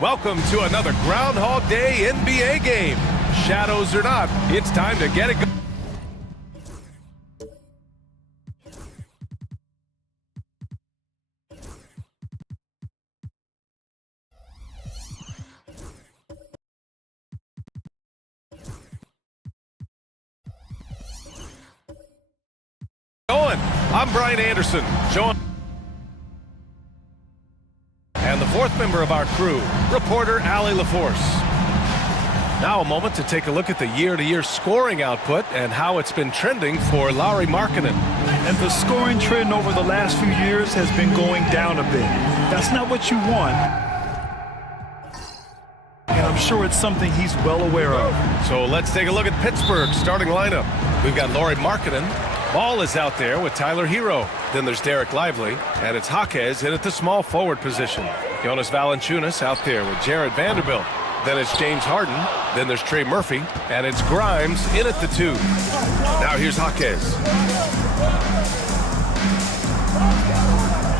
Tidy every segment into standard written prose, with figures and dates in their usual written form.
Welcome to another Groundhog Day NBA game. Shadows or not, it's time to get it going. I'm Brian Anderson, and the fourth member of our crew, reporter Allie LaForce. Now a moment to take a look at the year-to-year scoring output and how it's been trending for Lauri Markkanen. And the scoring trend over the last few years has been going down a bit. That's not what you want. And I'm sure it's something he's well aware of. So let's take a look at Pittsburgh's starting lineup. We've got Lauri Markkanen. Ball is out there with Tyler Hero. Then there's Derek Lively, and it's Jaquez in at the small forward position. Jonas Valanciunas out there with Jared Vanderbilt. Then it's James Harden. Then there's Trey Murphy, and it's Grimes in at the 2. Now here's Jaquez.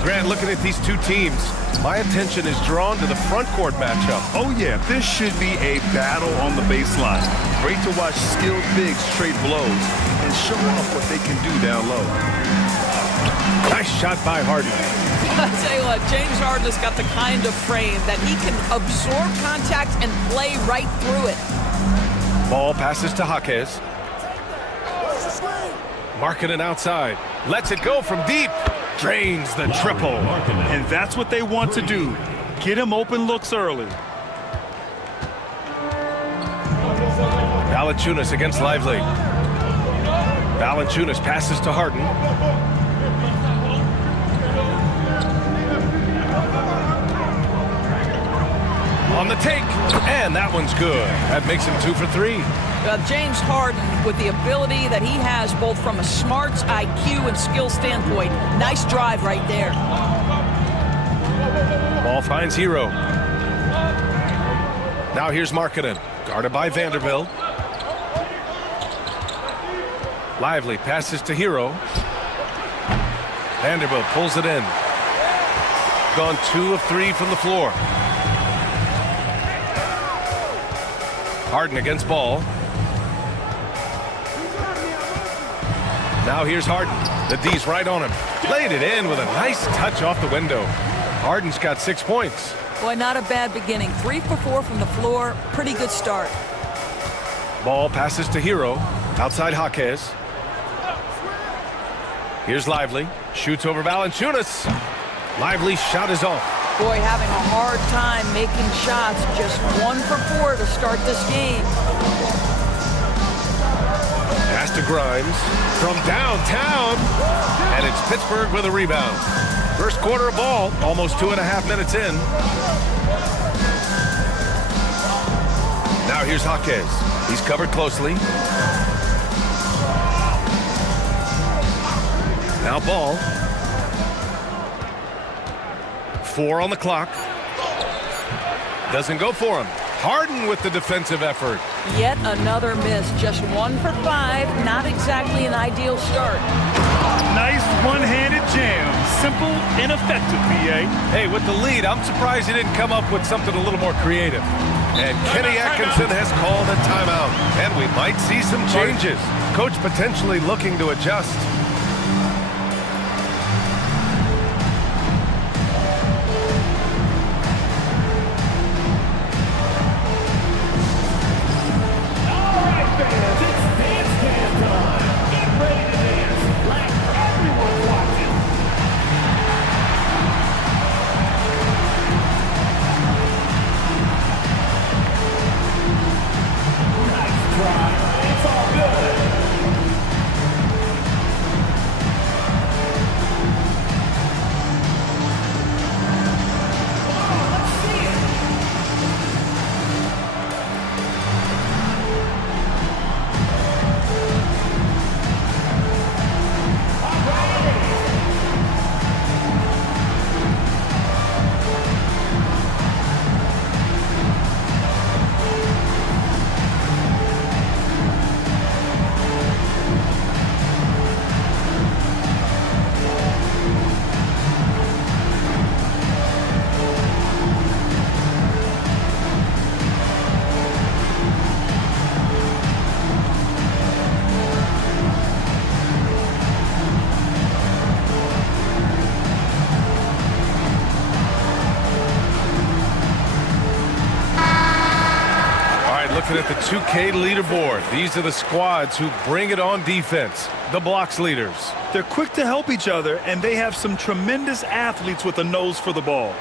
Grant, looking at these two teams, my attention is drawn to the front court matchup. Oh yeah, this should be a battle on the baseline. Great to watch skilled bigs trade blows and show off what they can do down low. Nice shot by Harden. I'll tell you what, James Harden has got the kind of frame that he can absorb contact and play right through it. Ball passes to Jaquez. Markkanen outside. Lets it go from deep. Drains the triple. And that's what they want to do. Get him open looks early. Valanciunas against Lively. Valanciunas passes to Harden. On the take, and that one's good. That makes him 2 for 3. James Harden, with the ability that he has both from a smarts, IQ, and skill standpoint, nice drive right there. Ball finds Hero. Now here's Markkanen, guarded by Vanderbilt. Lively passes to Hero. Vanderbilt pulls it in. Gone 2 of 3 from the floor. Harden against Ball. Now here's Harden. The D's right on him. Laid it in with a nice touch off the window. Harden's got 6 points. Boy, not a bad beginning. 3 for 4 from the floor. Pretty good start. Ball passes to Hero. Outside Jaquez. Here's Lively. Shoots over Valanciunas. Lively's shot is off. Boy, having a hard time making shots. Just 1 for 4 to start this game. Pass to Grimes from downtown. And it's Pittsburgh with a rebound. First quarter of ball, almost 2.5 minutes in. Now here's Jaquez. He's covered closely. Now Ball. 4 on the clock. Doesn't go for him. Harden with the defensive effort. Yet another miss. Just 1 for 5. Not exactly an ideal start. Nice one-handed jam. Simple and effective, BA. Hey, with the lead, I'm surprised he didn't come up with something a little more creative. And Kenny Atkinson has called a timeout. And we might see some changes. Coach potentially looking to adjust. looking at the 2K leaderboard. These are the squads who bring it on defense, the blocks leaders. They're quick to help each other, and they have some tremendous athletes with a nose for the ball.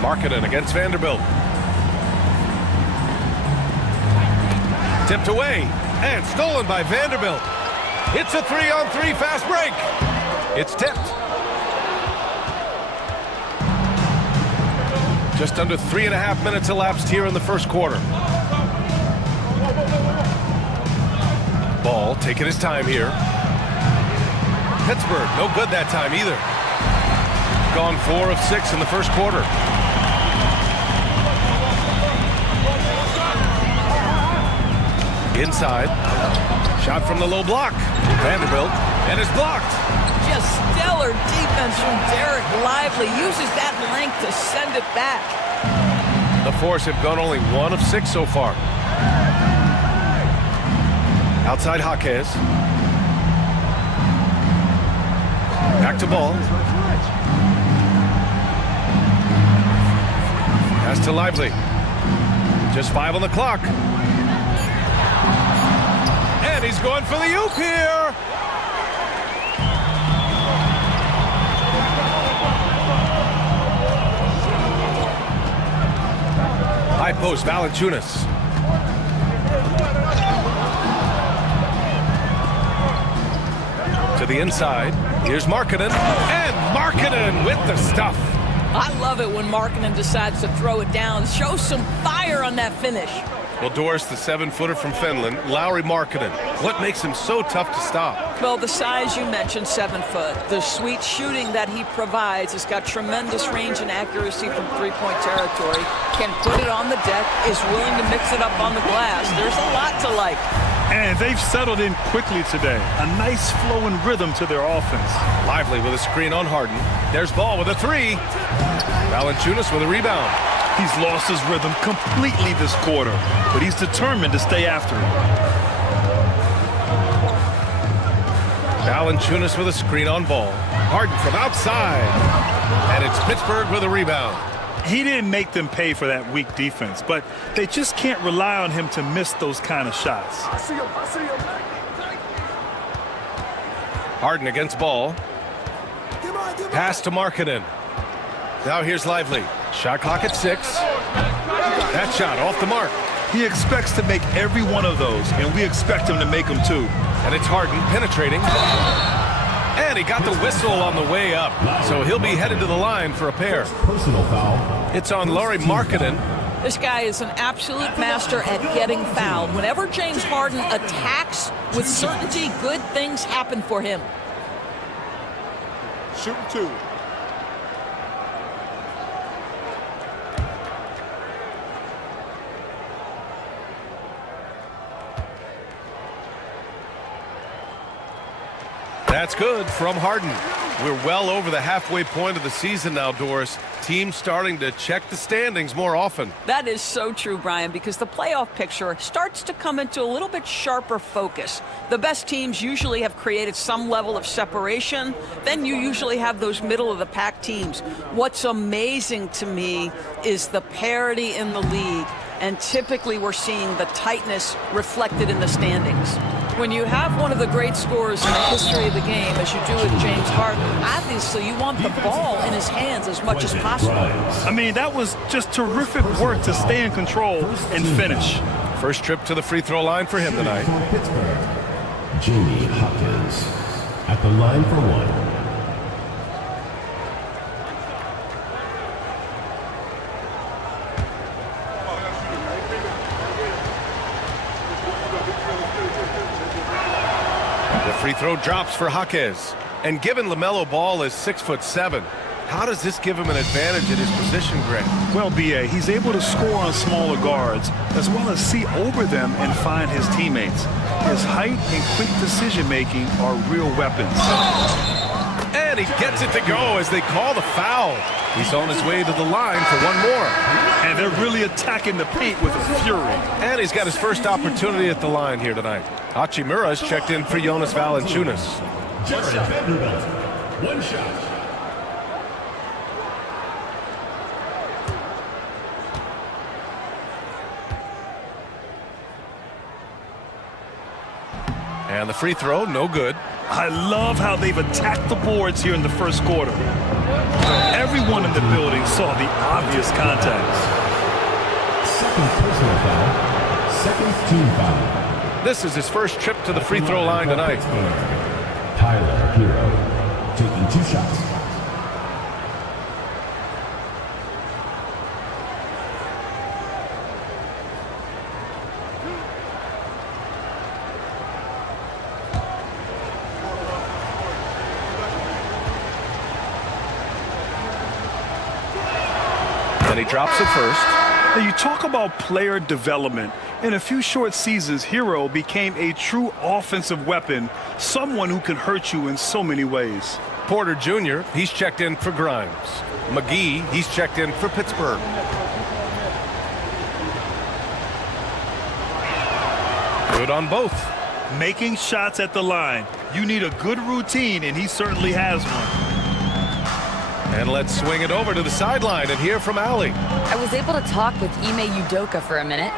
Markkanen against Vanderbilt. Tipped away and stolen by Vanderbilt. It's a 3-on-3 fast break. It's tipped. Just under 3.5 minutes elapsed here in the first quarter. Ball taking his time here. Pittsburgh, no good that time either. Gone 4 of 6 in the first quarter. Inside. Shot from the low block. Vanderbilt. And it's blocked. Just stellar defense from Derek Lively. Uses that length to send it back. The Force have gone only 1 of 6 so far. Outside Jaquez. Back to Ball. Pass to Lively. Just 5 on the clock. And he's going for the oop here. High post, Valanciunas. To the inside. Here's Markkanen. And Markkanen with the stuff. I love it when Markkanen decides to throw it down. Show some fire on that finish. Well, Doris, the 7-footer from Finland, Lauri Markkanen. What makes him so tough to stop? Well, the size you mentioned, 7 foot. The sweet shooting that he provides has got tremendous range and accuracy from three-point territory. Can put it on the deck, is willing to mix it up on the glass. There's a lot to like. And they've settled in quickly today. A nice flow and rhythm to their offense. Lively with a screen on Harden. There's Ball with a 3. Valanciunas with a rebound. He's lost his rhythm completely this quarter, but he's determined to stay after it. Valanciunas with a screen on Ball. Harden from outside. And it's Pittsburgh with a rebound. He didn't make them pay for that weak defense, but they just can't rely on him to miss those kind of shots. Harden against Ball. Pass to Markkanen. Now here's Lively. Shot clock at 6. That shot off the mark. He expects to make every one of those, and we expect him to make them too. And it's Harden penetrating. And he got the whistle on the way up. So he'll be headed to the line for a pair. Personal foul. It's on Lauri Markkanen. This guy is an absolute master at getting fouled. Whenever James Harden attacks with certainty, good things happen for him. Shoot 2. That's good from Harden. We're well over the halfway point of the season now, Doris. Teams starting to check the standings more often. That is so true, Brian, because the playoff picture starts to come into a little bit sharper focus. The best teams usually have created some level of separation. Then you usually have those middle-of-the-pack teams. What's amazing to me is the parity in the league, and typically we're seeing the tightness reflected in the standings. When you have one of the great scorers in the history of the game, as you do with James Harden, obviously you want the ball in his hands as much as possible. I mean, that was just terrific work to stay in control and finish. First trip to the free throw line for him tonight. Pittsburgh, Jamie Hawkins at the line for 1. Free throw drops for Jaquez. And given LaMelo Ball is 6'7", how does this give him an advantage at his position, Greg? Well, B.A., he's able to score on smaller guards, as well as see over them and find his teammates. His height and quick decision-making are real weapons. And he gets it to go as they call the foul. He's on his way to the line for one more. And they're really attacking the paint with a fury. And he's got his first opportunity at the line here tonight. Hachimura's checked in for Jonas Valanciunas. Jared Vanderbilt, 1 shot. And the free throw, no good. I love how they've attacked the boards here in the first quarter. Everyone in the building saw the obvious contact. Second personal foul. Second team foul. This is his first trip to the free throw line tonight. Tyler Hero taking 2 shots. And he drops it first. Now you talk about player development. In a few short seasons, Hero became a true offensive weapon, someone who can hurt you in so many ways. Porter Jr., he's checked in for Grimes. McGee, he's checked in for Pittsburgh. Good on both. Making shots at the line. You need a good routine, and he certainly has one. And let's swing it over to the sideline and hear from Allie. I was able to talk with Ime Udoka for a minute.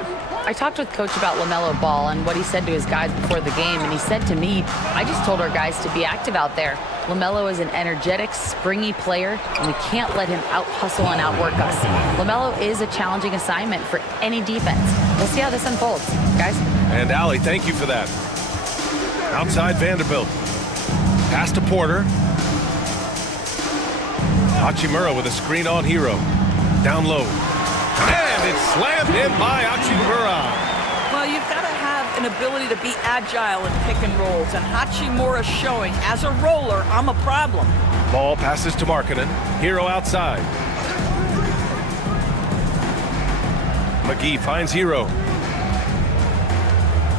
I talked with Coach about LaMelo Ball and what he said to his guys before the game, and he said to me, I just told our guys to be active out there. LaMelo is an energetic, springy player, and we can't let him out-hustle and outwork us. LaMelo is a challenging assignment for any defense. We'll see how this unfolds, guys. And Allie, thank you for that. Outside Vanderbilt. Pass to Porter. Hachimura with a screen on Hero. Down low. And it's slammed in by Hachimura. Well, you've got to have an ability to be agile in pick and rolls, and Hachimura's showing, as a roller, I'm a problem. Ball passes to Markkanen. Hero outside. McGee finds Hero.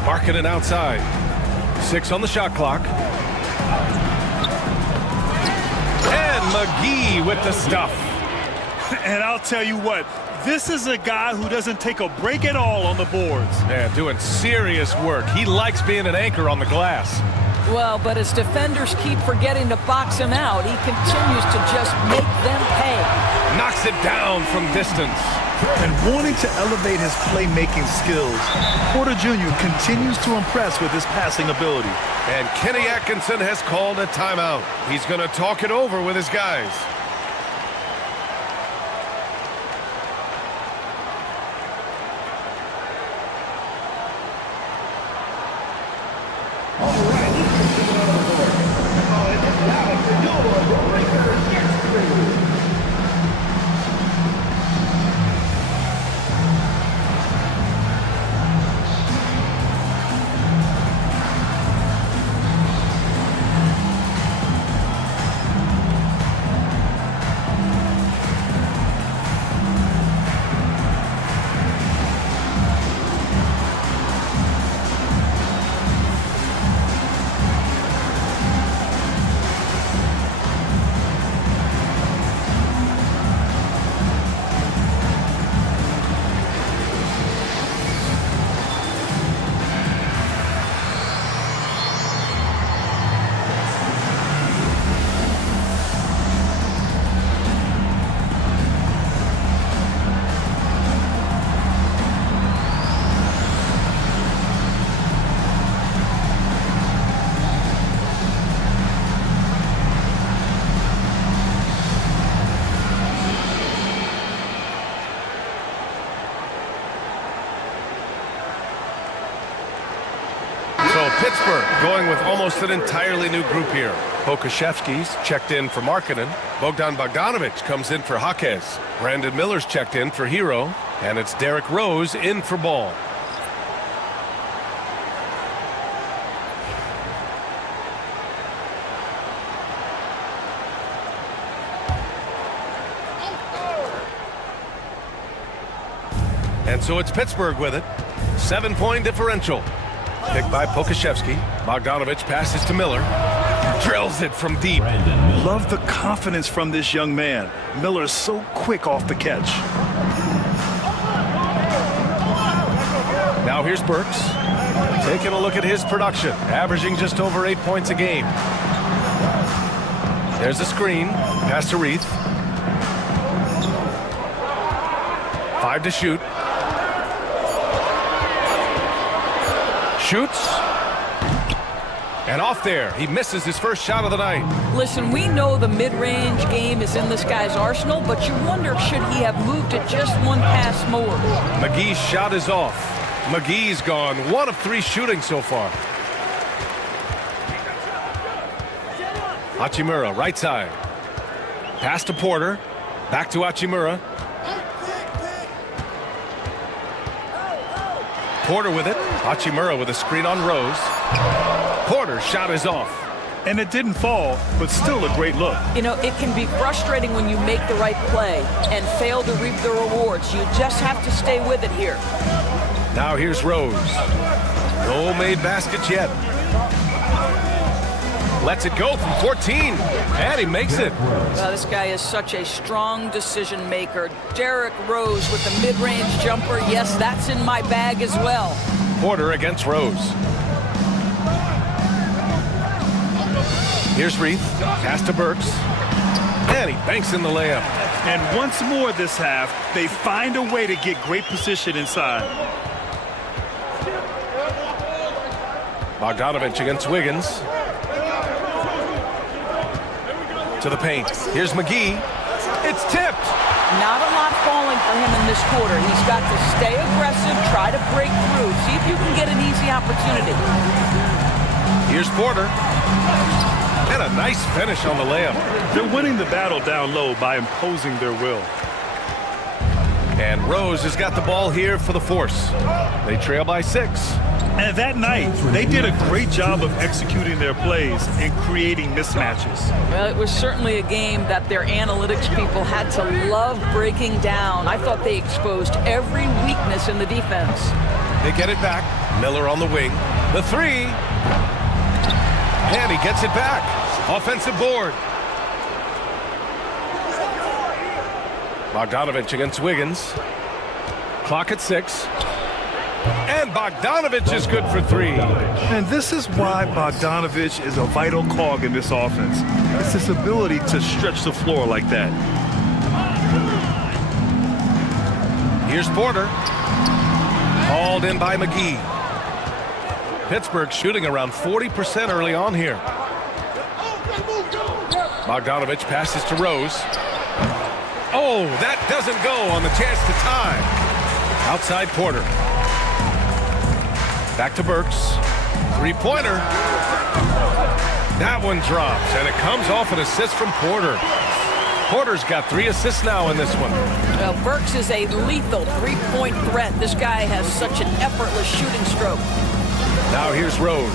Markkanen outside. 6 on the shot clock. And McGee with the stuff. And I'll tell you what, this is a guy who doesn't take a break at all on the boards. Yeah, doing serious work. He likes being an anchor on the glass. Well, but as defenders keep forgetting to box him out, he continues to just make them pay. Knocks it down from distance. And wanting to elevate his playmaking skills, Porter Jr. continues to impress with his passing ability. And Kenny Atkinson has called a timeout. He's going to talk it over with his guys. Pittsburgh going with almost an entirely new group here. Pokusevski's checked in for Markkanen. Bogdan Bogdanovic comes in for Jaquez. Brandon Miller's checked in for Hero. And it's Derrick Rose in for Ball. And so it's Pittsburgh with it. 7-point differential. Picked by Pokusevski. Bogdanovic passes to Miller. Drills it from deep. Brandon Miller. Love the confidence from this young man. Miller's so quick off the catch. Now here's Burks. Taking a look at his production. Averaging just over 8 points a game. There's a screen. Pass to Reith. 5 to shoot. Shoots. And off there. He misses his first shot of the night. Listen, we know the mid-range game is in this guy's arsenal, but you wonder, should he have moved it just one pass more? McGee's shot is off. McGee's gone 1 of 3 shooting so far. Hachimura, right side. Pass to Porter. Back to Hachimura. Porter with it. Hachimura with a screen on Rose. Porter's shot is off. And it didn't fall, but still a great look. You know, it can be frustrating when you make the right play and fail to reap the rewards. You just have to stay with it here. Now here's Rose. No made baskets yet. Lets it go from 14. And he makes it. Well, this guy is such a strong decision maker. Derrick Rose with the mid-range jumper. Yes, that's in my bag as well. Porter against Rose. Here's Reith. Pass to Burks. And he banks in the layup. And once more this half, they find a way to get great position inside. Bogdanovich against Wiggins. To the paint. Here's McGee. It's tipped. Not a lot falling for him in this quarter. He's got to stay aggressive, try to break through, see if you can get an easy opportunity. Here's Porter. And a nice finish on the layup. They're winning the battle down low by imposing their will. And Rose has got the ball here for the Force. They trail by 6. And that night, they did a great job of executing their plays and creating mismatches. Well, it was certainly a game that their analytics people had to love breaking down. I thought they exposed every weakness in the defense. They get it back. Miller on the wing. The 3. And he gets it back. Offensive board. Bogdanovich against Wiggins. Clock at 6. And Bogdanovich is good for 3. And this is why Bogdanovich is a vital cog in this offense. It's his ability to stretch the floor like that. Here's Porter. Hauled in by McGee. Pittsburgh shooting around 40% early on here. Bogdanovich passes to Rose. Oh, that doesn't go on the chance to tie. Outside Porter. Back to Burks. 3-pointer. That one drops, and it comes off an assist from Porter. Porter's got 3 assists now in this one. Well, Burks is a lethal 3-point threat. This guy has such an effortless shooting stroke. Now here's Rose.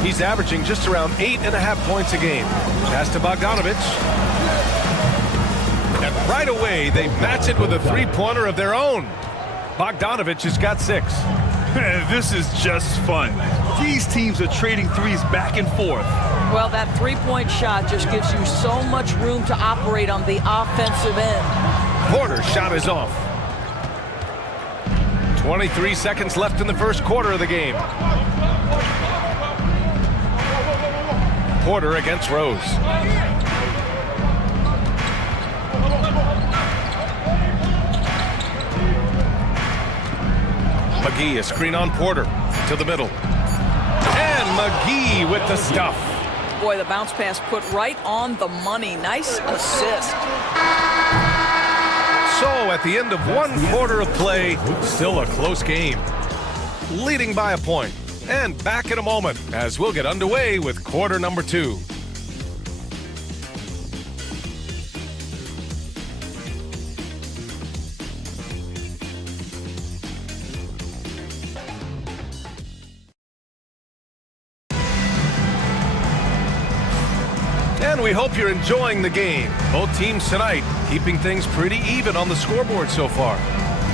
He's averaging just around 8.5 points a game. Pass to Bogdanovich. And right away, they match it with a 3-pointer of their own. Bogdanovich has got 6. This is just fun. These teams are trading threes back and forth. Well, that 3-point shot just gives you so much room to operate on the offensive end. Porter's shot is off. 23 seconds left in the first quarter of the game. Porter against Rose. McGee, a screen on Porter to the middle. And McGee with the stuff. Boy, the bounce pass put right on the money. Nice assist. So at the end of 1 quarter of play, still a close game. Leading by a point. And back in a moment as we'll get underway with quarter number 2. And we hope you're enjoying the game. Both teams tonight keeping things pretty even on the scoreboard so far.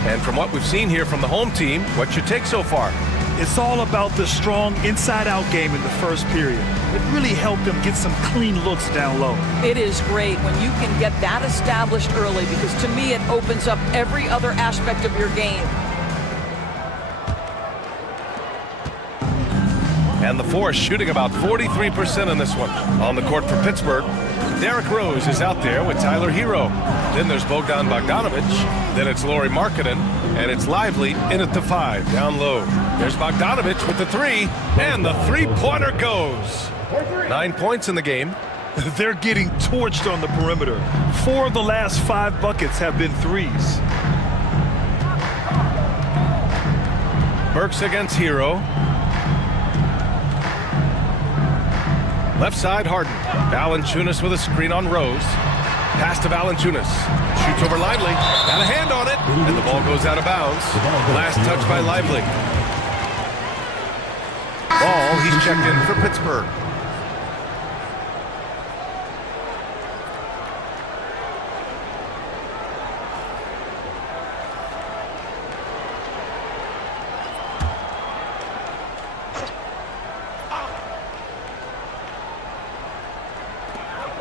And from what we've seen here from the home team, what's your take so far? It's all about the strong inside-out game in the first period. It really helped them get some clean looks down low. It is great when you can get that established early because to me it opens up every other aspect of your game. And the Force shooting about 43% in this one. On the court for Pittsburgh, Derrick Rose is out there with Tyler Hero. Then there's Bogdan Bogdanovic. Then it's Lauri Markkanen. And it's Lively in at the 5, down low. There's Bogdanovic with the 3. And the three-pointer goes. 9 points in the game. They're getting torched on the perimeter. 4 of the last 5 buckets have been threes. Burks against Hero. Left side, Harden. Valanciunas with a screen on Rose. Pass to Valanciunas. Shoots over Lively. Got a hand on it. And the ball goes out of bounds. Last touch by Lively. Ball, he's checked in for Pittsburgh.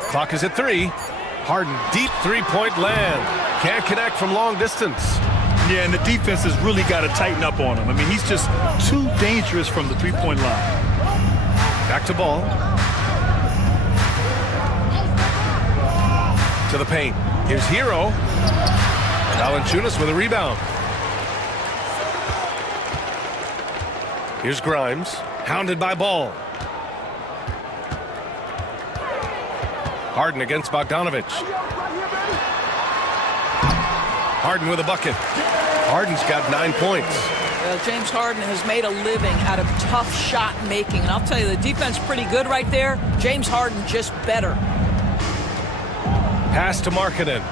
Clock is at 3. Harden, deep three-point land. Can't connect from long distance. Yeah, and the defense has really got to tighten up on him. I mean, he's just too dangerous from the three-point line. Back to Ball. To the paint. Here's Hero. Valanciunas with a rebound. Here's Grimes. Hounded by Ball. Harden against Bogdanovic. Harden with a bucket. Harden's got 9 points. Well, James Harden has made a living out of tough shot making. And I'll tell you, the defense pretty good right there. James Harden just better. Pass to Markkanen.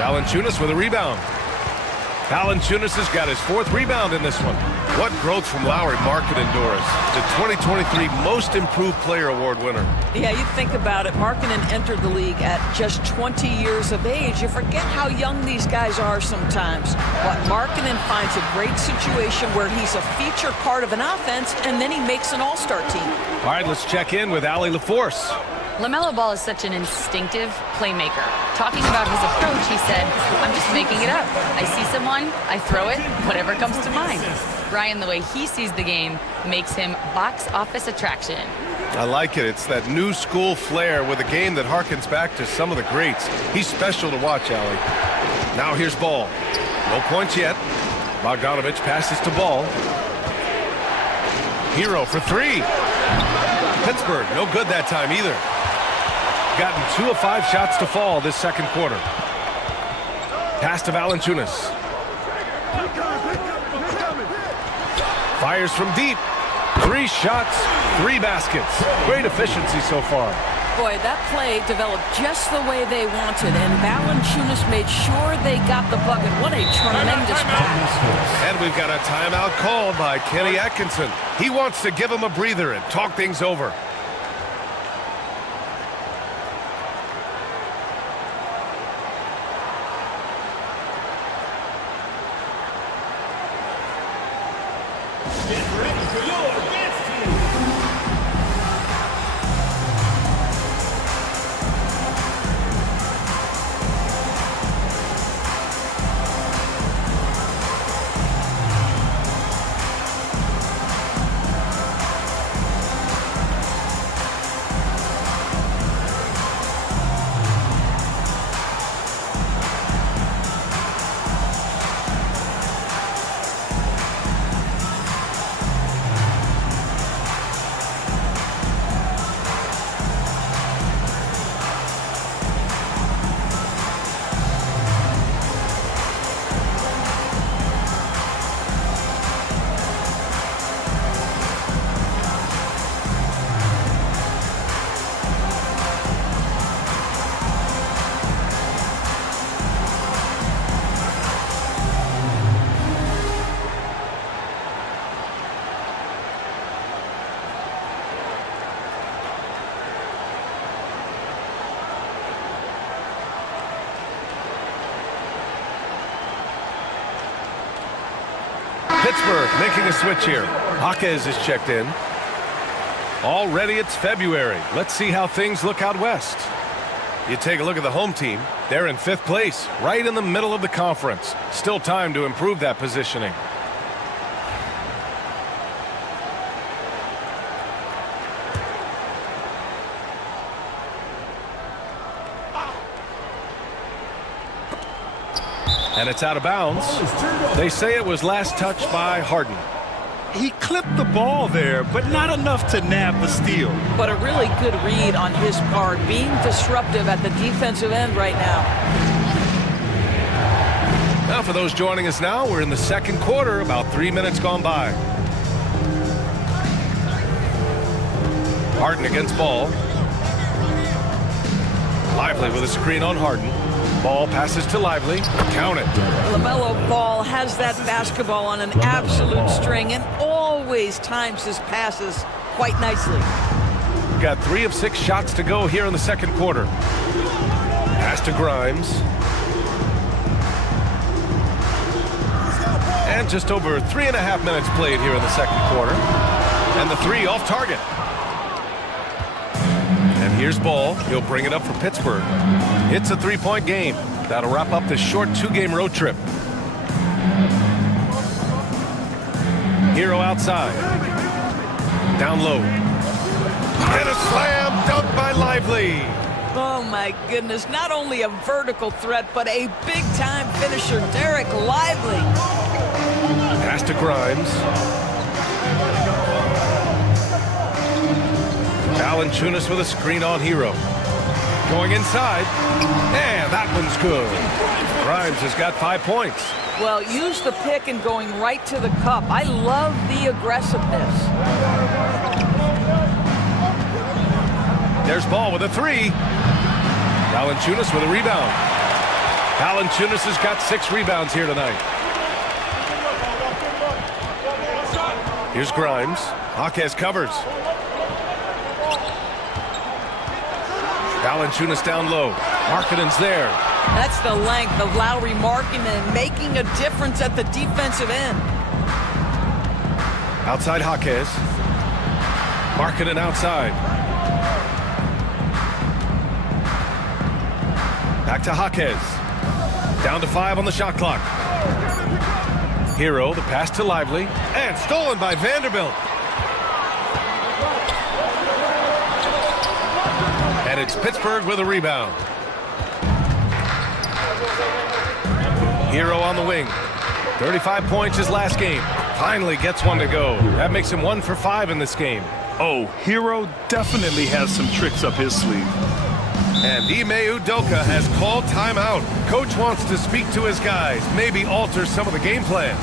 Valanciunas with a rebound. Valanciunas has got his 4th rebound in this one. What growth from Lauri Markkanen, Doris. The 2023 Most Improved Player Award winner. Yeah, you think about it. Markkanen entered the league at just 20 years of age. You forget how young these guys are sometimes. But Markkanen finds a great situation where he's a feature part of an offense, and then he makes an all-star team. All right, let's check in with Allie LaForce. LaMelo Ball is such an instinctive playmaker. Talking about his approach, he said, I'm just making it up. I see someone, I throw it, whatever comes to mind. Brian, the way he sees the game makes him box office attraction. I like it. It's that new school flair with a game that harkens back to some of the greats. He's special to watch, Allie. Now here's Ball. No points yet. Bogdanovic passes to Ball. Hero for 3. Pittsburgh, no good that time either. Gotten 2 of 5 shots to fall this second quarter. Pass to Valanciunas. Fires from deep. 3 shots, 3 baskets. Great efficiency so far. Boy, that play developed just the way they wanted, and Valanciunas made sure they got the bucket. What a tremendous pass. And we've got a timeout called by Kenny Atkinson. He wants to give him a breather and talk things over. Pittsburgh making a switch here. Jaquez is checked in. Already it's February. Let's see how things look out west. You take a look at the home team. They're in 5th place, right in the middle of the conference. Still time to improve that positioning. And it's out of bounds. They say it was last touched by Harden. He clipped the ball there, but not enough to nab the steal. But a really good read on his part, being disruptive at the defensive end right now. Now for those joining us now, we're in the 2nd quarter, about 3 minutes gone by. Harden against Ball. Lively with a screen on Harden. Ball passes to Lively. Count it. LaMelo Ball has that basketball on an absolute string and always times his passes quite nicely. We've got 3 of 6 shots to go here in the 2nd quarter. Pass to Grimes. And just over 3.5 minutes played here in the 2nd quarter. And the 3 off target. And here's Ball. He'll bring it up for Pittsburgh. It's a 3-point game. That'll wrap up this short 2-game road trip. Hero outside. Down low. And a slam dunk by Lively. Oh my goodness, not only a vertical threat, but a big-time finisher, Derek Lively. Pass to Grimes. Valanciunas with a screen on Hero. Going inside. And that one's good. Grimes has got 5 points. Well, use the pick and going right to the cup. I love the aggressiveness. There's Ball with a 3. Valanciunas with a rebound. Valanciunas has got 6 rebounds here tonight. Here's Grimes. Jaquez covers. Valanciunas down low. Markkanen's there. That's the length of Lowry Markkanen making a difference at the defensive end. Outside Jaquez. Markkanen outside. Back to Jaquez. Down to 5 on the shot clock. Hero, the pass to Lively. And stolen by Vanderbilt. And it's Pittsburgh with a rebound. Hero on the wing. 35 points his last game. Finally gets one to go. That makes him 1 for 5 in this game. Oh, Hero definitely has some tricks up his sleeve. And Ime Udoka has called timeout. Coach wants to speak to his guys, maybe alter some of the game plan.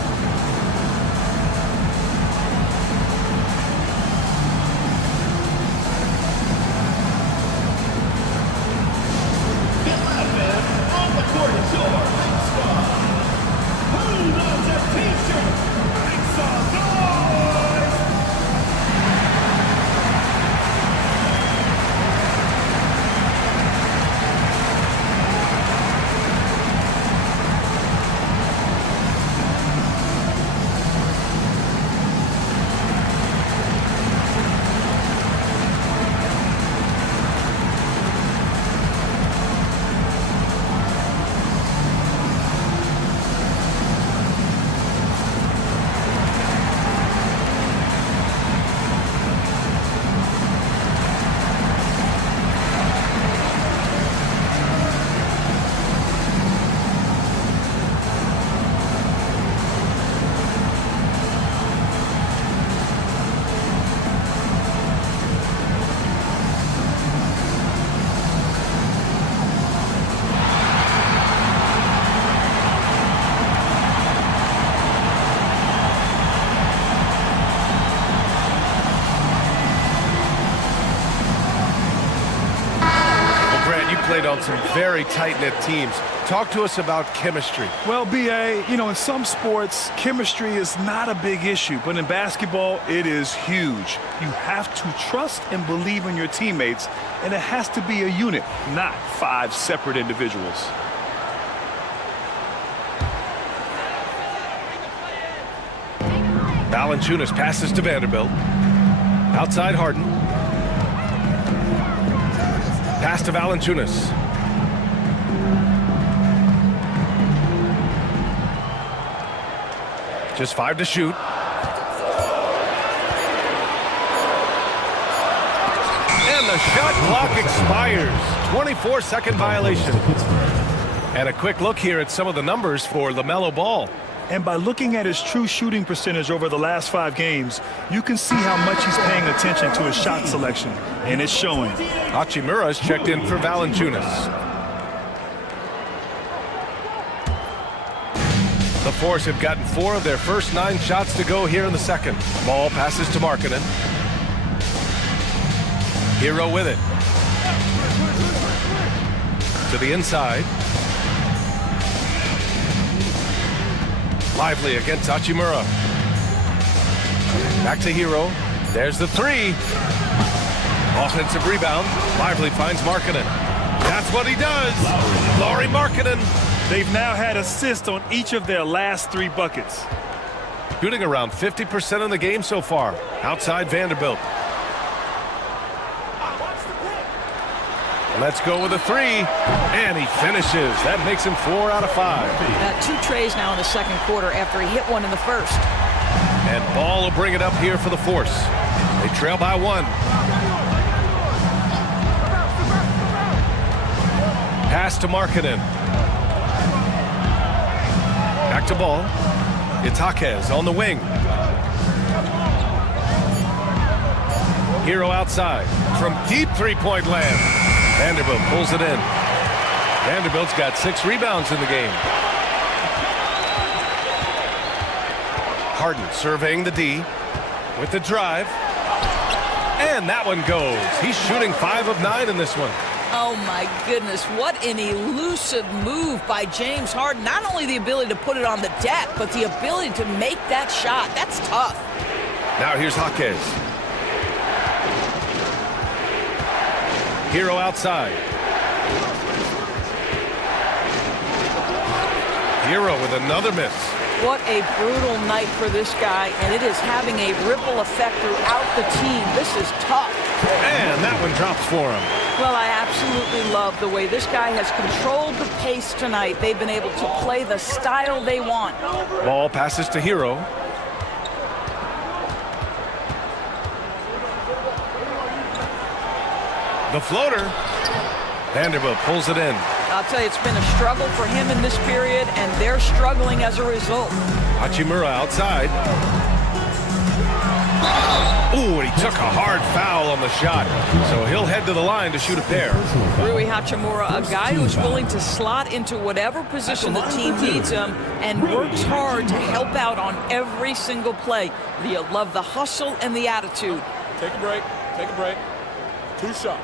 Played on some very tight-knit teams. Talk to us about chemistry. Well, B.A., in some sports, chemistry is not a big issue, but in basketball, it is huge. You have to trust and believe in your teammates, and it has to be a unit, not 5 separate individuals. Valanciunas passes to Vanderbilt. Outside Harden. Pass to Valanciunas. Just 5 to shoot. And the shot clock expires. 24-second violation. And a quick look here at some of the numbers for LaMelo Ball. And by looking at his true shooting percentage over the last 5 games, you can see how much he's paying attention to his shot selection, and it's showing. Hachimura is checked in for Valanciunas. The Force have gotten 4 of their first 9 shots to go here in the second. Ball passes to Markkanen. Hero with it. To the inside. Lively against Hachimura. Back to Hero. There's the 3. Offensive rebound. Lively finds Markkanen. That's what he does. Lauri Markkanen. They've now had assists on each of their last 3 buckets. Shooting around 50% in the game so far. Outside Vanderbilt. Let's go with a 3. And he finishes. That makes him 4 out of 5. 2 trays now in the second quarter after he hit one in the first. And Ball will bring it up here for the Force. They trail by 1. Pass to Markkanen. Back to Ball. It's Jaquez on the wing. Hero outside from deep three-point land. Vanderbilt pulls it in. Vanderbilt's got 6 rebounds in the game. Harden surveying the D with the drive. And that one goes. He's shooting 5 of 9 in this one. Oh, my goodness. What an elusive move by James Harden. Not only the ability to put it on the deck, but the ability to make that shot. That's tough. Now here's Jaquez. Hero outside. Hero with another miss. What a brutal night for this guy, and it is having a ripple effect throughout the team. This is tough. And that one drops for him. Well, I absolutely love the way this guy has controlled the pace tonight. They've been able to play the style they want. Ball passes to Hero. The floater. Vanderbilt pulls it in. I'll tell you, it's been a struggle for him in this period, and they're struggling as a result. Hachimura outside. Ooh, and he took a hard foul on the shot. So he'll head to the line to shoot a pair. Rui Hachimura, a guy who's willing to slot into whatever position the team needs him and works hard to help out on every single play. You love the hustle and the attitude. Take a break. Take a break. 2 shots.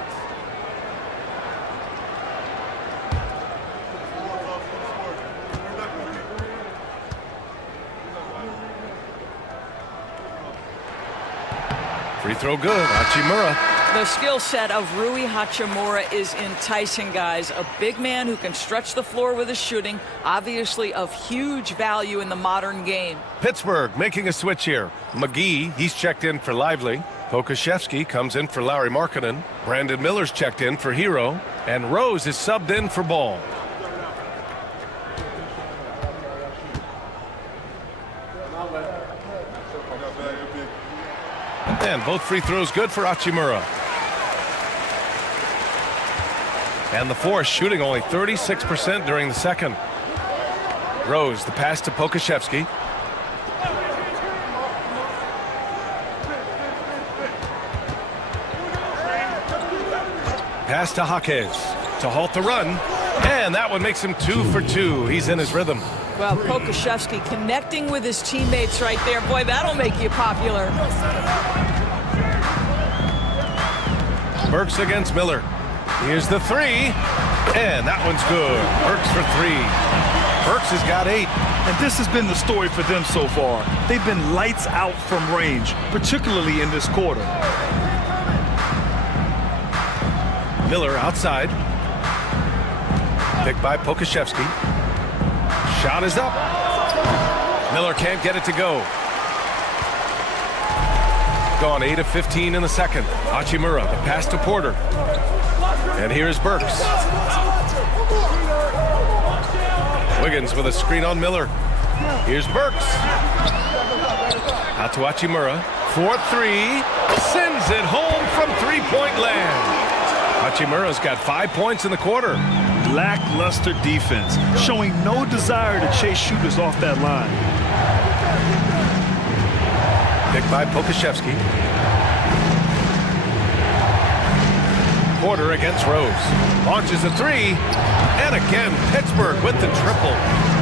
Free throw good. Hachimura. The skill set of Rui Hachimura is enticing, guys. A big man who can stretch the floor with his shooting, obviously of huge value in the modern game. Pittsburgh making a switch here. McGee, he's checked in for Lively. Pokusevski comes in for Lauri Markkanen. Brandon Miller's checked in for Hero. And Rose is subbed in for Ball. And both free throws good for Hachimura. And the Force shooting only 36% during the second. Rose, the pass to Pokusevski. Pass to Jaquez to halt the run. And that one makes him 2 for 2. He's in his rhythm. Well, Pokusevski connecting with his teammates right there. Boy, that'll make you popular. Burks against Miller. Here's the 3. And that one's good. Burks for 3. Burks has got 8. And this has been the story for them so far. They've been lights out from range, particularly in this quarter. Miller outside. Picked by Pokusevski. Shot is up. Miller can't get it to go. gone 8 of 15 in the second. Hachimura, the pass to Porter. And here's Burks. Wiggins with a screen on Miller. Here's Burks. Out to Hachimura. 4-3. Sends it home from three-point land. Hachimura's got 5 points in the quarter. Lackluster defense, showing no desire to chase shooters off that line. Picked by Pokashevsky. Porter against Rose. Launches a three. And again, Pittsburgh with the triple.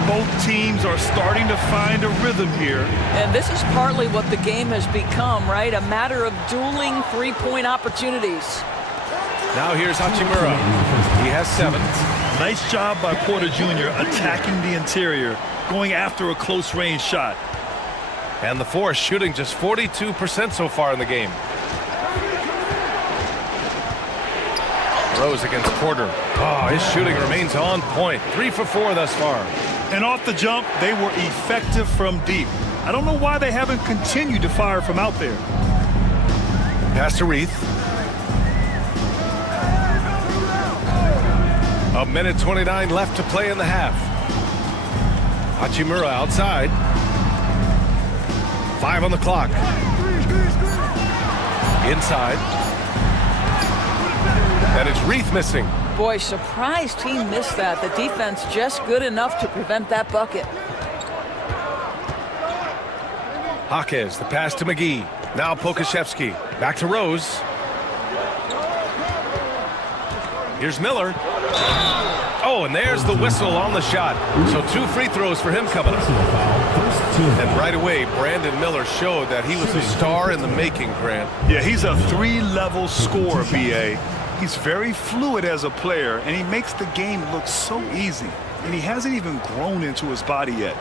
Both teams are starting to find a rhythm here. And this is partly what the game has become, right? A matter of dueling three-point opportunities. Now here's Hachimura. He has 7. Nice job by Porter Jr. attacking the interior, going after a close-range shot. And the Force shooting just 42% so far in the game. Rose against Porter. Oh, his shooting remains on point. 3 for 4 thus far. And off the jump, they were effective from deep. I don't know why they haven't continued to fire from out there. Pass to Reith. A minute 29 left to play in the half. Hachimura outside. 5 on the clock. Inside. And it's Reith missing. Boy, surprised he missed that. The defense just good enough to prevent that bucket. Jaquez, the pass to McGee. Now Pokashevsky. Back to Rose. Here's Miller. Oh, and there's the whistle on the shot. So 2 free throws for him coming up. And right away, Brandon Miller showed that he was a star in the making, Grant. Yeah, he's a 3-level scorer, B.A. He's very fluid as a player, and he makes the game look so easy. And he hasn't even grown into his body yet.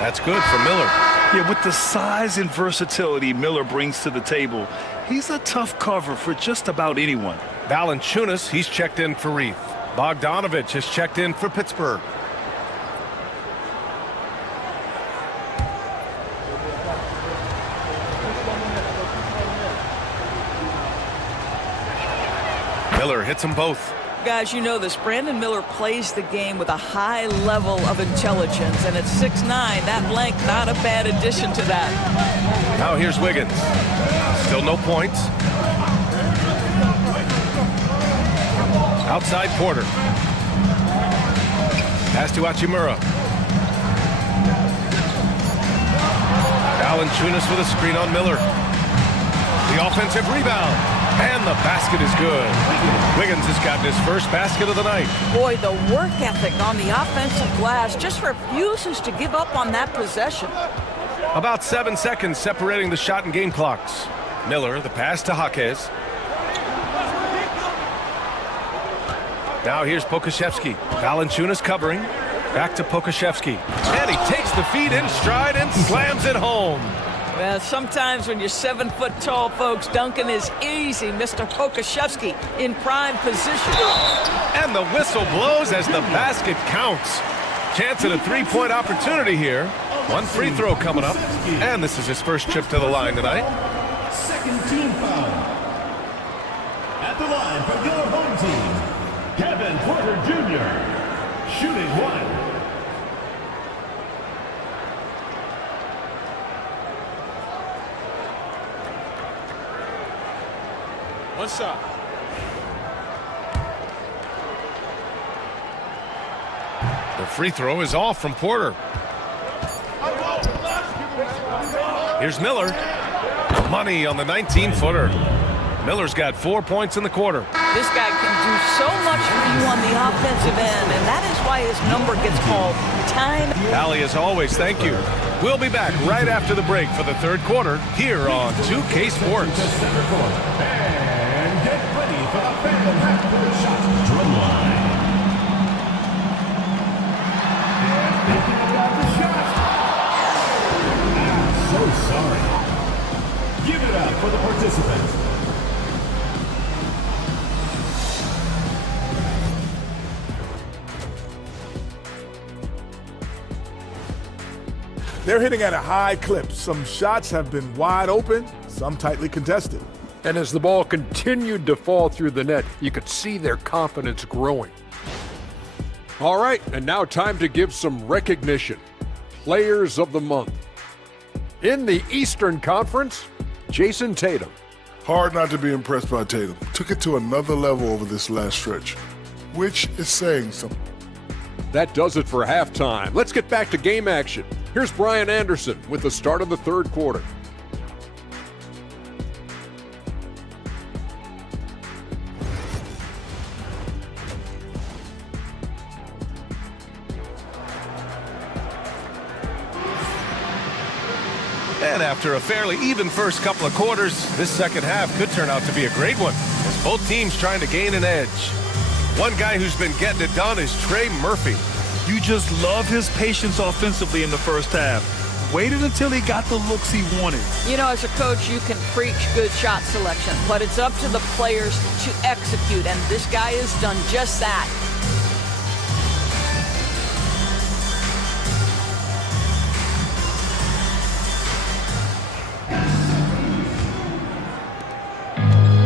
That's good for Miller. Yeah, with the size and versatility Miller brings to the table, he's a tough cover for just about anyone. Valanciunas, he's checked in for Reith. Bogdanovich has checked in for Pittsburgh. Miller hits them both. Guys, you know this. Brandon Miller plays the game with a high level of intelligence, and at 6'9", that length, not a bad addition to that. Now here's Wiggins. Still no points. Outside Porter. Pass to Hachimura. Valanciunas with a screen on Miller. The offensive rebound. And the basket is good. Wiggins has gotten his first basket of the night. Boy, the work ethic on the offensive glass just refuses to give up on that possession. About 7 seconds separating the shot and game clocks. Miller, the pass to Jaquez. Now here's Pokashevsky. Valanciunas covering. Back to Pokashevsky. And he takes the feed in stride and slams it home. Well, sometimes when you're 7 foot tall, folks, dunking is easy. Mr. Pokashevsky in prime position. And the whistle blows as the basket counts. Chance at a three-point opportunity here. 1 free throw coming up. And this is his first trip to the line tonight. Second team foul. At the line for your home team, Kevin Porter Jr. Shooting 1. One shot. The free throw is off from Porter. Here's Miller. Money on the 19-footer. Miller's got 4 points in the quarter. This guy can do so much for you on the offensive end, and that is why his number gets called time. Allie, as always, thank you. We'll be back right after the break for the third quarter here on 2K Sports. And get ready for the Phantom half-court shot drum line. Thinking about the shot. I'm so sorry. Give it up for the participants. They're hitting at a high clip. Some shots have been wide open, some tightly contested. And as the ball continued to fall through the net, you could see their confidence growing. All right, and now time to give some recognition. Players of the Month. In the Eastern Conference, Jason Tatum. Hard not to be impressed by Tatum. Took it to another level over this last stretch, which is saying something. That does it for halftime. Let's get back to game action. Here's Brian Anderson with the start of the third quarter. And after a fairly even first couple of quarters, this second half could turn out to be a great one, as both teams trying to gain an edge. One guy who's been getting it done is Trey Murphy. You just love his patience offensively in the first half. Waited until he got the looks he wanted. You know, as a coach, you can preach good shot selection, but it's up to the players to execute, and this guy has done just that.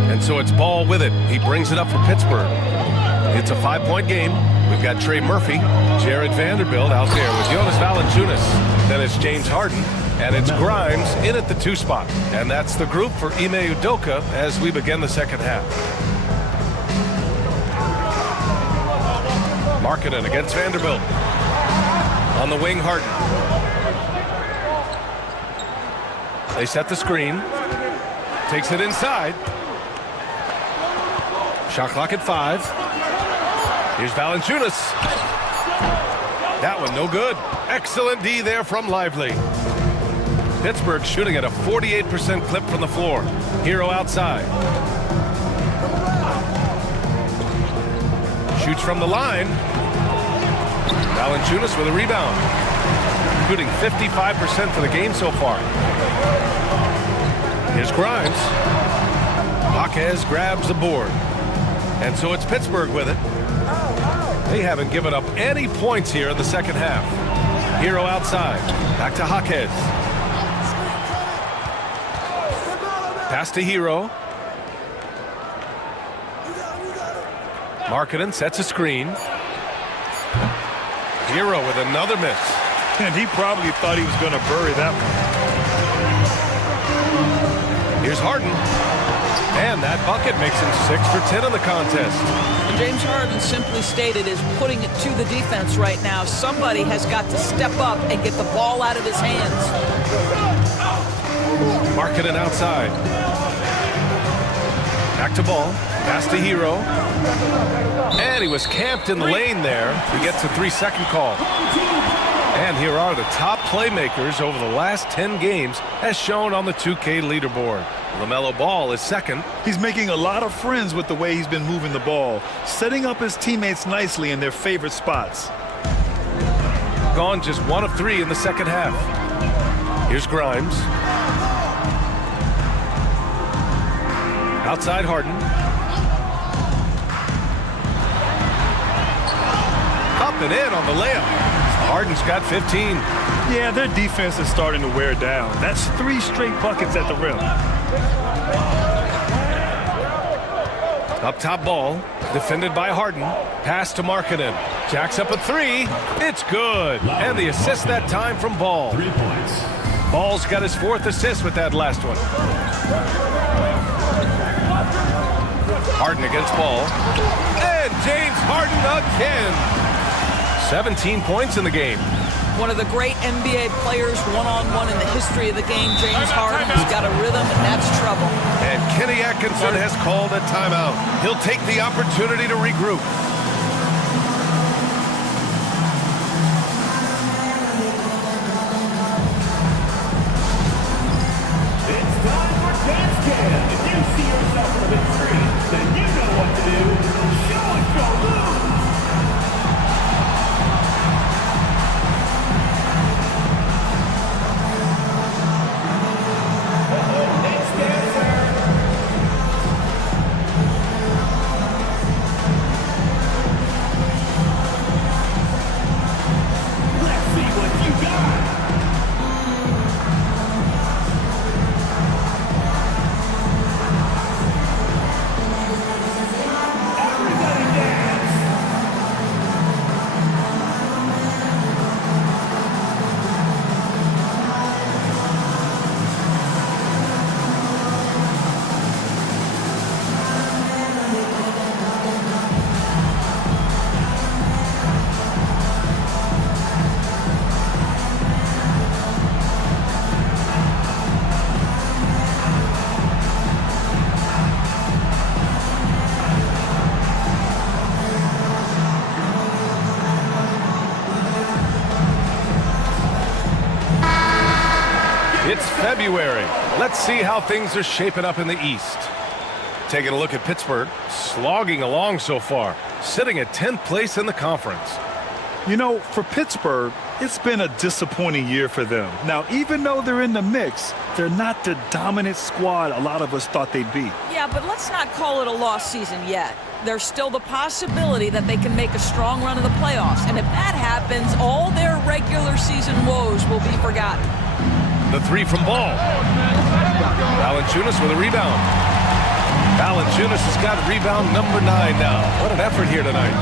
And so it's Ball with it. He brings it up for Pittsburgh. It's a 5-point game. We've got Trey Murphy, Jared Vanderbilt out there with Jonas Valanciunas. Then it's James Harden, and it's Grimes in at the 2 spot. And that's the group for Ime Udoka as we begin the second half. Markkanen against Vanderbilt. On the wing, Harden. They set the screen. Takes it inside. Shot clock at 5. Here's Valanciunas. That one no good. Excellent D there from Lively. Pittsburgh shooting at a 48% clip from the floor. Hero outside. Shoots from the line. Valanciunas with a rebound. Shooting 55% for the game so far. Here's Grimes. Jaquez grabs the board. And so it's Pittsburgh with it. They haven't given up any points here in the second half. Hero outside. Back to Jaquez. Pass to Hero. Markkanen sets a screen. Hero with another miss. And he probably thought he was going to bury that one. Here's Harden. And that bucket makes him 6 for 10 in the contest. James Harden simply stated is putting it to the defense right now. Somebody has got to step up and get the ball out of his hands. Markkanen outside. Back to Ball. Pass to Hero. And he was camped in the lane there. He gets a 3-second call. And here are the top playmakers over the last 10 games as shown on the 2K leaderboard. LaMelo Ball is second. He's making a lot of friends with the way he's been moving the ball, setting up his teammates nicely in their favorite spots. Gone just 1 of 3 in the second half. Here's Grimes. Outside Harden. Up and in on the layup. Harden's got 15. Yeah, their defense is starting to wear down. That's 3 straight buckets at the rim. Up top Ball, defended by Harden. Pass to Markkanen. Jacks up a 3. It's good. And the assist that time from Ball. 3 points. Ball's got his 4th assist with that last one. Harden against Ball. And James Harden again. 17 points in the game. One of the great NBA players one-on-one in the history of the game, James Harden, has got a rhythm, and that's trouble. And Kenny Atkinson has called a timeout. He'll take the opportunity to regroup. It's time for Dance Cam. If you see yourself on the big screen, then you know what to do. Show us your move. February. Let's see how things are shaping up in the East. Taking a look at Pittsburgh, slogging along so far, sitting at 10th place in the conference. You know, for Pittsburgh, it's been a disappointing year for them. Now, even though they're in the mix, they're not the dominant squad a lot of us thought they'd be. Yeah, but let's not call it a lost season yet. There's still the possibility that they can make a strong run of the playoffs. And if that happens, all their regular season woes will be forgotten. The three from Ball. Valanciunas with a rebound. Valanciunas has got rebound number 9 now. What an effort here tonight.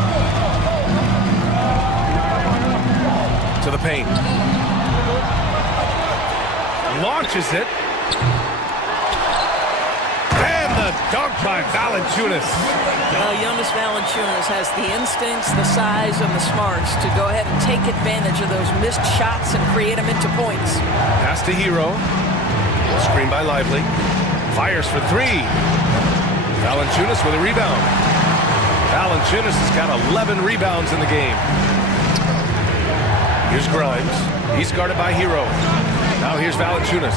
To the paint. Launches it. And the dunk by Valanciunas. Well, Jonas Valanciunas has the instincts, the size, and the smarts to go ahead and take advantage of those missed shots and create them into points. Pass to Hero. Screen by Lively. Fires for 3. Valanciunas with a rebound. Valanciunas has got 11 rebounds in the game. Here's Grimes. He's guarded by Hero. Now here's Valanciunas.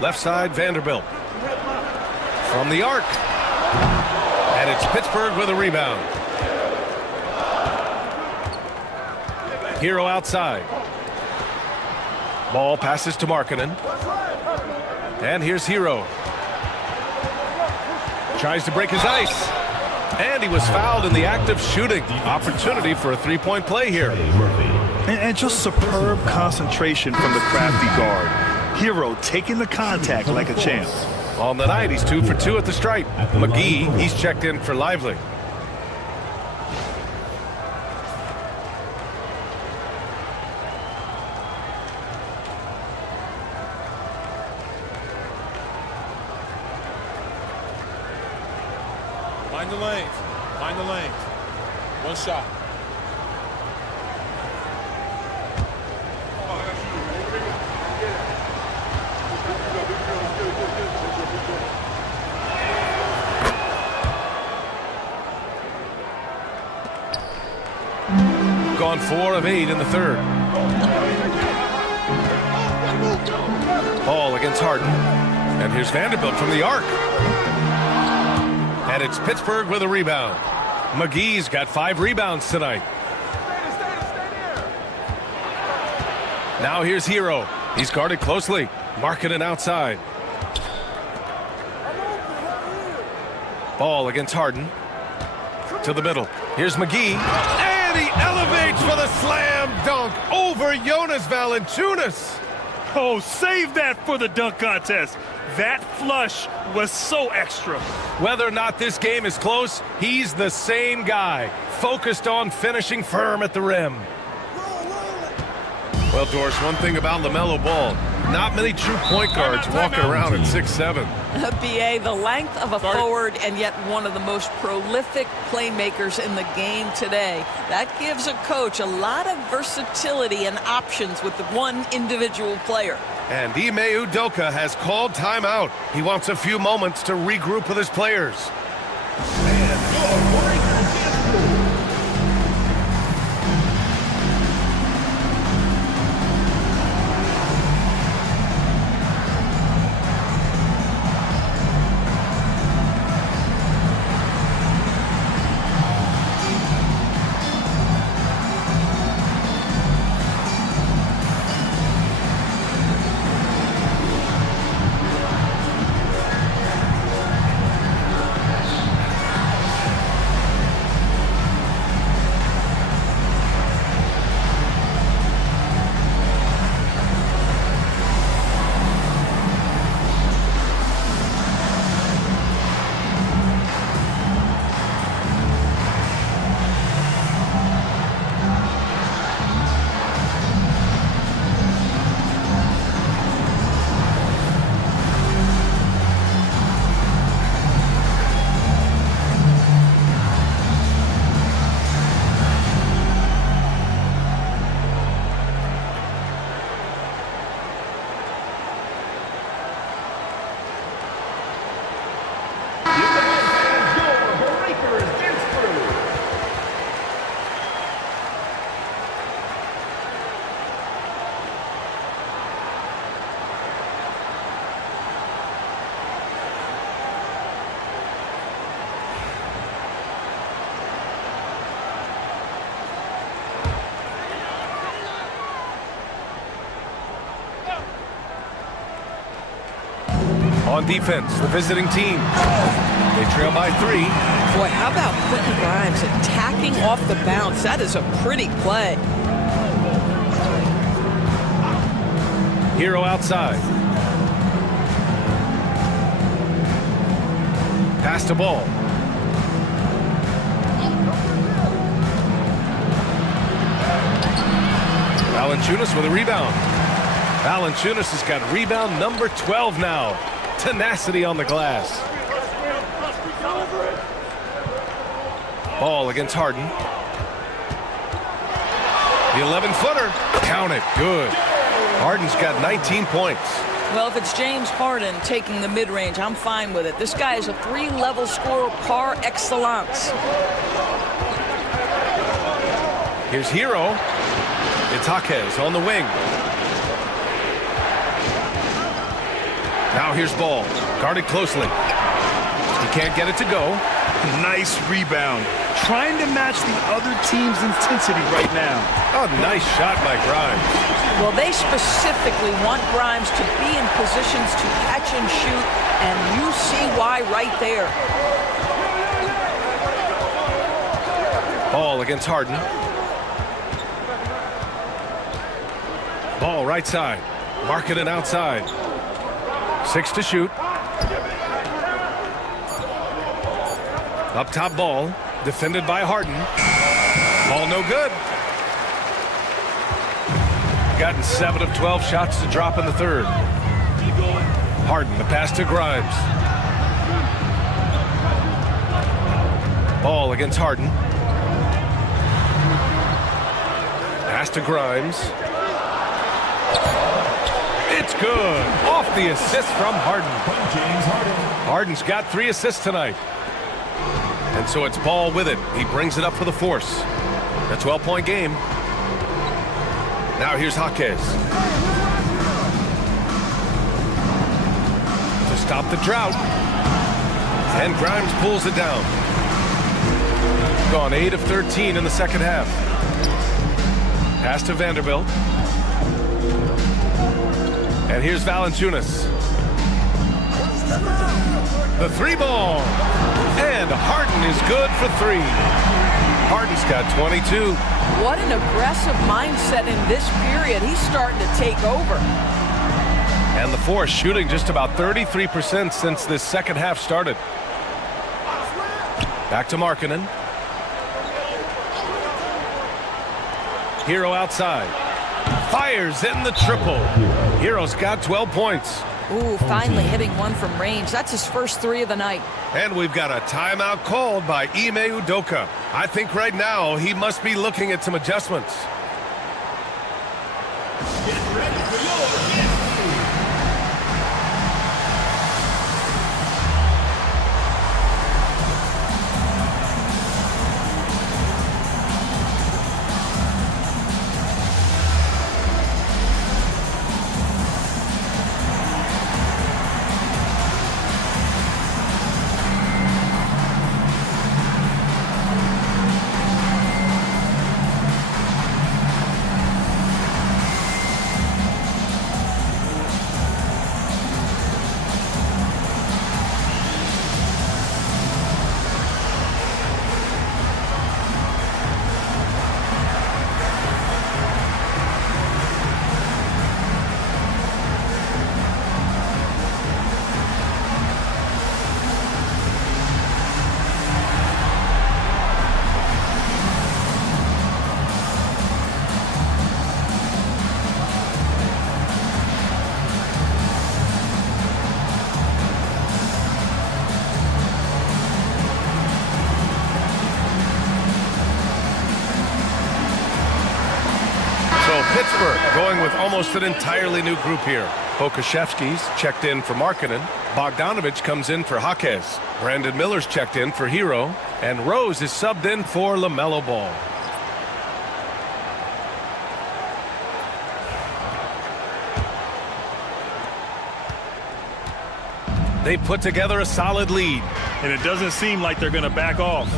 Left side, Vanderbilt. From the arc. And it's Pittsburgh with a rebound. Hero outside. Ball passes to Markkanen. And here's Hero. Tries to break his ice. And he was fouled in the act of shooting. Opportunity for a three-point play here. And just superb concentration from the crafty guard. Hero taking the contact like a champ. On the night, he's 2 for 2 at the stripe. McGee, he's checked in for Lively. Find the lanes. Find the lanes. One shot. Gone 4 of 8 in the third. Ball against Harden. And here's Vanderbilt from the arc. And it's Pittsburgh with a rebound. McGee's got 5 rebounds tonight. Now here's Hero. He's guarded closely. Markkanen outside. Ball against Harden. To the middle. Here's McGee. And he elevates for the slam dunk over Jonas Valanciunas. Oh, save that for the dunk contest. That flush was so extra. Whether or not this game is close, he's the same guy, focused on finishing firm at the rim. Well, Doris, one thing about LaMelo Ball, not many true point guards walking around at 6'7". BA, the length of a forward and yet one of the most prolific playmakers in the game today. That gives a coach a lot of versatility and options with the one individual player. And Ime Udoka has called timeout. He wants a few moments to regroup with his players. On defense, the visiting team. They trail by 3. Boy, how about Quentin Grimes attacking off the bounce? That is a pretty play. Hero outside. Pass to Ball. Valanciunas with a rebound. Valanciunas has got rebound number 12 now. Tenacity on the glass. Ball against Harden. The 11-footer. Count it. Good. Harden's got 19 points. Well, if it's James Harden taking the mid-range, I'm fine with it. This guy is a 3-level scorer par excellence. Here's Hero. It's Jaquez on the wing. Now here's Ball. Guarded closely. He can't get it to go. Nice rebound. Trying to match the other team's intensity right now. Oh, nice shot by Grimes. Well, they specifically want Grimes to be in positions to catch and shoot, and you see why right there. Ball against Harden. Ball right side. Markkanen outside. 6 to shoot. Up top Ball. Defended by Harden. Ball no good. Gotten 7 of 12 shots to drop in the third. Harden, the pass to Grimes. Ball against Harden. Pass to Grimes. It's good. Off the assist from Harden. Harden's got 3 assists tonight. And so it's Ball with it. He brings it up for the force. A 12-point game. Now here's Jaquez. To stop the drought. And Grimes pulls it down. Gone 8 of 13 in the second half. Pass to Vanderbilt. And here's Valanciunas. The 3-ball. And Harden is good for 3. Harden's got 22. What an aggressive mindset in this period. He's starting to take over. And the Force shooting just about 33% since this second half started. Back to Markkanen. Hero outside. Fires in the triple. Hero's got 12 points. Ooh, finally hitting one from range. That's his first 3 of the night. And we've got a timeout called by Ime Udoka. I think right now he must be looking at some adjustments. Get ready for your game. Pittsburgh going with almost an entirely new group here. Pokusevski's checked in for Markkanen. Bogdanovich comes in for Jaquez. Brandon Miller's checked in for Hero. And Rose is subbed in for LaMelo Ball. They put together a solid lead. And it doesn't seem like they're going to back off.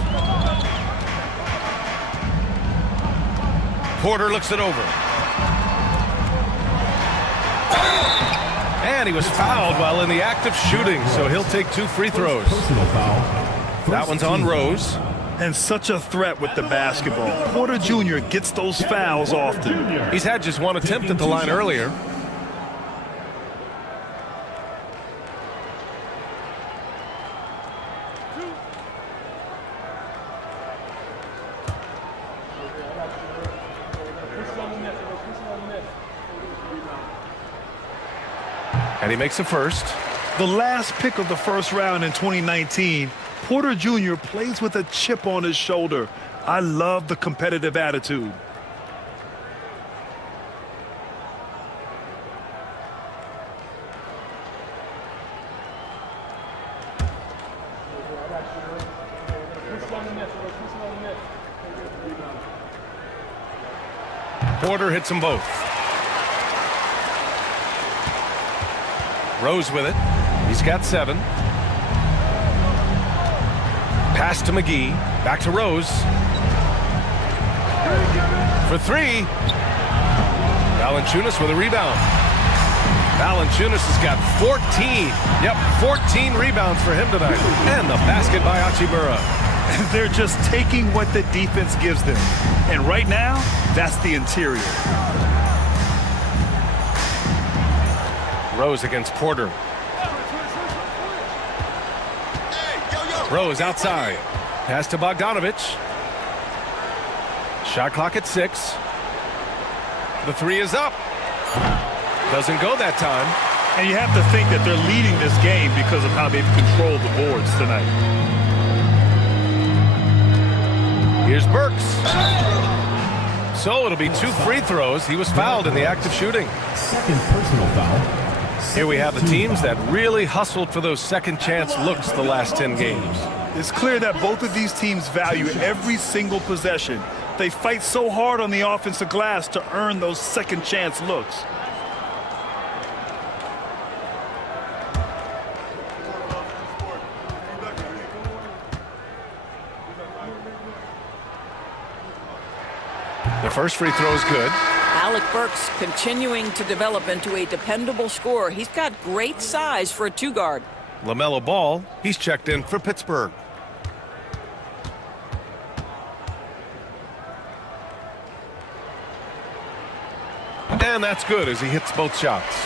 Porter looks it over. And he was fouled while in the act of shooting, so he'll take 2 free throws. Personal foul. That one's on Rose. And such a threat with the basketball. Porter Jr. gets those fouls often. He's had just 1 attempt at the line earlier. And he makes the first. The last pick of the first round in 2019, Porter Jr. plays with a chip on his shoulder. I love the competitive attitude. Porter hits them both. Rose with it. He's got 7. Pass to McGee. Back to Rose. For 3. Valanciunas with a rebound. Valanciunas has got 14. Yep, 14 rebounds for him tonight. And the basket by Hachimura. They're just taking what the defense gives them. And right now, that's the interior. Rose against Porter. Rose outside. Pass to Bogdanovich. Shot clock at 6. The 3 is up. Doesn't go that time. And you have to think that they're leading this game because of how they've controlled the boards tonight. Here's Burks. So it'll be 2 free throws. He was fouled in the act of shooting. Second personal foul. Here we have the teams that really hustled for those second chance looks the last 10 games. It's clear that both of these teams value every single possession. They fight so hard on the offensive glass to earn those second chance looks. The first free throw is good. Alec Burks continuing to develop into a dependable scorer. He's got great size for a 2-guard. LaMelo Ball, he's checked in for Pittsburgh. And that's good as he hits both shots.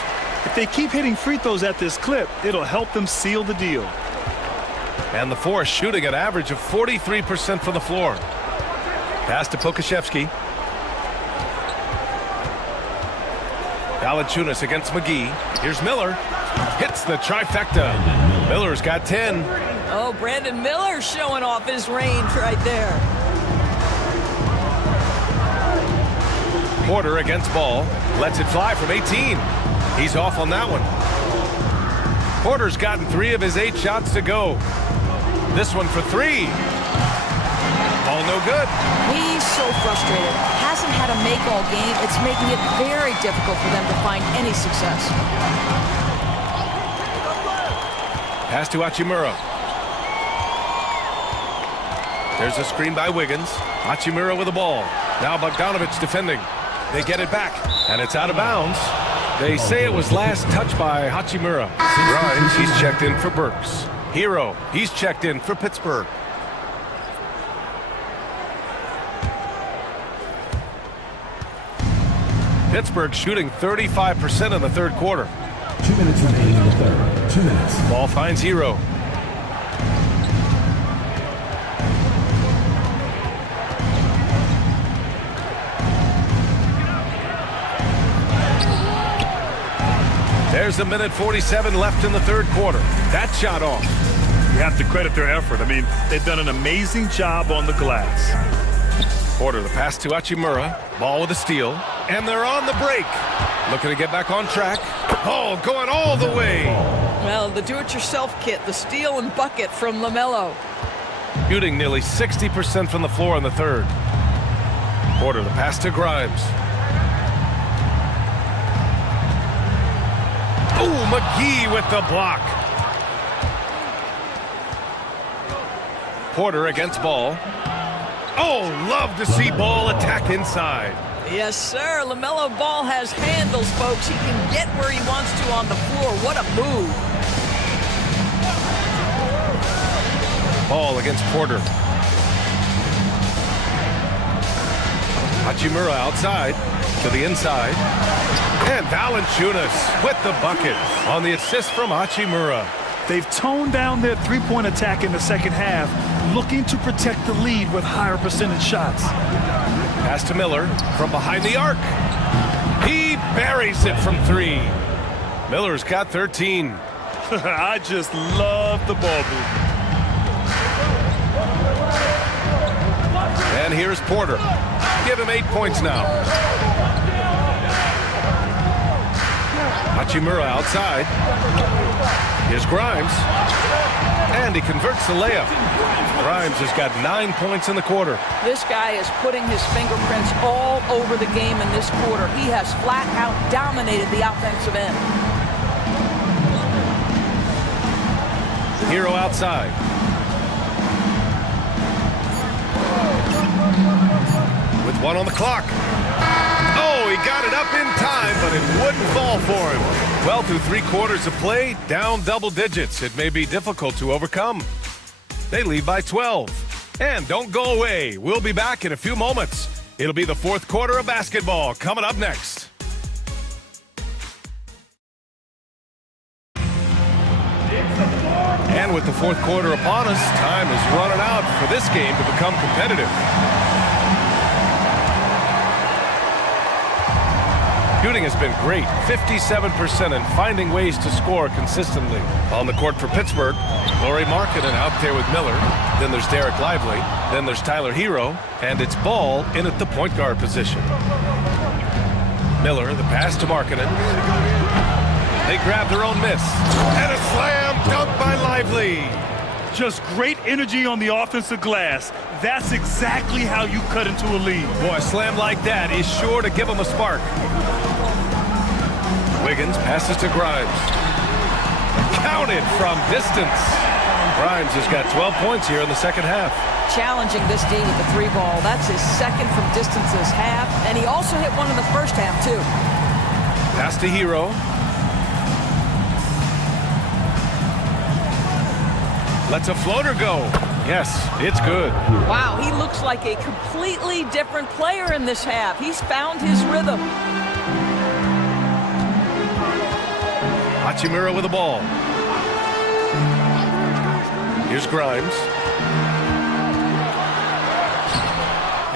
If they keep hitting free throws at this clip, it'll help them seal the deal. And the Force shooting an average of 43% from the floor. Pass to Pokashevsky. Valanciunas against McGee. Here's Miller. Hits the trifecta. Miller's got 10. Oh, Brandon Miller showing off his range right there. Porter against Ball. Lets it fly from 18. He's off on that one. Porter's gotten 3 of his 8 shots to go. This one for 3. Ball no good. He's so frustrated. Hasn't had a make all game. It's making it very difficult for them to find any success. Pass to Hachimura. There's a screen by Wiggins. Hachimura with the ball. Now Bogdanovich defending. They get it back, and it's out of bounds. They say it was last touched by Hachimura. Grimes, he's checked in for Burks. Hero, he's checked in for Pittsburgh. Pittsburgh shooting 35% in the third quarter. 2 minutes remaining in the third. 2 minutes. Ball finds Hero. There's a minute 47 left in the third quarter. That shot off. You have to credit their effort. I mean, they've done an amazing job on the glass. Porter, the pass to Hachimura. Ball with a steal. And they're on the break. Looking to get back on track. Oh, going all the way. Well, the do-it-yourself kit, the steal and bucket from LaMelo. Shooting nearly 60% from the floor in the third. Porter, the pass to Grimes. Oh, McGee with the block. Porter against Ball. Oh, love to see Ball attack inside. Yes, sir. LaMelo Ball has handles, folks. He can get where he wants to on the floor. What a move. Ball against Porter. Hachimura outside to the inside. And Valanciunas with the bucket on the assist from Hachimura. They've toned down their three-point attack in the second half, looking to protect the lead with higher percentage shots. Pass to Miller from behind the arc. He buries it from 3. Miller's got 13. I just love the ball movement. And here's Porter. Give him 8 points now. Hachimura outside. Here's Grimes. And he converts the layup. Grimes has got 9 points in the quarter. This guy is putting his fingerprints all over the game in this quarter. He has flat out dominated the offensive end. Hero outside. With 1 on the clock. Oh, he got it up in time, but it wouldn't fall for him. Well, through 3 quarters of play, down double digits. It may be difficult to overcome. They lead by 12. And don't go away. We'll be back in a few moments. It'll be the 4th quarter of basketball coming up next. And with the 4th quarter upon us, time is running out for this game to become competitive. Shooting has been great, 57%, and finding ways to score consistently. On the court for Pittsburgh, Lauri Markkanen out there with Miller. Then there's Derek Lively. Then there's Tyler Hero. And it's Ball in at the point guard position. Miller, the pass to Markkanen. They grab their own miss. And a slam dunk by Lively. Just great energy on the offensive glass. That's exactly how you cut into a lead. Boy, a slam like that is sure to give them a spark. Wiggins passes to Grimes. Counted from distance. Grimes has got 12 points here in the second half. Challenging this D with the 3 ball. That's his second from distance this half. And he also hit one in the first half, too. Pass to Hero. Lets a floater go. Yes, it's good. Wow, he looks like a completely different player in this half. He's found his rhythm. Hachimura with the ball. Here's Grimes.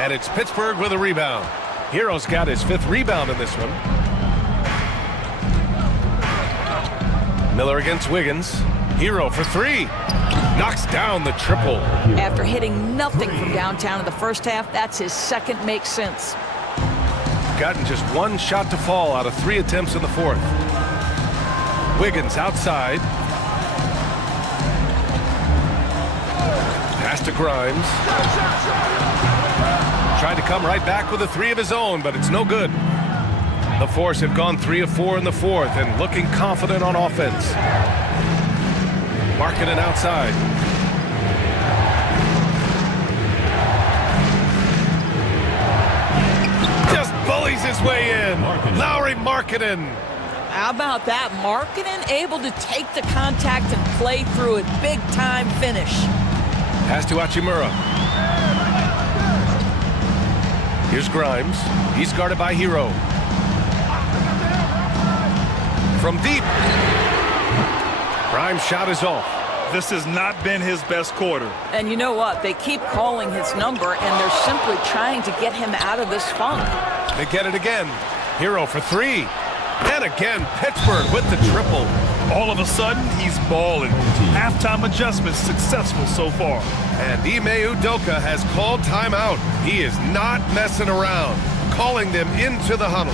And it's Pittsburgh with a rebound. Hero's got his 5th rebound in this one. Miller against Wiggins. Hero for 3. Knocks down the triple. After hitting nothing from downtown in the first half, that's his second make since. Gotten just 1 shot to fall out of 3 attempts in the 4th. Wiggins outside. Pass to Grimes. Tried to come right back with a 3 of his own, but it's no good. The Force have gone 3 of 4 in the 4th and looking confident on offense. Markkanen outside. Just bullies his way in. Lauri Markkanen. How about that? Markkanen able to take the contact and play through it. Big time finish. Pass to Hachimura. Here's Grimes. He's guarded by Hero. From deep. Grimes' shot is off. This has not been his best quarter. And you know what? They keep calling his number, and they're simply trying to get him out of this funk. They get it again. Hero for 3. And again, Pittsburgh with the triple. All of a sudden, he's balling. Halftime adjustments successful so far. And Ime Udoka has called timeout. He is not messing around, calling them into the huddle.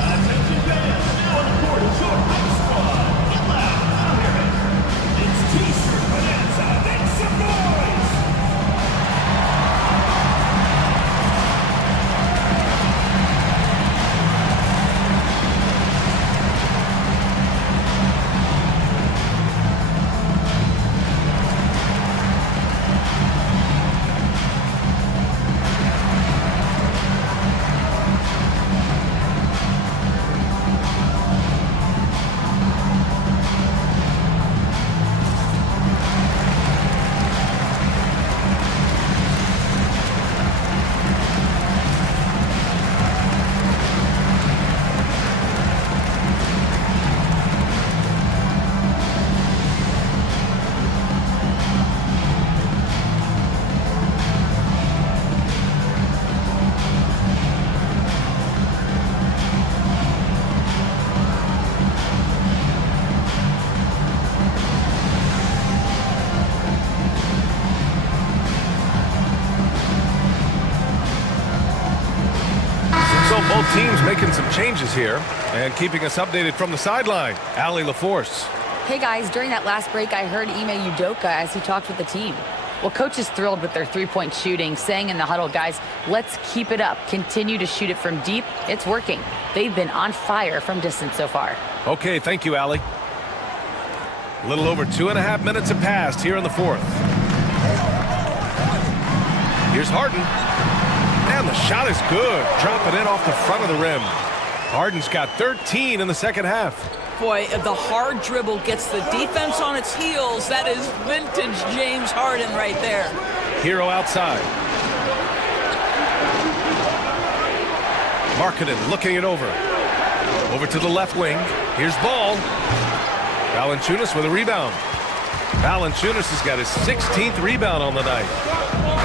Attention fans, now on the court is your house squad. Get loud, I'll hear it. It's T-shirt Bonanza. Make some noise! making some changes here and keeping us updated from the sideline. Allie LaForce. Hey guys, during that last break, I heard Ime Udoka as he talked with the team. Well, coach is thrilled with their three-point shooting, saying in the huddle, guys, let's keep it up. Continue to shoot it from deep. It's working. They've been on fire from distance so far. Okay, thank you, Allie. A little over 2.5 minutes have passed here in the fourth. Here's Harden. And the shot is good. Drop it in off the front of the rim. Harden's got 13 in the second half. Boy, the hard dribble gets the defense on its heels. That is vintage James Harden right there. Hero outside. Markkanen looking it over. Over to the left wing. Here's Ball. Valanciunas with a rebound. Valanciunas has got his 16th rebound on the night.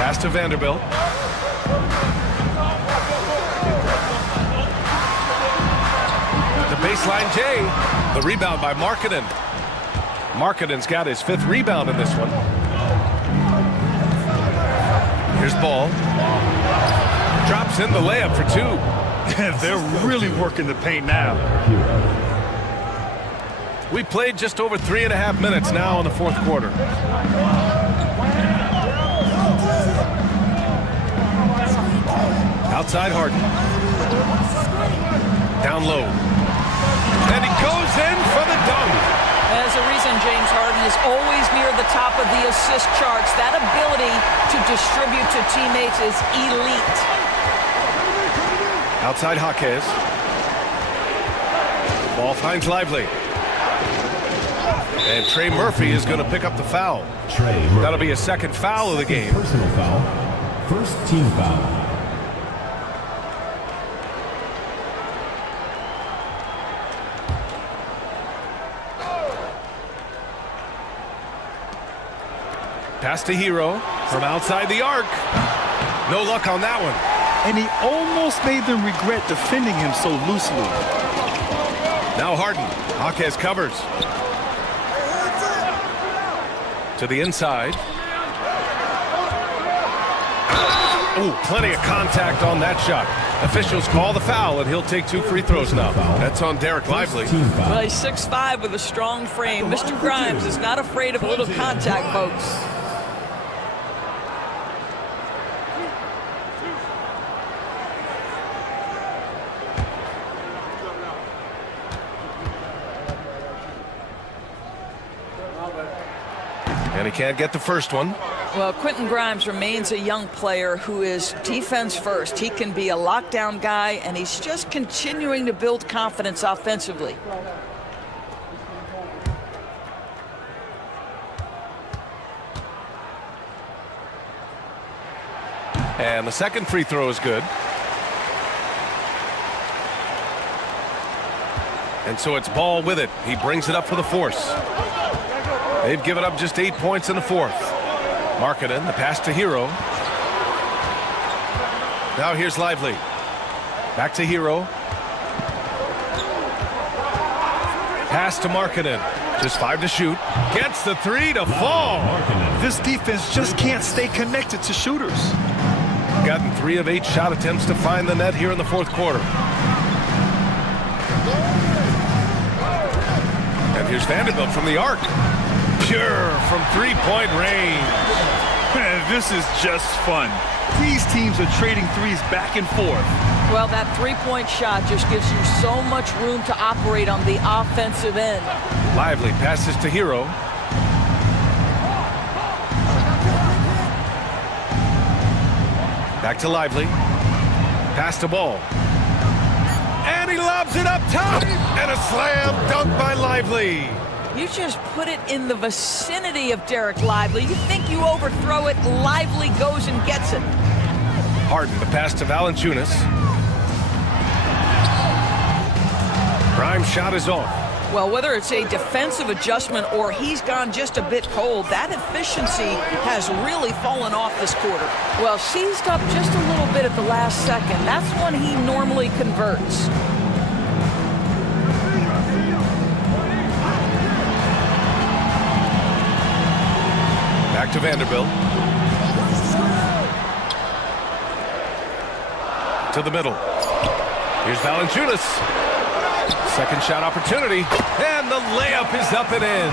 Pass to Vanderbilt. The baseline J. The rebound by Markkanen. Markkanen's got his 5th rebound in this one. Here's Ball. Drops in the layup for 2. They're really working the paint now. We played just over 3.5 minutes now in the fourth quarter. Outside Harden. Down low. And he goes in for the dunk. There's a reason James Harden is always near the top of the assist charts. That ability to distribute to teammates is elite. Outside Jaquez. Ball finds Lively. And Trey Murphy is going to pick up the foul. That'll be a second foul of the game. Personal foul. First team foul. Pass to Hero from outside the arc. No luck on that one. And he almost made them regret defending him so loosely. Now Harden. Jaquez covers. To the inside. Ooh, plenty of contact on that shot. Officials call the foul, and he'll take 2 free throws now. That's on Derek Lively. Well, he's 6'5" with a strong frame. Mr. Grimes is not afraid of a little contact, folks. And he can't get the first one. Well, Quentin Grimes remains a young player who is defense first. He can be a lockdown guy, and he's just continuing to build confidence offensively. And the second free throw is good. And so it's Ball with it. He brings it up for the force. They've given up just 8 points in the fourth. Markkanen, the pass to Hero. Now here's Lively. Back to Hero. Pass to Markkanen. Just 5 to shoot. Gets the 3 to fall. This defense just can't stay connected to shooters. Gotten 3 of 8 shot attempts to find the net here in the fourth quarter. And here's Vanderbilt from the arc. Pure from 3-point range. This is just fun. These teams are trading threes back and forth. Well, that 3-point shot just gives you so much room to operate on the offensive end. Lively passes to Hero. Back to Lively. Pass to Ball. And he lobs it up top. And a slam dunk by Lively. You just put it in the vicinity of Derek Lively. You think you overthrow it, Lively goes and gets it. Harden, the pass to Valanciunas. Grimes' shot is off. Well, whether it's a defensive adjustment or he's gone just a bit cold, that efficiency has really fallen off this quarter. Well, seized up just a little bit at the last second. That's when he normally converts. Back to Vanderbilt. To the middle. Here's Valanciunas. Second shot opportunity. And the layup is up and in.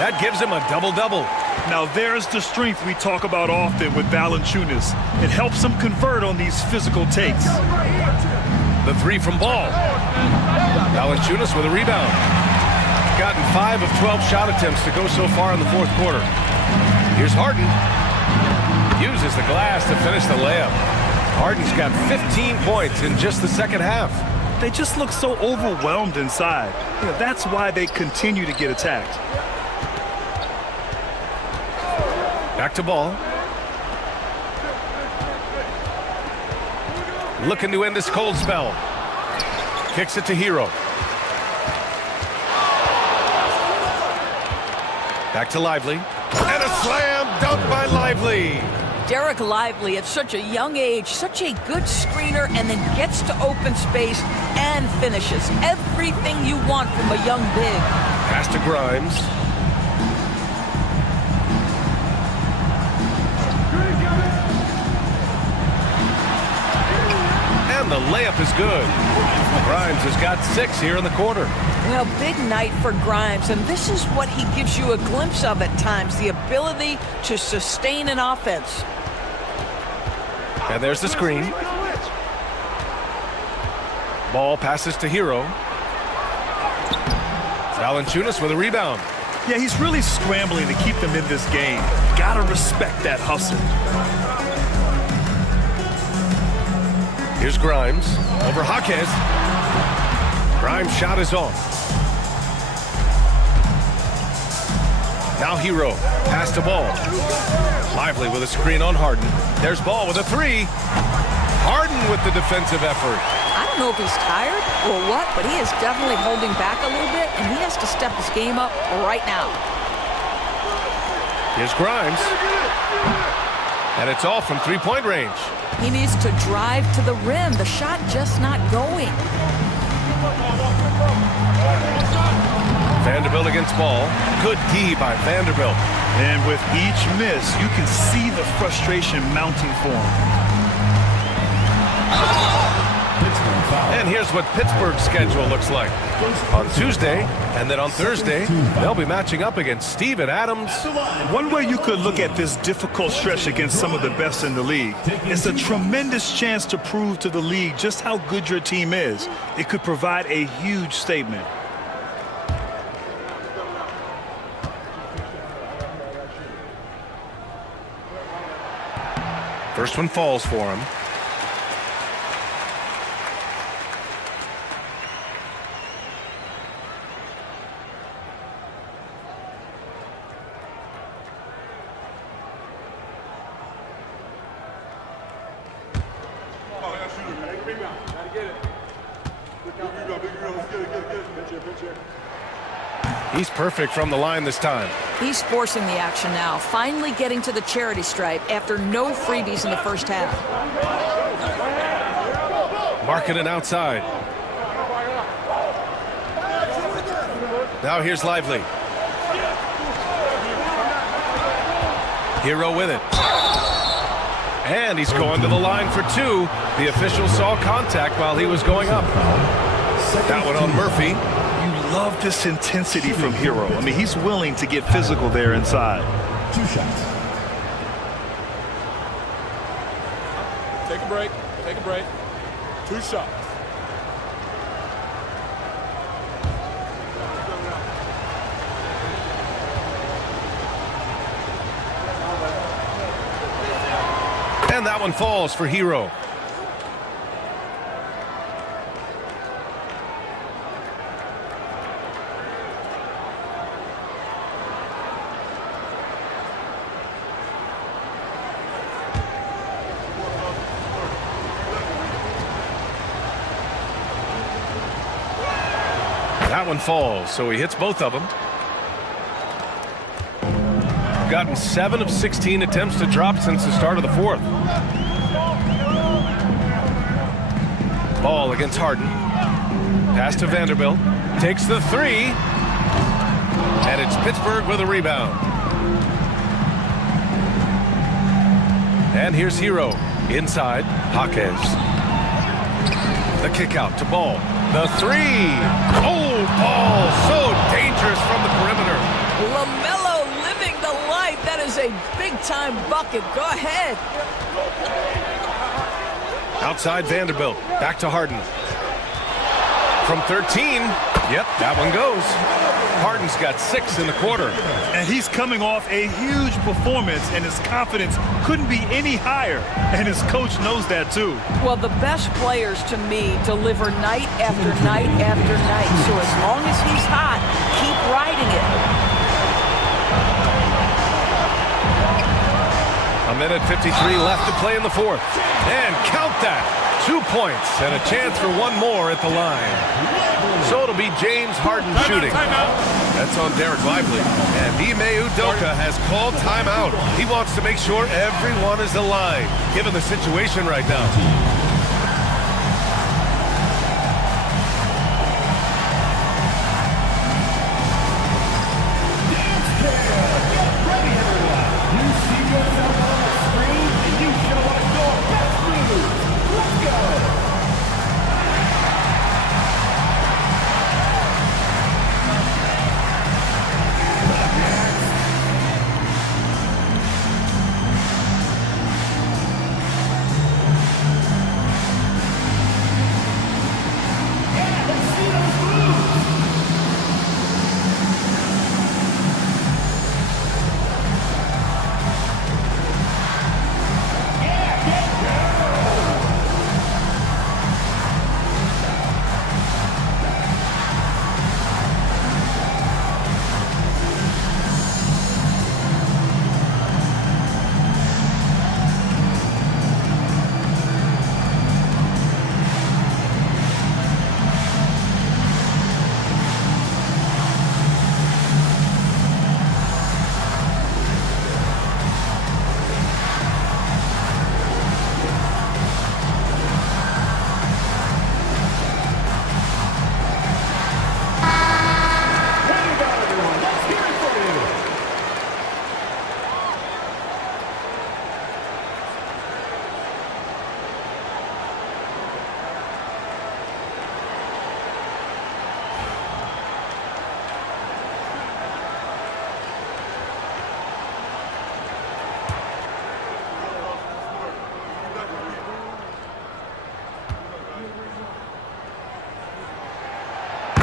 That gives him a double-double. Now there's the strength we talk about often with Valanciunas. It helps him convert on these physical takes. The three from Ball. Valanciunas with a rebound. Gotten 5 of 12 shot attempts to go so far in the fourth quarter. Here's Harden. Uses the glass to finish the layup. Harden's got 15 points in just the second half. They just look so overwhelmed inside. You know, that's why they continue to get attacked. Back to Ball. Looking to end this cold spell. Kicks it to Hero. Back to Lively. And a slam dunk by Lively. Derek Lively, at such a young age, such a good screener, and then gets to open space and finishes. Everything you want from a young big. Pass to Grimes. And the layup is good. Grimes has got 6 here in the quarter. Well, big night for Grimes, and this is what he gives you a glimpse of at times, the ability to sustain an offense. And there's the screen. Ball passes to Hero. Valanciunas with a rebound. Yeah, he's really scrambling to keep them in this game. Gotta respect that hustle. Here's Grimes over Jaquez. Grimes' shot is off. Now Hero. Pass to Ball. Lively with a screen on Harden. There's Ball with a 3. Harden with the defensive effort. I don't know if he's tired or what, but he is definitely holding back a little bit, and he has to step his game up right now. Here's Grimes. And it's all from three-point range. He needs to drive to the rim. The shot just not going. Vanderbilt against Ball. Good D by Vanderbilt. And with each miss, you can see the frustration mounting for him. And here's what Pittsburgh's schedule looks like. On Tuesday, and then on Thursday, they'll be matching up against Steven Adams. One way you could look at this difficult stretch against some of the best in the league, it's a tremendous chance to prove to the league just how good your team is. It could provide a huge statement. First one falls for him. He's perfect from the line this time. He's forcing the action now, finally getting to the charity stripe after no freebies in the first half. Markkanen outside. Now here's Lively. Hero with it. And he's going to the line for 2. The official saw contact while he was going up. That one on Murphy. Love this intensity from Hero. I mean, he's willing to get physical there inside. 2 shots. Take a break. Take a break. 2 shots. And that one falls for Hero. That one falls, so he hits both of them. Gotten 7 of 16 attempts to drop since the start of the fourth. Ball against Harden. Pass to Vanderbilt. Takes the 3. And it's Pittsburgh with a rebound. And here's Hero. Inside, Jaquez. The kick out to Ball. The three. Oh, Ball so dangerous from the perimeter. LaMelo living the life. That is a big-time bucket. Go ahead. Outside Vanderbilt. Back to Harden. From 13. Yep, that one goes. Harden's got 6 in the quarter. And he's coming off a huge performance, and his confidence couldn't be any higher. And his coach knows that, too. Well, the best players, to me, deliver night after night after night. So as long as he's hot, keep riding it. A minute 53 left to play in the fourth. And count that. 2 points and a chance for one more at the line. So it'll be James Harden shooting. That's on Derek Lively. And Ime Udoka has called timeout. He wants to make sure everyone is aligned, given the situation right now.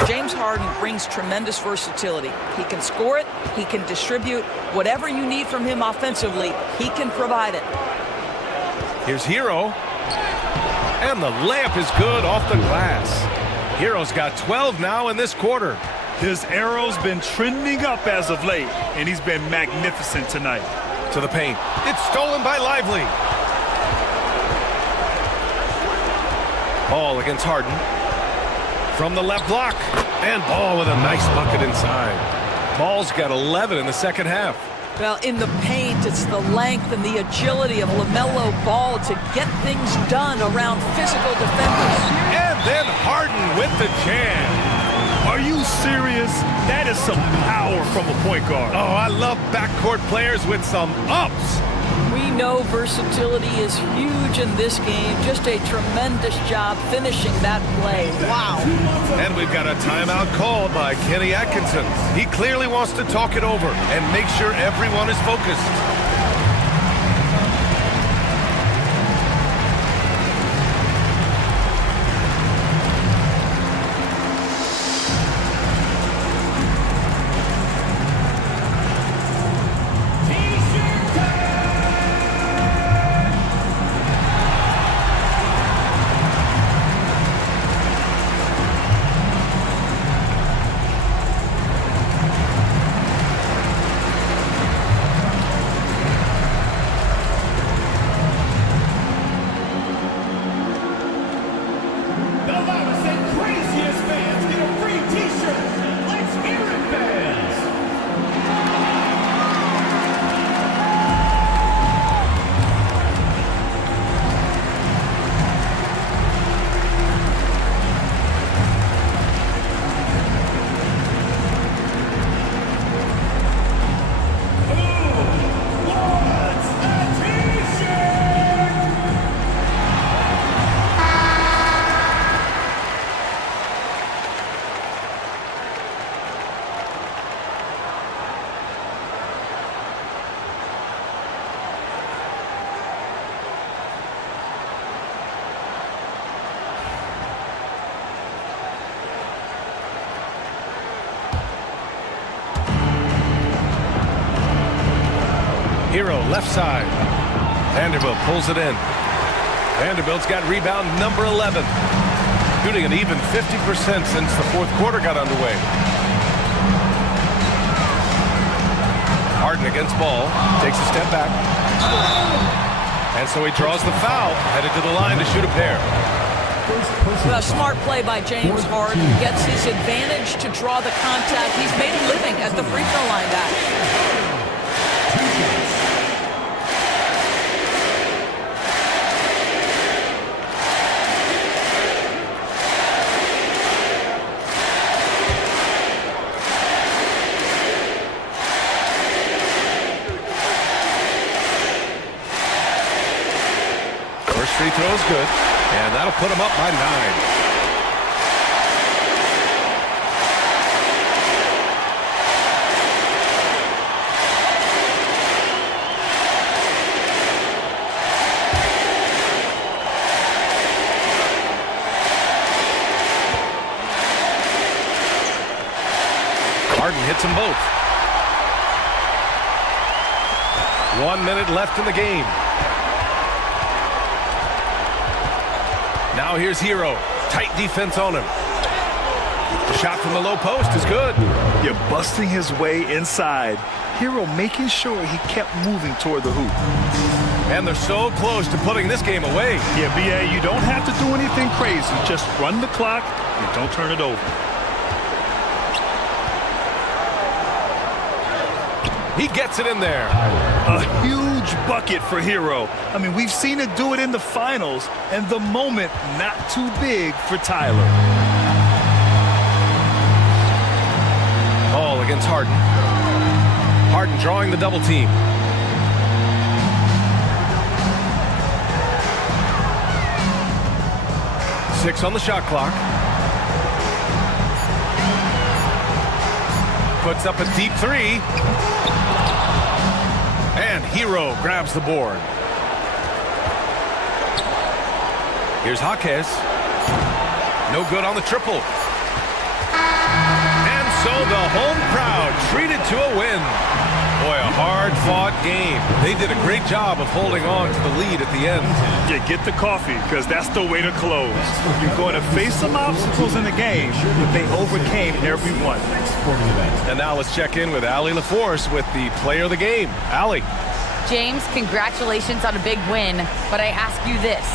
James Harden brings tremendous versatility. He can score it, he can distribute. Whatever you need from him offensively, he can provide it. Here's Hero. And the layup is good off the glass. Hero's got 12 now in this quarter. His arrow's been trending up as of late, and he's been magnificent tonight. To the paint. It's stolen by Lively. Ball against Harden. From the left block. And Ball with a nice bucket inside. Ball's got 11 in the second half. Well, in the paint, it's the length and the agility of LaMelo Ball to get things done around physical defenders. And then Harden with the jam. Are you serious? That is some power from a point guard. Oh, I love backcourt players with some ups. We know versatility is huge in this game. Just a tremendous job finishing that play. Wow. And we've got a timeout called by Kenny Atkinson. He clearly wants to talk it over and make sure everyone is focused. Hero left side. Vanderbilt pulls it in. Vanderbilt's got rebound number 11. Shooting an even 50% since the fourth quarter got underway. Harden against Ball. Takes a step back. And so he draws the foul. Headed to the line to shoot a pair. A smart play by James Harden. Gets his advantage to draw the contact. He's made a living at the free throw line back. First free throw is good, and that'll put him up by 9. Harden hits them both. 1 minute left in the game. Now here's Hero. Tight defense on him. The shot from the low post is good. You're busting his way inside. Hero making sure he kept moving toward the hoop. And they're so close to putting this game away. Yeah, BA, you don't have to do anything crazy. Just run the clock and don't turn it over. He gets it in there. A huge bucket for Hero. I mean, we've seen it do it in the finals, and the moment not too big for Tyler. Ball against Harden. Harden drawing the double team. Six on the shot clock. Puts up a deep three. And Hero grabs the board. Here's Jaquez. No good on the triple. And so the home crowd treated to a win. Boy, a hard-fought game. They did a great job of holding on to the lead at the end. Yeah, get the coffee, because that's the way to close. You're going to face some obstacles in the game, but they overcame every one. And now let's check in with Allie LaForce with the player of the game. Allie. James, congratulations on a big win, but I ask you this.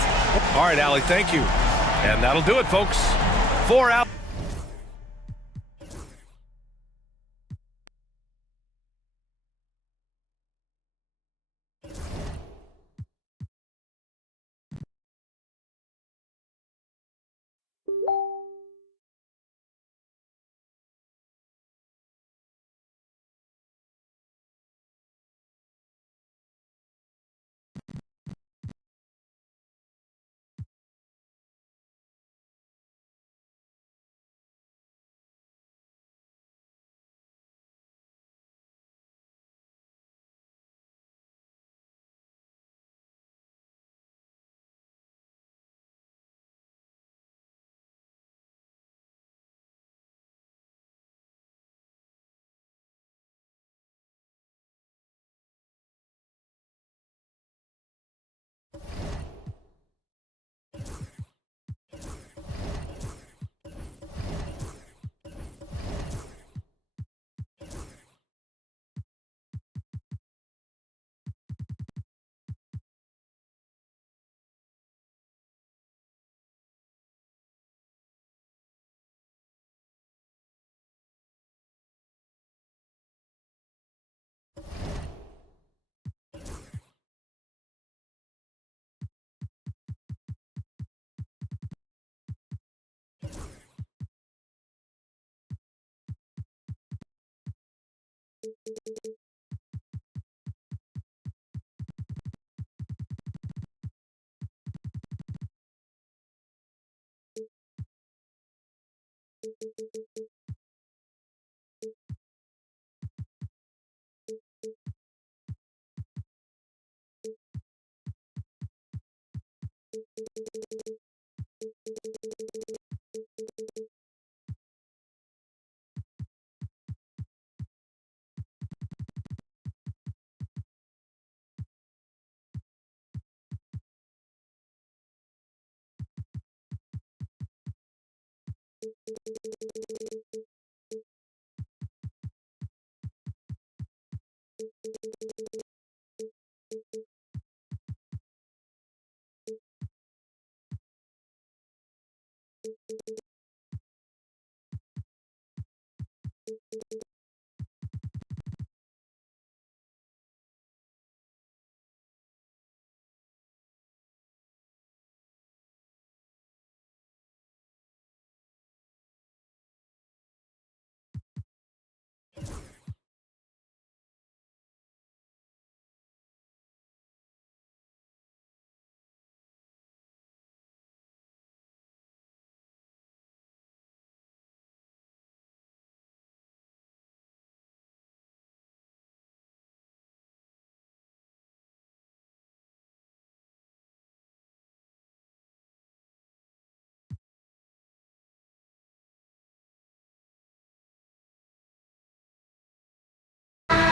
All right, Allie, thank you. And that'll do it, folks. 4 out.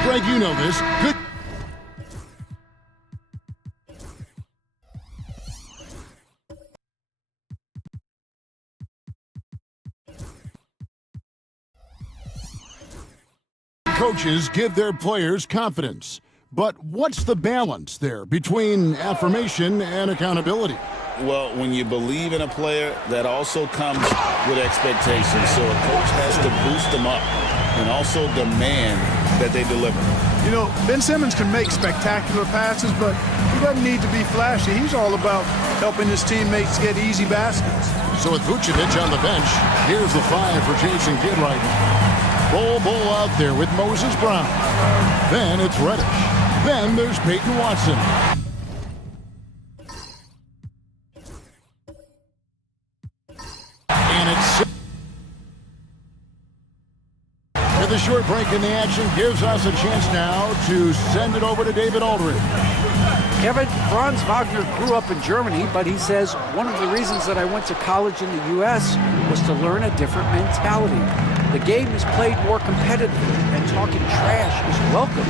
Greg, you know this. Good. Coaches give their players confidence. But what's the balance there between affirmation and accountability? Well, when you believe in a player, that also comes with expectations. So a coach has to boost them up and also demand that they deliver. You know, Ben Simmons can make spectacular passes, but he doesn't need to be flashy. He's all about helping his teammates get easy baskets. So with Vucevic on the bench, here's the 5 for Jason Kidd right now. Bull out there with Moses Brown. Then it's Reddish. Then there's Peyton Watson. And it's with a short break in the action gives us a chance now to send it over to David Aldridge. Kevin, Franz Wagner grew up in Germany, but he says one of the reasons that I went to college in the U.S. was to learn a different mentality. The game is played more competitively, and talking trash is welcome.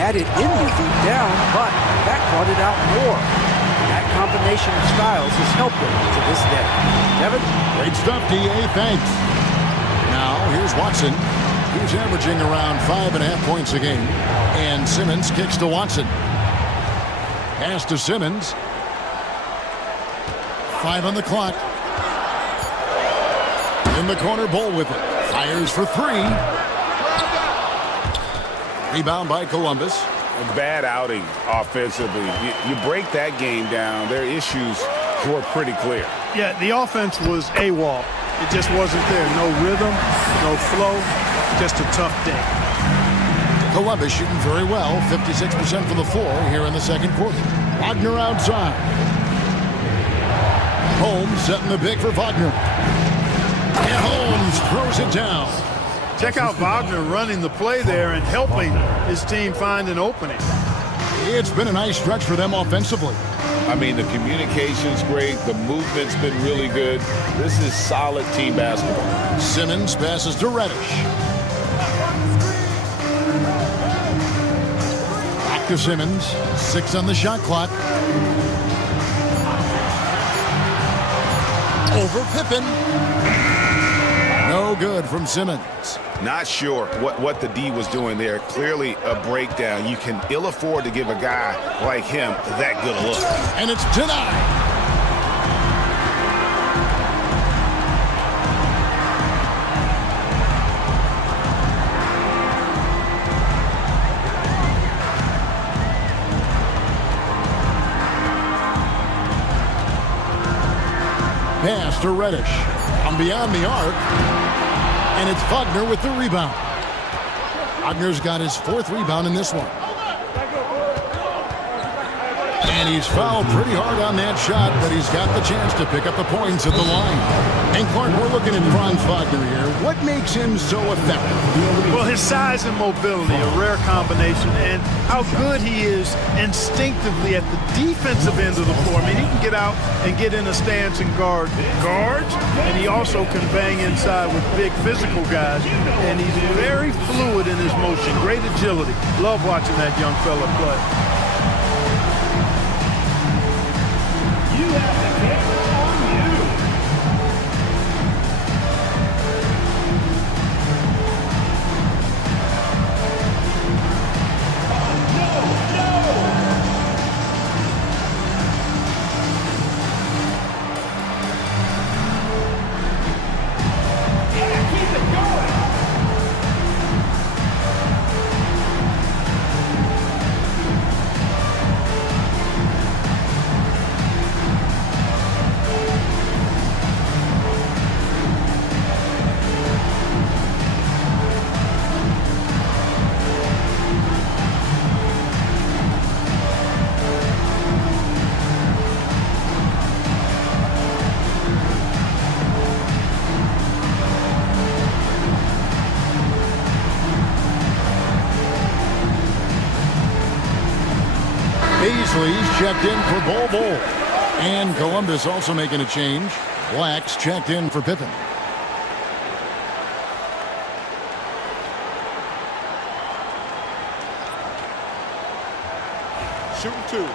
Had it in me deep down, but that brought it out more. That combination of styles has helped him to this day. Kevin? Great stuff, D.A. Thanks. Now, here's Watson. He's averaging around 5.5 points a game. And Simmons kicks to Watson. Pass to Simmons. 5 on the clock. In the corner, Bull with it. Fires for 3. Rebound by Columbus. A bad outing offensively. You break that game down, their issues were pretty clear. Yeah, the offense was AWOL. It just wasn't there. No rhythm, no flow, just a tough day. Columbus shooting very well, 56% from the floor here in the second quarter. Wagner outside. Holmes setting the pick for Wagner. And Holmes throws it down. Check out Wagner running the play there and helping his team find an opening. It's been a nice stretch for them offensively. I mean, the communication's great. The movement's been really good. This is solid team basketball. Simmons passes to Reddish. Back to Simmons. 6 on the shot clock. Over Pippen. No good from Simmons. Not sure what the D was doing there. Clearly a breakdown. You can ill afford to give a guy like him that good a look. And it's denied. Pass to Reddish. From beyond the arc. And it's Wagner with the rebound. Wagner's got his 4th rebound in this one. And he's fouled pretty hard on that shot, but he's got the chance to pick up the points at the line. And Clark, we're looking at Franz Wagner here. What makes him so effective? Well, his size and mobility, a rare combination, and how good he is instinctively at the defensive end of the floor. I mean, he can get out and get in a stance and guard guards, and he also can bang inside with big physical guys, and he's very fluid in his motion, great agility. Love watching that young fella play. Paisley's checked in for Bol. And Columbus also making a change. Black's checked in for Pippen. Shooting 2.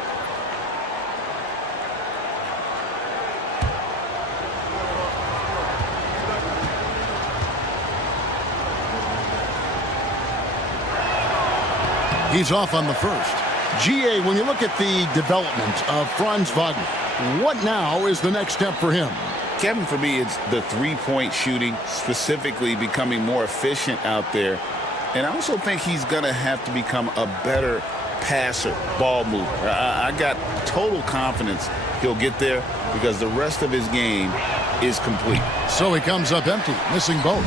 He's off on the first. GA, when you look at the development of Franz Wagner, what now is the next step for him? Kevin, for me, it's the three-point shooting, specifically becoming more efficient out there. And I also think he's going to have to become a better passer, ball mover. I got total confidence he'll get there because the rest of his game is complete. So he comes up empty, missing both.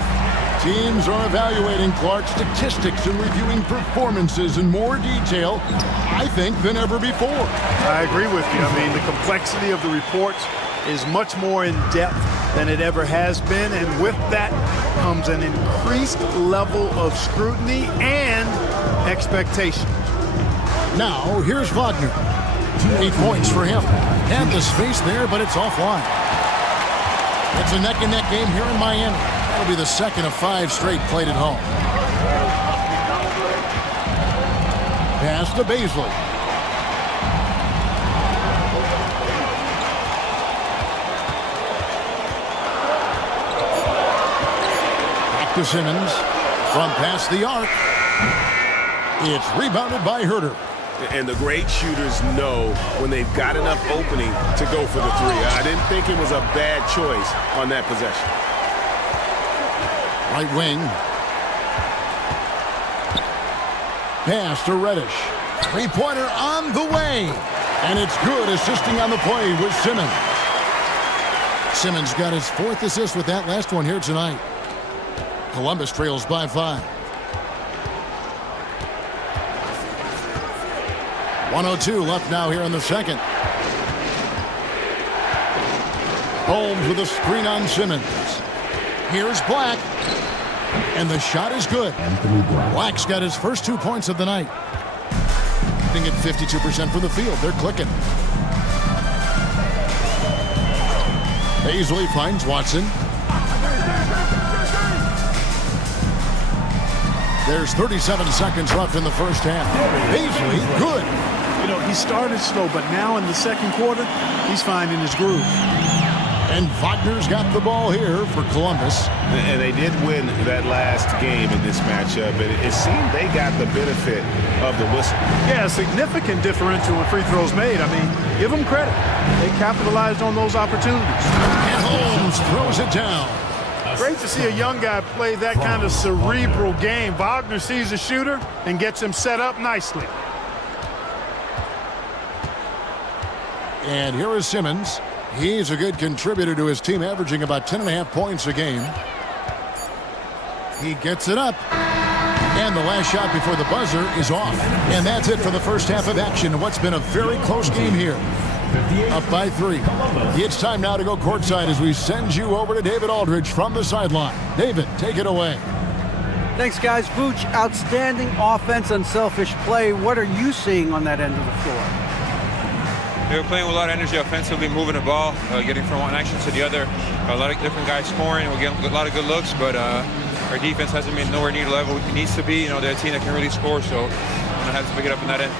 Teams are evaluating Clark's statistics and reviewing performances in more detail, I think, than ever before. I agree with you. I mean, the complexity of the reports is much more in depth than it ever has been, and with that comes an increased level of scrutiny and expectation. Now, here's Wagner. 8 points for him. Had the space there, but it's offline. It's a neck-and-neck game here in Miami. That'll be the second of 5 straight played at home. Pass to Paisley. Back to Simmons. From past the arc. It's rebounded by Herter. And the great shooters know when they've got enough opening to go for the three. I didn't think it was a bad choice on that possession. Right wing. Pass to Reddish. Three-pointer on the way. And it's good, assisting on the play with Simmons. Simmons got his 4th assist with that last one here tonight. Columbus trails by 5. 1:02 left now here in the second. Holmes with a screen on Simmons. Here's Black. And the shot is good. Black's got his first 2 points of the night. Hitting at 52% from the field. They're clicking. Paisley finds Watson. There's 37 seconds left in the first half. Paisley, good. You know, he started slow, but now in the second quarter, he's finding his groove. And Wagner's got the ball here for Columbus. And they did win that last game in this matchup, and it seemed they got the benefit of the whistle. Yeah, a significant differential in free throws made. I mean, give them credit. They capitalized on those opportunities. And Holmes throws it down. Great to see a young guy play that kind of cerebral game. Wagner sees a shooter and gets him set up nicely. And here is Simmons. He's a good contributor to his team, averaging about 10.5 points a game. He gets it up. And the last shot before the buzzer is off. And that's it for the first half of action. What's been a very close game here. Up by 3. It's time now to go courtside as we send you over to David Aldridge from the sideline. David, take it away. Thanks, guys. Vooch, outstanding offense, unselfish play. What are you seeing on that end of the floor? They were playing with a lot of energy offensively, moving the ball, getting from one action to the other. A lot of different guys scoring. We're getting a lot of good looks, but our defense hasn't been nowhere near the level it needs to be. You know, they're a team that can really score, so we're going to have to pick it up in that end.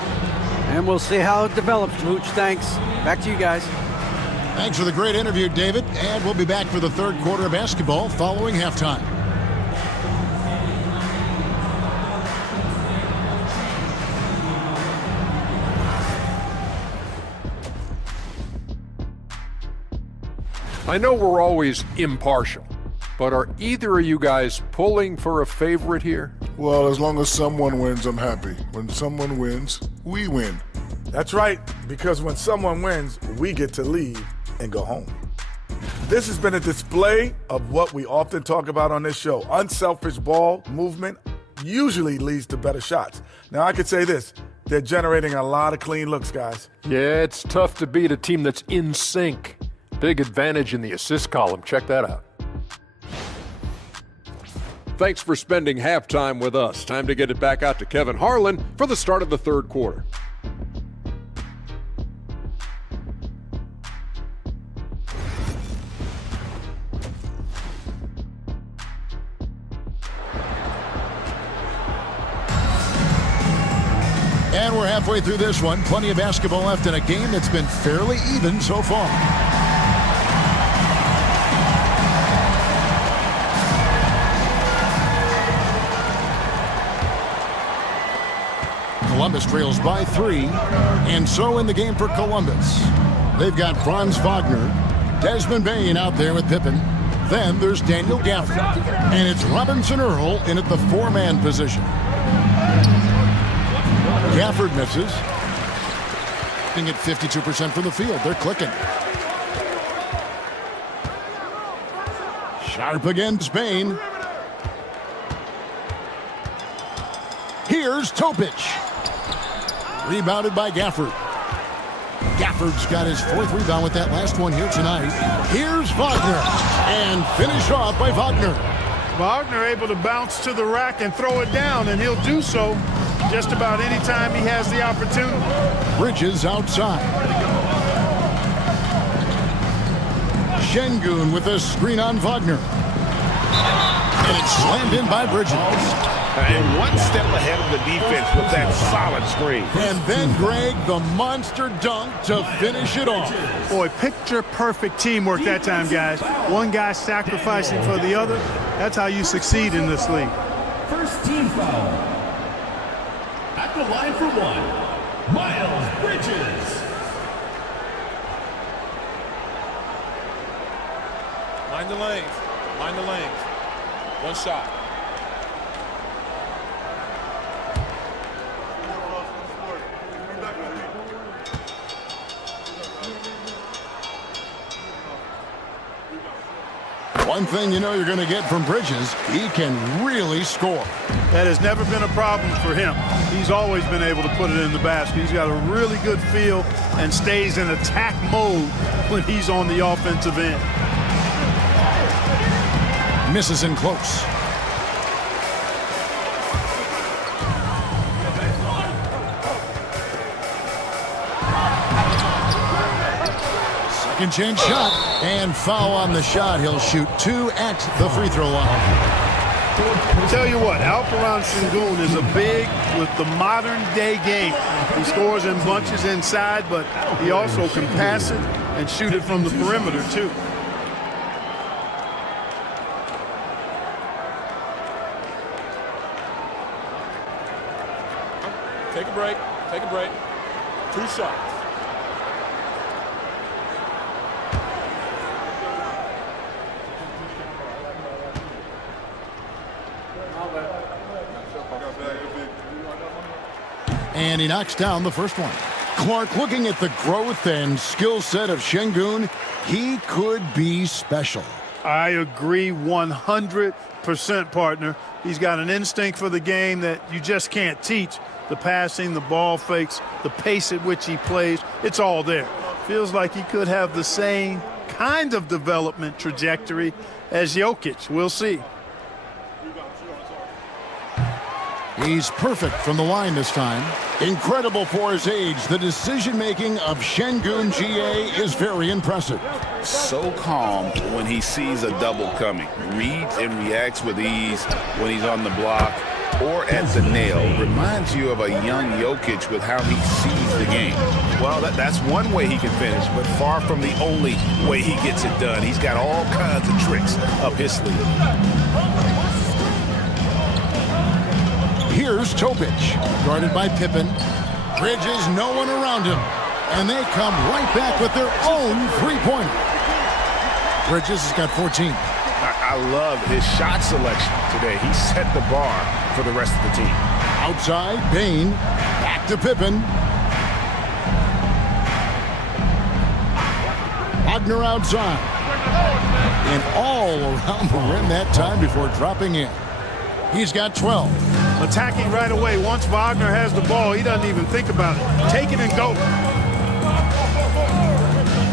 And we'll see how it develops, Vooch. Thanks. Back to you guys. Thanks for the great interview, David. And we'll be back for the third quarter of basketball following halftime. I know we're always impartial, but are either of you guys pulling for a favorite here? Well, as long as someone wins, I'm happy. When someone wins, we win. That's right, because when someone wins, we get to leave and go home. This has been a display of what we often talk about on this show. Unselfish ball movement usually leads to better shots. Now, I could say this. They're generating a lot of clean looks, guys. Yeah, it's tough to beat a team that's in sync. Big advantage in the assist column. Check that out. Thanks for spending halftime with us. Time to get it back out to Kevin Harlan for the start of the third quarter. halfway through this one. Plenty of basketball left in a game that's been fairly even so far. Columbus trails by 3, and so in the game for Columbus. They've got Franz Wagner, Desmond Bain out there with Pippen. Then there's Daniel Gafford, and it's Robinson Earl in at the 4-man position. Gafford misses. At 52% from the field. They're clicking. Sharp against Bain. Here's Topic. Rebounded by Gafford. Gafford's got his 4th rebound with that last one here tonight. Here's Wagner. And finished off by Wagner. Wagner able to bounce to the rack and throw it down, and he'll do so just about any time he has the opportunity. Bridges outside. Şengün with a screen on Wagner. And it's slammed in by Bridges. And one step ahead of the defense with that solid screen. And then Greg, the monster dunk to finish it off. Boy, picture-perfect teamwork that time, guys. One guy sacrificing for the other. That's how you succeed in this league. First team foul. At the line for 1, Miles Bridges. Mind the lanes. Mind the lanes. One shot. One thing you know you're going to get from Bridges, he can really score. That has never been a problem for him. He's always been able to put it in the basket. He's got a really good feel and stays in attack mode when he's on the offensive end. Misses in close. Second chance shot, and foul on the shot. He'll shoot 2 at the free throw line. I'll tell you what, Alperen Şengün is a big with the modern day game. He scores in bunches inside, but he also can pass it and shoot it from the perimeter too. Take a break. Take a break. 2 shots. And he knocks down the first one. Clark, looking at the growth and skill set of Şengün, he could be special. I agree 100%, partner. He's got an instinct for the game that you just can't teach. The passing, the ball fakes, the pace at which he plays, it's all there. Feels like he could have the same kind of development trajectory as Jokic. We'll see. He's perfect from the line this time. Incredible for his age. The decision-making of Şengün GA is very impressive. So calm when he sees a double coming. Reads and reacts with ease when he's on the block or at the nail. Reminds you of a young Jokic with how he sees the game. Well, that's one way he can finish, but far from the only way he gets it done. He's got all kinds of tricks up his sleeve. Here's Topic, guarded by Pippen. Bridges, no one around him. And they come right back with their own three-pointer. Bridges has got 14. I love his shot selection today. He set the bar for the rest of the team. Outside, Bain. Back to Pippen. Wagner outside. And all around the rim that time before dropping in. He's got 12. Attacking right away. Once Wagner has the ball, he doesn't even think about it. Take it and go.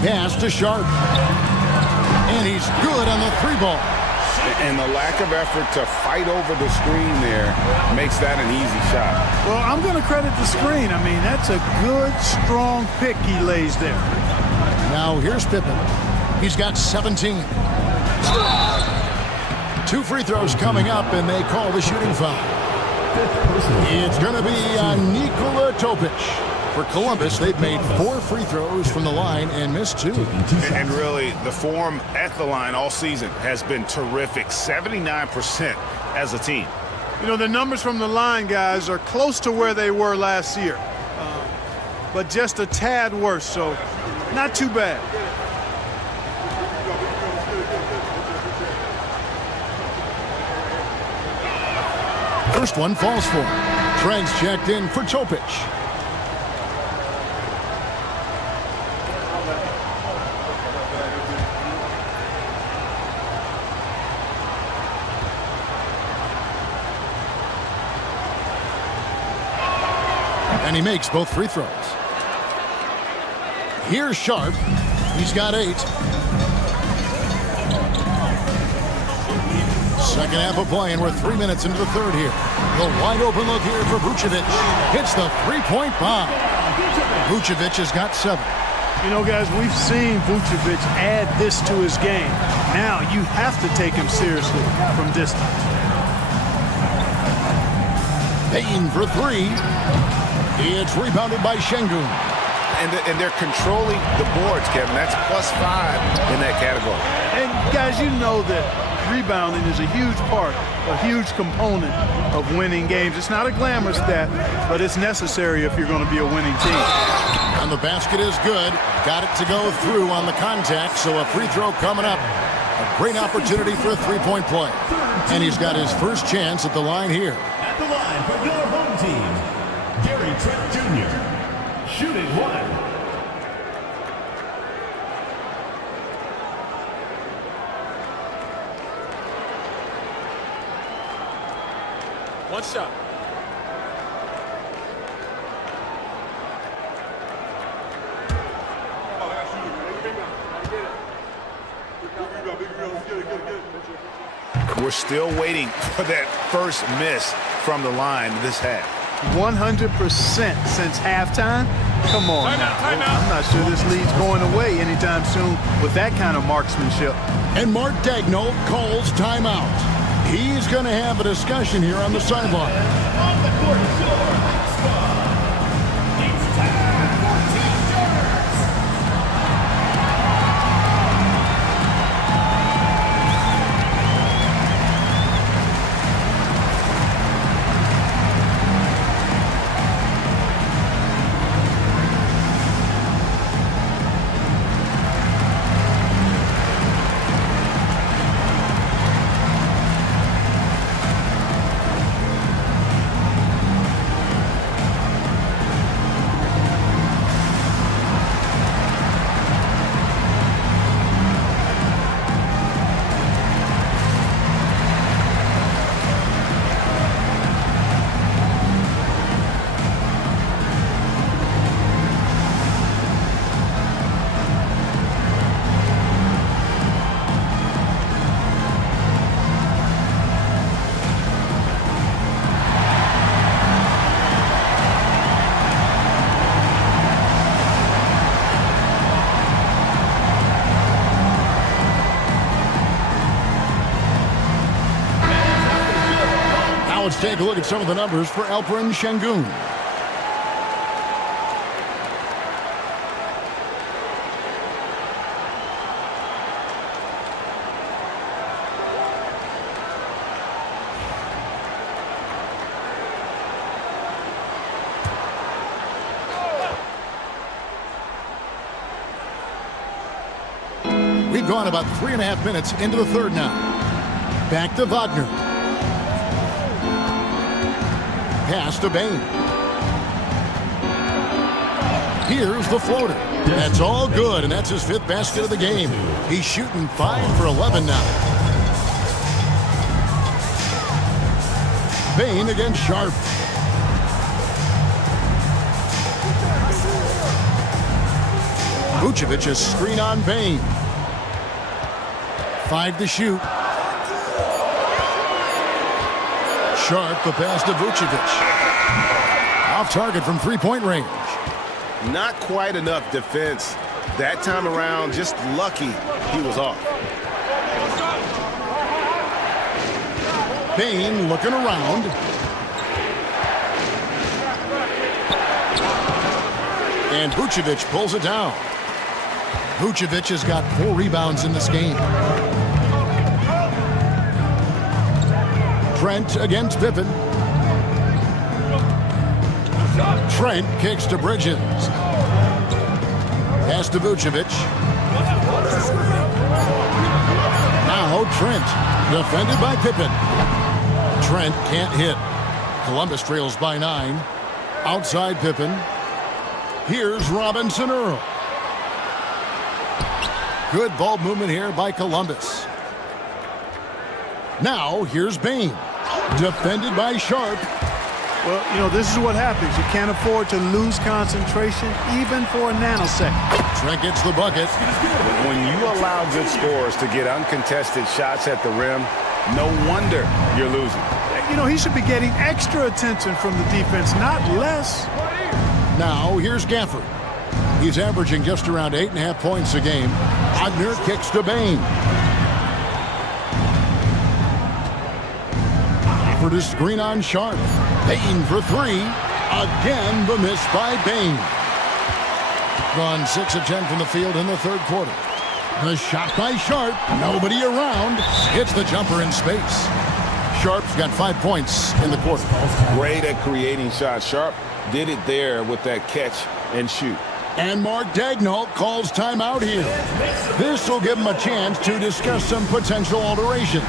Pass to Sharp. And he's good on the 3-ball. And the lack of effort to fight over the screen there makes that an easy shot. Well, I'm going to credit the screen. I mean, that's a good, strong pick he lays there. Now here's Pippen. He's got 17. 2 free throws coming up, and they call the shooting foul. It's going to be Nikola Topic. For Columbus, they've made 4 free throws from the line and missed 2. And really, the form at the line all season has been terrific. 79% as a team. You know, the numbers from the line, guys, are close to where they were last year. But just a tad worse, so not too bad. First one falls for him. Trent's checked in for Topic. And he makes both free throws. Here's Sharp. He's got 8. Second half of play, and we're 3 minutes into the third here. The wide open look here for Vucevic. Hits the three-point bomb. Vucevic has got 7. You know, guys, we've seen Vucevic add this to his game. Now you have to take him seriously from distance. Payne for 3. It's rebounded by Şengün. And they're controlling the boards, Kevin. That's +5 in that category. And, guys, you know that rebounding is a huge part, a huge component of winning games. It's not a glamorous stat, but it's necessary if you're going to be a winning team. And the basket is good. Got it to go through on the contact, so a free throw coming up. A great opportunity for a three-point play. And he's got his first chance at the line here. At the line for your home team, Gary Trent Jr. shooting 1. One shot. We're still waiting for that first miss from the line this half. 100% since halftime. Come on now. Timeout. I'm not sure this lead's going away anytime soon with that kind of marksmanship. And Mark Daigneault calls timeout. He's going to have a discussion here on the sideline. On the court, it's time 14 yards. Let's take a look at some of the numbers for Alperen Şengün. We've gone about 3.5 minutes into the third now. Back to Wagner. Pass to Bane. Here's the floater. That's all good, and that's his 5th basket of the game. He's shooting 5 for 11 now. Bane against Sharp. Vucevic a screen on Bane. 5 to shoot. Sharp, the pass to Vucevic. Off target from three-point range. Not quite enough defense that time around. Just lucky he was off. Bane looking around. And Vucevic pulls it down. Vucevic has got 4 rebounds in this game. Trent against Pippen. Trent kicks to Bridges. Pass to Vucevic. Now Trent, defended by Pippen. Trent can't hit. Columbus trails by 9. Outside Pippen. Here's Robinson Earl. Good ball movement here by Columbus. Now here's Bain. Defended by Sharp. Well, you know, this is what happens. You can't afford to lose concentration even for a nanosecond. Trent gets the bucket. When you allow good scorers to get uncontested shots at the rim, no wonder you're losing. You know, he should be getting extra attention from the defense, not less. Now here's Gafford. He's averaging just around 8.5 points a game. Wagner kicks to Bain. For the screen on Sharp. Bain for 3. Again, the miss by Bain. Gone 6 of 10 from the field in the third quarter. The shot by Sharp. Nobody around. Hits the jumper in space. Sharp's got 5 points in the quarter. Great at creating shots. Sharp did it there with that catch and shoot. And Mark Daigneault calls timeout here. This will give him a chance to discuss some potential alterations.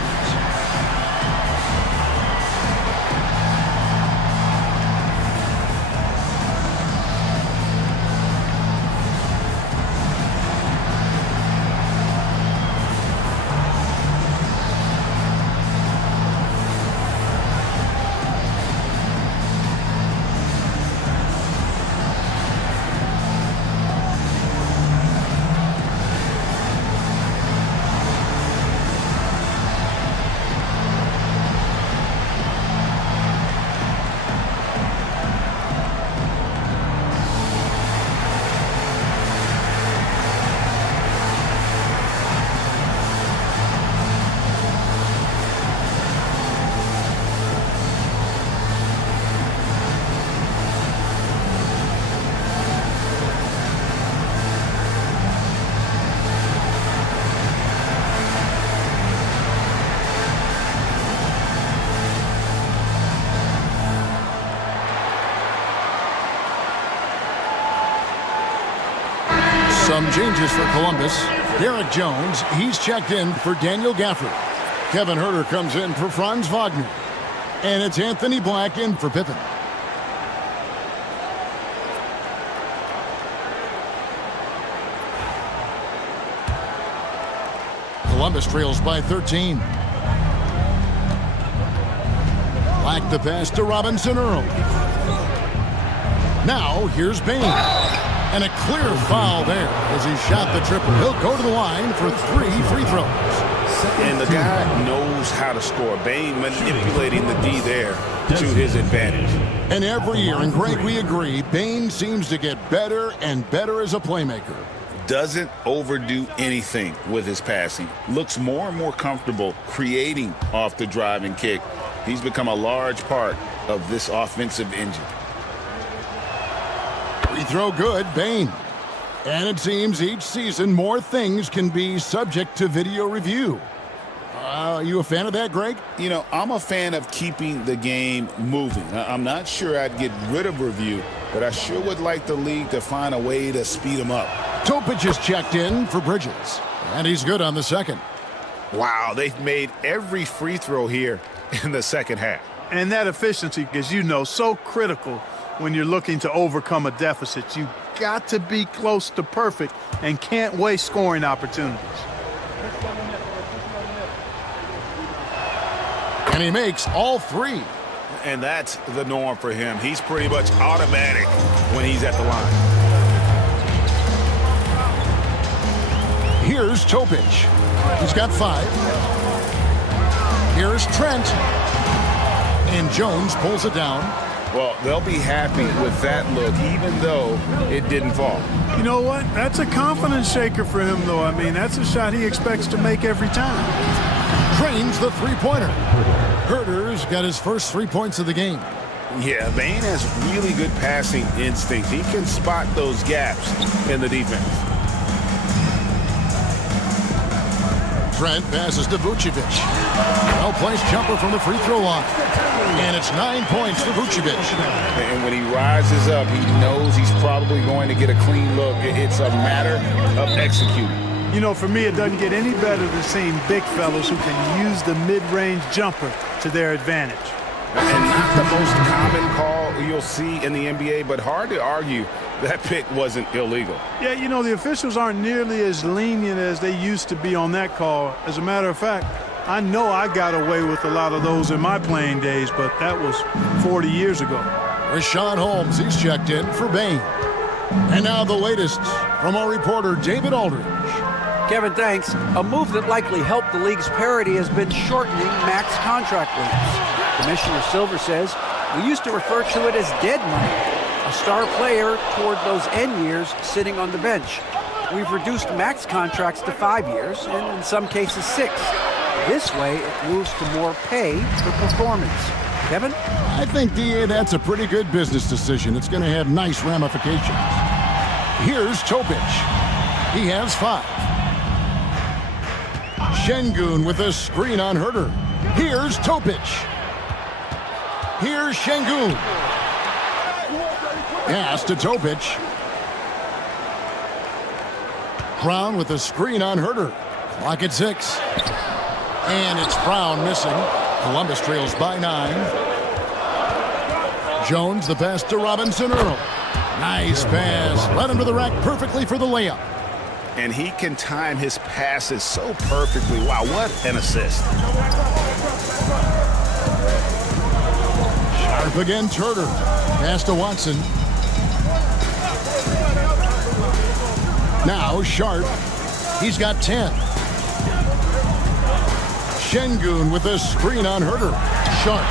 Some changes for Columbus. Derek Jones, he's checked in for Daniel Gafford. Kevin Huerter comes in for Franz Wagner. And it's Anthony Black in for Pippen. Columbus trails by 13. Black the pass to Robinson Earl. Now here's Bain. And a clear foul there as he shot the triple. He'll go to the line for 3 free throws. And the guy knows how to score. Bain manipulating the D there to his advantage. And every year, and Greg, we agree, Bain seems to get better and better as a playmaker. Doesn't overdo anything with his passing. Looks more and more comfortable creating off the drive and kick. He's become a large part of this offensive engine. Free throw good, Bain. And it seems each season more things can be subject to video review. Are you a fan of that, Greg? You know, I'm a fan of keeping the game moving. I'm not sure I'd get rid of review, but I sure would like the league to find a way to speed them up. Topic is checked in for Bridges, and he's good on the second. Wow, they've made every free throw here in the second half. And that efficiency, as you know, so critical when you're looking to overcome a deficit. You got to be close to perfect and can't waste scoring opportunities. And he makes all 3. And that's the norm for him. He's pretty much automatic when he's at the line. Here's Topic. He's got 5. Here's Trent. And Jones pulls it down. Well, they'll be happy with that look, even though it didn't fall. You know what? That's a confidence shaker for him, though. I mean, that's a shot he expects to make every time. Trains the three-pointer. Huerter's got his first 3 points of the game. Yeah, Bain has really good passing instinct. He can spot those gaps in the defense. Trent passes to Vucevic. Well-placed jumper from the free throw line. And it's 9 points for Vucevic. And when he rises up, he knows he's probably going to get a clean look. It's a matter of executing. You know, for me, it doesn't get any better than seeing big fellas who can use the mid-range jumper to their advantage. And not the most common call you'll see in the NBA, but hard to argue that pick wasn't illegal. Yeah, you know, the officials aren't nearly as lenient as they used to be on that call. As a matter of fact, I know I got away with a lot of those in my playing days, but that was 40 years ago. Rashawn Holmes, he's checked in for Bain. And now the latest from our reporter, David Aldridge. Kevin, thanks. A move that likely helped the league's parity has been shortening max contract lengths. Commissioner Silver says we used to refer to it as dead money, a star player toward those end years sitting on the bench. We've reduced max contracts to 5 years, and in some cases 6. This way, it moves to more pay for performance. Kevin? I think, DA, that's a pretty good business decision. It's going to have nice ramifications. Here's Topic. He has 5. Şengün with a screen on Herter. Here's Topic. Here's Şengün. Pass to Topic. Brown with a screen on Herter. Clock at 6. And it's Brown missing. Columbus trails by 9. Jones, the pass to Robinson Earl. Nice pass. Led him to the rack perfectly for the layup. And he can time his passes so perfectly. Wow, what an assist. Sharp against Herter. Pass to Watson. Now Sharp. He's got 10. Şengün with a screen on Herter. Sharp.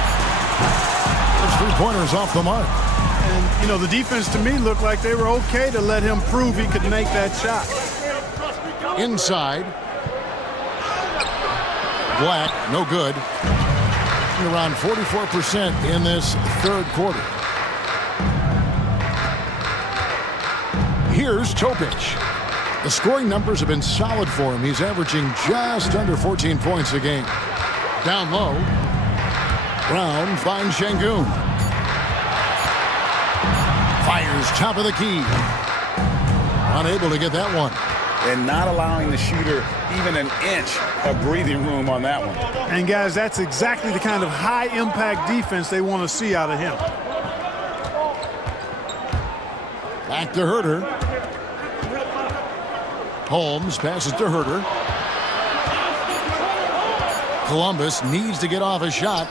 Those 3-pointers off the mark. And, you know, the defense to me looked like they were okay to let him prove he could make that shot. Inside. Black, no good. Around 44% in this third quarter. Here's Topic. The scoring numbers have been solid for him. He's averaging just under 14 points a game. Down low. Brown finds Şengün. Fires top of the key. Unable to get that one. And not allowing the shooter even an inch of breathing room on that one. And guys, that's exactly the kind of high-impact defense they want to see out of him. Back to Herter. Holmes passes to Herter. Columbus needs to get off a shot.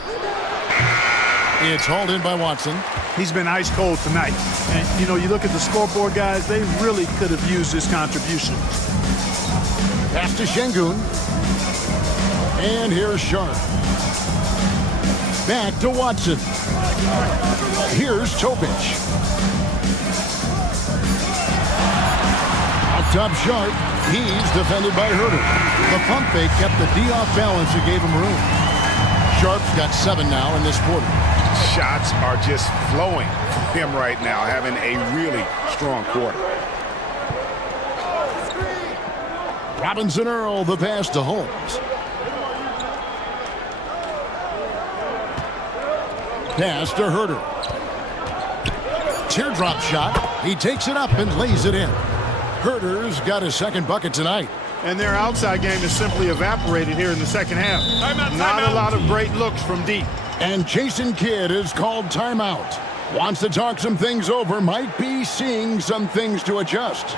It's hauled in by Watson. He's been ice cold tonight. And, you know, you look at the scoreboard, guys, they really could have used his contribution. Pass to Şengün. And here's Sharp. Back to Watson. Here's Topic. Up top Sharp. He's defended by Herter. The pump fake kept the D off balance and gave him room. Sharp's got 7 now in this quarter. Shots are just flowing for him right now, having a really strong quarter. Robinson Earl, the pass to Holmes. Pass to Herter. Teardrop shot. He takes it up and lays it in. Herter's got his second bucket tonight. And their outside game is simply evaporated here in the second half. Not a lot of great looks from deep. And Jason Kidd is called timeout. Wants to talk some things over. Might be seeing some things to adjust.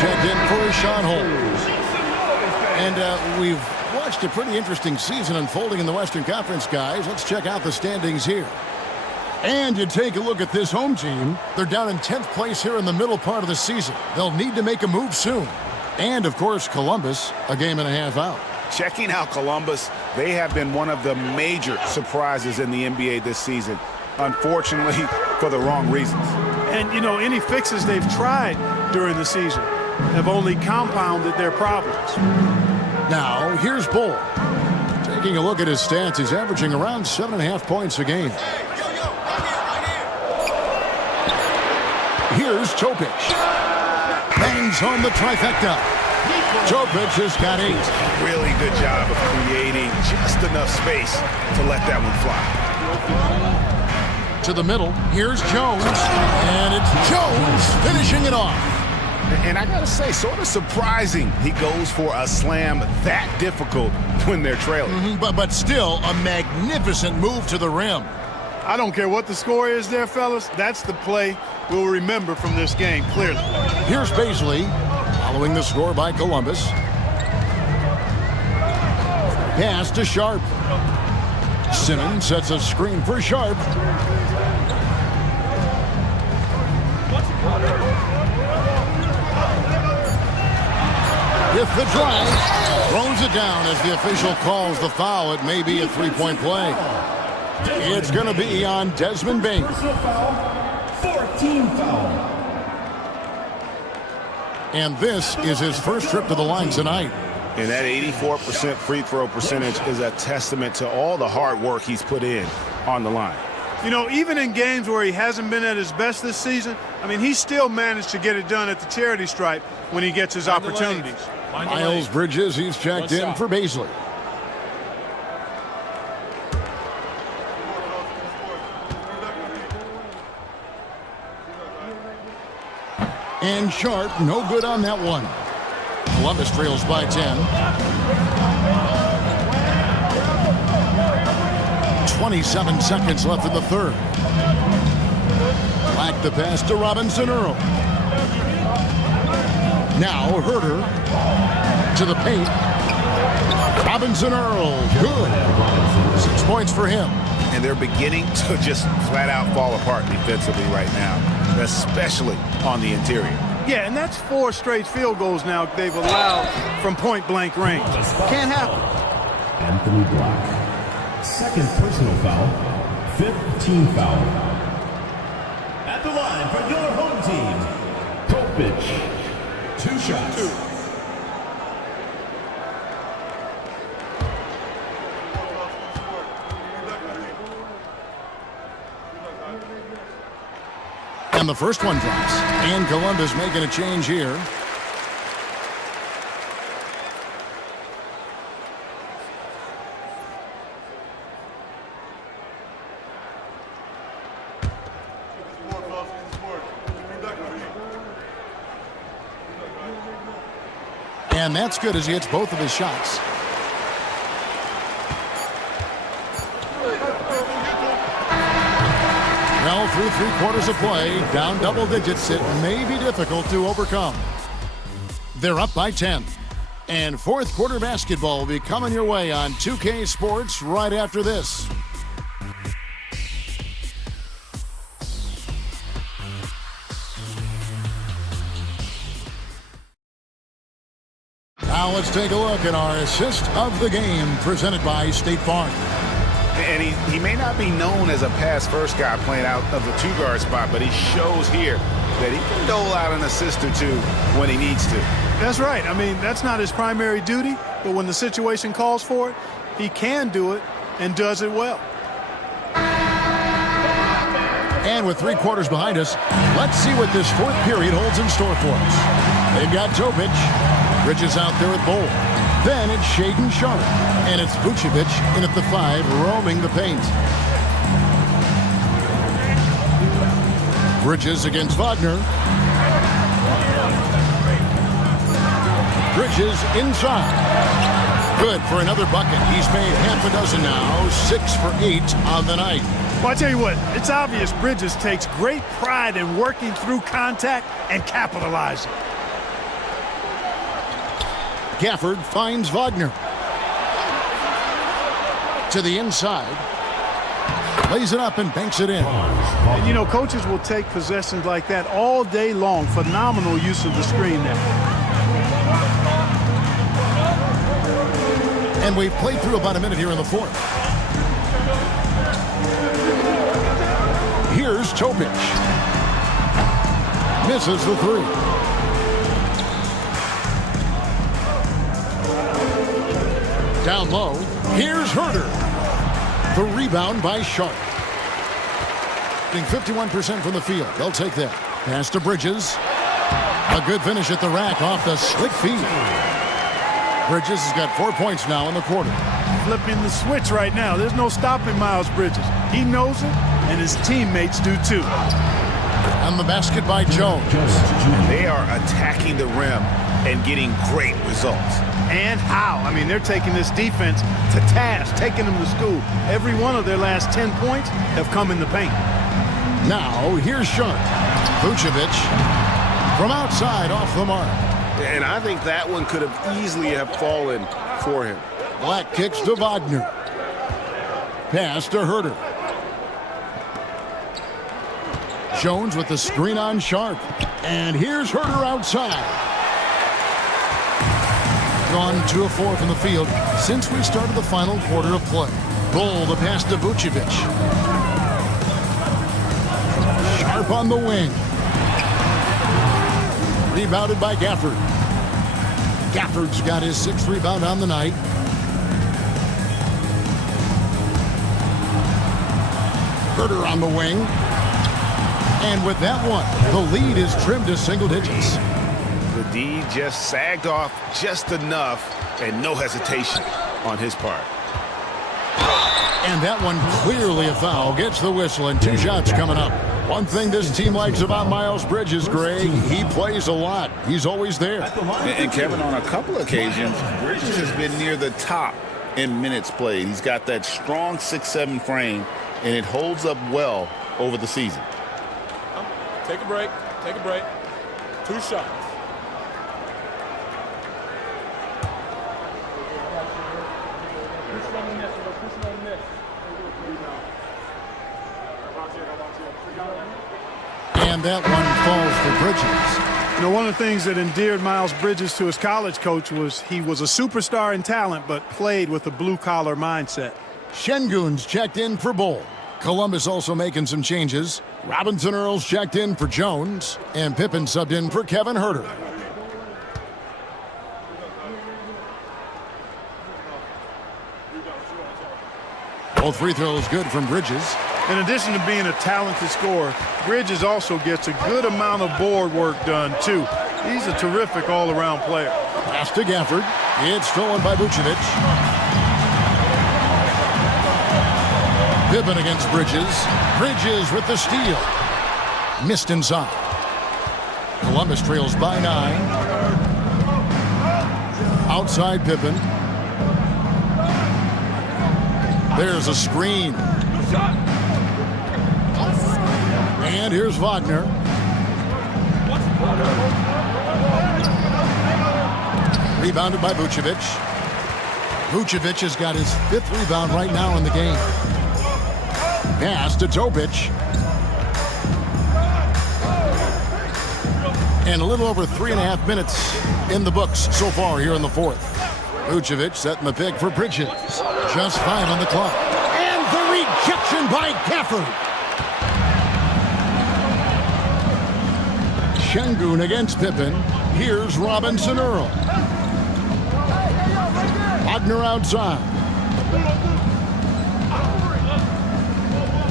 checked in for Sean Holmes. And we've watched a pretty interesting season unfolding in the Western Conference, guys. Let's check out the standings here. And you take a look at this home team. They're down in 10th place here in the middle part of the season. They'll need to make a move soon. And, of course, Columbus, a game and a half out. Checking out Columbus, they have been one of the major surprises in the NBA this season. Unfortunately, for the wrong reasons. And, you know, any fixes they've tried during the season have only compounded their problems. Now, here's Bull. Taking a look at his stats, he's averaging around 7.5 points a game. Here's Topic. Bangs on the trifecta. Topic has got 8. Really good job of creating just enough space to let that one fly. To the middle, here's Jones. And it's Jones finishing it off. And I gotta say, sort of surprising he goes for a slam that difficult when they're trailing. But still a magnificent move to the rim. I don't care what the score is there, fellas. That's the play we'll remember from this game, clearly. Here's Baisley, following the score by Columbus. Pass to Sharp. Simmons sets a screen for Sharp. With the drive, throws it down as the official calls the foul. It may be a three-point play. It's going to be on Desmond Bain. 14 foul. And this is his first trip to the line tonight. And that 84% free throw percentage is a testament to all the hard work he's put in on the line. You know, even in games where he hasn't been at his best this season, I mean, he still managed to get it done at the charity stripe when he gets his opportunities. Miles Bridges, he's checked in for Baisley. And Sharp, no good on that one. Columbus trails by 10. 27 seconds left in the third. Back the pass to Robinson Earl. Now Herter to the paint. Robinson Earl, good. 6 points for him. And they're beginning to just flat out fall apart defensively right now, especially on the interior. Yeah, and that's 4 straight field goals now they've allowed from point-blank range. Can't happen. Anthony Black. Second personal foul. 5th team foul. At the line for your home team, Kopich. 2 shots. And the first one drops. And Columbus making a change here. And that's good as he hits both of his shots. Well, through 3/4 of play, down double digits, it may be difficult to overcome. They're up by 10. And fourth quarter basketball will be coming your way on 2K Sports right after this. Now let's take a look at our assist of the game presented by State Farm. And he may not be known as a pass-first guy playing out of the 2-guard spot, but he shows here that he can dole out an assist or two when he needs to. That's right. I mean, that's not his primary duty, but when the situation calls for it, he can do it and does it well. And with 3/4 behind us, let's see what this fourth period holds in store for us. They've got Topic. Bridges out there with Bull. Then it's Shaden Sharp. And it's Vucevic in at the 5, roaming the paint. Bridges against Wagner. Bridges inside. Good for another bucket. He's made half a dozen now. 6 for 8 on the night. Well, I tell you what, it's obvious Bridges takes great pride in working through contact and capitalizing. Gafford finds Wagner. To the inside. Lays it up and banks it in. And, you know, coaches will take possessions like that all day long. Phenomenal use of the screen there. And we've played through about a minute here in the fourth. Here's Topic. Misses the three. Down low. Here's Herder. The rebound by Sharp. 51% from the field. They'll take that. Pass to Bridges. A good finish at the rack off the slick feed. Bridges has got 4 points now in the quarter. Flipping the switch right now. There's no stopping Miles Bridges. He knows it, and his teammates do too. And the basket by Jones. And they are attacking the rim and getting great results. And how? I mean, they're taking this defense to task, taking them to school. Every one of their last 10 points have come in the paint. Now, here's Sharp. Vucevic from outside off the mark. And I think that one could have easily have fallen for him. Black kicks to Wagner. Pass to Herder. Jones with the screen on Sharp. And here's Herder outside. Gone 2 of 4 from the field since we started the final quarter of play. Bull the pass to Vucevic. Sharp on the wing. Rebounded by Gafford. Gafford's got his 6th rebound on the night. Herder on the wing. And with that one, the lead is trimmed to single digits. The D just sagged off just enough and no hesitation on his part. And that one clearly a foul. Gets the whistle and 2 shots coming up. One thing this team likes about Miles Bridges, Greg, he plays a lot. He's always there. And Kevin, on a couple occasions, Bridges has been near the top in minutes played. He's got that strong 6'7" frame, and it holds up well over the season. Take a break. Take a break. 2 shots. And that one falls for Bridges. You know, one of the things that endeared Miles Bridges to his college coach was he was a superstar in talent, but played with a blue-collar mindset. Şengün's checked in for Bull. Columbus also making some changes. Robinson Earls checked in for Jones. And Pippen subbed in for Kevin Herder. Both free throws good from Bridges. In addition to being a talented scorer, Bridges also gets a good amount of board work done, too. He's a terrific all-around player. Pass to Gafford. It's stolen by Vucevic. Pippen against Bridges. Bridges with the steal. Missed inside. Columbus trails by 9. Outside Pippen. There's a screen. And here's Wagner. Rebounded by Vucevic. Vucevic has got his 5th rebound right now in the game. Pass to Topic. And a little over 3.5 minutes in the books so far here in the fourth. Vucevic setting the pick for Bridges. Just 5 on the clock. And the rejection by Gafford. Şengün against Pippen. Here's Robinson Earl. Wagner outside.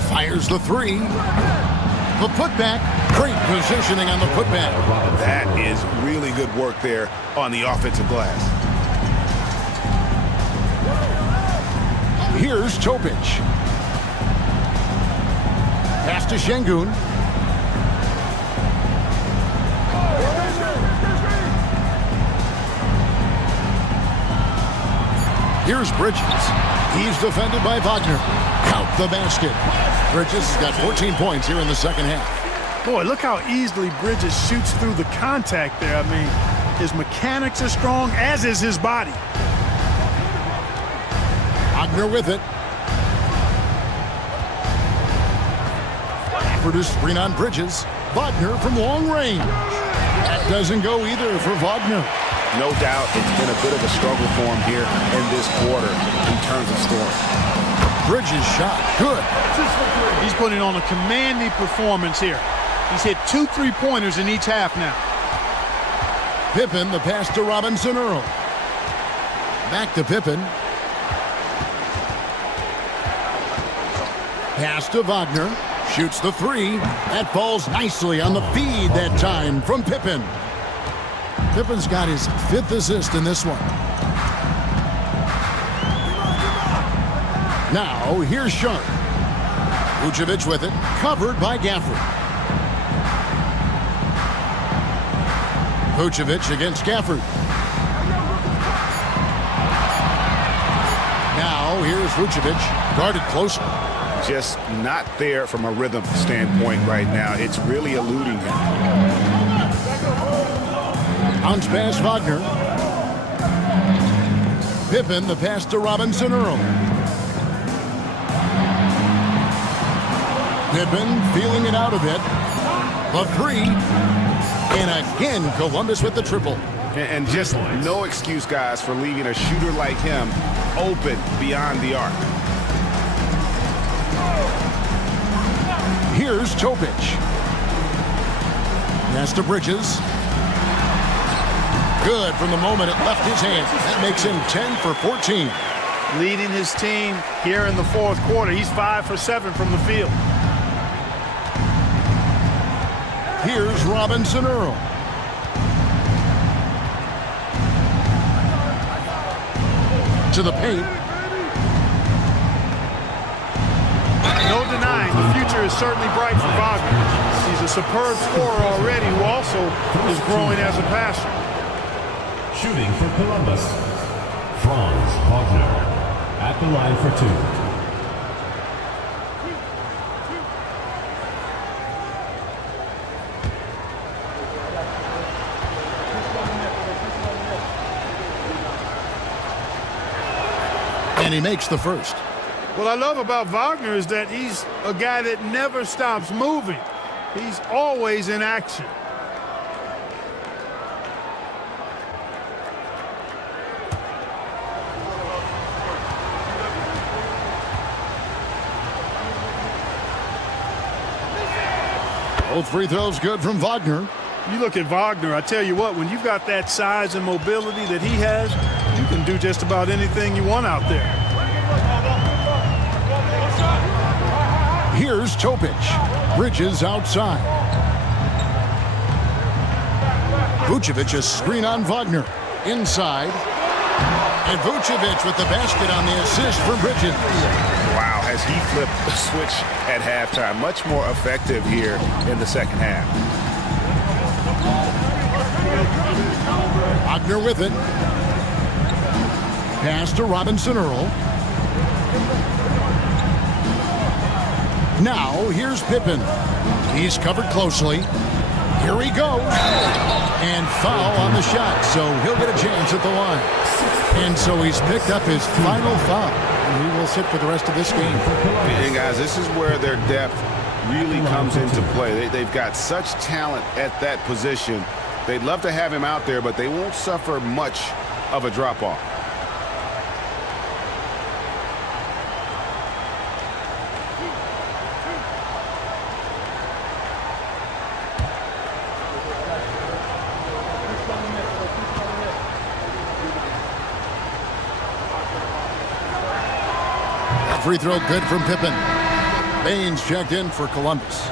Fires the 3. The putback. Great positioning on the putback. That is really good work there on the offensive glass. Here's Topic. Pass to Şengün. Here's Bridges. He's defended by Wagner. Count the basket. Bridges has got 14 points here in the second half. Boy, look how easily Bridges shoots through the contact there. I mean, His mechanics are strong, as is his body. Wagner with it. Stafford is screen on Bridges. Wagner from long range. That doesn't go either for Wagner. No doubt it's been a bit of a struggle for him here in this quarter in terms of scoring. Bridges shot. Good. He's putting on a commanding performance here. He's hit 2 3-pointers in each half now. Pippen, the pass to Robinson Earl. Back to Pippen. Pass to Wagner. Shoots the 3. That falls nicely on the feed that time from Pippen. Pippen's got his 5th assist in this one. Now, here's Sharp. Vucevic with it, covered by Gafford. Vucevic against Gafford. Now, here's Vucevic, guarded closely. Just not there from a rhythm standpoint right now. It's really eluding him. Bounce pass Wagner. Pippen, the pass to Robinson Earl. Pippen feeling it out a bit. The 3. And again, Columbus with the triple. And just no excuse, guys, for leaving a shooter like him open beyond the arc. Here's Topic. Pass to Bridges. Good from the moment it left his hand. That makes him 10 for 14. Leading his team here in the 4th quarter. He's 5 for 7 from the field. Here's Robinson Earl. To the paint. No denying the future is certainly bright for Wagner. He's a superb scorer already who also is growing as a passer. Shooting for Columbus, Franz Wagner at the line for 2. And he makes the first. What I love about Wagner is that he's a guy that never stops moving. He's always in action. Both free throws good from Wagner. You look at Wagner, I tell you what, when you've got that size and mobility that he has, you can do just about anything you want out there. Here's Topic. Bridges outside. Vucevic a screen on Wagner. Inside. And Vucevic with the basket on the assist for Bridges. Wow, has he flipped the switch at halftime. Much more effective here in the second half. Wagner with it. Pass to Robinson Earl. Now, here's Pippen. He's covered closely. Here he goes. And foul on the shot, so he'll get a chance at the line. And so he's picked up his final foul. And he will sit for the rest of this game. And guys, this is where their depth really comes into play. They've got such talent at that position. They'd love to have him out there, but they won't suffer much of a drop-off. Free throw good from Pippen. Baines checked in for Columbus.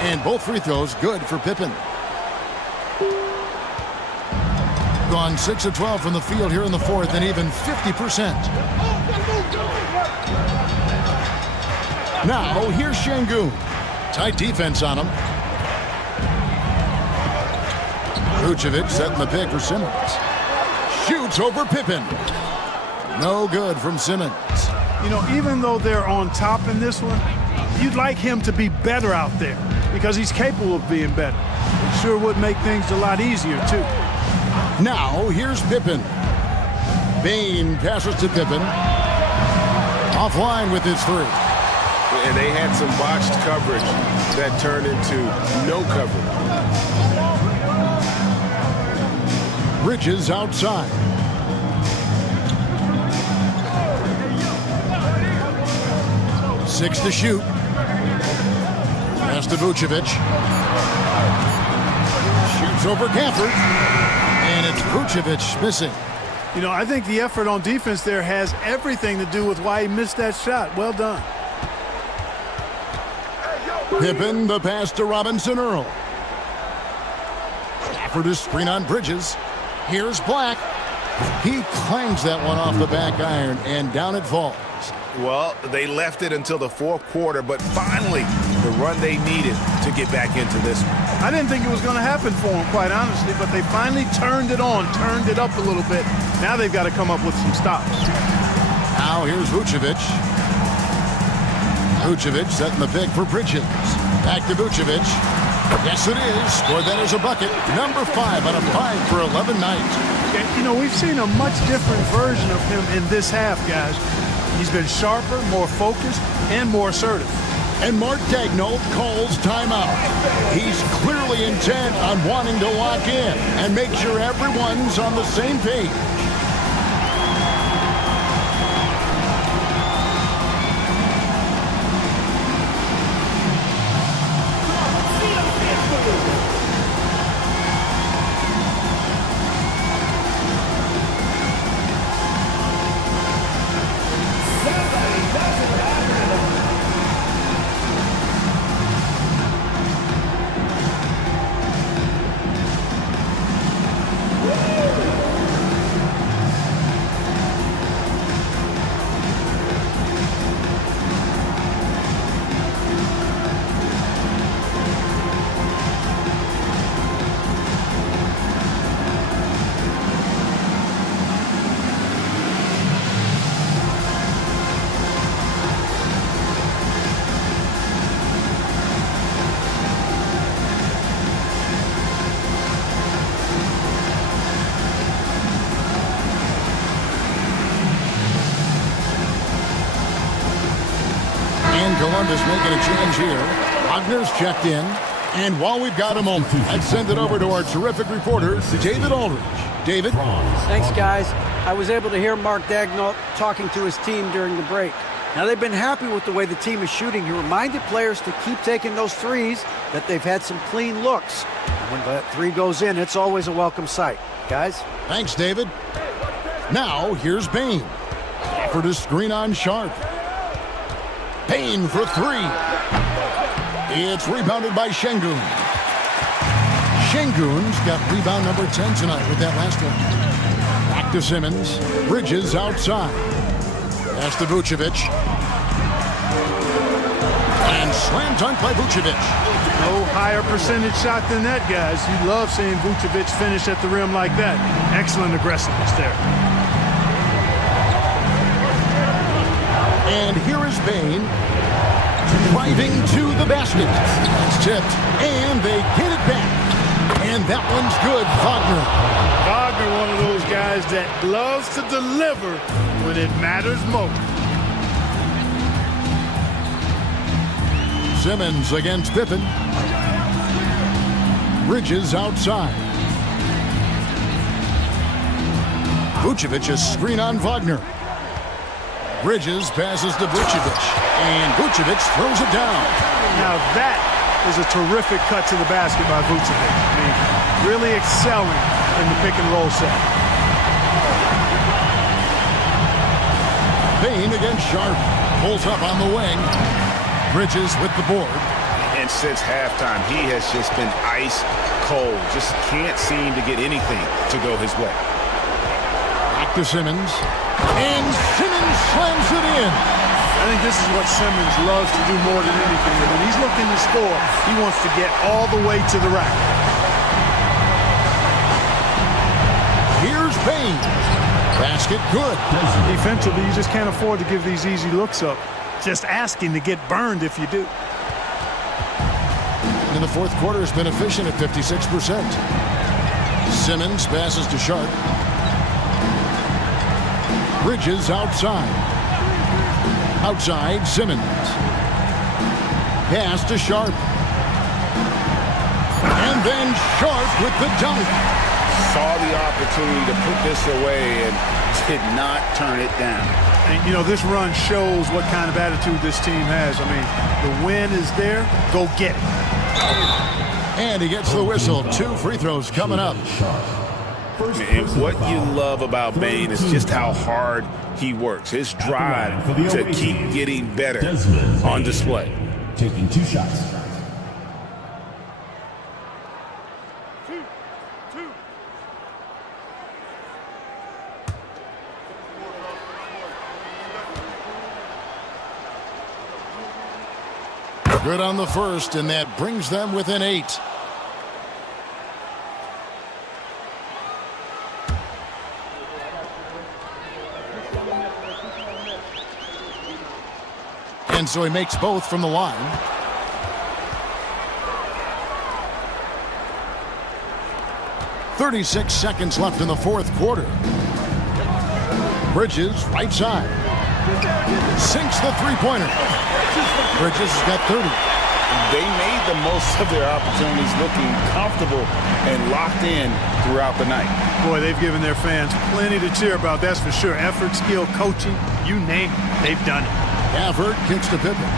And both free throws good for Pippen. Gone 6 of 12 from the field here in the 4th and even 50%. Now, here's Şengün. Tight defense on him. Vucevic setting the pick for Simmons. Shoots over Pippen. No good from Simmons. You know, even though they're on top in this one, you'd like him to be better out there because he's capable of being better. It sure would make things a lot easier, too. Now, here's Pippen. Bane passes to Pippen. Offline with his three. And they had some botched coverage that turned into no coverage. Bridges outside. Six to shoot. Pass to Vucevic. Shoots over Gafford. And it's Vucevic missing. You know, I think the effort on defense there has everything to do with why he missed that shot. Well done. Pippen, the pass to Robinson Earl. Gafford is screen on Bridges. Here's Black. He clangs that one off the back iron, and down it falls. Well, they left it until the fourth quarter, but finally, the run they needed to get back into this one. I didn't think it was going to happen for them, quite honestly, but they finally turned it on, turned it up a little bit. Now they've got to come up with some stops. Now here's Vucevic. Vucevic setting the pick for Bridges. Back to Vucevic. Yes, it is. Scored that as a bucket. Number 5 on a 5 for 11 night. Okay, you know, we've seen a much different version of him in this half, guys. He's been sharper, more focused, and more assertive. And Mark Daigneault calls timeout. He's clearly intent on wanting to lock in and make sure everyone's on the same page. Columbus making a change here. Wagner's checked in. And while we've got a moment, let's send it over to our terrific reporter, David Aldridge. David? Thanks, guys. I was able to hear Mark Daigneault talking to his team during the break. Now, they've been happy with the way the team is shooting. He reminded players to keep taking those threes, that they've had some clean looks. And when that three goes in, it's always a welcome sight. Guys? Thanks, David. Now, here's Bane. For the screen on Sharp. Bane for three. It's rebounded by Şengün. Şengün's got rebound number 10 tonight with that last one. Back to Simmons. Bridges outside. Pass to Vucevic. And slam dunk by Vucevic. No higher percentage shot than that, guys. You love seeing Vucevic finish at the rim like that. Excellent aggressiveness there. And here is Bane driving to the basket. It's tipped, and they get it back. And that one's good. Wagner. Wagner, one of those guys that loves to deliver when it matters most. Simmons against Pippen. Bridges outside. Vucevic is screen on Wagner. Bridges passes to Vucevic, and Vucevic throws it down. Now that is a terrific cut to the basket by Vucevic. I mean, really excelling in the pick and roll set. Bane against Sharp. Pulls up on the wing. Bridges with the board. And since halftime, he has just been ice cold. Just can't seem to get anything to go his way. Back to Simmons. And Simmons slams it in. I think this is what Simmons loves to do more than anything. And when he's looking to score, he wants to get all the way to the rack. Payne. Basket good. Defensively, you just can't afford to give these easy looks up. Just asking to get burned if you do. In the fourth quarter has been efficient at 56%. Simmons passes to Sharp. Bridges outside. Outside, Simmons. Pass to Sharp. And then Sharp with the dunk. Saw the opportunity to put this away and did not turn it down. And, you know, this run shows what kind of attitude this team has. I mean, the win is there. Go get it. And he gets the whistle. 2 free throws coming up. And what you love about Bane is just how hard he works. His drive to keep getting better on display. Taking 2 shots. Good on the first, and that brings them within 8. And so he makes both from the line. "36 seconds left in the fourth quarter. Bridges, right side. Sinks the three-pointer. Bridges has got 30. They made the most of their opportunities, looking comfortable and locked in throughout the night. Boy, they've given their fans plenty to cheer about, that's for sure. Effort, skill, coaching, you name it, they've done it. Gafford kicks to Pippen.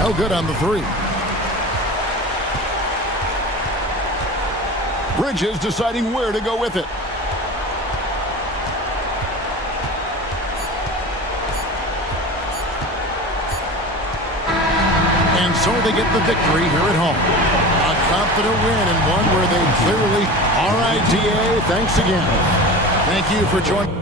No good on the 3. Bridges deciding where to go with it. And so they get the victory here at home. A confident win and one where they clearly, all right, DA, thanks again. Thank you for joining.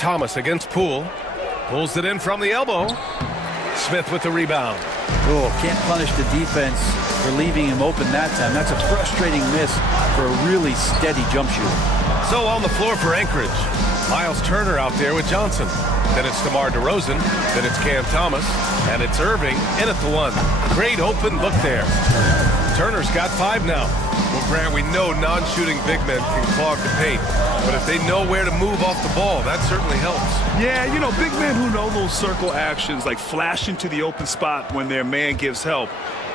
Thomas against Poole. Pulls it in from the elbow. Smith with the rebound. Oh, can't punish the defense for leaving him open that time. That's a frustrating miss for a really steady jump shooter. So on the floor for Anchorage, Miles Turner out there with Johnson. Then it's DeMar DeRozan. Then it's Cam Thomas. And it's Irving in at the one. Great open look there. Turner's got 5 now. Well, Grant, we know non-shooting big men can clog the paint. But if they know where to move off the ball, that certainly helps. Yeah, you know, big men who know those circle actions, like flashing to the open spot when their man gives help,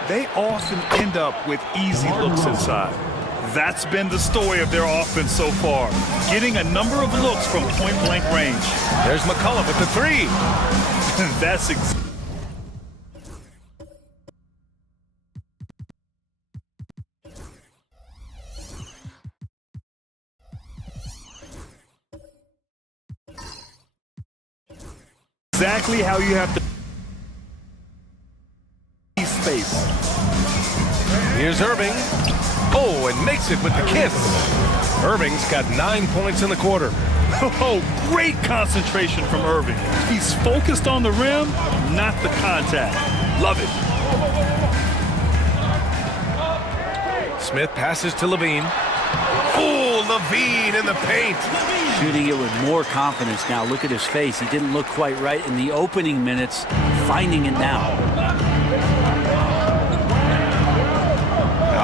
they often end up with easy looks inside. That's been the story of their offense so far, getting a number of looks from point-blank range. There's McCollum with the 3. That's exactly how you have to space. Here's Irving. Oh, and makes it with the kiss. Irving's got 9 points in the quarter. Oh, great concentration from Irving. He's focused on the rim, not the contact. Love it. Smith passes to Levine. Oh, Levine in the paint. Shooting it with more confidence now. Look at his face. He didn't look quite right in the opening minutes. Finding it now.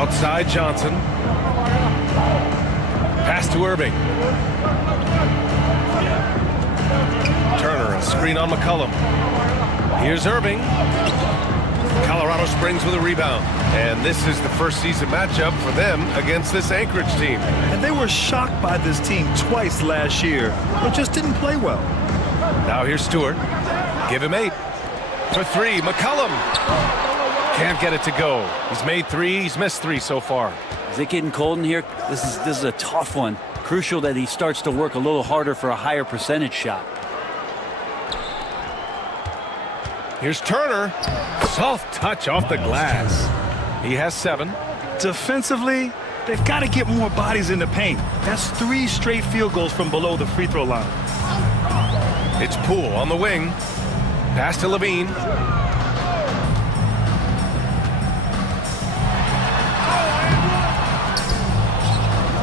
Outside Johnson. Pass to Irving. Turner, a screen on McCollum. Here's Irving. Colorado Springs with a rebound. And this is the first season matchup for them against this Anchorage team. And they were shocked by this team twice last year, but just didn't play well. Now here's Stewart. Give him 8. For 3, McCollum. Can't get it to go. He's made 3. He's missed 3 so far. Is it getting cold in here? This is a tough one. Crucial that he starts to work a little harder for a higher percentage shot. Here's Turner. Soft touch off the glass. He has 7. Defensively, they've got to get more bodies in the paint. That's 3 straight field goals from below the free throw line. It's Poole on the wing. Pass to Levine.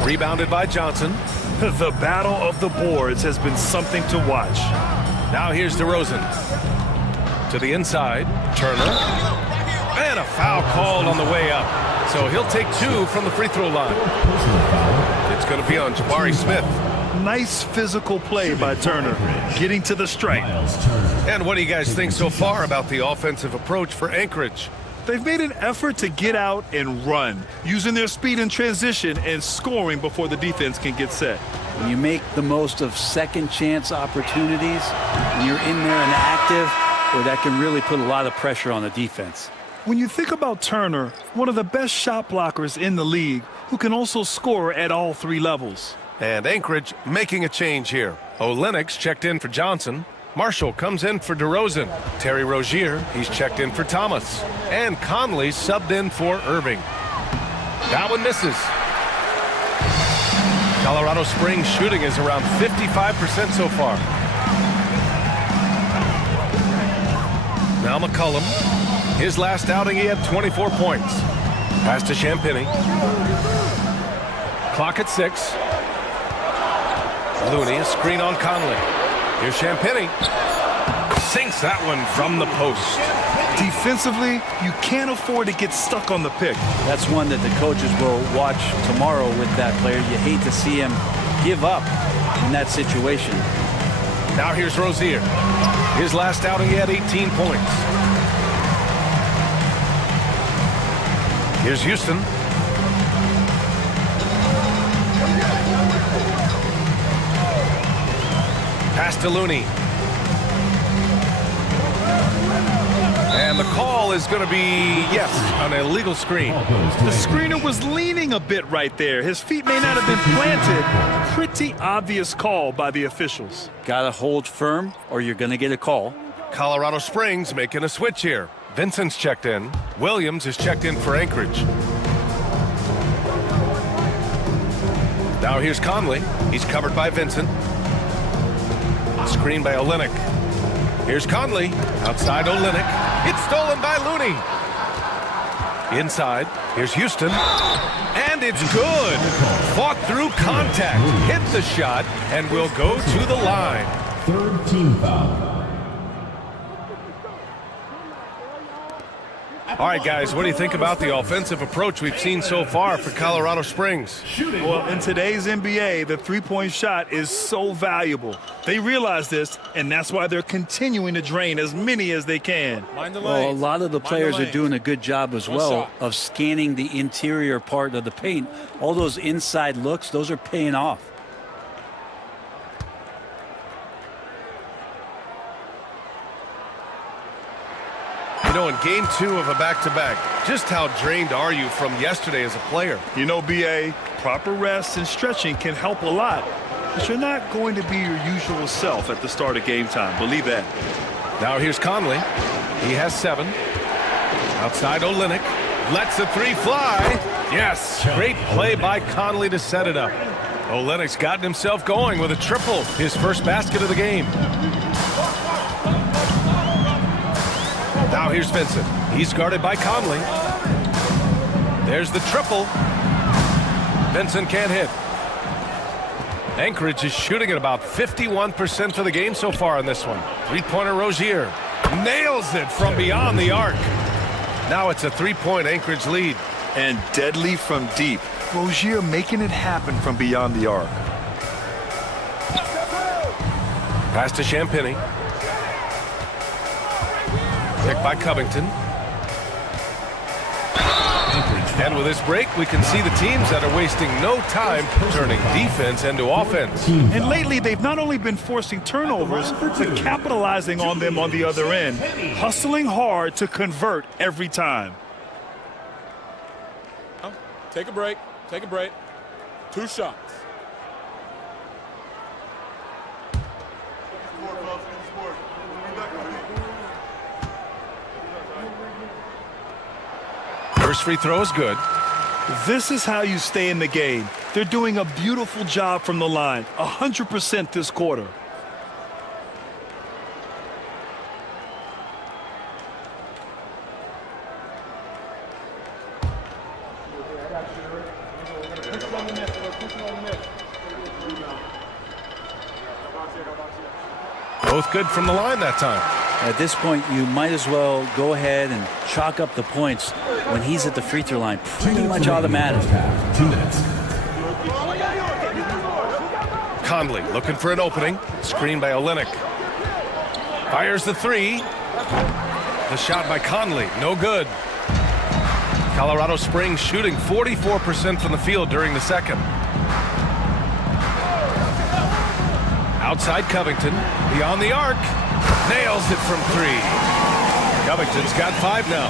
Rebounded by Johnson. The battle of the boards has been something to watch. Now here's DeRozan. To the inside. Turner. And a foul called on the way up. So he'll take 2 from the free throw line. It's going to be on Jabari Smith. Nice physical play by Turner, getting to the stripe. And what do you guys think so far about the offensive approach for Anchorage? They've made an effort to get out and run, using their speed in transition and scoring before the defense can get set. When you make the most of second chance opportunities, when you're in there and active, well, that can really put a lot of pressure on the defense. When you think about Turner, one of the best shot blockers in the league, who can also score at all 3 levels. And Anchorage making a change here. Olenek checked in for Johnson. Marshall comes in for DeRozan. Terry Rozier, he's checked in for Thomas. And Conley subbed in for Irving. That one misses. Colorado Springs shooting is around 55% so far. Now McCollum. His last outing, he had 24 points. Pass to Champagny. Clock at 6. Looney, a screen on Conley. Here's Champagny. Sinks that one from the post. Defensively, you can't afford to get stuck on the pick. That's one that the coaches will watch tomorrow with that player. You hate to see him give up in that situation. Now here's Rozier. His last outing, he had 18 points. Here's Houston. Pass to Looney. And the call is going to be, yes, an illegal screen. The screener was leaning a bit right there. His feet may not have been planted. Pretty obvious call by the officials. Gotta hold firm or you're going to get a call. Colorado Springs making a switch here. Vincent's checked in. Williams is checked in for Anchorage. Now here's Conley. He's covered by Vincent. Screen by Olynyk. Here's Conley. Outside Olynyk. It's stolen by Looney. Inside. Here's Houston. And it's good. Fought through contact. Hit the shot and will go to the line. Third team foul. All right, guys, what do you think about the offensive approach we've seen so far for Colorado Springs? Well, in today's NBA, the three-point shot is so valuable. They realize this, and that's why they're continuing to drain as many as they can. Well, a lot of the players are doing a good job as well of scanning the interior part of the paint. All those inside looks, those are paying off. You know, in game 2 of a back-to-back, just how drained are you from yesterday as a player? You know, B.A., proper rest and stretching can help a lot, but you're not going to be your usual self at the start of game time. Believe that. Now here's Conley. He has 7. Outside Olynyk. Lets the 3 fly. Yes, great play by Conley to set it up. Olynyk's gotten himself going with a triple, his first basket of the game. Now here's Vincent. He's guarded by Conley. There's the triple. Vincent can't hit. Anchorage is shooting at about 51% for the game so far in this one. Three-pointer Rozier. Nails it from beyond the arc. Now it's a three-point Anchorage lead. And deadly from deep. Rozier making it happen from beyond the arc. Pass to Champagny. Picked by Covington. And with this break, we can see the teams that are wasting no time turning defense into offense. And lately, they've not only been forcing turnovers, but capitalizing on them on the other end, hustling hard to convert every time. Take a break. Take a break. 2 shots. First free throw is good. This is how you stay in the game. They're doing a beautiful job from the line, 100% this quarter. Both good from the line that time. At this point, you might as well go ahead and chalk up the points when he's at the free throw line. Pretty much automatic. 2 minutes. Conley looking for an opening. Screen by Olynyk. Fires the 3. The shot by Conley, no good. Colorado Springs shooting 44% from the field during the second. Outside Covington, beyond the arc. Nails it from 3. Covington's got 5 now.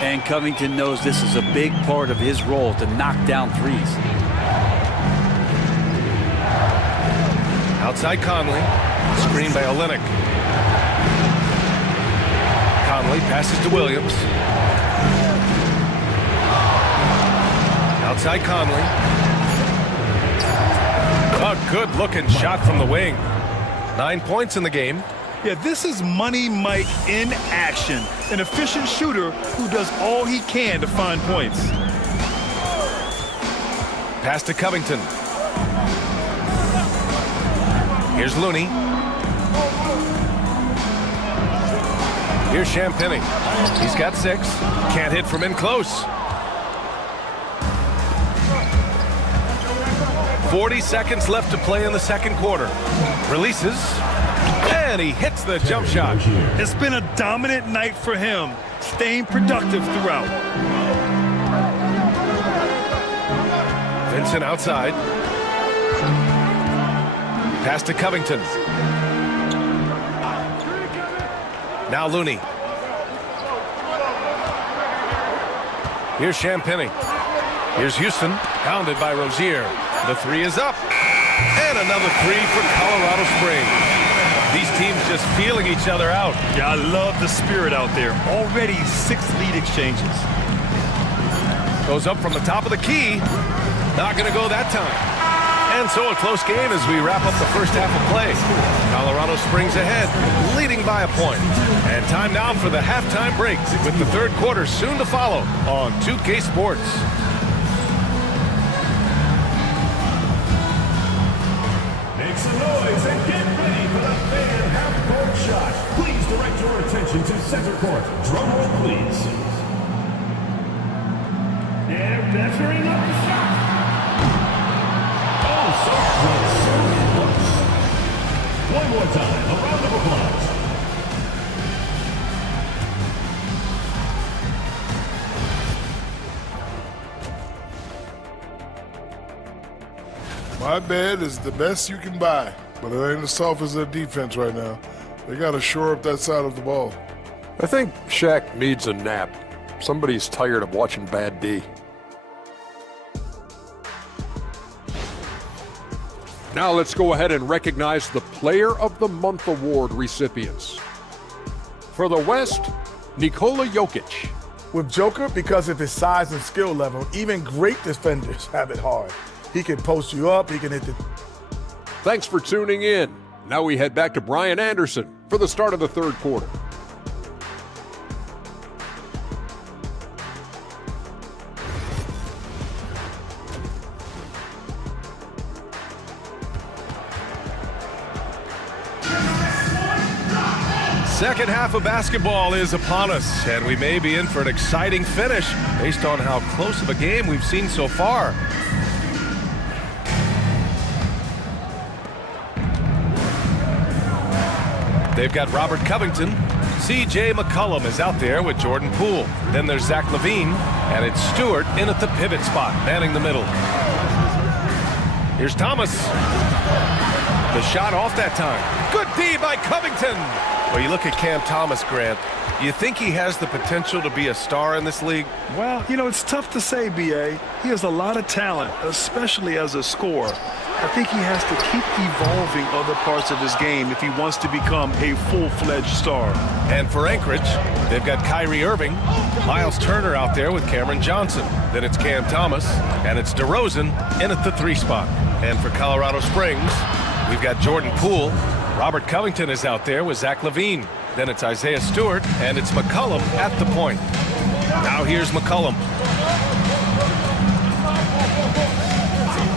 And Covington knows this is a big part of his role to knock down threes. Outside Conley. Screen by Olynyk. Conley passes to Williams. Outside Conley. A good-looking shot from the wing. 9 points in the game. Yeah, this is Money Mike in action. An efficient shooter who does all he can to find points. Pass to Covington. Here's Looney. Here's Champagny. He's got 6. Can't hit from in close. 40 seconds left to play in the second quarter. Releases. And he hits the jump shot. It's been a dominant night for him, staying productive throughout. Vincent outside. Pass to Covington. Now Looney. Here's Champagny. Here's Houston, pounded by Rozier. The 3 is up. And another 3 for Colorado Springs. These teams just feeling each other out. Yeah, I love the spirit out there. Already 6 lead exchanges. Goes up from the top of the key. Not going to go that time. And so a close game as we wrap up the first half of play. Colorado Springs ahead, leading by a point. And time now for the halftime break with the third quarter soon to follow on 2K Sports. Make some noise and get ready for the fan half-court shot. Please direct your attention to center court. Drum roll, please. And measuring up the shot. Oh, so close. One more time. A round of applause. My bed is the best you can buy, but it ain't as soft as their defense right now. They got to shore up that side of the ball. I think Shaq needs a nap. Somebody's tired of watching bad D. Now let's go ahead and recognize the Player of the Month Award recipients. For the West, Nikola Jokic. With Joker, because of his size and skill level, even great defenders have it hard. He can post you up, he can hit the... Thanks for tuning in. Now we head back to Brian Anderson for the start of the third quarter. Second half of basketball is upon us, and we may be in for an exciting finish based on how close of a game we've seen so far. They've got Robert Covington. C.J. McCollum is out there with Jordan Poole. Then there's Zach LaVine, and it's Stewart in at the pivot spot, manning the middle. Here's Thomas. The shot off that time. Good D by Covington. Well, you look at Cam Thomas, Grant. You think he has the potential to be a star in this league? Well, you know, it's tough to say, B.A. He has a lot of talent, especially as a scorer. I think he has to keep evolving other parts of his game if he wants to become a full-fledged star. And for Anchorage, they've got Kyrie Irving, Miles Turner out there with Cameron Johnson. Then it's Cam Thomas, and it's DeRozan in at the 3 spot. And for Colorado Springs, we've got Jordan Poole. Robert Covington is out there with Zach LaVine. Then it's Isaiah Stewart, and it's McCollum at the point. Now here's McCollum.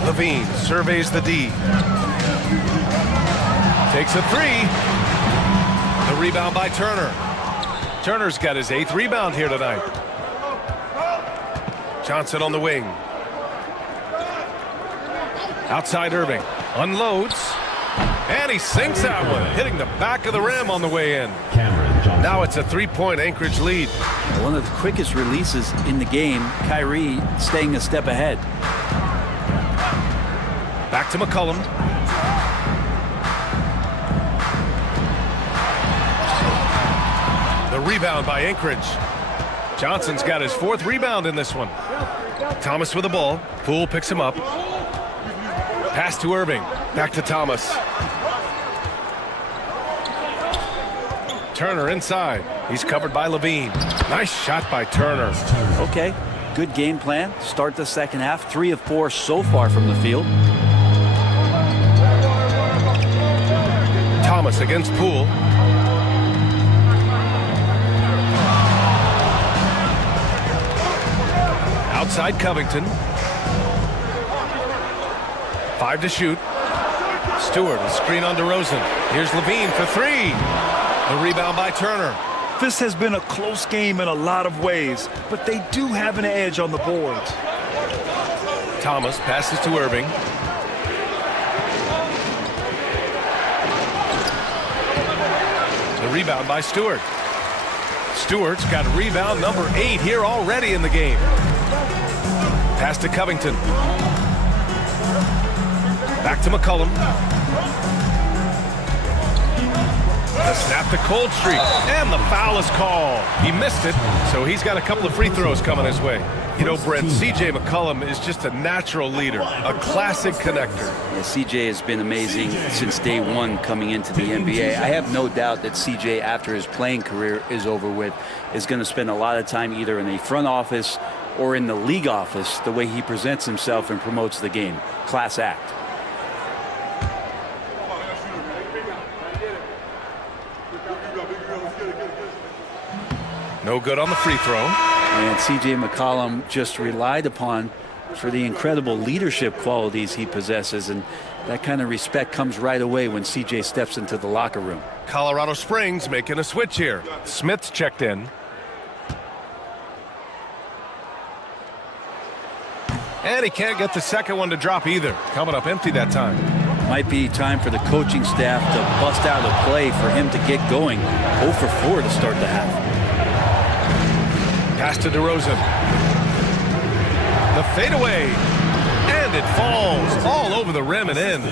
LaVine surveys the D. Takes a 3. The rebound by Turner. Turner's got his 8th rebound here tonight. Johnson on the wing. Outside Irving. Unloads. And he sinks that one, hitting the back of the rim on the way in. Now it's a 3-point Anchorage lead. One of the quickest releases in the game, Kyrie staying a step ahead. Back to McCollum. The rebound by Anchorage. Johnson's got his 4th rebound in this one. Thomas with the ball. Poole picks him up. Pass to Irving. Back to Thomas. Turner inside. He's covered by LaVine. Nice shot by Turner. Okay, good game plan. Start the second half. 3 of 4 so far from the field. Thomas against Poole. Outside Covington. 5 to shoot. Stewart, a screen on DeRozan. Here's LaVine for 3. The rebound by Turner. This has been a close game in a lot of ways, but they do have an edge on the boards. Thomas passes to Irving. The rebound by Stewart. Stewart's got rebound number 8 here already in the game. Pass to Covington. Back to McCollum. The snap to cold streak, and the foul is called. He missed it, so he's got a couple of free throws coming his way. You know, Brent, C.J. McCollum is just a natural leader, a classic connector. Yeah, C.J. has been amazing since day one coming into the NBA. I have no doubt that C.J., after his playing career is over with, is going to spend a lot of time either in the front office or in the league office, the way he presents himself and promotes the game. Class act. No good on the free throw. And C.J. McCollum just relied upon for the incredible leadership qualities he possesses, and that kind of respect comes right away when C.J. steps into the locker room. Colorado Springs making a switch here. Smith's checked in. And he can't get the second one to drop either. Coming up empty that time. Might be time for the coaching staff to bust out a play for him to get going. 0 for 4 to start the half. Pass to DeRozan. The fadeaway. And it falls all over the rim and in.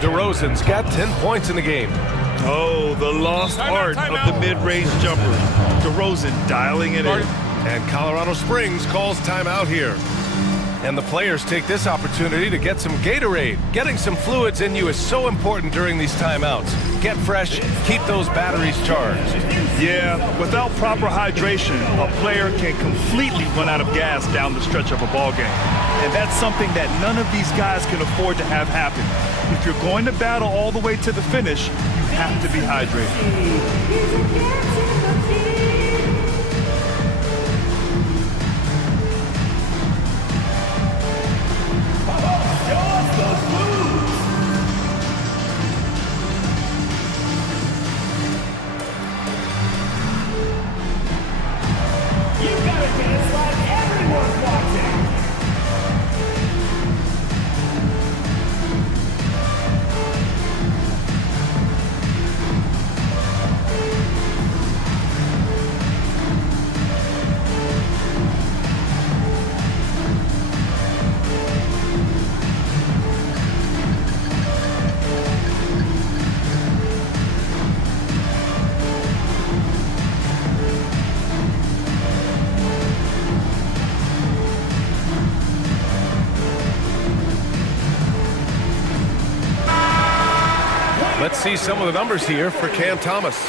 DeRozan's got 10 points in the game. Oh, the lost art of the mid-range jumper. DeRozan dialing it in. And Colorado Springs calls timeout here. And the players take this opportunity to get some Gatorade. Getting some fluids in you is so important during these timeouts. Get fresh, keep those batteries charged. Yeah, without proper hydration, a player can completely run out of gas down the stretch of a ball game. And that's something that none of these guys can afford to have happen. If you're going to battle all the way to the finish, you have to be hydrated. Let's see some of the numbers here for Cam Thomas.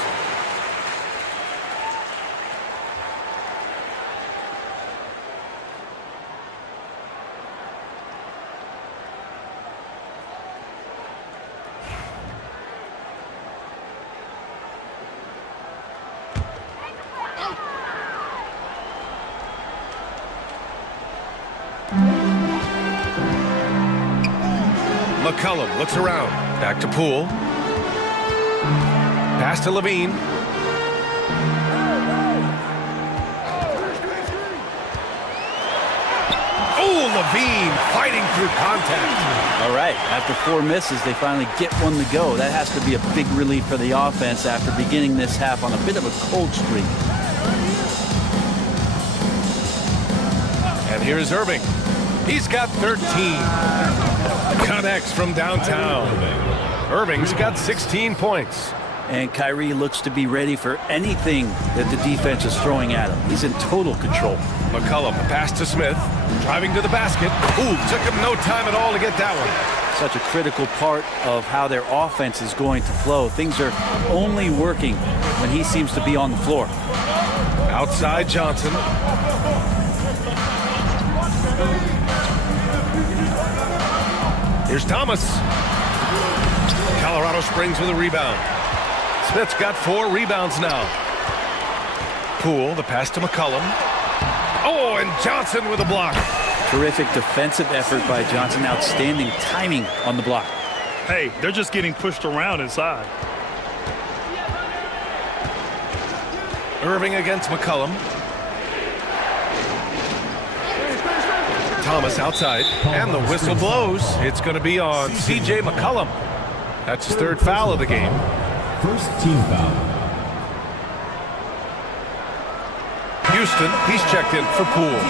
McCollum looks around. Back to Poole. Pass to Levine. Oh, Levine fighting through contact. All right, after 4 misses, they finally get one to go. That has to be a big relief for the offense after beginning this half on a bit of a cold streak. And here's Irving. He's got 13. Connects from downtown. Irving's got 16 points. And Kyrie looks to be ready for anything that the defense is throwing at him. He's in total control. McCollum, a pass to Smith, driving to the basket. Ooh, took him no time at all to get that one. Such a critical part of how their offense is going to flow. Things are only working when he seems to be on the floor. Outside Johnson. Here's Thomas. Colorado Springs with a rebound. Smith's got 4 rebounds now. Poole, the pass to McCollum. Oh, and Johnson with a block. Terrific defensive effort by Johnson. Outstanding timing on the block. Hey, they're just getting pushed around inside. Irving against McCollum. Thomas outside, and the whistle blows. It's going to be on C.J. McCollum. That's his 3rd foul of the game. First team foul. Houston, he's checked in for Poole.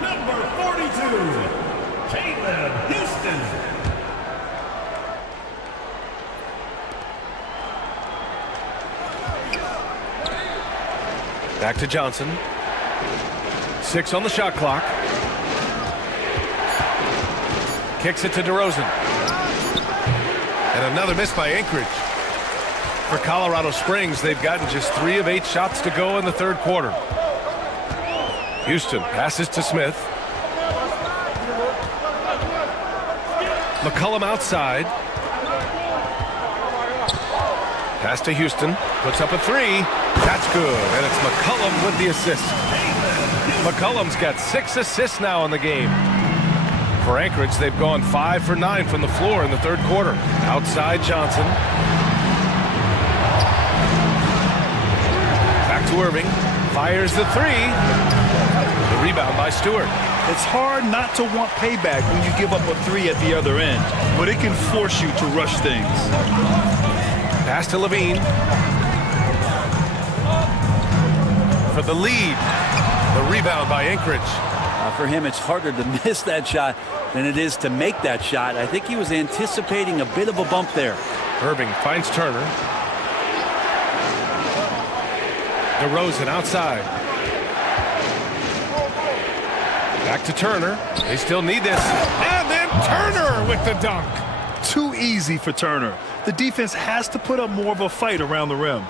Number 42, Caleb Houston. Back to Johnson. 6 on the shot clock. Kicks it to DeRozan. And another miss by Anchorage. For Colorado Springs, they've gotten just 3 of 8 shots to go in the 3rd quarter. Houston passes to Smith. McCollum outside. Pass to Houston. Puts up a three. That's good. And it's McCollum with the assist. McCollum's got 6 assists now in the game. For Anchorage, they've gone 5 for 9 from the floor in the third quarter. Outside Johnson. Back to Irving. Fires the three. The rebound by Stewart. It's hard not to want payback when you give up a three at the other end, but it can force you to rush things. Pass to Levine. For the lead. The rebound by Anchorage. For him, it's harder to miss that shot than it is to make that shot. I think he was anticipating a bit of a bump there. Irving finds Turner. DeRozan outside. Back to Turner. They still need this. And then Turner with the dunk. Too easy for Turner. The defense has to put up more of a fight around the rim.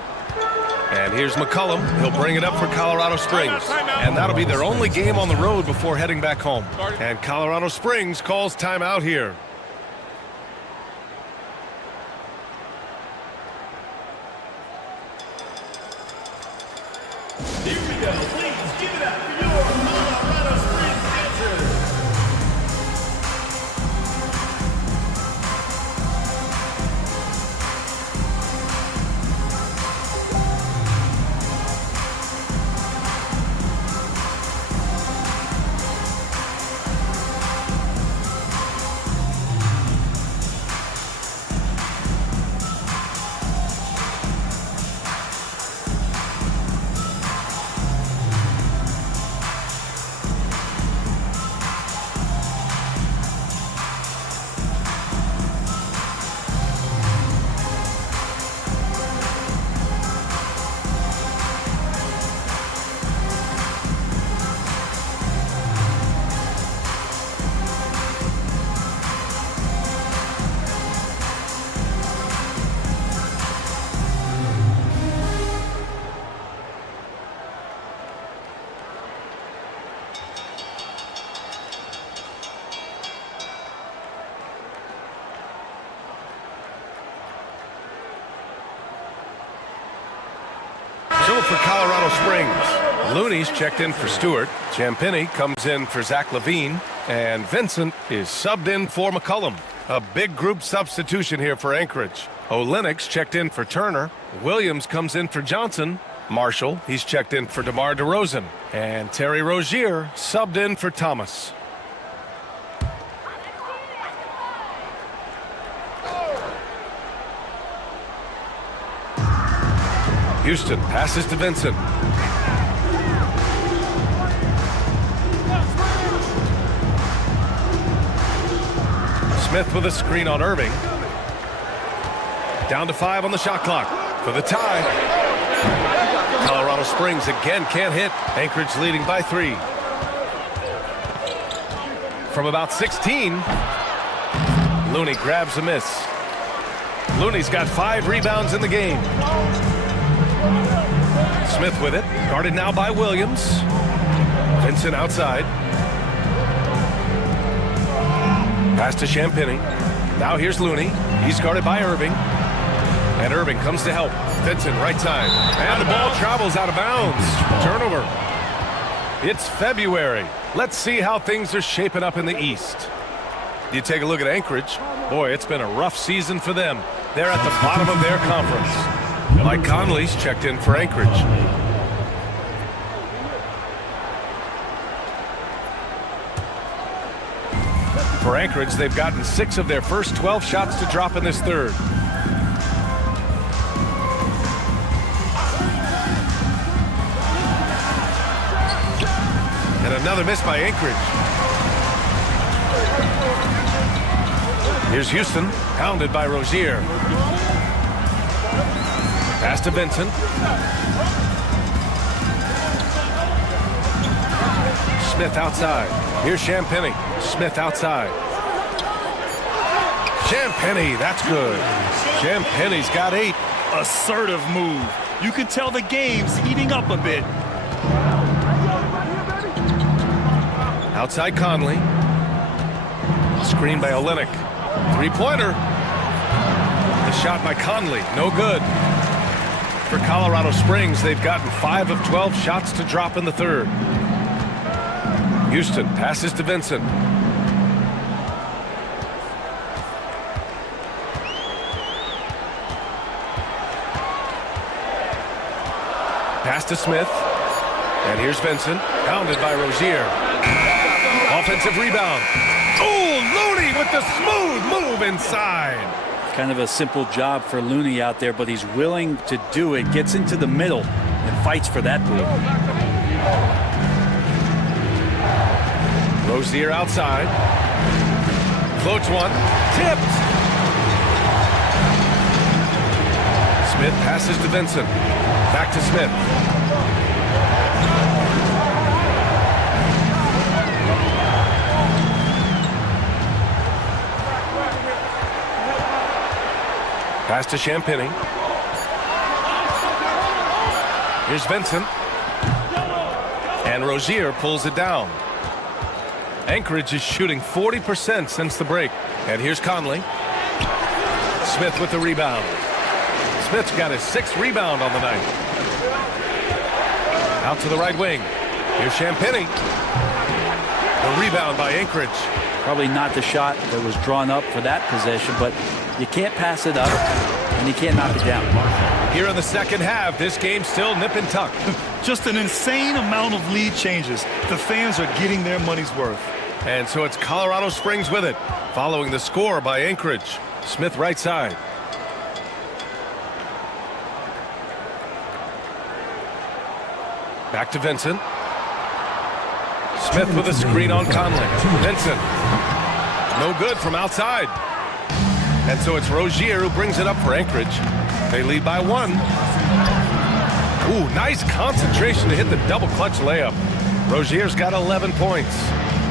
And here's McCollum. He'll bring it up for Colorado Springs. And that'll be their only game on the road before heading back home. And Colorado Springs calls timeout here. Here we go. Please give it up for your Colorado Springs dancers. So for Colorado Springs, Looney's checked in for Stewart. Champagny comes in for Zach Levine. And Vincent is subbed in for McCollum. A big group substitution here for Anchorage. Olenek's checked in for Turner. Williams comes in for Johnson. Marshall, he's checked in for DeMar DeRozan. And Terry Rozier subbed in for Thomas. Houston passes to Vincent. Smith with a screen on Irving. Down to 5 on the shot clock for the tie. Colorado Springs again can't hit. Anchorage leading by 3. From about 16, Looney grabs a miss. Looney's got 5 rebounds in the game. Smith with it, guarded now by Williams. Vincent outside. Pass to Champagny. Now here's Looney. He's guarded by Irving. And Irving comes to help. Vincent right side. And the ball travels out of bounds. Turnover. It's February. Let's see how things are shaping up in the East. You take a look at Anchorage. Boy, it's been a rough season for them. They're at the bottom of their conference. Mike Conley's checked in for Anchorage. For Anchorage, they've gotten 6 of their first 12 shots to drop in this third. And another miss by Anchorage. Here's Houston, pounded by Rozier. Pass to Vincent. Smith outside. Here's Champagny. Smith outside. Champagny, that's good. Champagny's got 8. Assertive move. You can tell the game's heating up a bit. Outside Conley. Screen by Olynyk. Three-pointer. The shot by Conley, no good. for Colorado Springs. They've gotten 5 of 12 shots to drop in the third. Houston passes to Vincent. Pass to Smith. And here's Vincent, pounded by Rozier. Offensive rebound. Oh, Looney with the smooth move inside. Kind of a simple job for Looney out there, but he's willing to do it. Gets into the middle and fights for that ball. Rozier outside. Floats one. Tipped. Smith passes to Vincent. Back to Smith. Pass to Champagny. Here's Vincent. And Rozier pulls it down. Anchorage is shooting 40% since the break. And here's Conley. Smith with the rebound. Smith's got his 6th rebound on the night. Out to the right wing. Here's Champagny. The rebound by Anchorage. Probably not the shot that was drawn up for that possession, but you can't pass it up, and you can't knock it down. Here in the second half, this game's still nip and tuck. Just an insane amount of lead changes. The fans are getting their money's worth. And so it's Colorado Springs with it, following the score by Anchorage. Smith right side. Back to Vincent. Smith with a screen on Conley. Vincent. No good from outside. And so it's Rozier who brings it up for Anchorage. They lead by 1. Ooh, nice concentration to hit the double clutch layup. Rozier's got 11 points.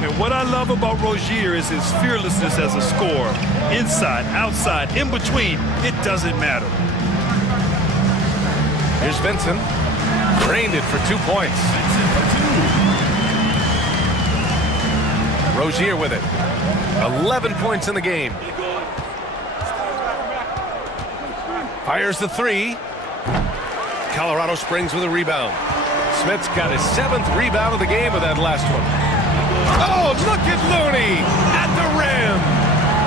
And what I love about Rozier is his fearlessness as a scorer. Inside, outside, in between, it doesn't matter. Here's Vincent. Drained it for 2 points. Rozier with it. 11 points in the game. Fires the 3. Colorado Springs with a rebound. Smith's got his 7th rebound of the game with that last one. Oh, look at Looney at the rim.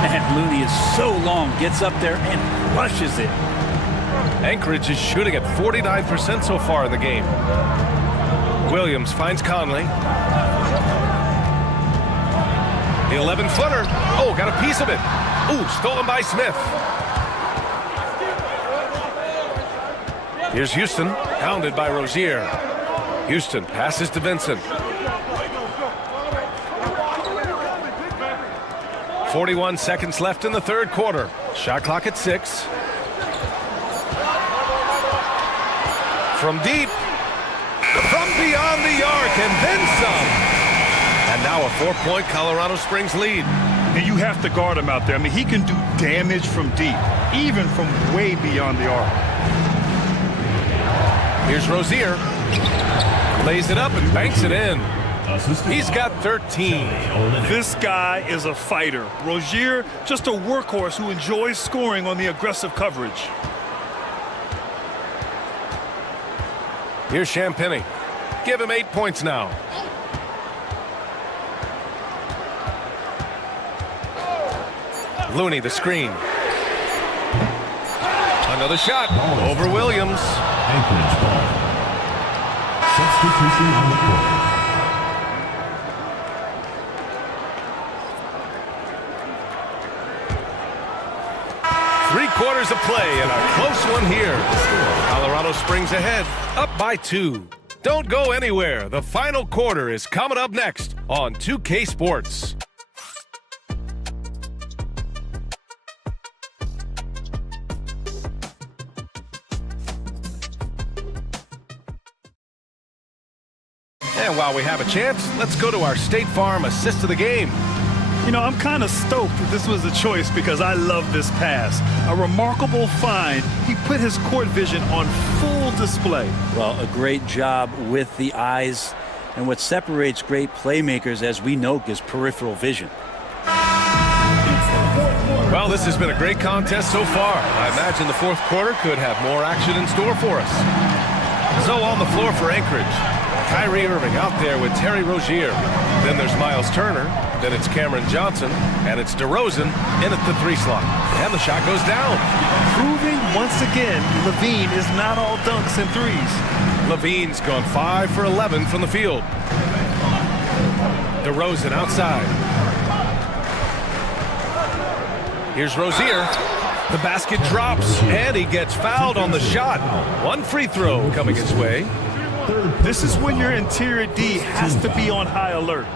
Man, Looney is so long, gets up there and crushes it. Anchorage is shooting at 49% so far in the game. Williams finds Conley. The 11-footer. Oh, got a piece of it. Ooh, stolen by Smith. Here's Houston, pounded by Rozier. Houston passes to Vincent. 41 seconds left in the third quarter. Shot clock at 6. From deep. From beyond the arc, and then some. And now a 4-point Colorado Springs lead. And you have to guard him out there. I mean, he can do damage from deep, even from way beyond the arc. Here's Rozier. Lays it up and banks it in. He's got 13. This guy is a fighter. Rozier, just a workhorse who enjoys scoring on the aggressive coverage. Here's Champagny. Give him 8 points now. Looney, the screen. Another shot over Williams. Anchorage ball. Substitution on the court. Three-quarters of play and a close one here. Colorado Springs ahead, up by 2. Don't go anywhere. The final quarter is coming up next on 2K Sports. And while we have a chance, let's go to our State Farm assist of the game. You know, I'm kind of stoked that this was a choice because I love this pass. A remarkable find. He put his court vision on full display. Well, a great job with the eyes. And what separates great playmakers, as we know, is peripheral vision. Well, Well, this has been a great contest so far. I imagine the fourth quarter could have more action in store for us. So on the floor for Anchorage, Kyrie Irving out there with Terry Rozier. Then there's Miles Turner. Then it's Cameron Johnson. And it's DeRozan in at the 3 slot. And the shot goes down. Proving once again, Levine is not all dunks and threes. Levine's gone 5 for 11 from the field. DeRozan outside. Here's Rozier. The basket drops, and he gets fouled on the shot. 1 free throw coming his way. This is when your interior D has to be on high alert.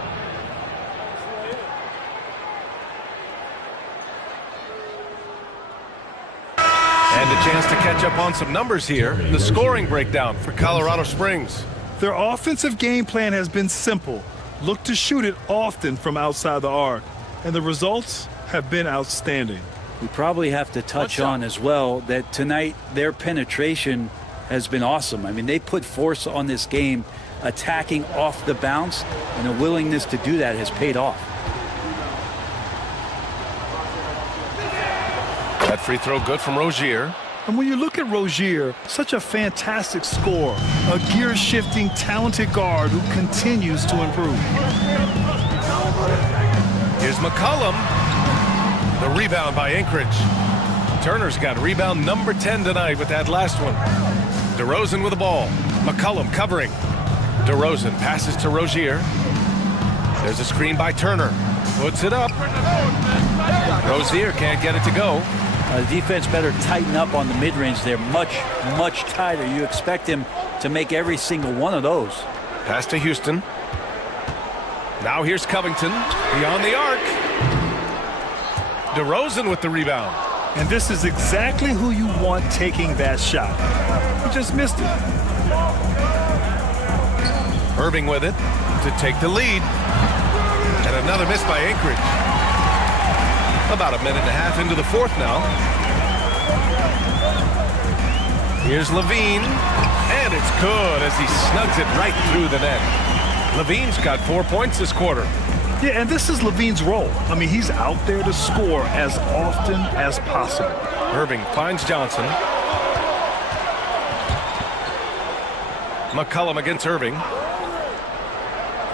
And a chance to catch up on some numbers here. The scoring breakdown for Colorado Springs. Their offensive game plan has been simple. Look to shoot it often from outside the arc. And the results have been outstanding. We probably have to touch on as well that tonight their penetration has been awesome. I mean, they put force on this game, attacking off the bounce, and a willingness to do that has paid off. That free throw good from Rozier. And when you look at Rozier, such a fantastic scorer, a gear-shifting, talented guard who continues to improve. Here's McCollum. The rebound by Anchorage. Turner's got rebound number 10 tonight with that last one. DeRozan with the ball. McCollum covering. DeRozan passes to Rozier. There's a screen by Turner. Puts it up. Rozier can't get it to go. The defense better tighten up on the mid-range. They're much, much tighter. You expect him to make every single one of those. Pass to Houston. Now here's Covington. Beyond the arc. DeRozan with the rebound. And this is exactly who you want taking that shot. He just missed it. Irving with it to take the lead. And another miss by Anchorage. About a minute and a half into the fourth now. Here's Levine. And it's good as he snugs it right through the net. Levine's got 4 points this quarter. Yeah, and this is Levine's role. I mean, he's out there to score as often as possible. Irving finds Johnson. McCollum against Irving.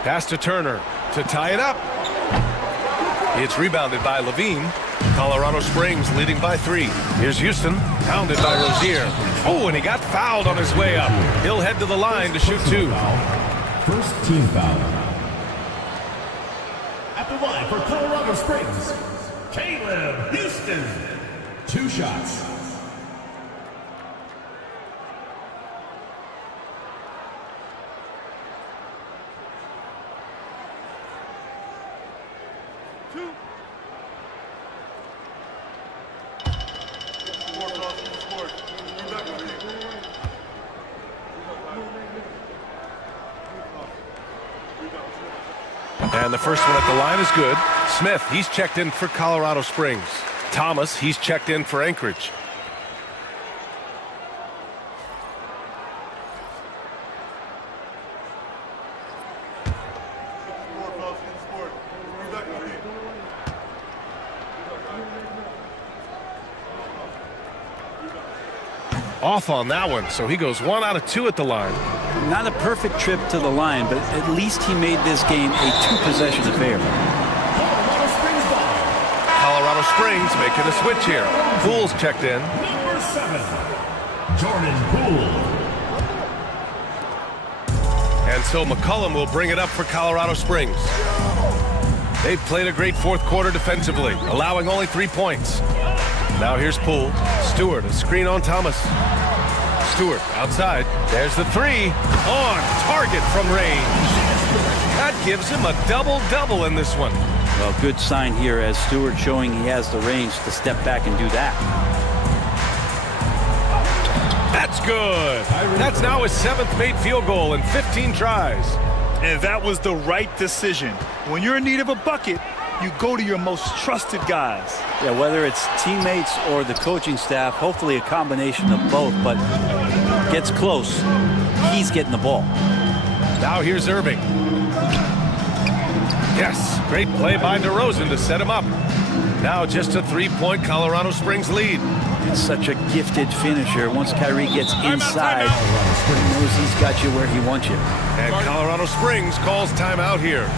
Pass to Turner to tie it up. It's rebounded by Levine. Colorado Springs leading by 3. Here's Houston, pounded by Rozier. Oh, and he got fouled on his way up. He'll head to the line to shoot 2. First team foul. At the line for Colorado Springs, Caleb Houston. 2 shots. And the first one at the line is good. Smith, he's checked in for Colorado Springs. Thomas, he's checked in for Anchorage. Off on that one, so he goes 1 out of 2 at the line. Not a perfect trip to the line, but at least he made this game a 2-possession affair. Colorado Springs making a switch here. Poole's checked in. Number 7, Jordan Poole. And so McCollum will bring it up for Colorado Springs. They've played a great fourth quarter defensively, allowing only 3 points. Now here's Poole. Stewart, a screen on Thomas. Stewart outside. There's the 3. On target from range. That gives him a double-double in this one. Well, good sign here as Stewart showing he has the range to step back and do that. That's good. That's now his 7th made field goal in 15 tries. And that was the right decision. When you're in need of a bucket, you go to your most trusted guys. Yeah, whether it's teammates or the coaching staff, hopefully a combination of both, but gets close. He's getting the ball. Now here's Irving. Yes, great play by DeRozan to set him up. Now just a 3-point Colorado Springs lead. It's such a gifted finisher. Once Kyrie gets inside, he knows he's got you where he wants you. And Colorado Springs calls timeout here.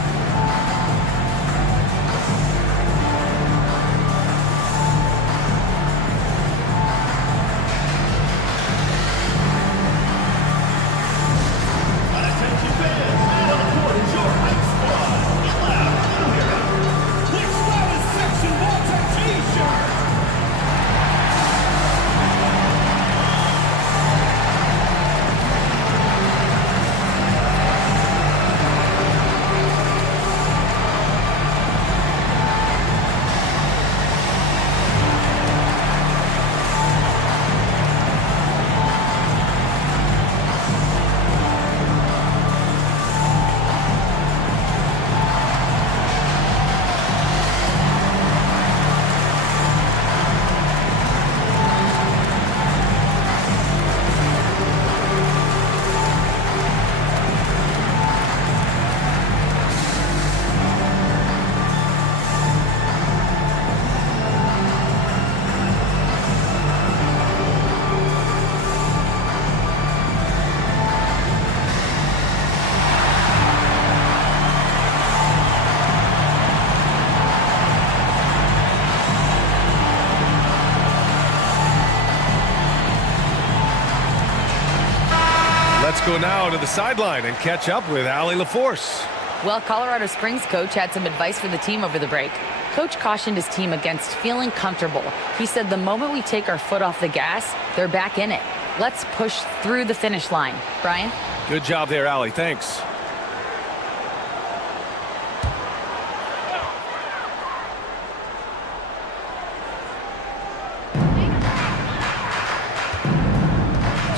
Let's go now to the sideline and catch up with Allie LaForce. Well, Colorado Springs coach had some advice for the team over the break. Coach cautioned his team against feeling comfortable. He said the moment we take our foot off the gas, they're back in it. Let's push through the finish line. Brian? Good job there, Allie. Thanks.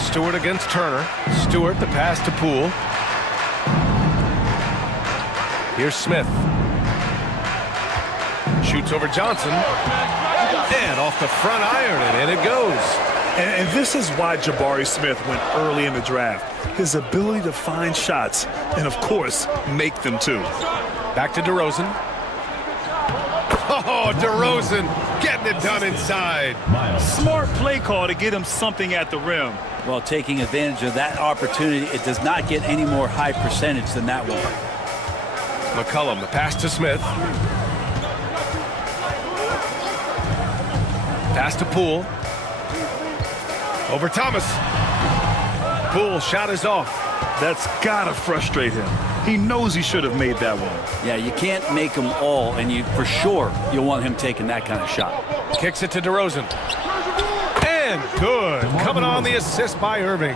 Stewart against Turner. Stewart, the pass to Poole. Here's Smith. Shoots over Johnson. And off the front iron, and in it goes. And this is why Jabari Smith went early in the draft. His ability to find shots and, of course, make them too. Back to DeRozan. Oh, DeRozan getting it done inside. Smart play call to get him something at the rim. Well, taking advantage of that opportunity, it does not get any more high percentage than that one. McCollum, the pass to Smith. Pass to Poole. Over Thomas. Poole shot is off. That's gotta frustrate him. He knows he should have made that one. Yeah, you can't make them all, and you for sure you'll want him taking that kind of shot. Kicks it to DeRozan. And good. Coming on the assist by Irving.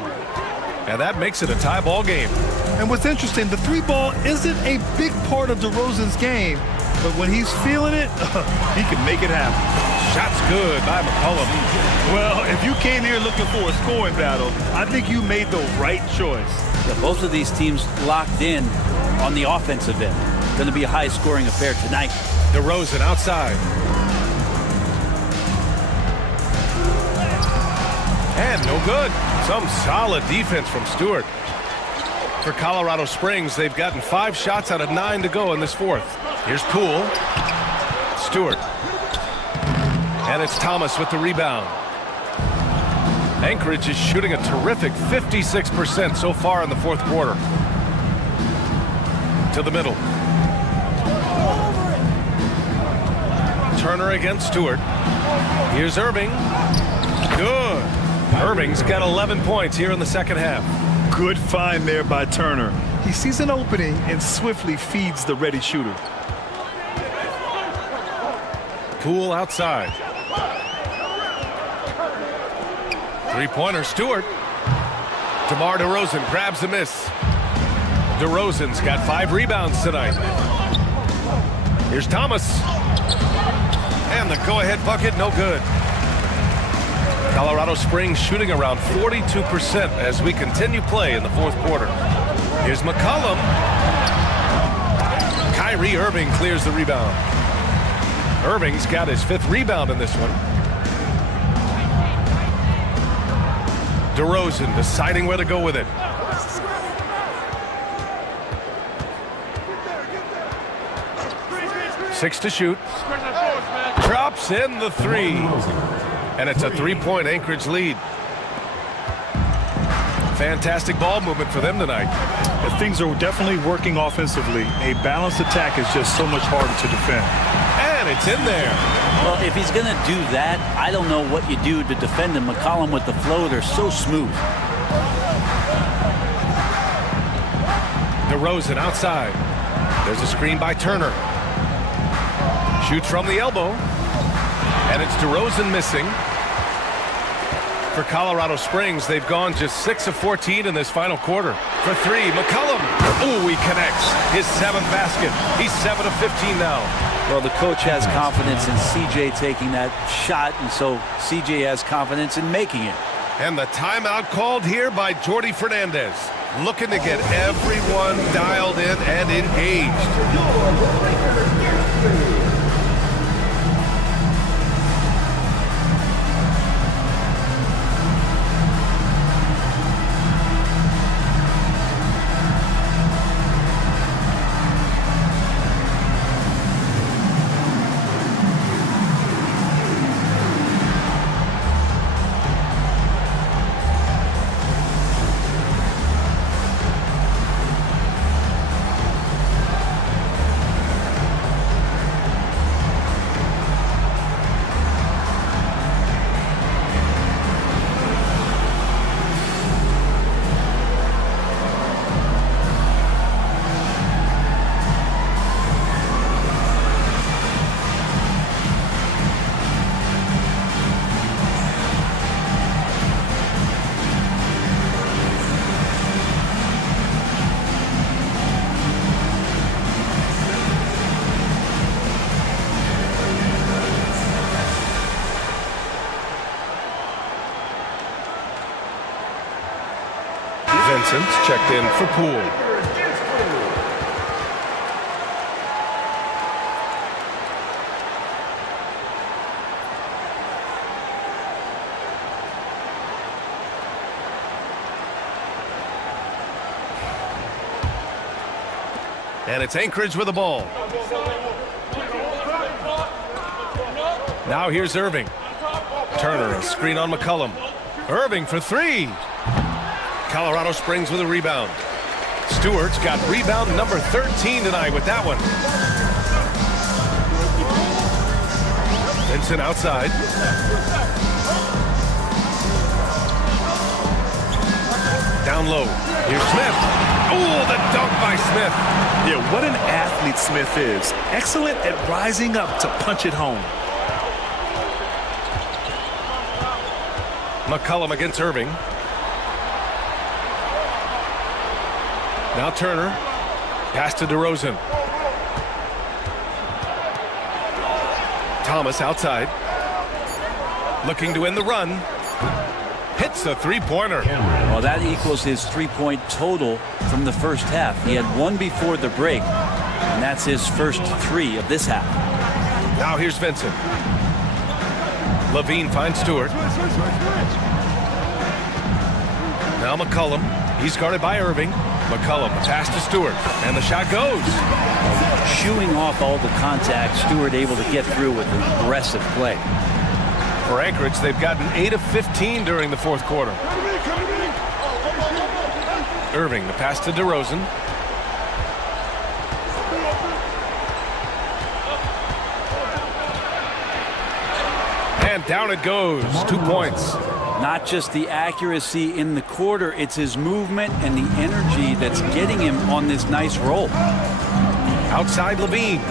And that makes it a tie ball game. And what's interesting, the three ball isn't a big part of DeRozan's game, but when he's feeling it, he can make it happen. Shot's good by McCollum. Well, if you came here looking for a scoring battle, I think you made the right choice. Yeah, both of these teams locked in on the offensive end. Going to be a high-scoring affair tonight. DeRozan outside. And no good. Some solid defense from Stewart. For Colorado Springs, they've gotten 5 shots out of 9 to go in this fourth. Here's Poole. Stewart. And it's Thomas with the rebound. Anchorage is shooting a terrific 56% so far in the fourth quarter. To the middle. Turner against Stewart. Here's Irving. Good. Irving's got 11 points here in the second half. Good find there by Turner. He sees an opening and swiftly feeds the ready shooter. Poole outside. Three-pointer, Stewart. DeMar DeRozan grabs a miss. DeRozan's got 5 rebounds tonight. Here's Thomas. And the go-ahead bucket, no good. Colorado Springs shooting around 42% as we continue play in the fourth quarter. Here's McCollum. Kyrie Irving clears the rebound. Irving's got his 5th rebound in this one. DeRozan deciding where to go with it. Six to shoot. Drops in the three. And it's a 3-point Anchorage lead. Fantastic ball movement for them tonight. And things are definitely working offensively. A balanced attack is just so much harder to defend. And it's in there. Well, if he's going to do that, I don't know what you do to defend him. McCollum with the floater, so smooth. DeRozan outside. There's a screen by Turner. Shoots from the elbow. And it's DeRozan missing. For Colorado Springs, they've gone just 6 of 14 in this final quarter. For three, McCollum. Ooh, he connects. His 7th basket. He's 7 of 15 now. Well, the coach has confidence in CJ taking that shot, and so CJ has confidence in making it. And the timeout called here by Jordy Fernandez. Looking to get everyone dialed in and engaged. Vincent's checked in for Poole. And it's Anchorage with the ball. Now here's Irving. Turner, a screen on McCollum. Irving for three. Colorado Springs with a rebound. Stewart's got rebound number 13 tonight with that one. Vincent outside. Down low. Here's Smith. Oh, the dunk by Smith. Yeah, what an athlete Smith is. Excellent at rising up to punch it home. McCollum against Irving. Now Turner. Pass to DeRozan. Thomas outside. Looking to win the run. Hits a three-pointer. Well, that equals his three-point total from the first half. He had one before the break, and that's his first three of this half. Now here's Vincent. Levine finds Stewart. Now McCollum. He's guarded by Irving. McCollum, pass to Stewart, and the shot goes. Shooing off all the contact, Stewart able to get through with aggressive play. For Anchorage, they've gotten 8 of 15 during the fourth quarter. Irving, the pass to DeRozan. And down it goes. 2 points. Not just the accuracy in the quarter, it's his movement and the energy that's getting him on this nice roll. Outside Levine.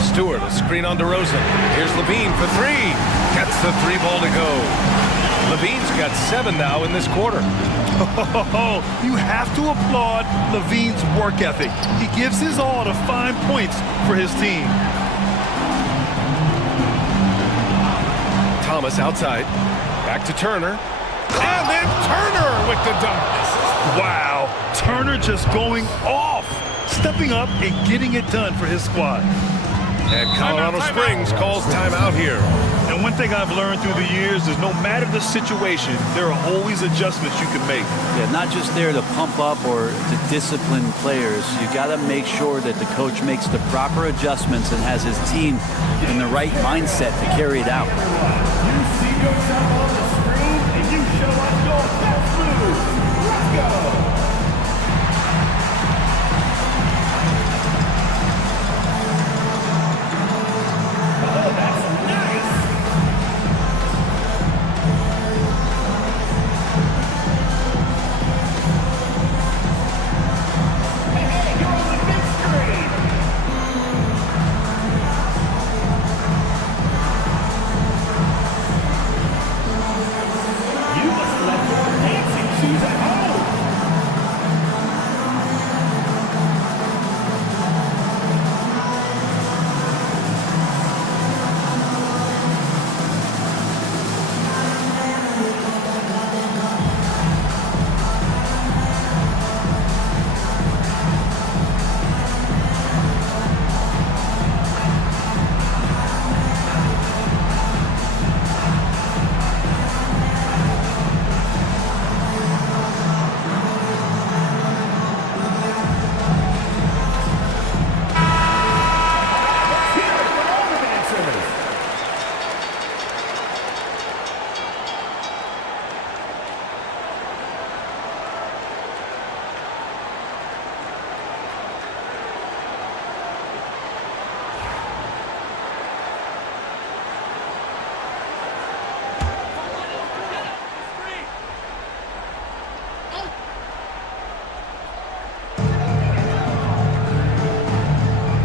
Stewart, a screen on DeRozan. Here's Levine for three. Gets the three ball to go. Levine's got 7 now in this quarter. You have to applaud Levine's work ethic. He gives his all to find points for his team. Thomas outside. Back to Turner. And then Turner with the dunk. Wow. Turner just going off. Stepping up and getting it done for his squad. And Colorado Springs calls timeout here. And one thing I've learned through the years is no matter the situation, there are always adjustments you can make. Yeah, not just there to pump up or to discipline players. You got to make sure that the coach makes the proper adjustments and has his team in the right mindset to carry it out. You see yourself on the screen and you show us your best move. Let's go.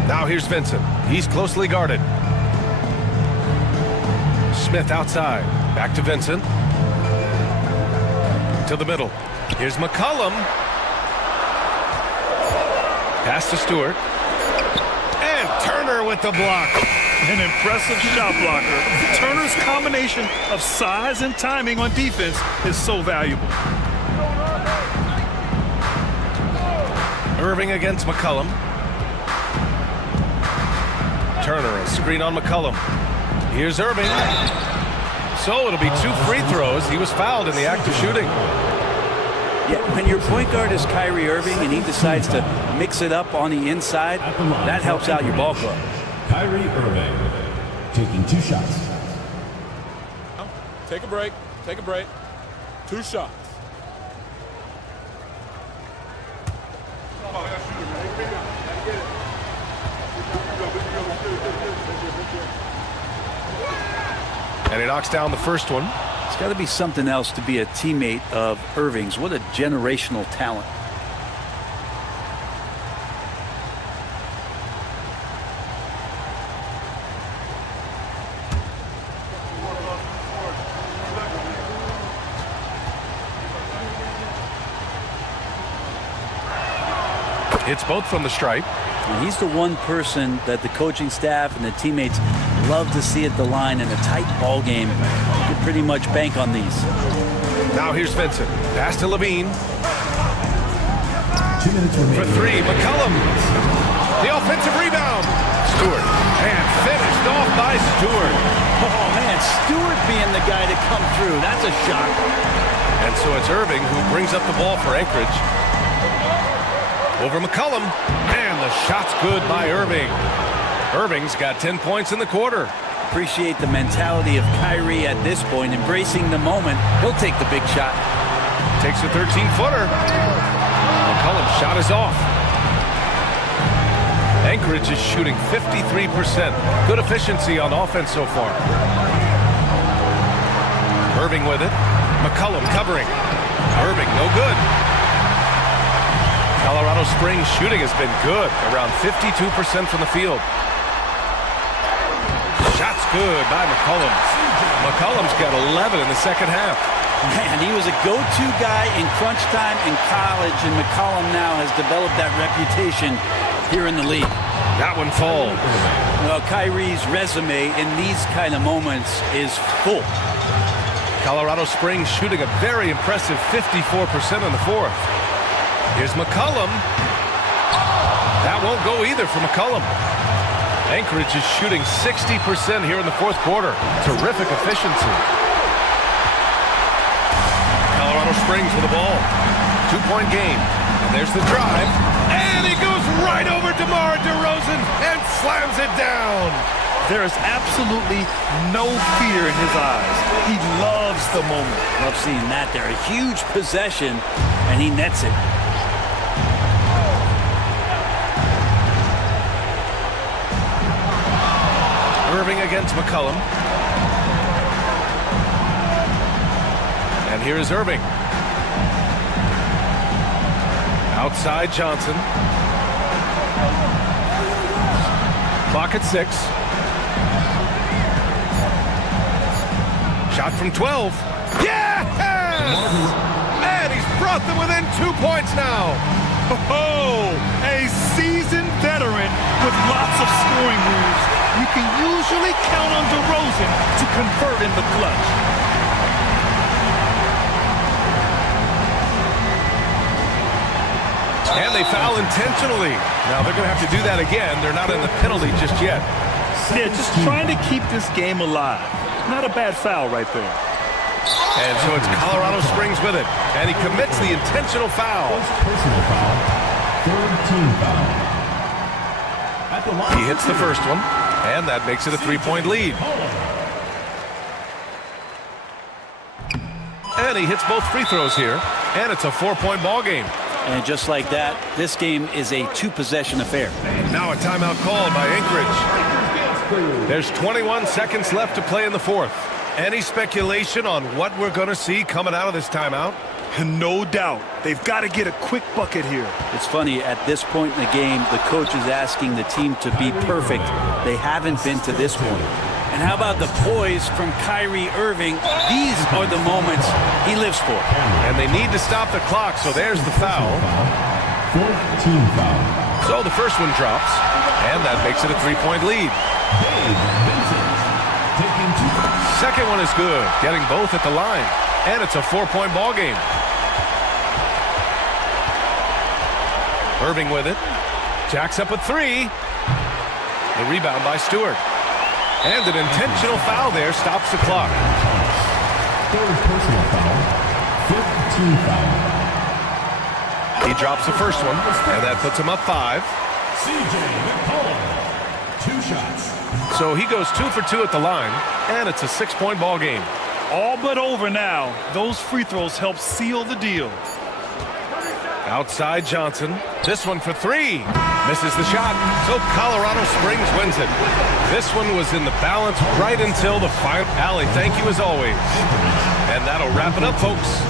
Now here's Vincent. He's closely guarded. Smith outside. Back to Vincent. To the middle. Here's McCollum. Pass to Stewart. And Turner with the block. An impressive shot blocker. Turner's combination of size and timing on defense is so valuable. Irving against McCollum. Turner, a screen on McCollum. Here's Irving. So it'll be 2 free throws. He was fouled in the act of shooting. Yeah, when your point guard is Kyrie Irving and he decides to mix it up on the inside, that helps out your ball club. Kyrie Irving taking 2 shots. Take a break. Take a break. 2 shots. And he knocks down the first one. It's got to be something else to be a teammate of Irving's. What a generational talent. It's both from the stripe. And he's the one person that the coaching staff and the teammates love to see at the line in a tight ball game. You can pretty much bank on these. Now here's Vincent. Pass to Levine. 2 minutes remaining. For 3, McCollum. The offensive rebound. Stewart. And finished off by Stewart. Oh, man, Stewart being the guy to come through. That's a shock. And so it's Irving who brings up the ball for Anchorage. Over McCollum. And the shot's good by Irving. Irving's got 10 points in the quarter. Appreciate the mentality of Kyrie at this point, embracing the moment. He'll take the big shot. Takes a 13-footer. McCollum's shot is off. Anchorage is shooting 53%. Good efficiency on offense so far. Irving with it. McCollum covering. Irving, no good. Colorado Springs shooting has been good, around 52% from the field. Shots good by McCollum. McCollum's got 11 in the second half. Man, he was a go-to guy in crunch time in college, and McCollum now has developed that reputation here in the league. That one falls. Well, Kyrie's resume in these kind of moments is full. Colorado Springs shooting a very impressive 54% in the fourth. Here's McCollum. That won't go either for McCollum. Anchorage is shooting 60% here in the fourth quarter. Terrific efficiency. Colorado Springs with the ball. 2-point game. And there's the drive. And he goes right over DeMar DeRozan and slams it down. There is absolutely no fear in his eyes. He loves the moment. Love seeing that there. A huge possession, and he nets it. Irving against McCollum. And here is Irving. Outside Johnson. Clock at 6. Shot from 12. Yes! And he's brought them within 2 points now. Oh, a seasoned veteran with lots of scoring moves. You can usually count on DeRozan to convert in the clutch. And they foul intentionally. Now they're going to have to do that again. They're not in the penalty just yet. Yeah, just trying to keep this game alive. Not a bad foul right there. And so it's Colorado Springs with it. And he commits the intentional foul. Personal foul. Third team foul. At the line. He hits the first one, and that makes it a 3-point lead. And he hits both free throws here, and it's a 4-point ball game. And just like that, this game is a 2-possession affair. Now a timeout called by Anchorage. There's 21 seconds left to play in the fourth. Any speculation on what we're going to see coming out of this timeout? No doubt. They've got to get a quick bucket here. It's funny, at this point in the game, the coach is asking the team to be perfect. They haven't been to this point. And how about the poise from Kyrie Irving? These are the moments he lives for. And they need to stop the clock, so there's the foul. Fourth team foul. So the first one drops, and that makes it a 3-point lead. Second one is good, getting both at the line. And it's a 4-point ball game. Irving with it. Jacks up a 3. The rebound by Stewart. And an intentional foul there stops the clock. Third personal foul. Fifth team foul. He drops the first one, and that puts him up 5. CJ McCollum. 2 shots. So he goes 2 for 2 at the line, and it's a 6-point ball game. All but over now. Those free throws help seal the deal. Outside Johnson. This one for 3. Misses the shot. So Colorado Springs wins it. This one was in the balance right until the final. Allie, thank you as always. And that'll wrap it up, folks.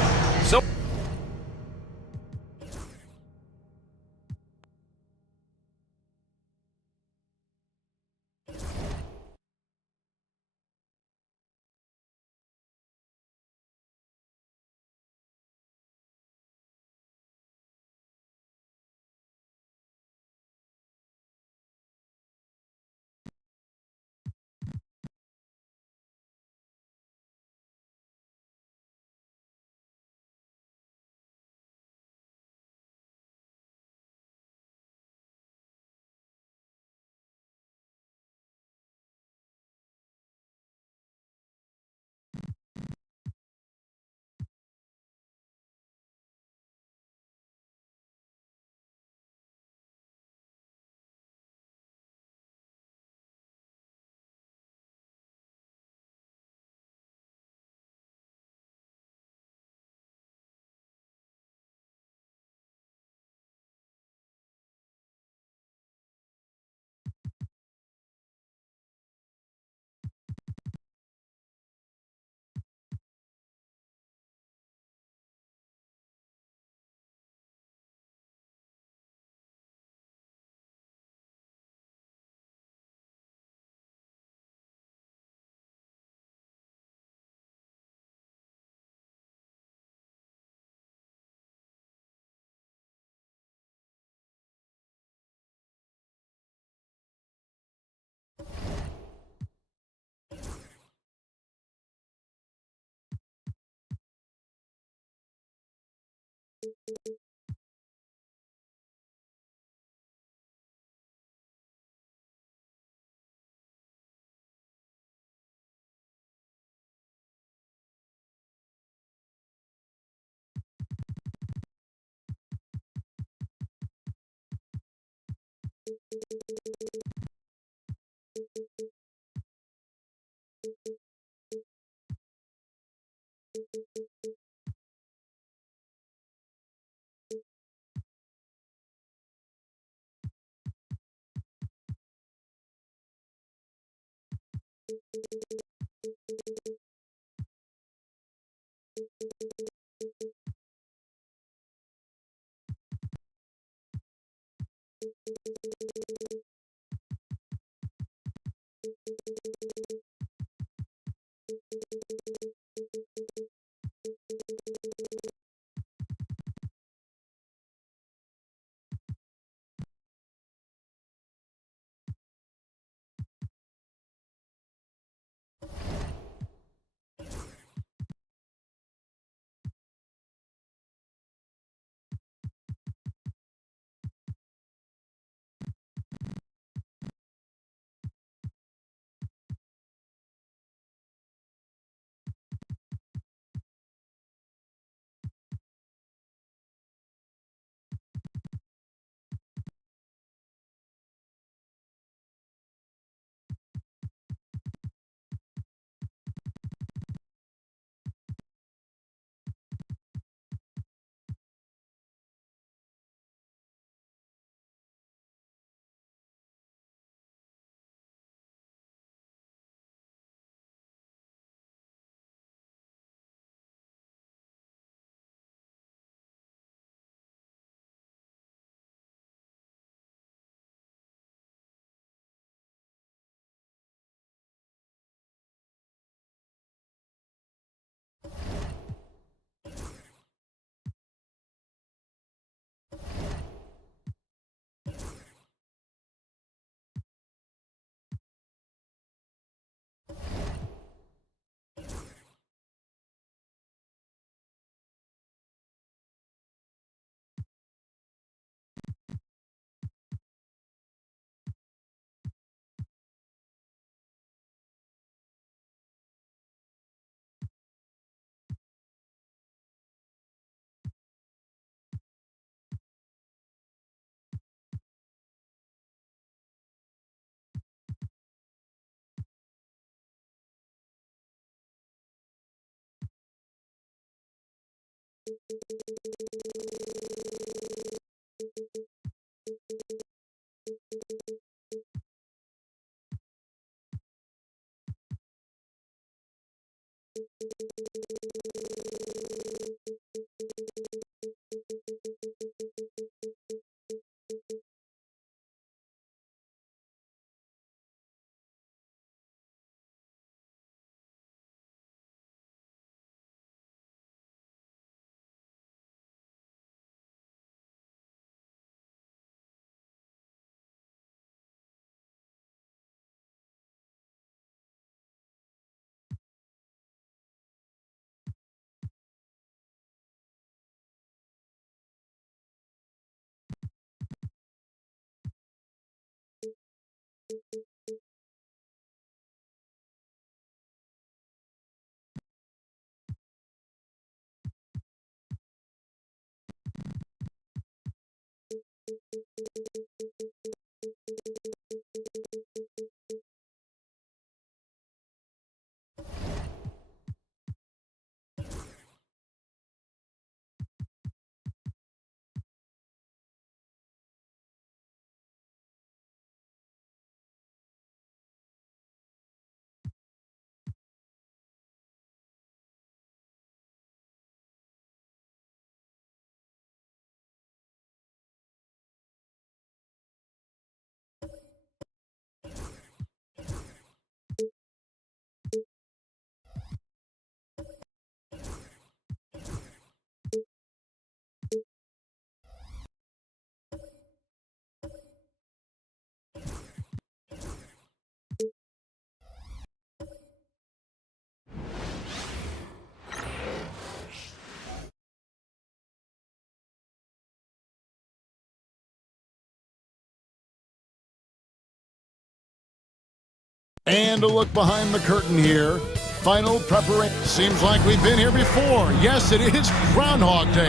And a look behind the curtain here. Final preparation. Seems like we've been here before. Yes, it is Groundhog Day.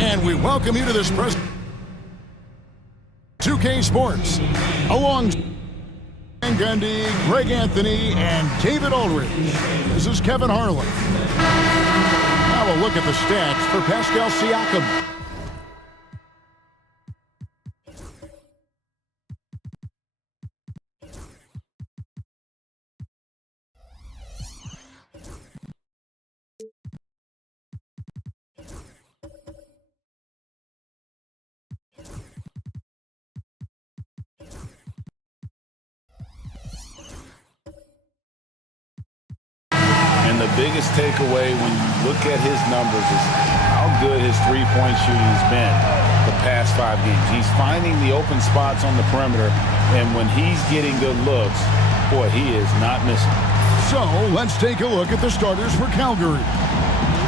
And we welcome you to this 2K Sports, along Van Gundy, Greg Anthony, and David Aldridge. This is Kevin Harlan. Now a look at the stats for Pascal Siakam. And the biggest takeaway when you look at his numbers is how good his three-point shooting has been the past 5 games. He's finding the open spots on the perimeter, and when he's getting good looks, boy, he is not missing. So let's take a look at the starters for Calgary.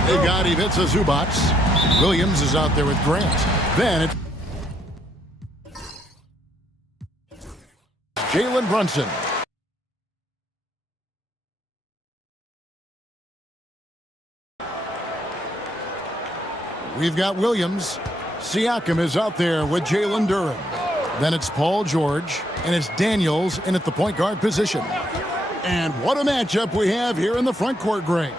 They got Ivica Zubac. Williams is out there with Grant. Then it's Jalen Brunson. We've got Williams. Siakam is out there with Jalen Duren. Then it's Paul George, and it's Daniels in at the point guard position. And what a matchup we have here in the front court, Greg.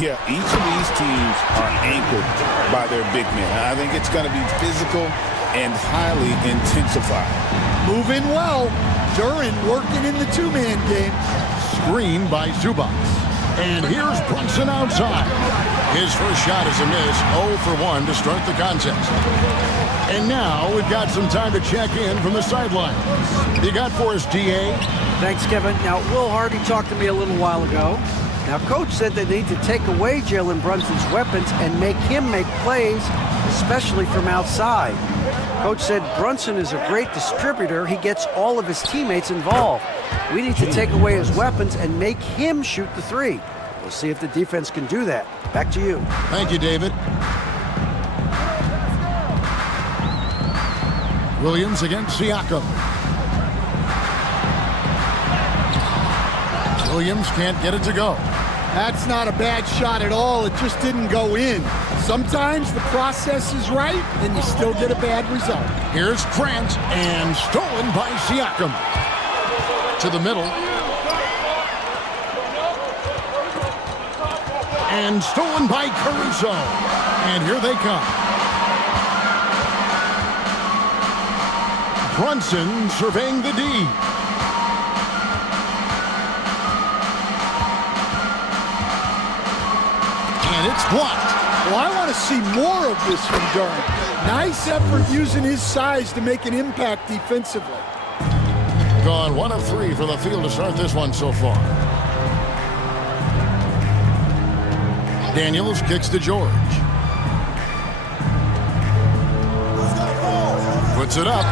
Yeah, each of these teams are anchored by their big men. I think it's going to be physical and highly intensified. Moving well. Duren working in the two-man game. Screened by Zubac. And here's Brunson outside. His first shot is a miss, 0 for 1 to start the contest. And now we've got some time to check in from the sidelines. You got for us, DA? Thanks, Kevin. Now, Will Hardy talked to me a little while ago. Now, Coach said they need to take away Jalen Brunson's weapons and make him make plays, especially from outside. Coach said Brunson is a great distributor. He gets all of his teammates involved. We need to take away his weapons and make him shoot the three. We'll see if the defense can do that. Back to you. Thank you, David. Williams against Siakam. Williams can't get it to go. That's not a bad shot at all. It just didn't go in. Sometimes the process is right, and you still get a bad result. Here's Grant, and stolen by Siakam. To the middle. And stolen by Caruso. And here they come. Brunson surveying the D. And it's blocked. Well, I want to see more of this from Duren. Nice effort using his size to make an impact defensively. Gone 1 of 3 for the field to start this one so far. Daniels kicks to George. Puts it up.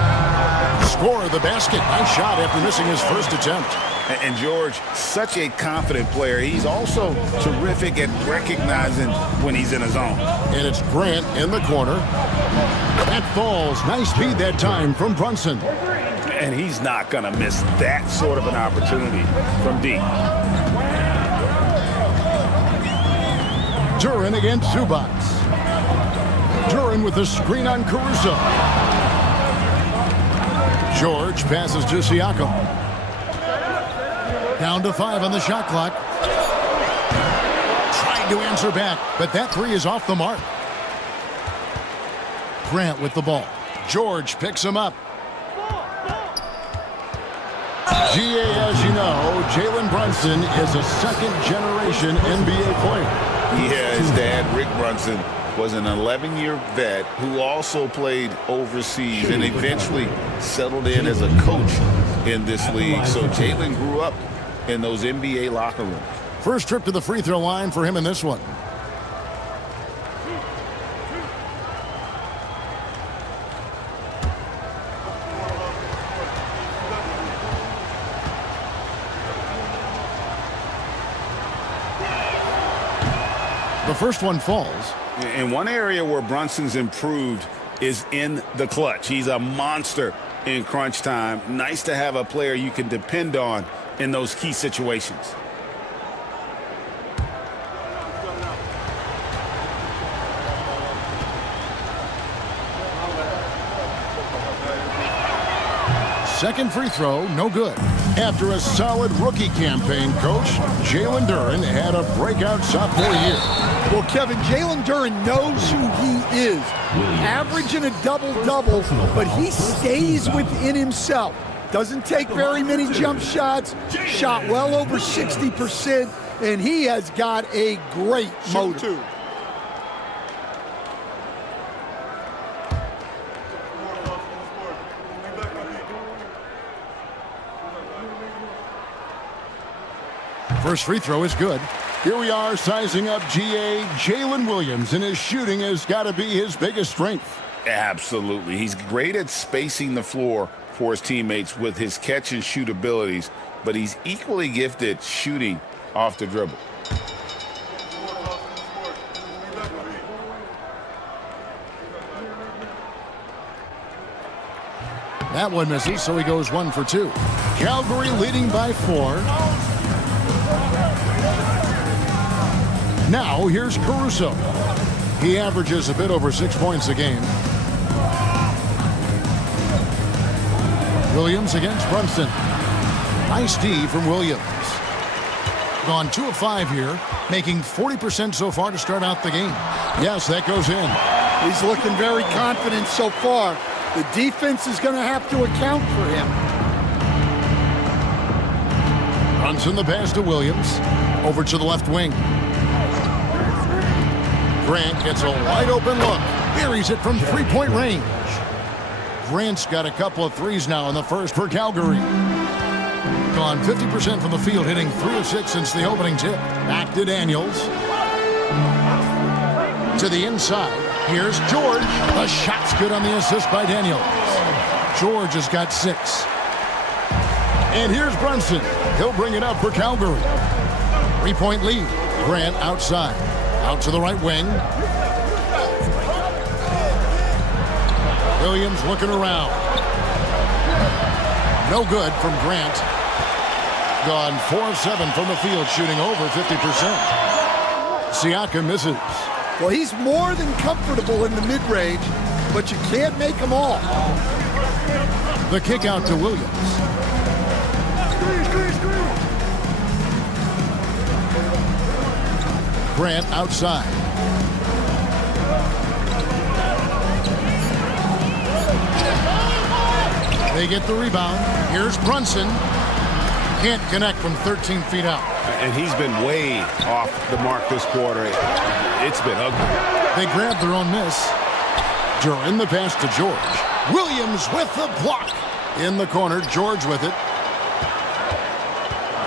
Score the basket. Nice shot after missing his first attempt. And George, such a confident player. He's also terrific at recognizing when he's in a zone. And it's Grant in the corner. That falls. Nice speed that time from Brunson. And he's not going to miss that sort of an opportunity from D. Duren against Zubac. Duren with a screen on Caruso. George passes to Siakam. Down to 5 on the shot clock. Trying to answer back, but that three is off the mark. Grant with the ball. George picks him up. GA, as you know, Jalen Brunson is a second-generation NBA player. Yeah, his dad, Rick Brunson, was an 11-year vet who also played overseas and eventually settled in as a coach in this league. So Jalen grew up in those NBA locker rooms. First trip to the free throw line for him in this one. The first one falls. And one area where Brunson's improved is in the clutch. He's a monster in crunch time. Nice to have a player you can depend on in those key situations. second free throw, no good. After a solid rookie campaign, Coach, Jalen Duren had a breakout sophomore year. Well, Kevin, Jalen Duren knows who he is. Averaging a double-double, but he stays within himself. Doesn't take very many jump shots, shot well over 60%, and he has got a great motor. First free throw is good. Here we are sizing up GA Jalen Williams, and his shooting has got to be his biggest strength. Absolutely. He's great at spacing the floor for his teammates with his catch and shoot abilities, but he's equally gifted shooting off the dribble. That one misses, so he goes 1 for 2. Calgary leading by 4. Now here's Caruso. He averages a bit over 6 points a game. Williams against Brunson. Nice D from Williams. Gone 2 of 5 here, making 40% so far to start out the game. Yes, that goes in. He's looking very confident so far. The defense is going to have to account for him. Brunson the pass to Williams. Over to the left wing. Grant gets a wide open look. Buries it from three-point range. Grant's got a couple of threes now in the first for Calgary. Gone 50% from the field, hitting 3 of 6 since the opening tip. Back to Daniels. To the inside. Here's George. The shot's good on the assist by Daniels. George has got 6. And here's Brunson. He'll bring it up for Calgary. 3-point lead. Grant outside. Out to the right wing. Williams looking around. No good from Grant. Gone 4 of 7 from the field, shooting over 50%. Siakam misses. Well, he's more than comfortable in the mid-range, but you can't make them all. The kick out to Williams. Grant outside. They get the rebound. Here's Brunson. Can't connect from 13 feet out. And he's been way off the mark this quarter. It's been ugly. They grab their own miss. Duren the pass to George. Williams with the block. In the corner, George with it.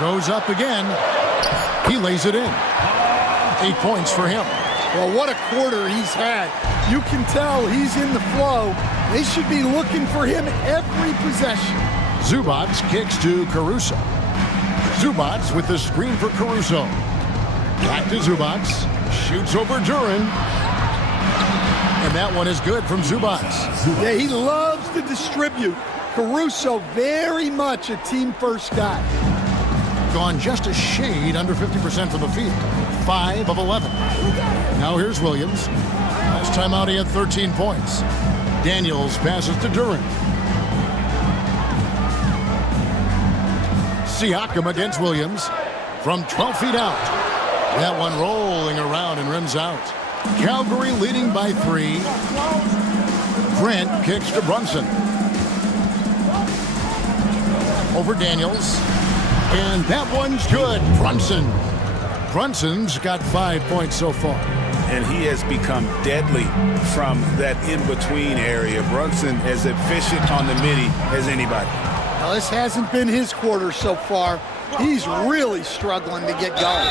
Goes up again. He lays it in. 8 points for him. Well, what a quarter he's had. You can tell he's in the flow. They should be looking for him every possession. Zubats kicks to Caruso. Zubats with the screen for Caruso. Back to Zubats. Shoots over Duren. And that one is good from Zubats. Yeah, he loves to distribute. Caruso very much a team-first guy. Gone just a shade under 50% from the field. 5 of 11. Now here's Williams. Last time out he had 13 points. Daniels passes to Duren. Siakam against Williams from 12 feet out. That one rolling around and rims out. Calgary leading by 3. Grant kicks to Brunson. Over Daniels. And that one's good. Brunson's got 5 points so far. And he has become deadly from that in-between area. Brunson as efficient on the midi as anybody. Now, this hasn't been his quarter so far. He's really struggling to get going.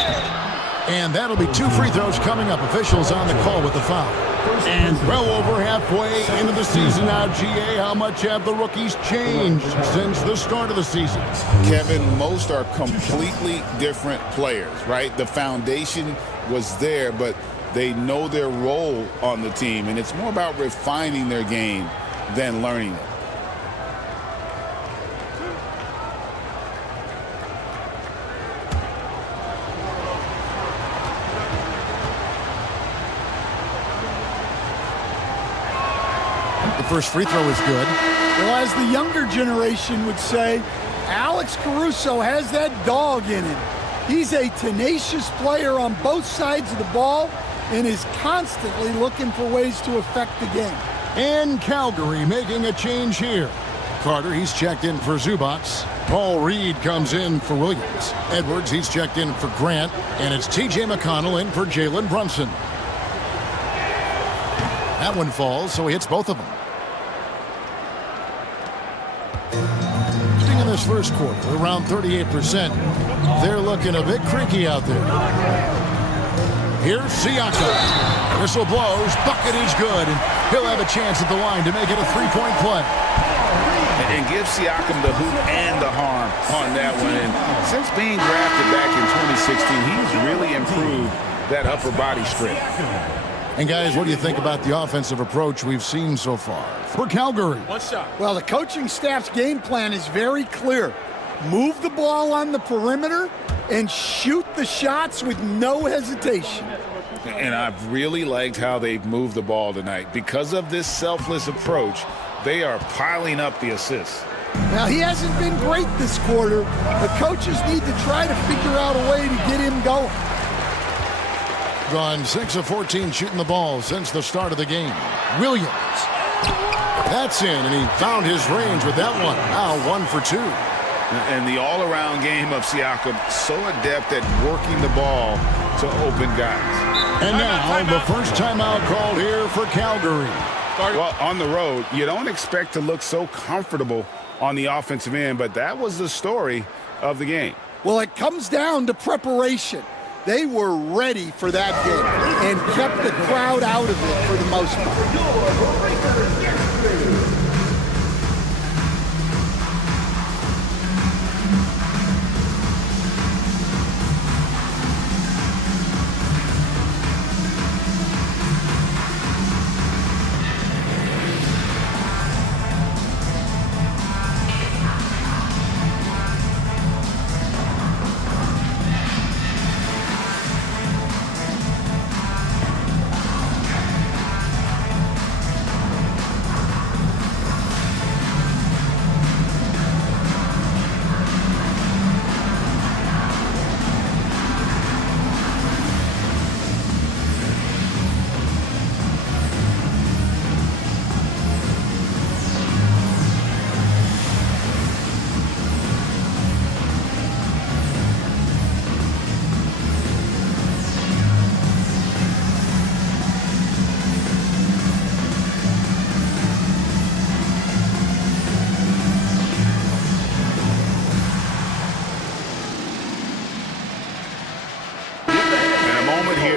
And that'll be 2 free throws coming up. Officials on the call with the foul. And well over halfway into the season now, GA, how much have the rookies changed since the start of the season? Kevin, most are completely different players, right? The foundation was there, but they know their role on the team, and it's more about refining their game than learning it. first free throw is good. Well, as the younger generation would say, Alex Caruso has that dog in him. He's a tenacious player on both sides of the ball and is constantly looking for ways to affect the game. And Calgary making a change here. Carter, he's checked in for Zubats. Paul Reed comes in for Williams. Edwards, he's checked in for Grant. And it's T.J. McConnell in for Jalen Brunson. That one falls, so he hits both of them. In this first quarter, around 38%. They're looking a bit creaky out there. Here's Siakam. Whistle blows. Bucket is good. And he'll have a chance at the line to make it a three-point play. And give Siakam the hoop and the harm on that one. And since being drafted back in 2016, he's really improved that upper body strength. And guys, what do you think about the offensive approach we've seen so far for Calgary? One shot. Well, the coaching staff's game plan is very clear. Move the ball on the perimeter and shoot the shots with no hesitation. And I've really liked how they've moved the ball tonight. Because of this selfless approach, they are piling up the assists. Now, he hasn't been great this quarter. The coaches need to try to figure out a way to get him going. Gone 6 of 14 shooting the ball since the start of the game. Williams. That's in, and he found his range with that one. Now 1 for 2. And the all-around game of Siakam, so adept at working the ball to open guys. And now the first timeout called here for Calgary. Well, on the road, you don't expect to look so comfortable on the offensive end, but that was the story of the game. Well, it comes down to preparation. They were ready for that game and kept the crowd out of it for the most part.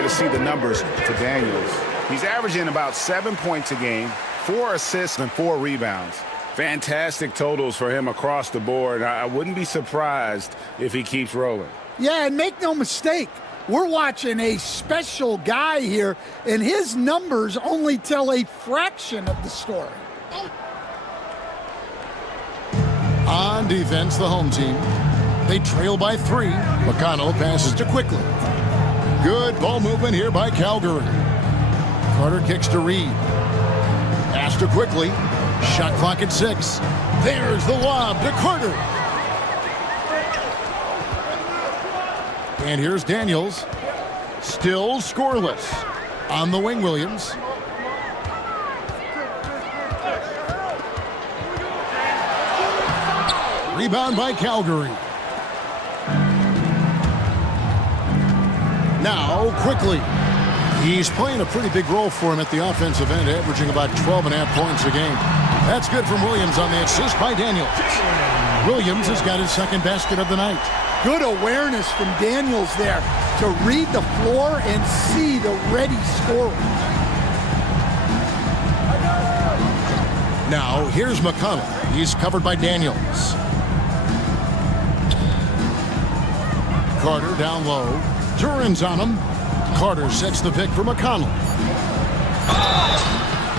See the numbers to Daniels. He's averaging about 7 points a game, 4 assists and 4 rebounds. Fantastic totals for him across the board. I wouldn't be surprised if he keeps rolling. Yeah, and make no mistake, we're watching a special guy here, and his numbers only tell a fraction of the story. On defense, the home team. They trail by 3. McConnell passes to Quickly. Good ball movement here by Calgary. Carter kicks to Reed. Pass to Quickly. Shot clock at 6. There's the lob to Carter. And here's Daniels. Still scoreless. On the wing, Williams. Rebound by Calgary. Now, Quickly. He's playing a pretty big role for him at the offensive end, averaging about 12.5 points a game. That's good from Williams on the assist by Daniels. Williams has got his second basket of the night. Good awareness from Daniels there to read the floor and see the ready scorer. Now, here's McConnell. He's covered by Daniels. Carter down low. Duran's on him. Carter sets the pick for McConnell.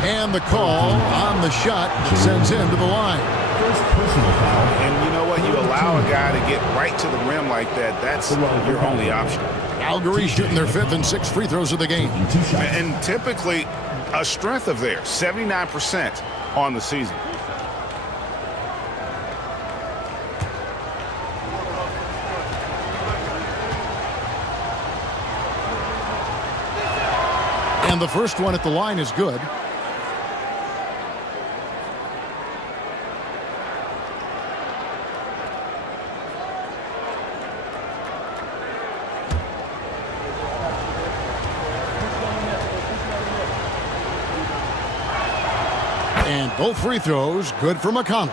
And the call on the shot that sends him to the line. And you know what? You allow a guy to get right to the rim like that. That's your only option. Calgary shooting their 5th and 6th free throws of the game. And typically a strength of theirs, 79%. on the season. And the first one at the line is good. And both free throws good for McConnell.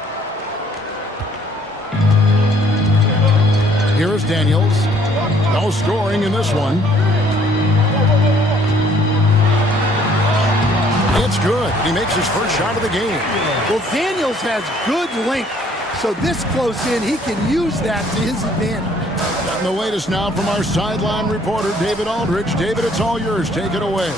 Here's Daniels. No scoring in this one. It's good. He makes his first shot of the game. Well, Daniels has good length, so this close in, he can use that to his advantage. And the latest now from our sideline reporter, David Aldridge. David, it's all yours. Take it away.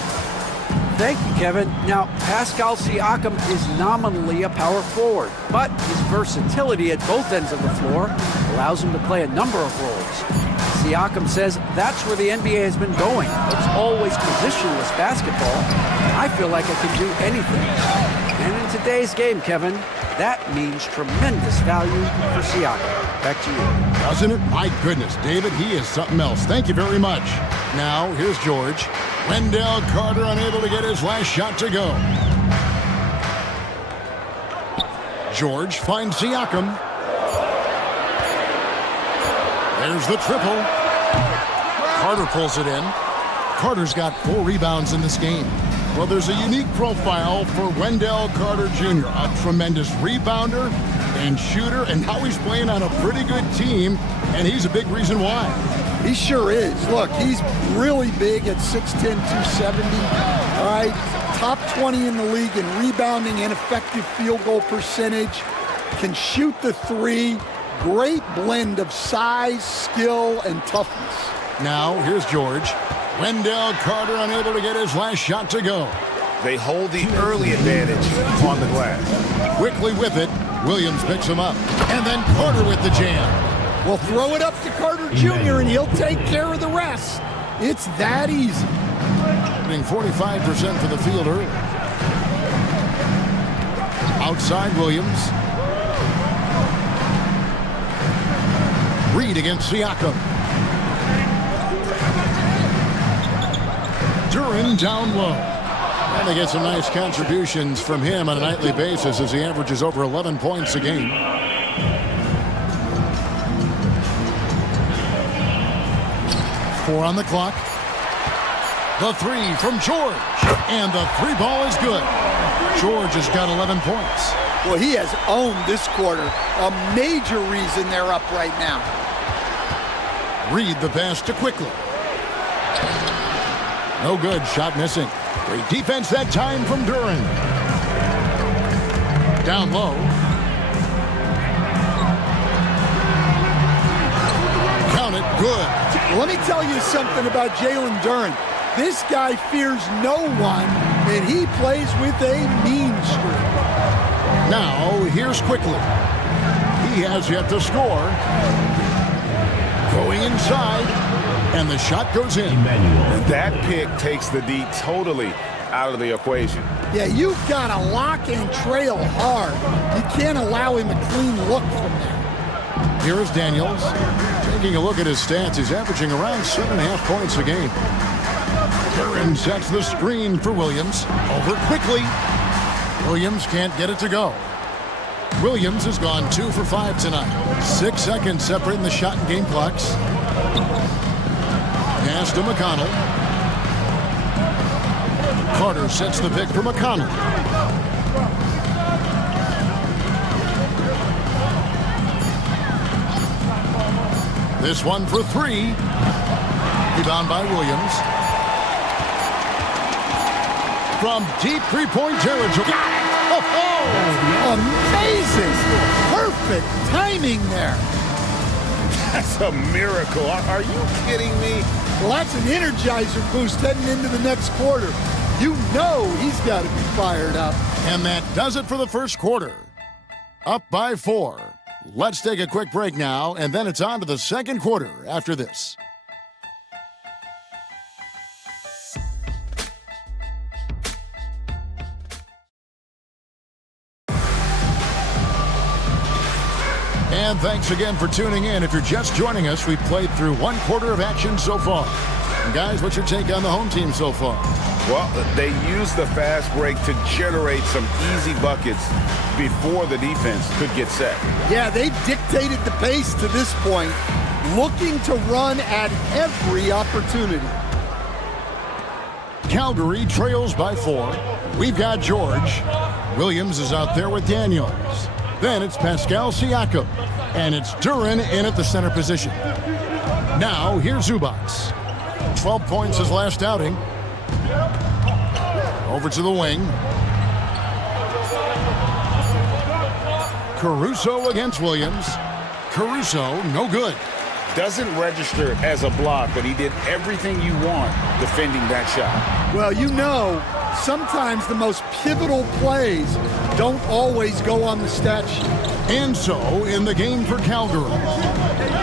Thank you, Kevin. Now, Pascal Siakam is nominally a power forward, but his versatility at both ends of the floor allows him to play a number of roles. Siakam says that's where the NBA has been going. It's always positionless basketball. I feel like I can do anything. And in today's game, Kevin, that means tremendous value for Siakam. Back to you. Doesn't it? My goodness, David, he is something else. Thank you very much. Now, here's George. Wendell Carter unable to get his last shot to go. George finds Siakam. There's the triple. Carter pulls it in. Carter's got 4 rebounds in this game. Well, there's a unique profile for Wendell Carter Jr., a tremendous rebounder and shooter, and now he's playing on a pretty good team, and he's a big reason why. He sure is. Look, he's really big at 6'10", 270. All right, top 20 in the league in rebounding and effective field goal percentage. Can shoot the 3. Great blend of size, skill, and toughness. Now, here's George. Wendell Carter unable to get his last shot to go. They hold the early advantage on the glass. Quickly with it, Williams picks him up. And then Carter with the jam. Well, throw it up to Carter Jr. and he'll take care of the rest. It's that easy. Shooting 45% for the field early. Outside Williams. Reed against Siakam. Duran down low. And they get some nice contributions from him on a nightly basis as he averages over 11 points a game. Four on the clock. The 3 from George. And the 3 ball is good. George has got 11 points. Well, he has owned this quarter. A major reason they're up right now. Reed the pass to Quickly. No good. Shot missing. Great defense that time from Duran. Down low. Count it. Good. Let me tell you something about Jalen Duran. This guy fears no one, and he plays with a mean streak. Now, here's Quickly. He has yet to score. Going inside, and the shot goes in. That pick takes the D totally out of the equation. Yeah, you've got to lock and trail hard. You can't allow him a clean look from there. Here's Daniels. Taking a look at his stats, he's averaging around 7.5 points a game. Duran sets the screen for Williams. Over quickly. Williams can't get it to go. Williams has gone 2 for 5 tonight. 6 seconds separating the shot and game clocks. Pass to McConnell. Carter sets the pick for McConnell. This one for 3. Rebound by Williams. From deep three-point territory. Oh, amazing. Perfect timing there. That's a miracle. Are you kidding me? Well, that's an energizer boost heading into the next quarter. You know he's got to be fired up. And that does it for the first quarter. Up by 4. Let's take a quick break now, and then it's on to the second quarter after this. And thanks again for tuning in. If you're just joining us, we've played through 1/4 of action so far. And guys, what's your take on the home team so far? Well, they used the fast break to generate some easy buckets before the defense could get set. Yeah, they dictated the pace to this point, looking to run at every opportunity. Calgary trails by 4. We've got George. Williams is out there with Daniels. Then it's Pascal Siakam. And it's Duren in at the center position. Now, here's Zubats. 12 points his last outing. Over to the wing. Caruso against Williams. Caruso, no good. Doesn't register as a block, but he did everything you want defending that shot. Well, you know, sometimes the most pivotal plays don't always go on the stat sheet. And so, in the game for Calgary,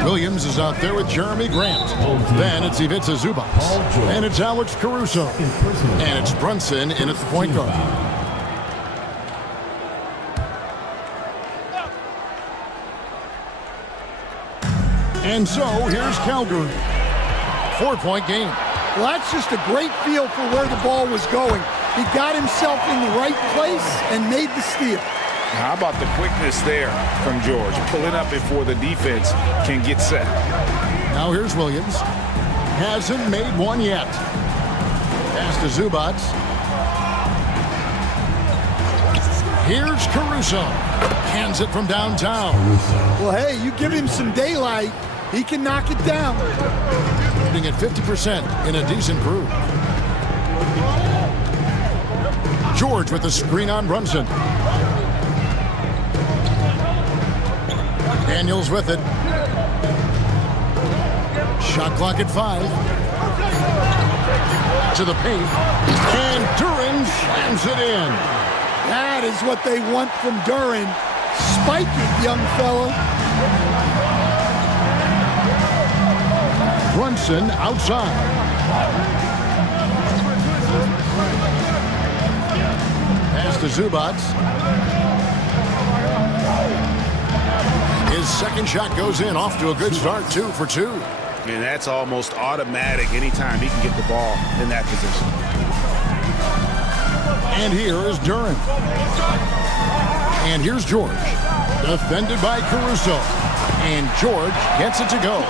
Williams is out there with Jeremy Grant. Then it's Ivica Zubats. And it's Alex Caruso. And it's Brunson in at the point guard. And so, here's Calgary. 4-point game. Well, that's just a great feel for where the ball was going. He got himself in the right place and made the steal. How about the quickness there from George, pulling up before the defense can get set. Now here's Williams. Hasn't made one yet. Pass to Zubats. Here's Caruso. Hands it from downtown. Well, hey, you give him some daylight, he can knock it down. Shooting at 50% in a decent groove. George with the screen on Brunson. Daniels with it. Shot clock at 5. To the paint. And Duren slams it in. That is what they want from Duren. Spike it, young fella. Brunson outside. Pass to Zubats. His second shot goes in, off to a good start, 2 for 2. And that's almost automatic anytime he can get the ball in that position. And here is Duren. And here's George. Defended by Caruso. And George gets it to go.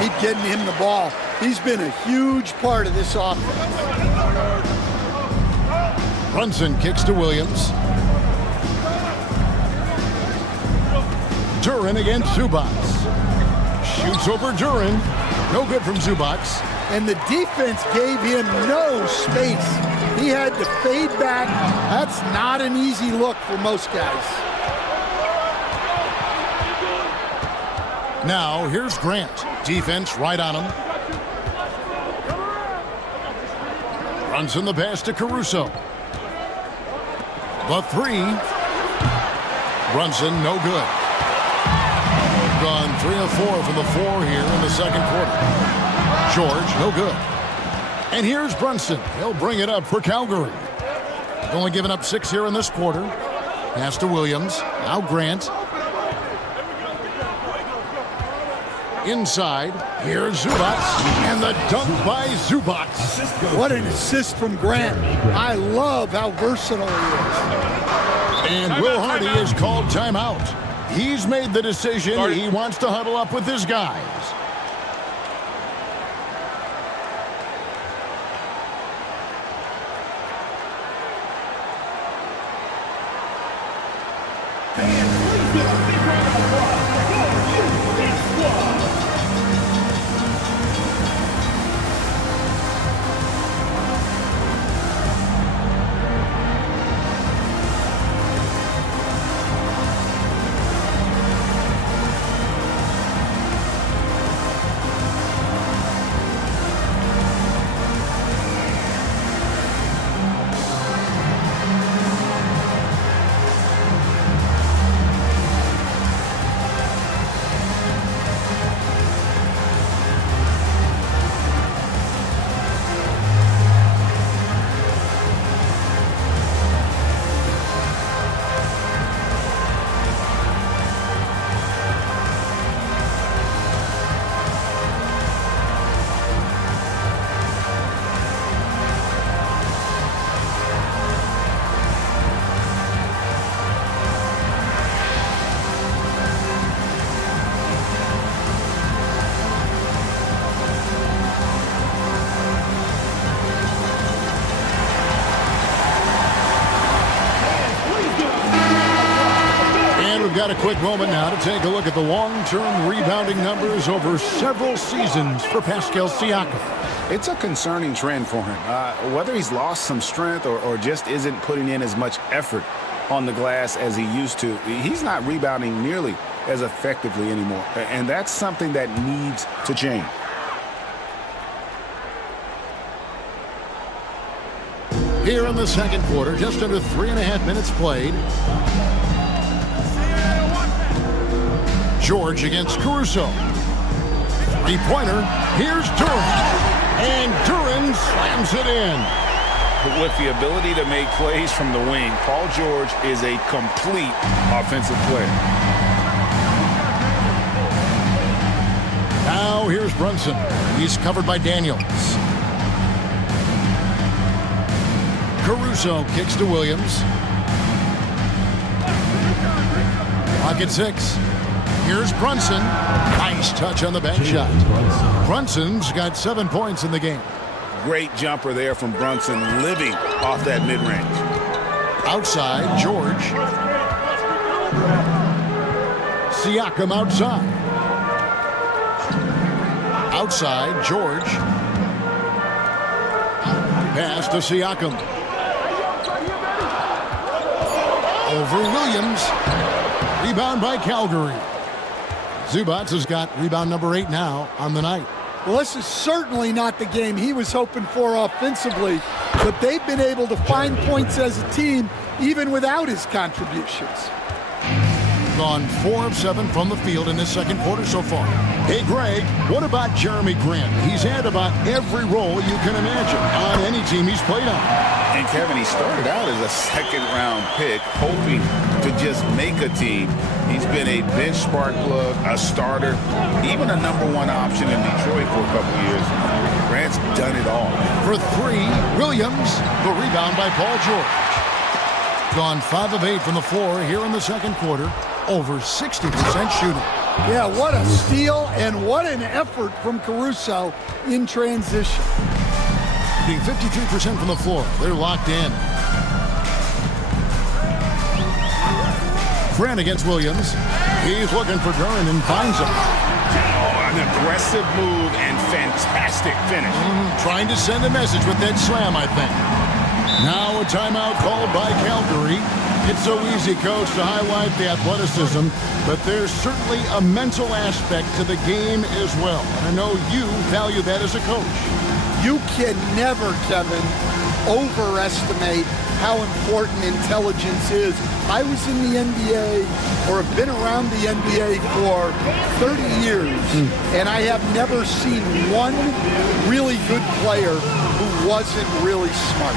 Keep getting him the ball. He's been a huge part of this offense. Brunson kicks to Williams. Duren against Zubats. Shoots over Duren. No good from Zubats. And the defense gave him no space. He had to fade back. That's not an easy look for most guys. Now, here's Grant. Defense right on him. Runs in the pass to Caruso. The 3. Brunson, no good. Gone 3 of 4 from the 4 here in the second quarter. George, no good. And here's Brunson. He'll bring it up for Calgary. They've only given up 6 here in this quarter. Pass to Williams. Now Grant. Inside. Here's Zubats. And the dunk by Zubats. What an assist from Grant. I love how versatile he is. And Will Hardy is called timeout. He's made the decision. He wants to huddle up with his guys. got a quick moment now to take a look at the long-term rebounding numbers over several seasons for Pascal Siakam. It's a concerning trend for him. Whether he's lost some strength or just isn't putting in as much effort on the glass as he used to, he's not rebounding nearly as effectively anymore. And that's something that needs to change. Here in the second quarter, just under 3.5 minutes played. George against Caruso. Three-pointer. Here's Duran. And Duran slams it in. With the ability to make plays from the wing, Paul George is a complete offensive player. Now here's Brunson. He's covered by Daniels. Caruso kicks to Williams. Pocket 6. Here's Brunson. Nice touch on the bank shot. Brunson's got 7 points in the game. Great jumper there from Brunson, living off that mid-range. Outside, George. Siakam outside. Outside, George. Pass to Siakam. Over Williams. Rebound by Calgary. Zubats has got rebound number 8 now on the night. Well, this is certainly not the game he was hoping for offensively, but they've been able to find points as a team even without his contributions. Gone 4 of 7 from the field in this second quarter so far. Hey, Greg, what about Jeremy Grant? He's had about every role you can imagine on any team he's played on. And Kevin, he started out as a second-round pick, hoping to just make a team. He's been a bench spark plug, a starter, even a number 1 option in Detroit for a couple years. Grant's done it all. For 3, Williams, the rebound by Paul George. Gone 5 of 8 from the floor here in the second quarter. Over 60% shooting. Yeah, what a steal and what an effort from Caruso in transition. Being 53% from the floor. They're locked in. Grant against Williams. He's looking for Duran and finds him. Oh, an aggressive move and fantastic finish. Trying to send a message with that slam, I think. Now a timeout called by Calgary. It's so easy, Coach, to highlight the athleticism, but there's certainly a mental aspect to the game as well. And I know you value that as a coach. You can never, Kevin, overestimate how important intelligence is. I was in the NBA, or have been around the NBA for 30 years, and I have never seen one really good player who wasn't really smart.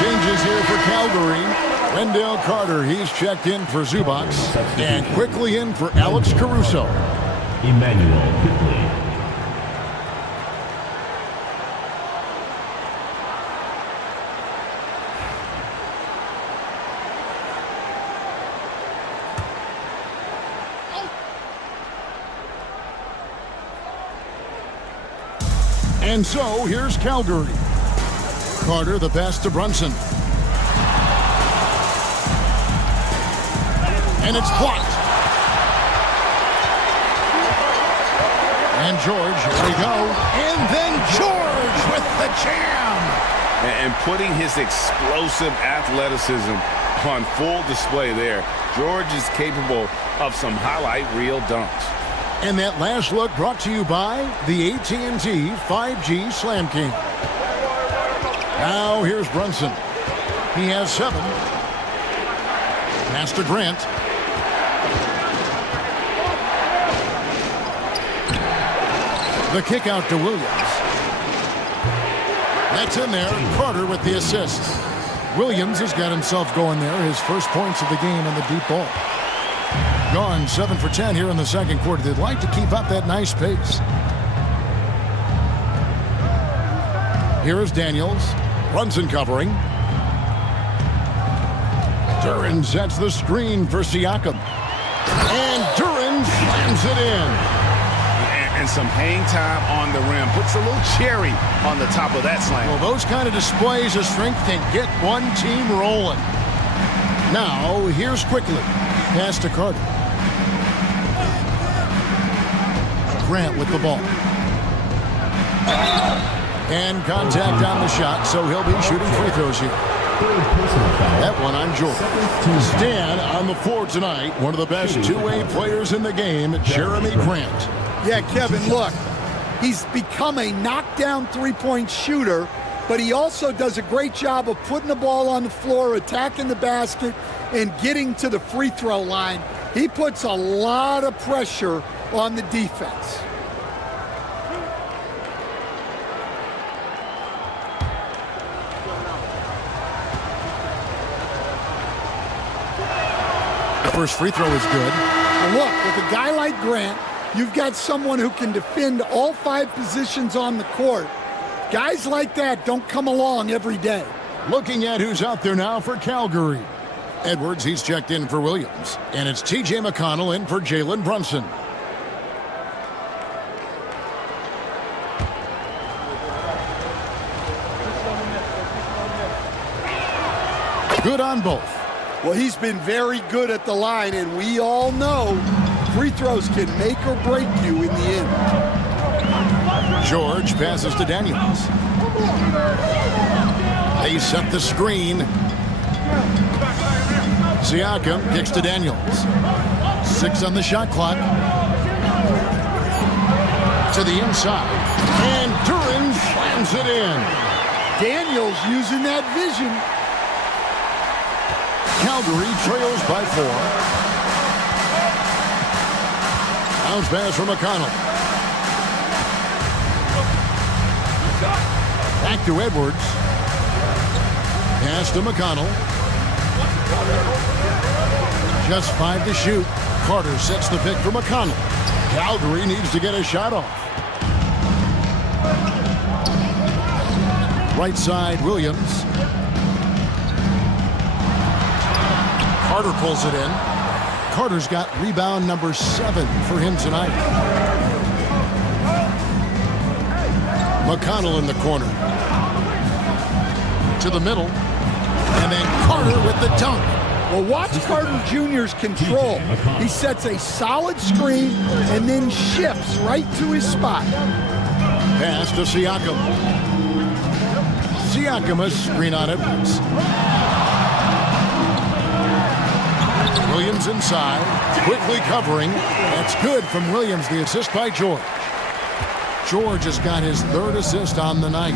Changes here for Calgary. Wendell Carter, he's checked in for Zubats. And quickly in for Alex Caruso. Emmanuel Quickly. And so here's Calgary. Carter, the pass to Brunson. And it's blocked. And George, here we go. And then George with the jam. And putting his explosive athleticism on full display there. George is capable of some highlight reel dunks. And that last look brought to you by the AT&T 5G Slam King. Now here's Brunson. He has 7. Pass to Grant. The kick out to Williams. That's in there. Carter with the assist. Williams has got himself going there. His first points of the game on the deep ball. Gone 7 for 10 here in the second quarter. They'd like to keep up that nice pace. Here is Daniels. Brunson covering. Duran sets the screen for Siakam. And Duran slams it in. And some hang time on the rim. Puts a little cherry on the top of that slam. Well, those kind of displays of strength can get one team rolling. Now, here's Quickly. Pass to Carter. Grant with the ball. And contact on the shot, so he'll be shooting free throws here. That one on George. Stan on the floor tonight, one of the best two-way players in the game, Jeremy Grant. Yeah, Kevin, look, he's become a knockdown three-point shooter, but he also does a great job of putting the ball on the floor, attacking the basket, and getting to the free throw line. He puts a lot of pressure on the defense. The first free throw is good. Well, look, with a guy like Grant, you've got someone who can defend all 5 positions on the court. Guys like that don't come along every day. Looking at who's out there now for Calgary. Edwards, he's checked in for Williams. And it's T.J. McConnell in for Jalen Brunson. Good on both. Well, he's been very good at the line, and we all know free throws can make or break you in the end. George passes to Daniels. They set the screen. Siakam kicks to Daniels. 6 on the shot clock. To the inside. And Duran slams it in. Daniels using that vision. Calgary trails by 4. Bounce pass from McConnell. Back to Edwards. Pass to McConnell. Just 5 to shoot. Carter sets the pick for McConnell. Calgary needs to get a shot off. Right side, Williams. Carter pulls it in. Carter's got rebound number 7 for him tonight. McConnell in the corner. To the middle. And then Carter with the dunk. Well, watch Carter Jr.'s control. He sets a solid screen and then shifts right to his spot. Pass to Siakam. Siakam a screen on Edwards. Williams inside, quickly covering. That's good from Williams, the assist by George. George has got his 3rd assist on the night.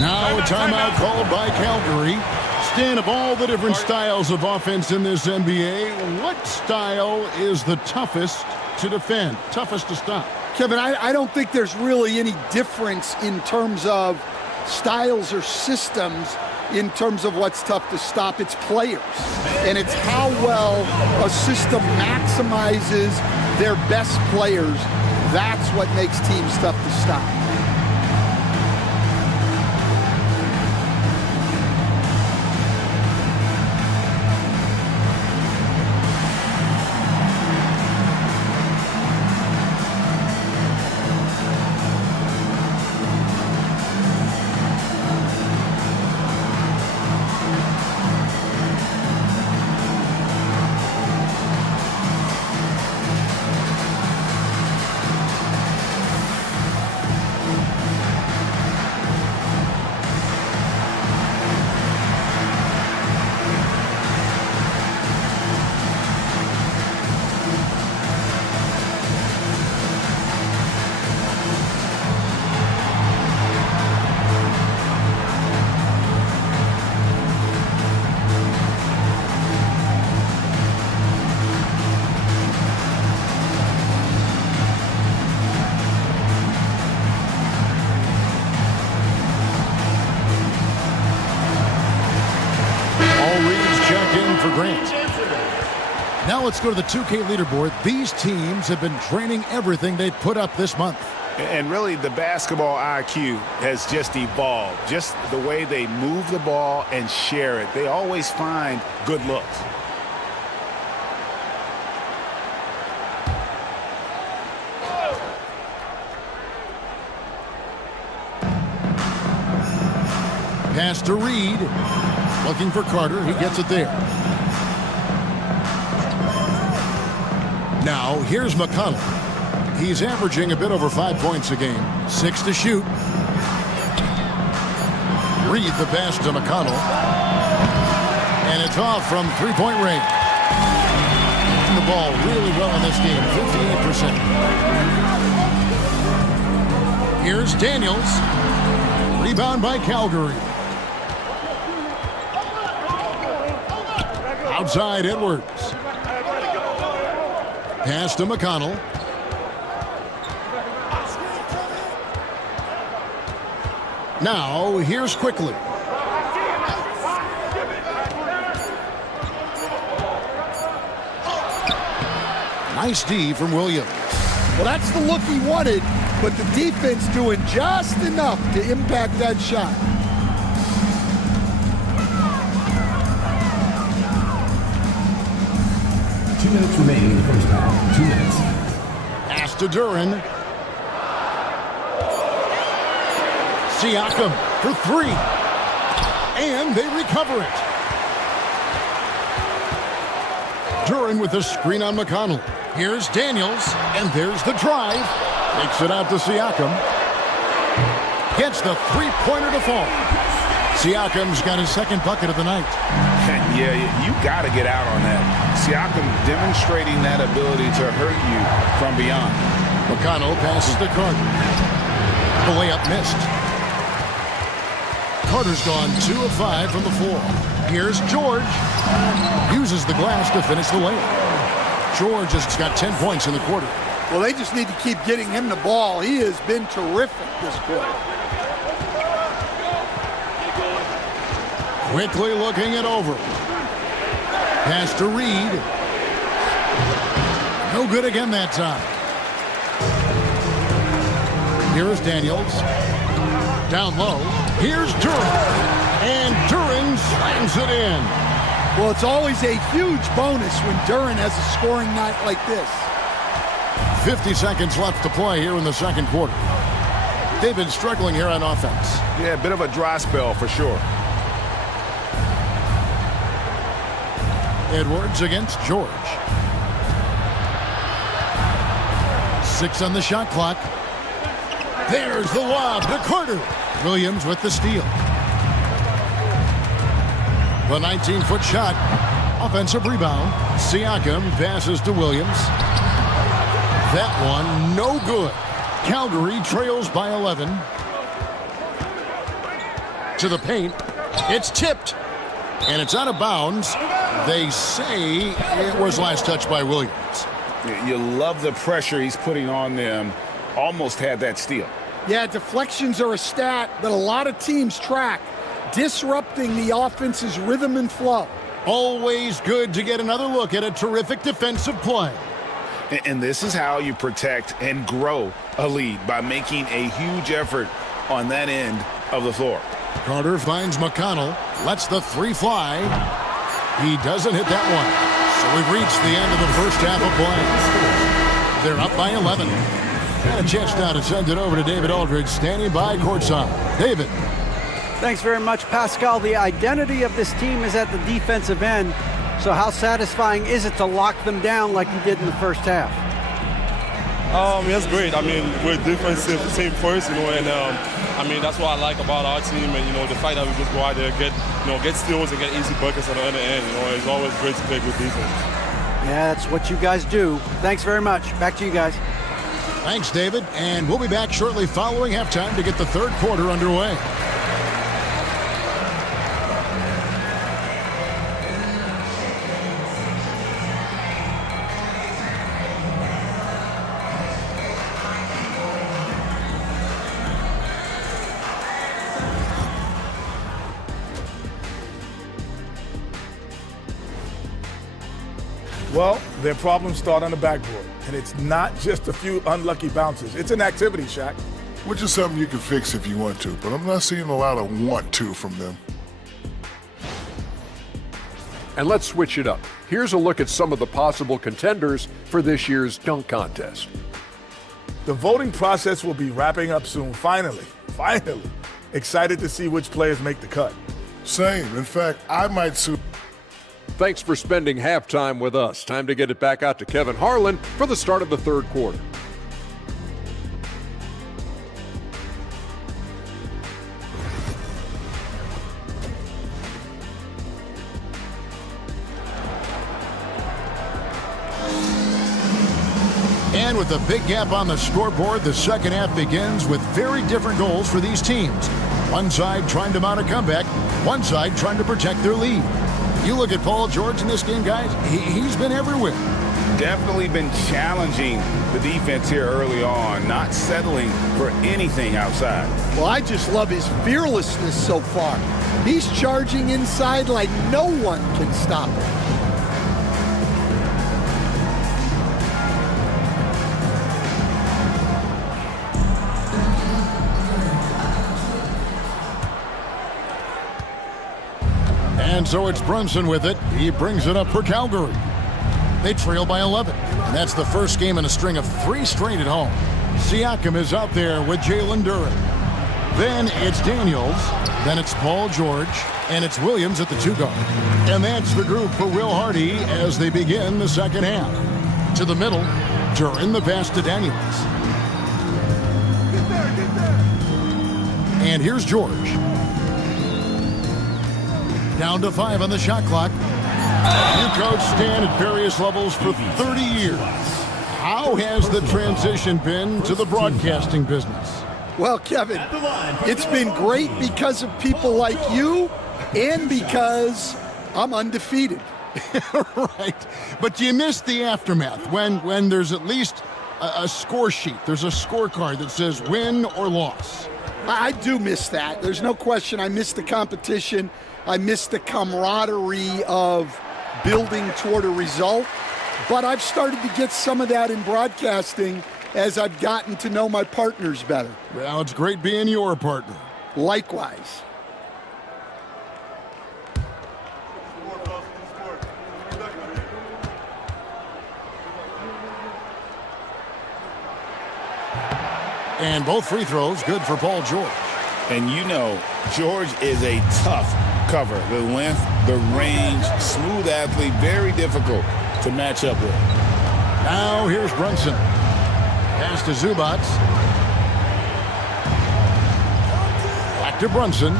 Now a timeout called by Calgary. Stan, of all the different styles of offense in this NBA, what style is the toughest to defend, toughest to stop? Kevin, I don't think there's really any difference in terms of styles or systems in terms of what's tough to stop. It's players. And it's how well a system maximizes their best players. That's what makes teams tough to stop. Grant. Now let's go to the 2K leaderboard. These teams have been training everything they've put up this month. And really, the basketball IQ has just evolved. Just the way they move the ball and share it. They always find good looks. Pass to Reed. Looking for Carter. He gets it there. Now, here's McConnell. He's averaging a bit over 5 points a game. 6 to shoot. Reed the pass to McConnell. And it's off from three-point range. The ball really well in this game, 58%. Here's Daniels. Rebound by Calgary. Outside Edwards. Pass to McConnell. Now, here's Quickly. Nice D from Williams. Well, that's the look he wanted, but the defense doing just enough to impact that shot. Two minutes remaining in the first half. 2 minutes. Pass to Duran. Siakam for three. And they recover it. Duran with the screen on McConnell. Here's Daniels, and there's the drive. Takes it out to Siakam. Gets the three-pointer to fall. Siakam's got his second bucket of the night. Yeah, you got to get out on that. Siakam demonstrating that ability to hurt you from beyond. McConnell passes to Carter. The layup missed. Carter's gone 2 of 5 from the floor. Here's George. Uses the glass to finish the layup. George has got 10 points in the quarter. Well, they just need to keep getting him the ball. He has been terrific this quarter. Quickly looking it over. Pass to Reed. No good again that time. Here's Daniels. Down low. Here's Duran. And Duran slams it in. Well, it's always a huge bonus when Duran has a scoring night like this. 50 seconds left to play here in the second quarter. They've been struggling here on offense. Yeah, a bit of a dry spell for sure. Edwards against George. 6 on the shot clock. There's the lob to Carter. Williams with the steal. The 19-foot shot. Offensive rebound. Siakam passes to Williams. That one no good. Calgary trails by 11. To the paint. It's tipped. And it's out of bounds. They say it was last touched by Williams. You love the pressure he's putting on them. Almost had that steal. Yeah, deflections are a stat that a lot of teams track, disrupting the offense's rhythm and flow. Always good to get another look at a terrific defensive play. And this is how you protect and grow a lead, by making a huge effort on that end of the floor. Carter finds McConnell, lets the three fly. He doesn't hit that one. So we've reached the end of the first half of play. They're up by 11. And a chance now to send it over to David Aldridge, standing by courtside. David. Thanks very much, Pascal. The identity of this team is at the defensive end. So how satisfying is it to lock them down like you did in the first half? It's great. I mean, we're a defensive team first, and I mean, that's what I like about our team, and the fact that we just go out there, get steals and get easy buckets at the other end. It's always great to play good defense. Yeah, that's what you guys do. Thanks very much. Back to you guys. Thanks, David. And we'll be back shortly following halftime to get the third quarter underway. Well, their problems start on the backboard, and it's not just a few unlucky bounces. It's an activity, Shaq. Which is something you can fix if you want to, but I'm not seeing a lot of want to from them. And let's switch it up. Here's a look at some of the possible contenders for this year's dunk contest. The voting process will be wrapping up soon. Finally. Excited to see which players make the cut. Same. In fact, I might soon. Thanks for spending halftime with us. Time to get it back out to Kevin Harlan for the start of the third quarter. And with a big gap on the scoreboard, the second half begins with very different goals for these teams. One side trying to mount a comeback, one side trying to protect their lead. You look at Paul George in this game, guys, he's been everywhere. Definitely been challenging the defense here early on, not settling for anything outside. Well, I just love his fearlessness so far. He's charging inside like no one can stop him. And so it's Brunson with it. He brings it up for Calgary. They trail by 11. And that's the first game in a string of 3 straight at home. Siakam is out there with Jalen Duren. Then it's Daniels. Then it's Paul George. And it's Williams at the 2-guard. And that's the group for Will Hardy as they begin the second half. To the middle, Duren, the pass to Daniels. Get there. And here's George. Down to 5 on the shot clock. You coach Stan at various levels for 30 years. How has the transition been to the broadcasting business? Well, Kevin, it's been great because of people like you and because I'm undefeated. Right. But you missed the aftermath when there's at least a score sheet. There's a scorecard that says win or loss. I do miss that. There's no question I miss the competition. I miss the camaraderie of building toward a result. But I've started to get some of that in broadcasting as I've gotten to know my partners better. Well, it's great being your partner. Likewise. And both free throws good for Paul George. And you know, George is a tough cover. The length, the range, smooth athlete, very difficult to match up with. Now here's Brunson. Pass to Zubats. Back to Brunson.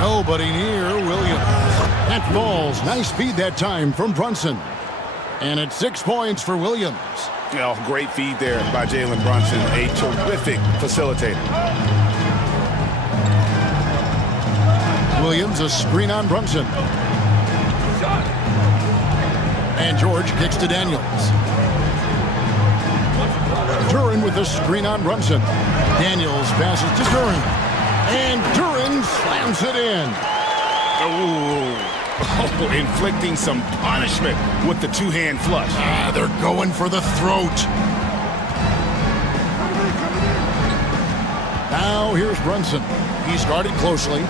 Nobody near Williams. That falls. Nice feed that time from Brunson. And it's 6 points for Williams. Oh, great feed there by Jalen Brunson, a terrific facilitator. Williams, a screen on Brunson. And George kicks to Daniels. Duren with a screen on Brunson. Daniels passes to Duren. And Duren slams it in. Oh, inflicting some punishment with the two-hand flush. They're going for the throat. Now here's Brunson. He's guarded closely.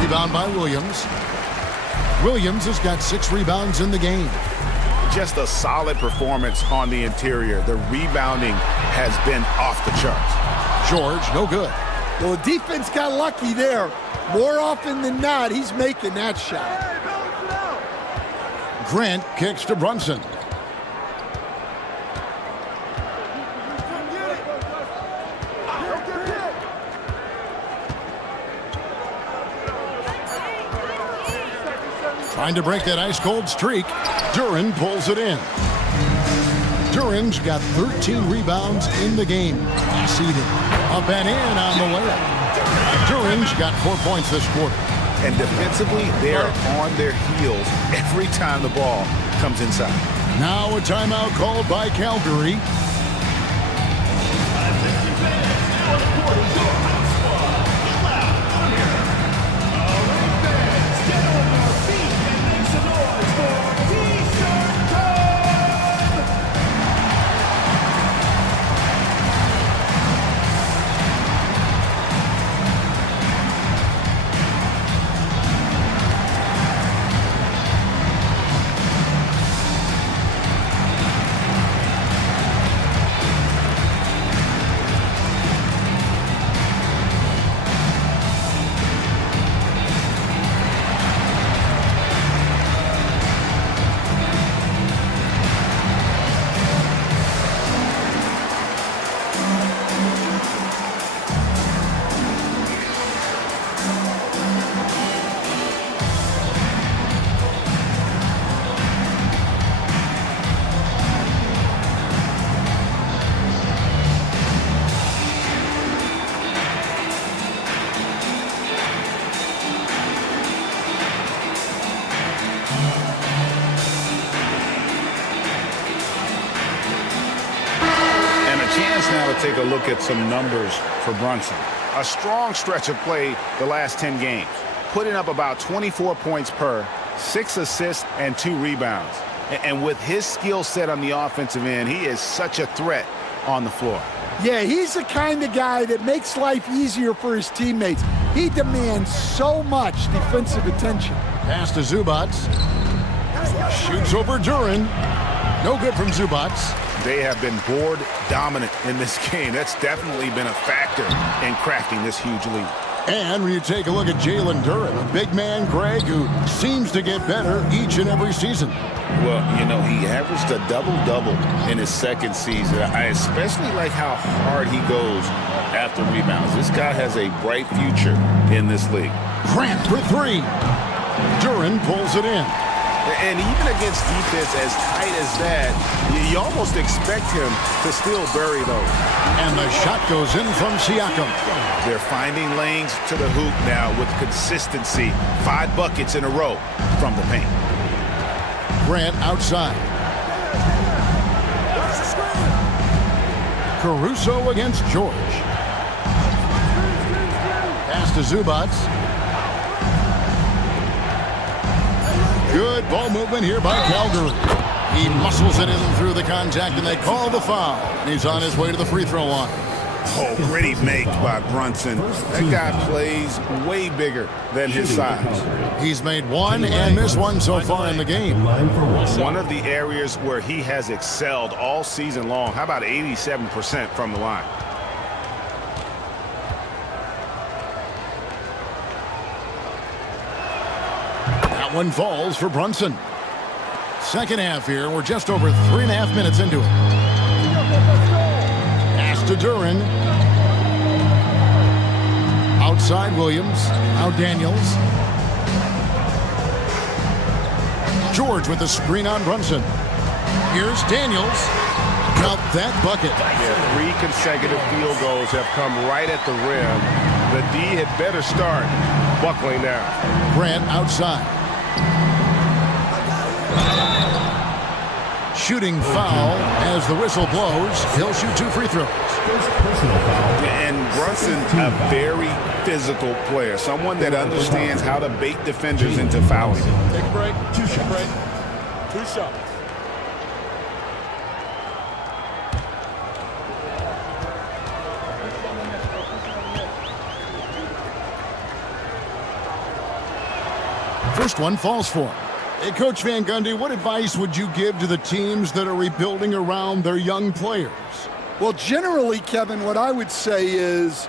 Rebound by Williams. Williams has got 6 rebounds in the game. Just a solid performance on the interior. The rebounding has been off the charts. George, no good. Well, the defense got lucky there. More often than not, he's making that shot. Grant kicks to Brunson. Trying to break that ice-cold streak. Duren pulls it in. Duren's got 13 rebounds in the game. Seated. Up and in on the layup. Duren's got 4 points this quarter. And defensively, they are on their heels every time the ball comes inside. Now a timeout called by Calgary. want to take a look at some numbers for Brunson. A strong stretch of play the last 10 games, putting up about 24 points per, 6 assists, and 2 rebounds. And with his skill set on the offensive end, he is such a threat on the floor. Yeah, he's the kind of guy that makes life easier for his teammates. He demands so much defensive attention. Pass to Zubac. Shoots over Duran. No good from Zubac. They have been board dominant in this game. That's definitely been a factor in crafting this huge lead. And when you take a look at Jalen Duran, a big man, Greg, who seems to get better each and every season. Well, you know, he averaged a double-double in his second season. I especially like how hard he goes after rebounds. This guy has a bright future in this league. Grant for 3. Duran pulls it in. And even against defense as tight as that, you almost expect him to still bury those. And the shot goes in from Siakam. They're finding lanes to the hoop now with consistency. 5 buckets in a row from the paint. Grant outside. Caruso against George. Pass to Zubac. Good ball movement here by Calgary. He muscles it in through the contact, and they call the foul. And he's on his way to the free throw line. Oh, gritty make by Brunson. That guy plays way bigger than his size. He's made 1 and missed 1 so far in the game. One of the areas where he has excelled all season long. How about 87% from the line? That one falls for Brunson. Second half here. We're just over 3.5 minutes into it. Pass to Duran. Outside Williams. Now Daniels. George with the screen on Brunson. Here's Daniels. Count that bucket. Yeah, 3 consecutive field goals have come right at the rim. The D had better start buckling now. Grant outside. Shooting foul as the whistle blows. He'll shoot 2 free throws. And Brunson, a very physical player, someone that understands how to bait defenders into fouling. Take a break. 2 shots. 2 shots. First one falls for him. Hey, Coach Van Gundy, what advice would you give to the teams that are rebuilding around their young players? Well, generally, Kevin, what I would say is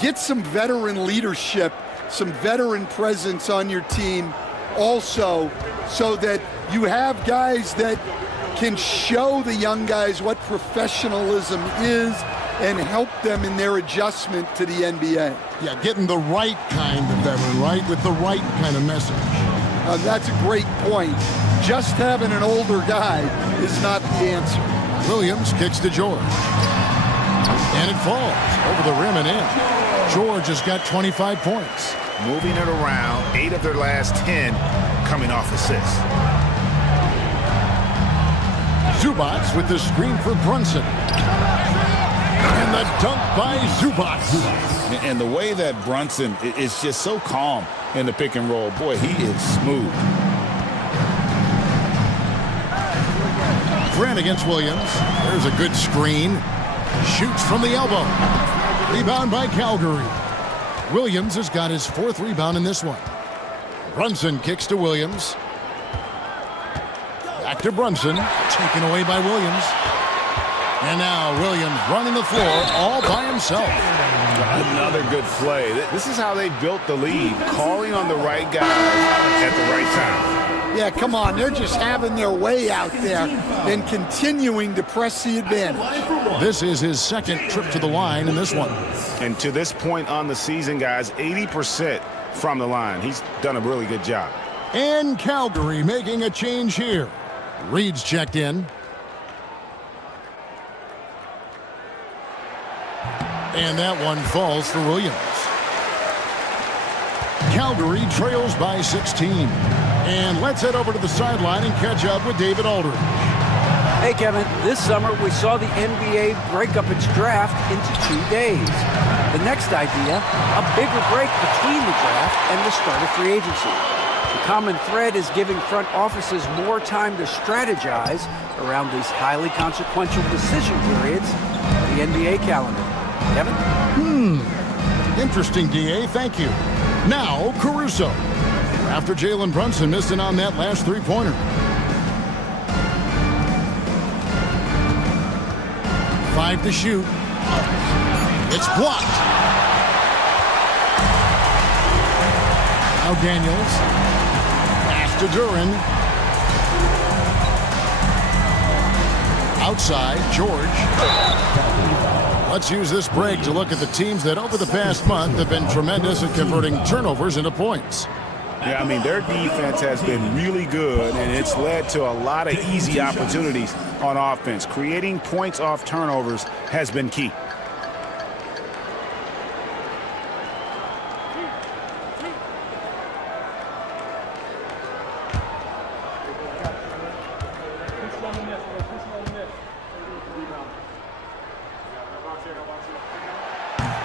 get some veteran leadership, some veteran presence on your team also, so that you have guys that can show the young guys what professionalism is and help them in their adjustment to the NBA. Yeah, getting the right kind of veteran, right? With the right kind of message. That's a great point. Just having an older guy is not the answer. Williams kicks to George. And it falls over the rim and in. George has got 25 points. Moving it around, 8 of their last 10 coming off assists. Zubac with the screen for Brunson. And the dunk by Zubac. And the way that Brunson is just so calm in the pick and roll, boy, he is smooth. Grant against Williams. There's a good screen. Shoots from the elbow. Rebound by Calgary. Williams has got his 4th rebound in this one. Brunson kicks to Williams. Back to Brunson. Taken away by Williams. And now Williams running the floor all by himself. Another good play. This is how they built the lead, calling on the right guys at the right time. Yeah, come on. They're just having their way out there and continuing to press the advantage. This is his 2nd trip to the line in this one. And to this point on the season, guys, 80% from the line. He's done a really good job. And Calgary making a change here. Reed's checked in. And that one falls for Williams. Calgary trails by 16. And let's head over to the sideline and catch up with David Aldridge. Hey, Kevin, this summer we saw the NBA break up its draft into 2 days. The next idea, a bigger break between the draft and the start of free agency. The common thread is giving front offices more time to strategize around these highly consequential decision periods of the NBA calendar. Kevin? Interesting, DA. Thank you. Now, Caruso. After Jalen Brunson missed it on that last three-pointer. Five to shoot. It's blocked. Now Daniels. Pass to Duran. Outside, George. Let's use this break to look at the teams that over the past month have been tremendous at converting turnovers into points. Yeah, I mean, their defense has been really good, and it's led to a lot of easy opportunities on offense. Creating points off turnovers has been key.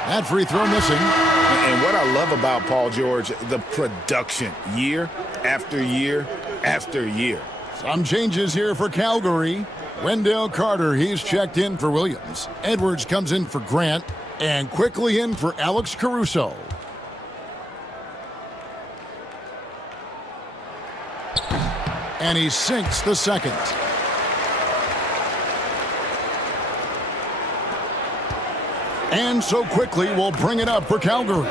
That free throw missing. And what I love about Paul George, the production, year after year after year. Some changes here for Calgary. Wendell Carter, he's checked in for Williams. Edwards comes in for Grant, and quickly in for Alex Caruso. And he sinks the second. And so quickly we'll bring it up for Calgary.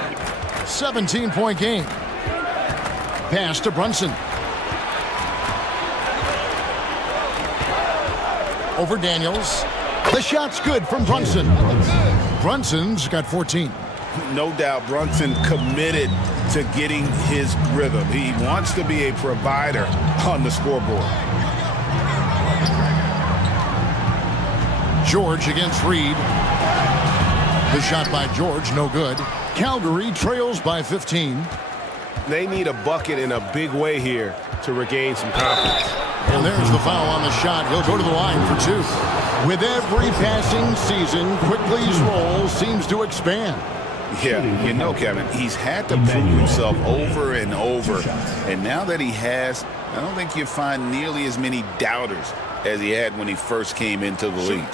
17-point game. Pass to Brunson. Over Daniels. The shot's good from Brunson. Brunson's got 14. No doubt Brunson committed to getting his rhythm. He wants to be a provider on the scoreboard. George against Reed. The shot by George, no good. Calgary trails by 15. They need a bucket in a big way here to regain some confidence. And there's the foul on the shot. He'll go to the line for two. With every passing season, Quickly's role seems to expand. Yeah, you know, Kevin, he's had to prove himself over and over. And now that he has, I don't think you find nearly as many doubters as he had when he first came into the league.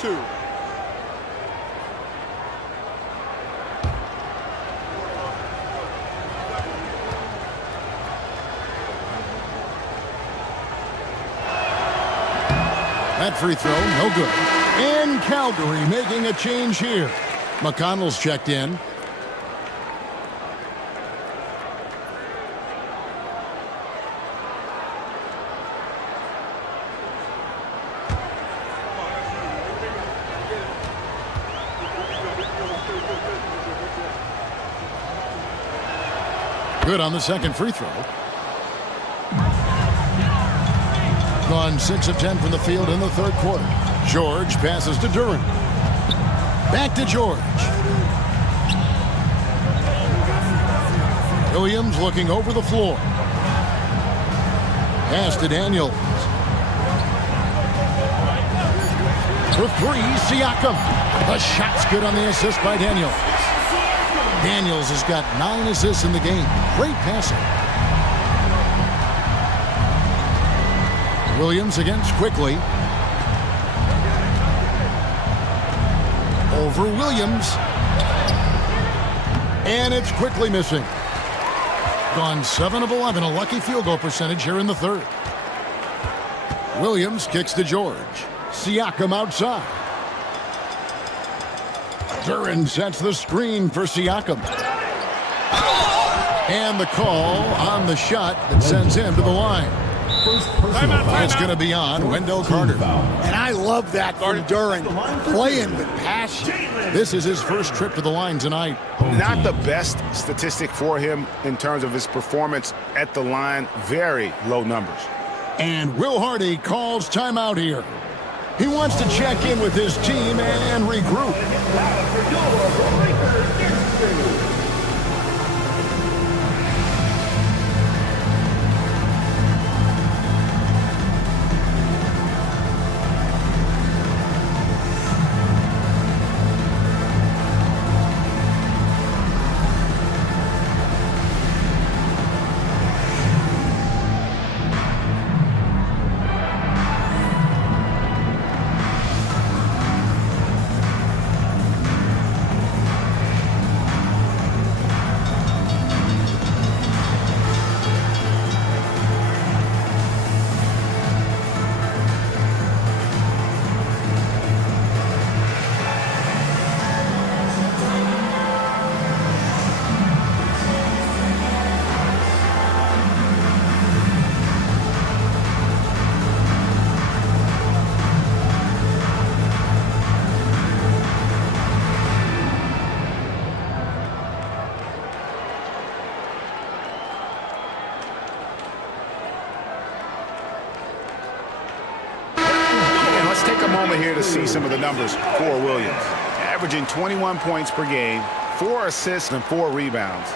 That free throw, no good. And Calgary making a change here. McConnell's checked in. Good on the second free throw. Gone 6 of 10 from the field in the third quarter. George passes to Duran. Back to George. Williams looking over the floor. Pass to Daniels. For three, Siakam. The shot's good on the assist by Daniels. Daniels has got 9 assists in the game. Great passing. Williams against Quickly. Over Williams. And it's Quickly missing. Gone 7 of 11, a lucky field goal percentage here in the third. Williams kicks to George. Siakam outside. Duran sets the screen for Siakam. And the call on the shot that sends him to the line. It's going to be on Wendell Carter. And I love that from Duran, playing with passion. This is his first trip to the line tonight. Not the best statistic for him in terms of his performance at the line. Very low numbers. And Will Hardy calls timeout here. He wants to check in with his team and regroup. moment here to see some of the numbers for Williams. Averaging 21 points per game, 4 assists and 4 rebounds.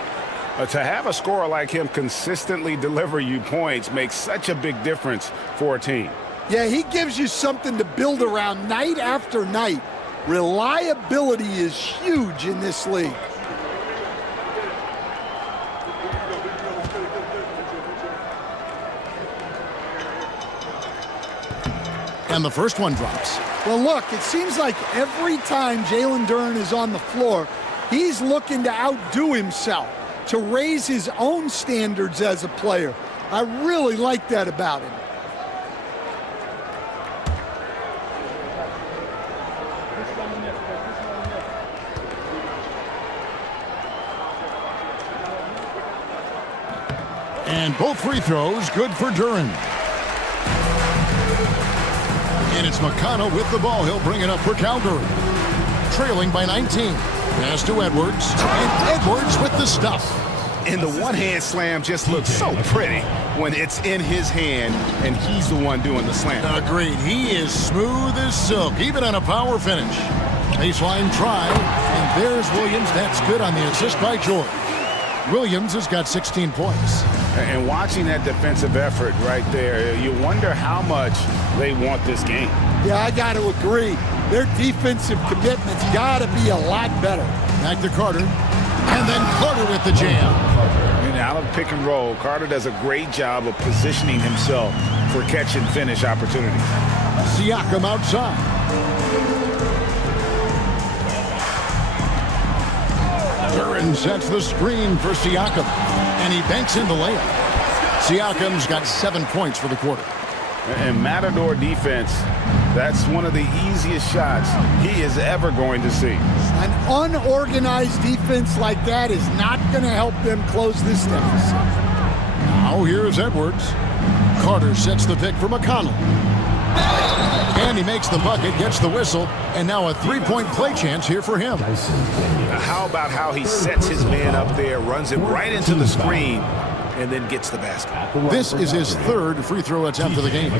To have a scorer like him consistently deliver you points makes such a big difference for a team. Yeah, he gives you something to build around night after night. Reliability is huge in this league. And the first one drops. Well, look, it seems like every time Jalen Duren is on the floor, he's looking to outdo himself, to raise his own standards as a player. I really like that about him. And both free throws good for Duren. And it's McConnell with the ball. He'll bring it up for Calgary. Trailing by 19. Pass to Edwards. And Edwards with the stuff. And the one-hand slam just looks so pretty when it's in his hand and he's the one doing the slam. Agreed. He is smooth as silk, even on a power finish. Baseline try. And there's Williams. That's good on the assist by George. Williams has got 16 points. And watching that defensive effort right there, you wonder how much they want this game. Yeah, I got to agree. Their defensive commitment's got to be a lot better. Back to Carter. And then Carter with the jam. And out of pick and roll, Carter does a great job of positioning himself for catch and finish opportunities. Siakam outside. Duren sets the screen for Siakam, and he banks in the layup. Siakam's got 7 points for the quarter. And Matador defense, that's one of the easiest shots he is ever going to see. An unorganized defense like that is not going to help them close this deficit. Now here's Edwards. Carter sets the pick for McConnell. And he makes the bucket, gets the whistle, and now a three-point play chance here for him. How about how he sets his man up there, runs him right into the screen, and then gets the basket. This is his third free throw attempt of the game.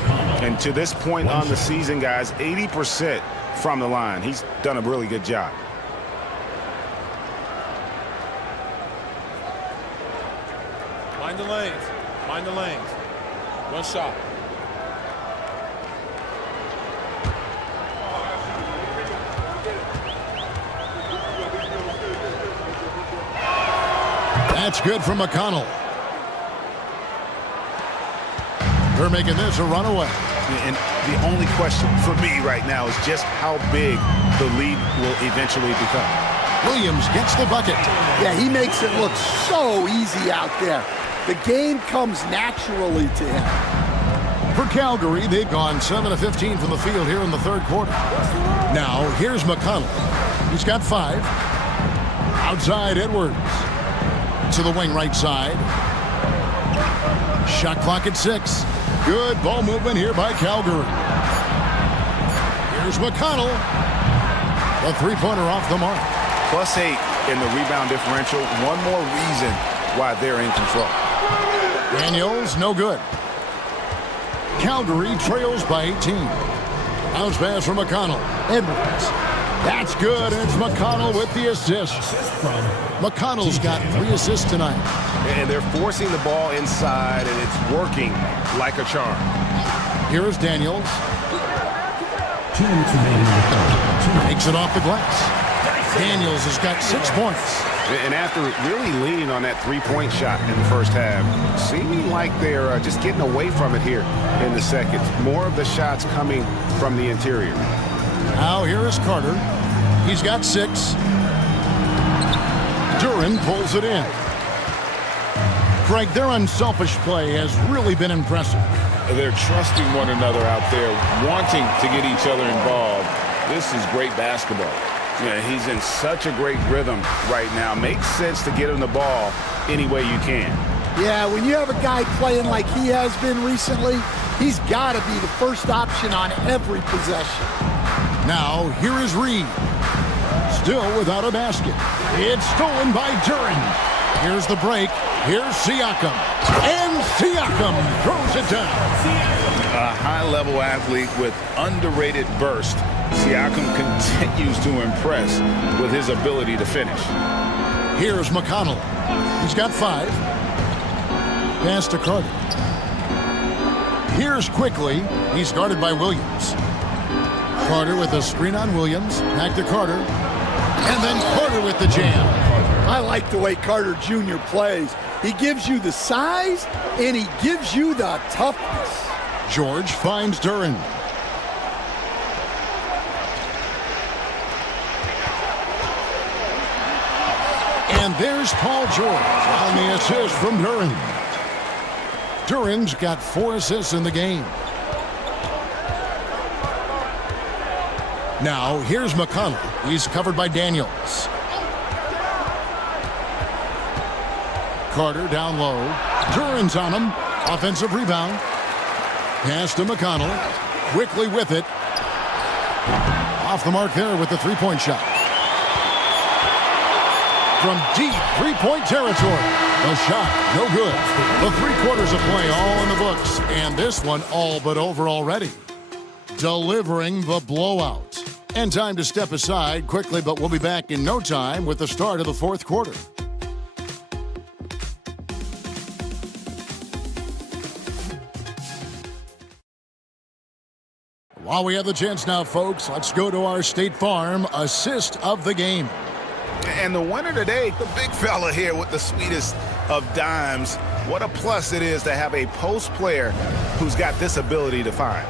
And to this point on the season, guys, 80% from the line. He's done a really good job. Mind the lanes. Mind the lanes. One shot. That's good from McConnell. They're making this a runaway. And the only question for me right now is just how big the lead will eventually become. Williams gets the bucket. Yeah, he makes it look so easy out there. The game comes naturally to him. For Calgary, they've gone 7 of 15 from the field here in the third quarter. Now, here's McConnell. He's got 5. Outside Edwards. To the wing right side. Shot clock at 6. Good ball movement here by Calgary. Here's McConnell. The three-pointer off the mark. +8 in the rebound differential. One more reason why they're in control. Daniels, no good. Calgary trails by 18. Bounce pass from McConnell. Edwards. That's good. It's McConnell with the assist. McConnell's got 3 assists tonight. And they're forcing the ball inside, and it's working like a charm. Here's Daniels. 2 minutes remaining in the third. Takes it off the glass. Daniels has got 6 points. And after really leaning on that three-point shot in the first half, seeming like they're just getting away from it here in the second. More of the shots coming from the interior. Now here is Carter. He's got 6. Duren pulls it in. Greg, their unselfish play has really been impressive. They're trusting one another out there, wanting to get each other involved. This is great basketball. Yeah, he's in such a great rhythm right now. Makes sense to get him the ball any way you can. Yeah, when you have a guy playing like he has been recently, he's got to be the first option on every possession. Now, here is Reed. Still without a basket. It's stolen by Duren. Here's the break. Here's Siakam. And Siakam throws it down. A high-level athlete with underrated burst. Siakam continues to impress with his ability to finish. Here's McConnell. He's got 5. Pass to Carter. Here's Quickly. He's guarded by Williams. Carter with a screen on Williams. Back to Carter. And then Carter with the jam. I like the way Carter Jr. plays. He gives you the size, and he gives you the toughness. George finds Duren. And there's Paul George on the assist from Duren. Duren's got 4 assists in the game. Now, here's McConnell. He's covered by Daniels. Carter down low. Duren's on him. Offensive rebound. Pass to McConnell. Quickly with it. Off the mark there with the three-point shot. From deep three-point territory. The shot, no good. The 3 quarters of play all in the books. And this one all but over already. Delivering the blowout. And time to step aside quickly, but we'll be back in no time with the start of the 4th quarter. While we have the chance now, folks, let's go to our State Farm assist of the game. And the winner today, the big fella here with the sweetest of dimes. What a plus it is to have a post player who's got this ability to find.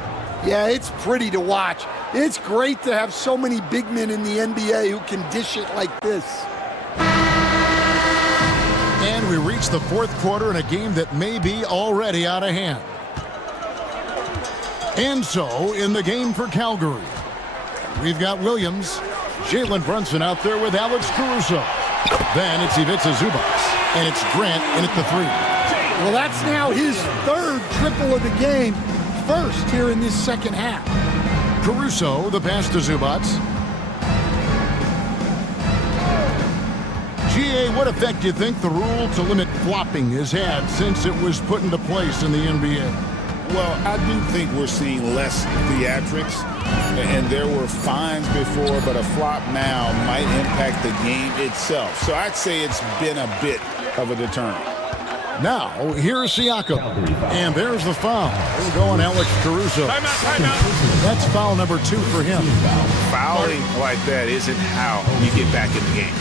Yeah, it's pretty to watch. It's great to have so many big men in the NBA who can dish it like this. And we reach the 4th quarter in a game that may be already out of hand. And so, in the game for Calgary, we've got Williams, Jalen Brunson out there with Alex Caruso. Then it's Ivica Zubac, and it's Grant in at the 3. Well, that's now his 3rd triple of the game, first here in this second half. Caruso, the pass to Zubac. GA, what effect do you think the rule to limit flopping has had since it was put into place in the NBA? Well, I do think we're seeing less theatrics, and there were fines before, but a flop now might impact the game itself. So I'd say it's been a bit of a deterrent. Now, here's Siakam, and there's the foul. We're going Alex Caruso. Timeout. That's foul number 2 for him. Fouling like that isn't how you get back in the game.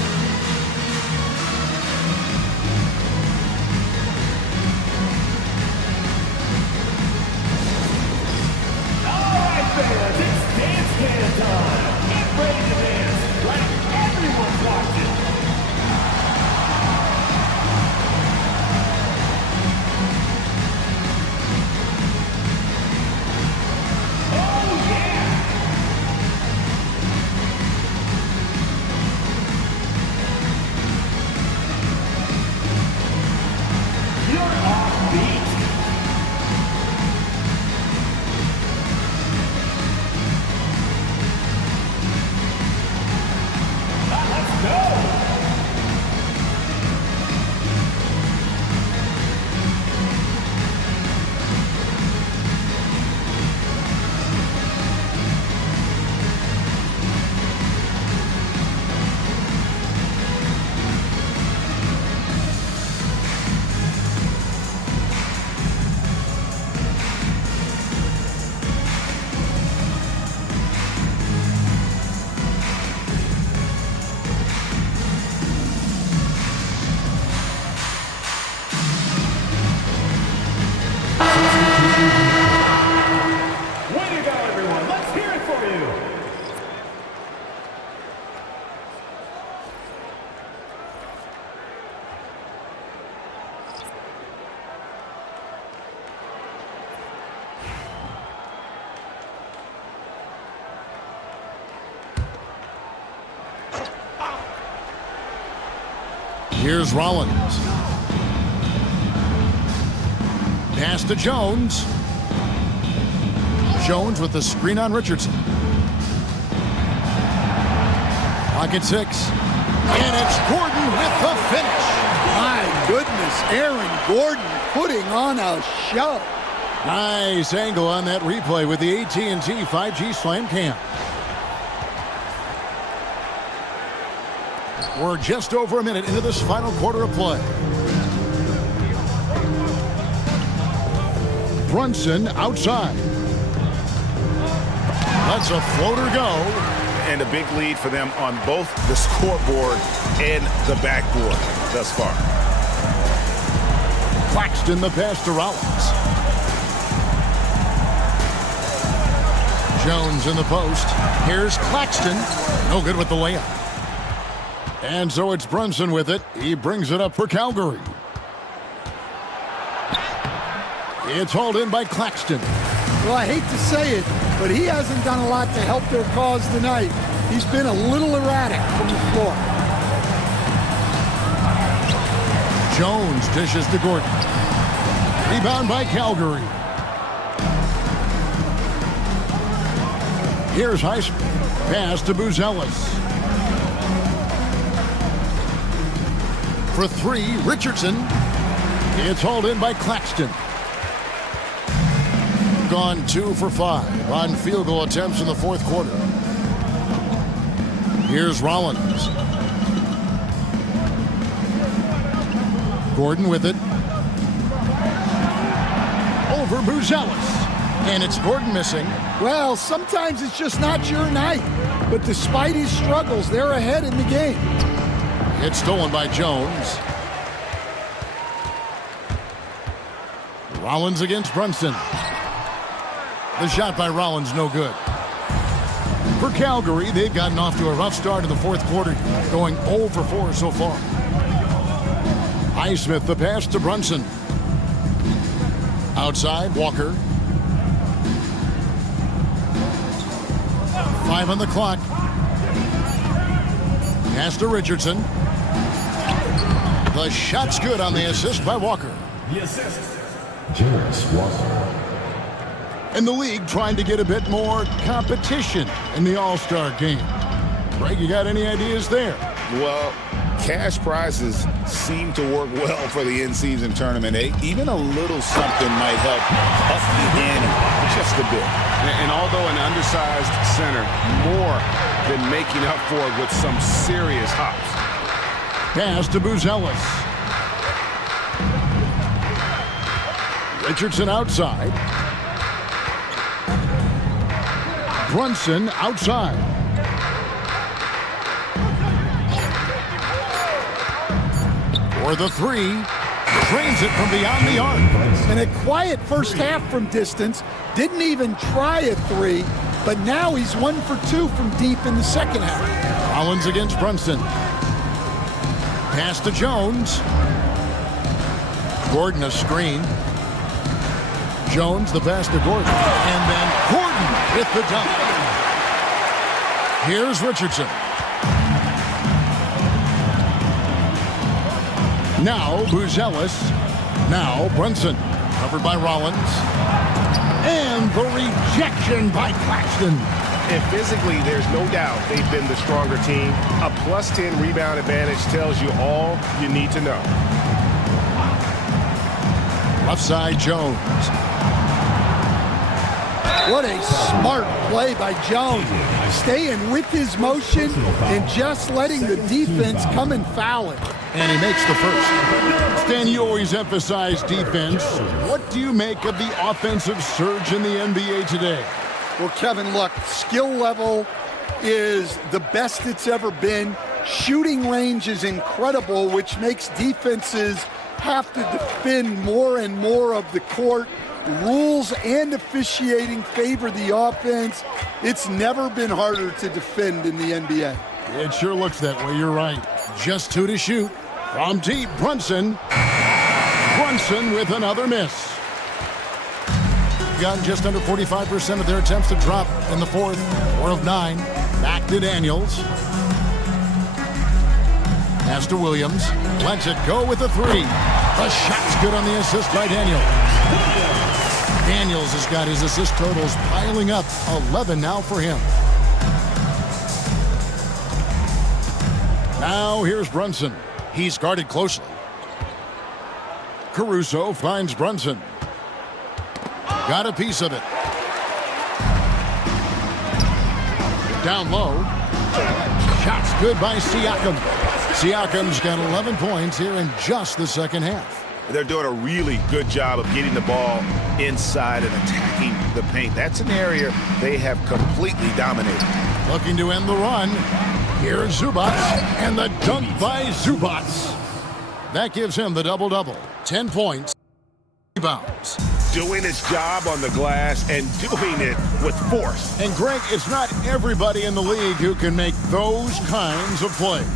Here's Rollins. Pass to Jones. Jones with the screen on Richardson. Pocket 6. And it's Gordon with the finish. My goodness, Aaron Gordon putting on a show. Nice angle on that replay with the AT&T 5G Slam Cam. We're just over a minute into this final quarter of play. Brunson outside. Lets a floater go. And a big lead for them on both the scoreboard and the backboard thus far. Claxton the pass to Rollins. Jones in the post. Here's Claxton. No good with the layup. And so it's Brunson with it. He brings it up for Calgary. It's hauled in by Claxton. Well, I hate to say it, but he hasn't done a lot to help their cause tonight. He's been a little erratic from the floor. Jones dishes to Gordon. Rebound by Calgary. Here's Highsmith. Pass to Buzelis. For three, Richardson. It's hauled in by Claxton. Gone 2 for 5 on field goal attempts in the fourth quarter. Here's Rollins. Gordon with it. Over Buzelis. And it's Gordon missing. Well, sometimes it's just not your night. But despite his struggles, they're ahead in the game. It's stolen by Jones. Rollins against Brunson. The shot by Rollins, no good. For Calgary, they've gotten off to a rough start in the fourth quarter, going 0 for 4 so far. Highsmith, the pass to Brunson. Outside, Walker. 5 on the clock. Pass to Richardson. The shot's good on the assist by Walker. The assist, Jarris Walker. And the league trying to get a bit more competition in the All-Star game. Greg, you got any ideas there? Well, cash prizes seem to work well for the in-season tournament. Even a little something might help up the ante just a bit. And although an undersized center, more than making up for it with some serious hops. Pass to Buzelis. Richardson outside. Brunson outside. For the three. Drains it from beyond the arc. And a quiet first half from distance. Didn't even try a three. But now he's 1 for 2 from deep in the second half. Rollins against Brunson. Pass to Jones. Gordon a screen. Jones the pass to Gordon. And then Gordon with the dunk. Here's Richardson. Now Buzelis. Now Brunson. Covered by Rollins. And the rejection by Claxton. And physically, there's no doubt they've been the stronger team. A plus 10 rebound advantage tells you all you need to know. Left side, Jones. What a smart play by Jones. Staying with his motion and just letting the defense come and foul it. And he makes the first. Stan, you always emphasize defense. What do you make of the offensive surge in the NBA today? Well, Kevin, look, skill level is the best it's ever been. Shooting range is incredible, which makes defenses have to defend more and more of the court. Rules and officiating favor the offense. It's never been harder to defend in the NBA. It sure looks that way, you're right. Just 2 to shoot. From deep, Brunson. Brunson with another miss. Gotten just under 45% of their attempts to drop in the fourth. 4 of 9. Back to Daniels. Pass to Williams. Lets it go with the 3. The shot's good on the assist by Daniels. Daniels has got his assist totals piling up. 11 now for him. Now here's Brunson. He's guarded closely. Caruso finds Brunson. Got a piece of it. Down low. Shots good by Siakam. Siakam's got 11 points here in just the second half. They're doing a really good job of getting the ball inside and attacking the paint. That's an area they have completely dominated. Looking to end the run. Here's Zubac, and the dunk by Zubac. That gives him the double-double. 10 points, rebounds. Doing his job on the glass and doing it with force. And Greg, it's not everybody in the league who can make those kinds of plays.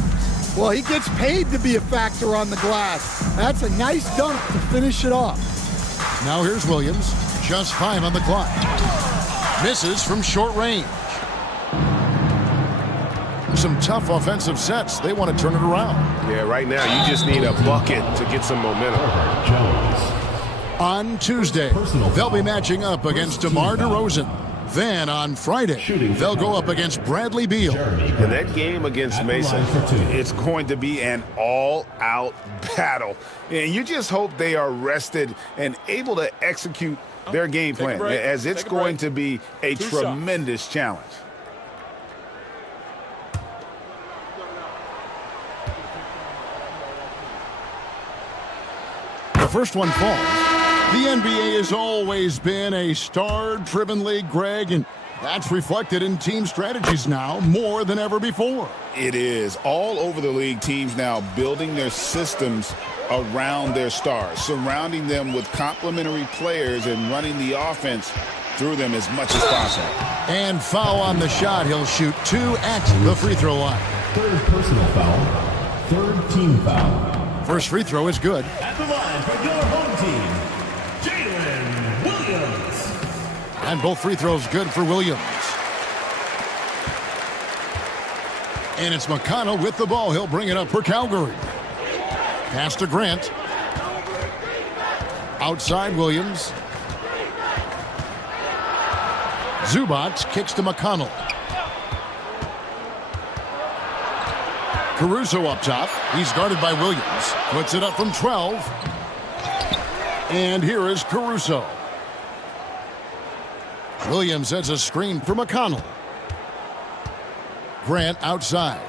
Well, he gets paid to be a factor on the glass. That's a nice dunk to finish it off. Now here's Williams, just 5 on the clock. Misses from short range. Some tough offensive sets. They want to turn it around. Yeah, right now you just need a bucket to get some momentum. On Tuesday, they'll be matching up against DeMar DeRozan. Then on Friday, they'll go up against Bradley Beal. And that game against Mason, It's going to be an all-out battle. And you just hope they are rested and able to execute their game plan, as it's going to be a tremendous challenge. The first one falls. The NBA has always been a star-driven league, Greg, and that's reflected in team strategies now more than ever before. It is. All over the league, teams now building their systems around their stars, surrounding them with complementary players and running the offense through them as much as possible. And foul on the shot. He'll shoot 2 at the free throw line. Third personal foul. Third team foul. First free throw is good. At the line for your home team, Jalen Williams. And both free throws good for Williams. And it's McConnell with the ball. He'll bring it up for Calgary. Pass to Grant. Outside Williams. Zubac kicks to McConnell. Caruso up top. He's guarded by Williams. Puts it up from 12. And here is Caruso. Williams has a screen for McConnell. Grant outside.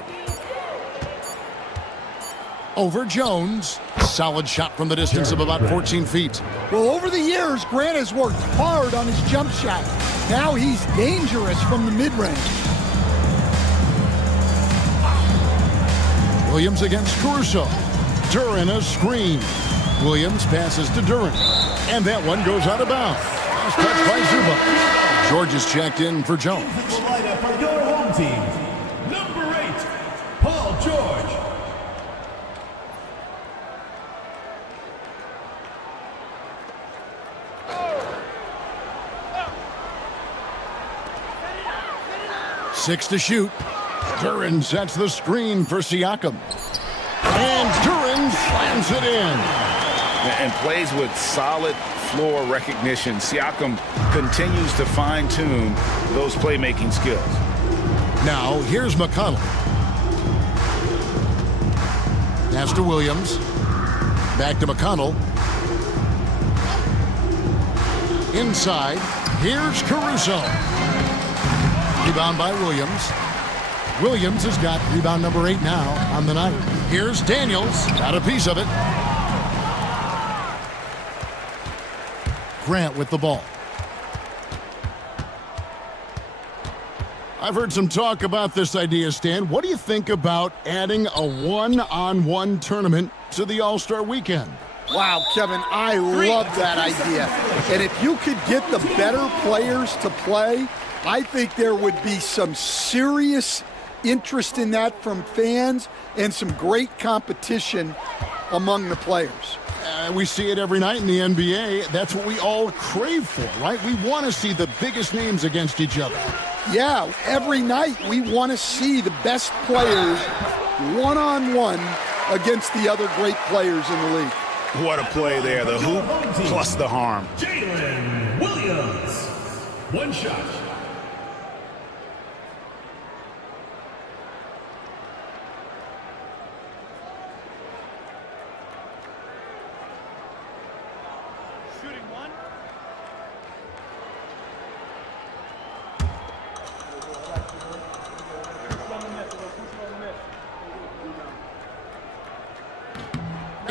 Over Jones. Solid shot from the distance of about 14 feet. Well, over the years, Grant has worked hard on his jump shot. Now he's dangerous from the mid-range. Williams against Caruso. Duran a screen. Williams passes to Duran. And that one goes out of bounds. Last touch by Zubac. George is checked in for Jones. The lineup for your home team. Number 8, Paul George. Six to shoot. Duran sets the screen for Siakam. And Duran slams it in. And plays with solid floor recognition. Siakam continues to fine-tune those playmaking skills. Now, here's McConnell. Pass to Williams. Back to McConnell. Inside. Here's Caruso. Rebound by Williams. Williams has got rebound number 8 now on the night. Here's Daniels. Got a piece of it. Grant with the ball. I've heard some talk about this idea, Stan. What do you think about adding a one-on-one tournament to the All-Star Weekend? Wow, Kevin, I love that idea. And if you could get the better players to play, I think there would be some serious interest in that from fans and some great competition among the players. We see it every night in the NBA. That's what we all crave for, right? We want to see the biggest names against each other. Yeah, every night we want to see the best players one-on-one against the other great players in the league. What a play there, the hoop plus the harm. Jalen Williams. One shot.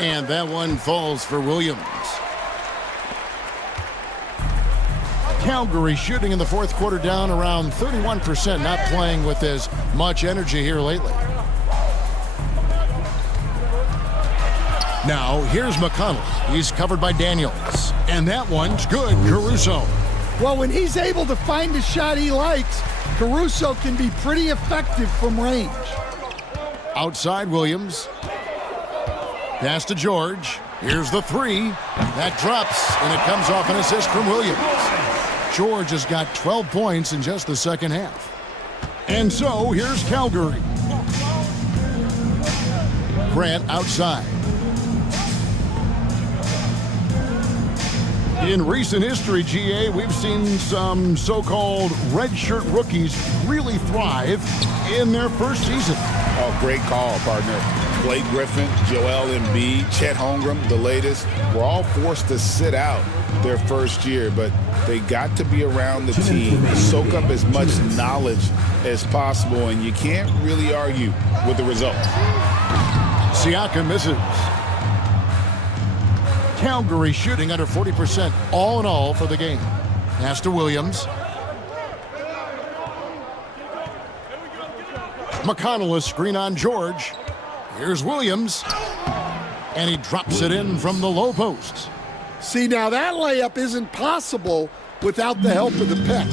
And that one falls for Williams. Calgary shooting in the fourth quarter down around 31%, not playing with as much energy here lately. Now, here's McConnell. He's covered by Daniels. And that one's good, Caruso. Well, when he's able to find a shot he likes, Caruso can be pretty effective from range. Outside Williams. Pass to George. Here's the three. That drops, and it comes off an assist from Williams. George has got 12 points in just the second half. And so, here's Calgary. Grant outside. In recent history, GA, we've seen some so-called redshirt rookies really thrive in their first season. Oh, great call, partner. Blake Griffin, Joel Embiid, Chet Holmgren, the latest, were all forced to sit out their first year, but they got to be around the team, soak up as much knowledge as possible, and you can't really argue with the results. Siakam misses. Calgary shooting under 40% all in all for the game. Pass to Williams. McConnell, a screen on George. Here's Williams. And he drops it in from the low post. See, now that layup isn't possible without the help of the pick.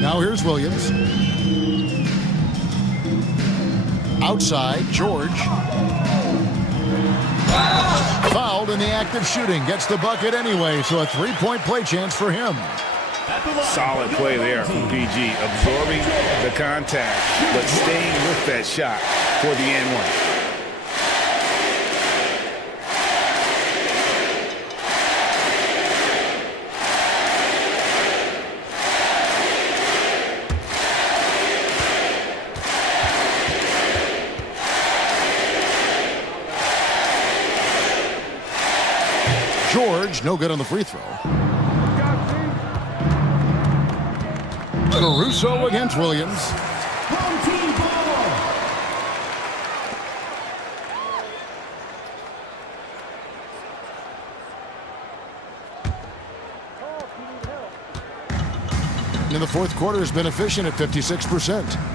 Now here's Williams. Outside, George. Fouled in the act of shooting. Gets the bucket anyway, so a three-point play chance for him. Solid play there from PG, absorbing the contact, but staying with that shot for the N1. George, no good on the free throw. Caruso against Williams. In the fourth quarter has been efficient at 56%.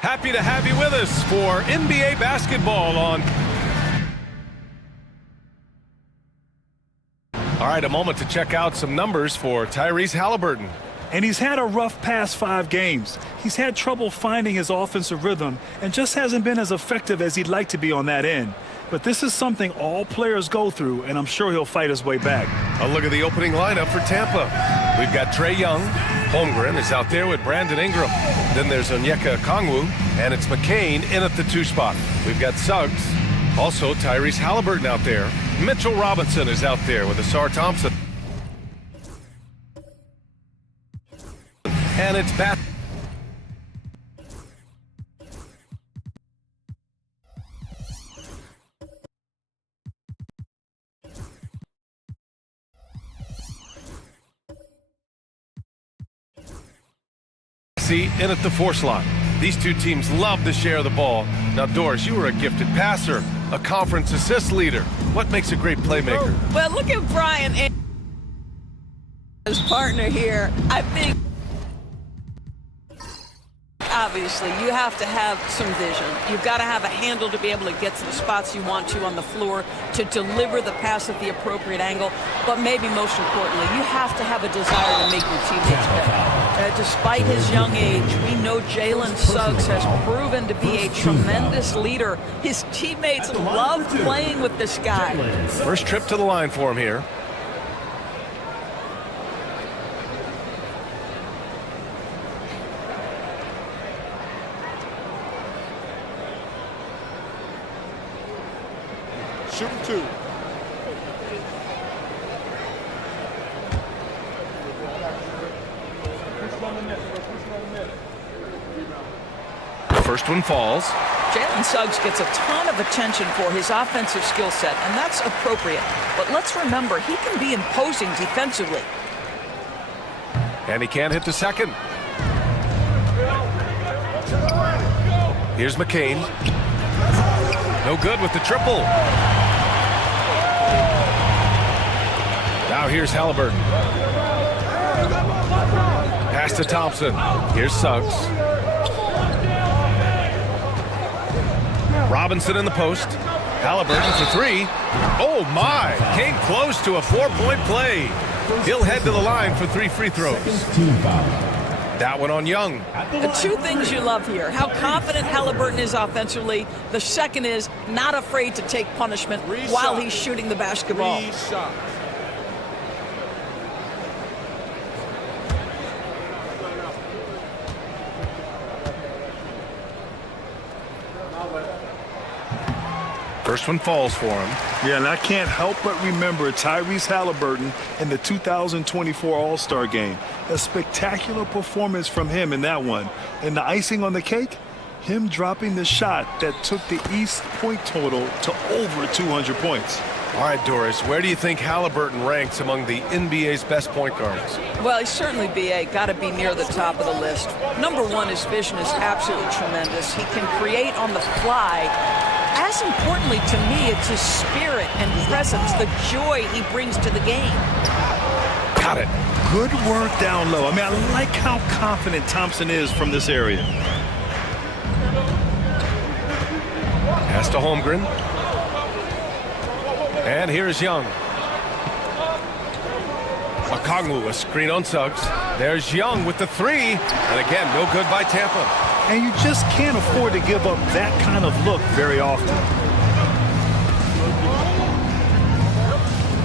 Happy to have you with us for NBA basketball on. All right, a moment to check out some numbers for Tyrese Halliburton. And he's had a rough past 5 games. He's had trouble finding his offensive rhythm and just hasn't been as effective as he'd like to be on that end. But this is something all players go through, and I'm sure he'll fight his way back. A look at the opening lineup for Tampa. We've got Trae Young. Holmgren is out there with Brandon Ingram. Then there's Onyeka Okongwu, and it's McCain in at the 2 spot. We've got Suggs. Also, Tyrese Halliburton out there. Mitchell Robinson is out there with Asar Thompson. And it's back. In at the 4 slot. These two teams love to share the ball. Now, Doris, you were a gifted passer, a conference assist leader. What makes a great playmaker? Well, look at Brian and his partner here. I think obviously you have to have some vision. You've got to have a handle to be able to get to the spots you want to on the floor, to deliver the pass at the appropriate angle. But maybe most importantly, you have to have a desire to make your teammates better. Despite his young age, we know Jalen Suggs has proven to be a tremendous leader. His teammates love playing with this guy. First trip to the line for him here. Shoot 2. First one falls. Jalen Suggs gets a ton of attention for his offensive skill set, and that's appropriate. But let's remember, he can be imposing defensively. And he can't hit the second. Here's McCain. No good with the triple. Now here's Halliburton. Pass to Thompson. Here's Suggs. Robinson in the post. Halliburton for 3. Oh, my. Came close to a 4-point play. He'll head to the line for 3 free throws. That one on Young. The 2 things you love here, how confident Halliburton is offensively. The second is not afraid to take punishment while he's shooting the basketball. First one falls for him. Yeah, and I can't help but remember Tyrese Halliburton in the 2024 All-Star Game. A spectacular performance from him in that one. And the icing on the cake, him dropping the shot that took the East point total to over 200 points. All right, Doris, where do you think Halliburton ranks among the NBA's best point guards? Well, he's certainly, B.A., got to be near the top of the list. Number 1, his vision is absolutely tremendous. He can create on the fly. As importantly to me, it's his spirit and presence, the joy he brings to the game. Got it. Good work down low. I mean, I like how confident Thompson is from this area. Pass to Holmgren. And here's Young. Okongwu, a screen on Suggs. There's Young with the 3. And again, no good by Tampa. And you just can't afford to give up that kind of look very often.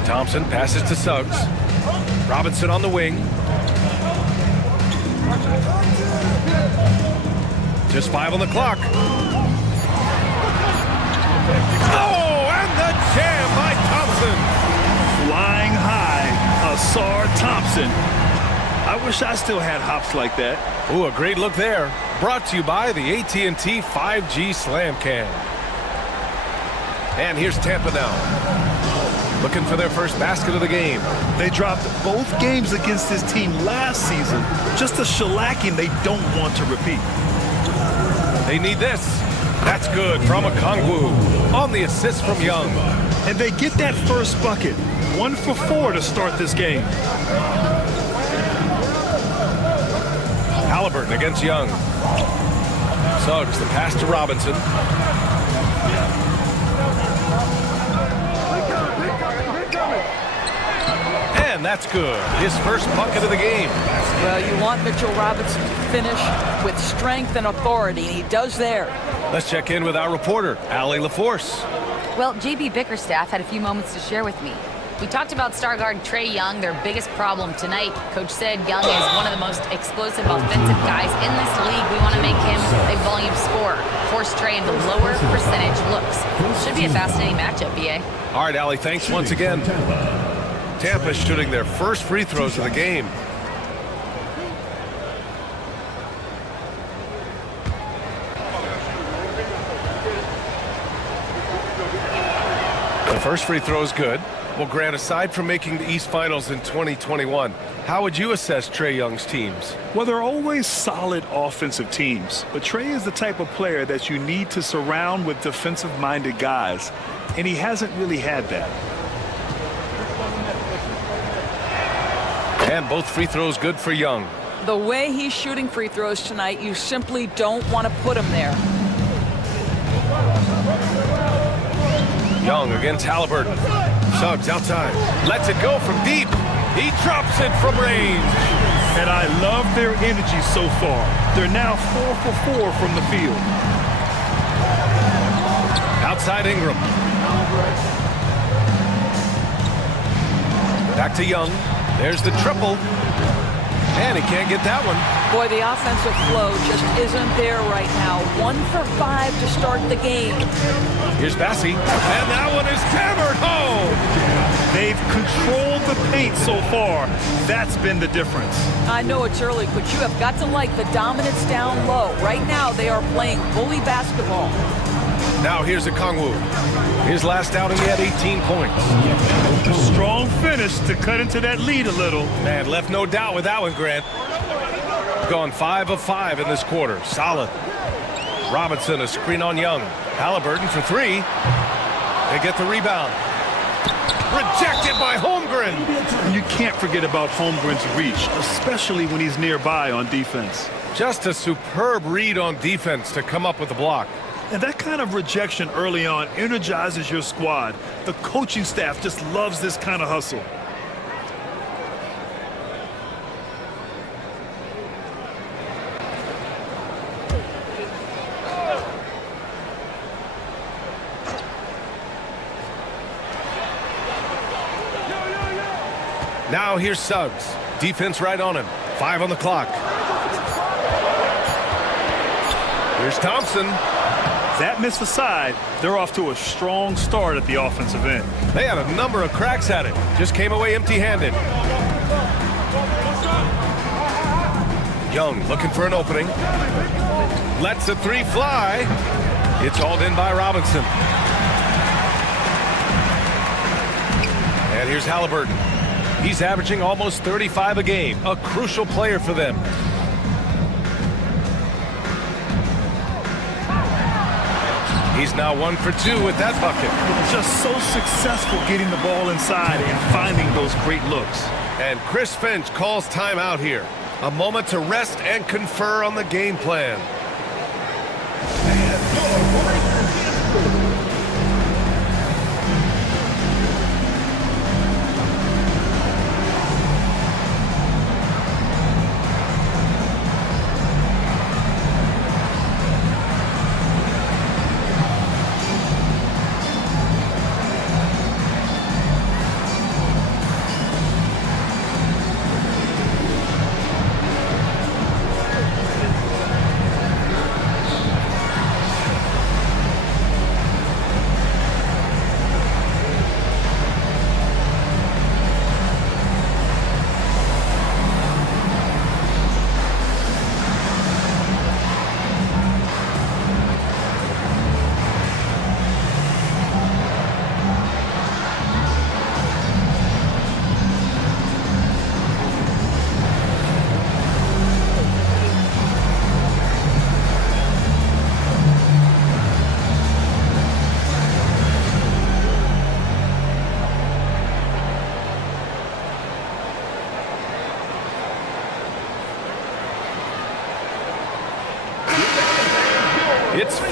Thompson passes to Suggs. Robinson on the wing. Just 5 on the clock. Oh, and the jam by Thompson. Flying high, Asar Thompson. I I wish I still had hops like that. Ooh, a great look there. Brought to you by the AT&T 5G Slam Cam. And here's Tampa now, looking for their first basket of the game. They dropped both games against this team last season. Just a shellacking they don't want to repeat. They need this. That's good from Okongwu on the assist from Young. And they get that first bucket. 1 for 4 to start this game. Halliburton against Young. Suggs, the pass to Robinson. And that's good. His first bucket of the game. Well, you want Mitchell Robinson to finish with strength and authority, and he does there. Let's check in with our reporter, Allie LaForce. Well, JB Bickerstaff had a few moments to share with me. We talked about star guard Trae Young, their biggest problem tonight. Coach said Young is one of the most explosive offensive guys in this league. We want to make him a volume scorer, force Trae into lower percentage looks. Should be a fascinating matchup, BA. All right, Allie, thanks once again. Tampa shooting their first free throws of the game. The first free throw is good. Well, Grant, aside from making the East Finals in 2021, how would you assess Trae Young's teams? Well, they're always solid offensive teams, but Trae is the type of player that you need to surround with defensive-minded guys, and he hasn't really had that. And both free throws good for Young. The way he's shooting free throws tonight, you simply don't want to put him there. Young against Halliburton. Suggs outside. Lets it go from deep. He drops it from range. And I love their energy so far. They're now 4 for 4 from the field. Outside Ingram. Back to Young. There's the triple. And he can't get that one. Boy, the offensive flow just isn't there right now. 1 for 5 to start the game. Here's Bassey. And that one is hammered home. They've controlled the paint so far. That's been the difference. I know it's early, but you have got to like the dominance down low. Right now, they are playing bully basketball. Now here's Okongwu. His last outing, he had 18 points. A strong finish to cut into that lead a little. Man, left no doubt with that one, Grant. Gone 5 of 5 in this quarter. Solid. Robinson, a screen on Young. Halliburton for 3. They get the rebound. Rejected by Holmgren. You can't forget about Holmgren's reach, especially when he's nearby on defense. Just a superb read on defense to come up with the block. And that kind of rejection early on energizes your squad. The coaching staff just loves this kind of hustle. Now here's Suggs. Defense right on him. 5 on the clock. Here's Thompson. That missed aside, they're off to a strong start at the offensive end. They had a number of cracks at it. Just came away empty-handed. Young looking for an opening. Lets the 3 fly. It's hauled in by Robinson. And here's Halliburton. He's averaging almost 35 a game. A crucial player for them. He's now 1 for 2 with that bucket. Just so successful getting the ball inside and finding those great looks. And Chris Finch calls timeout here. A moment to rest and confer on the game plan.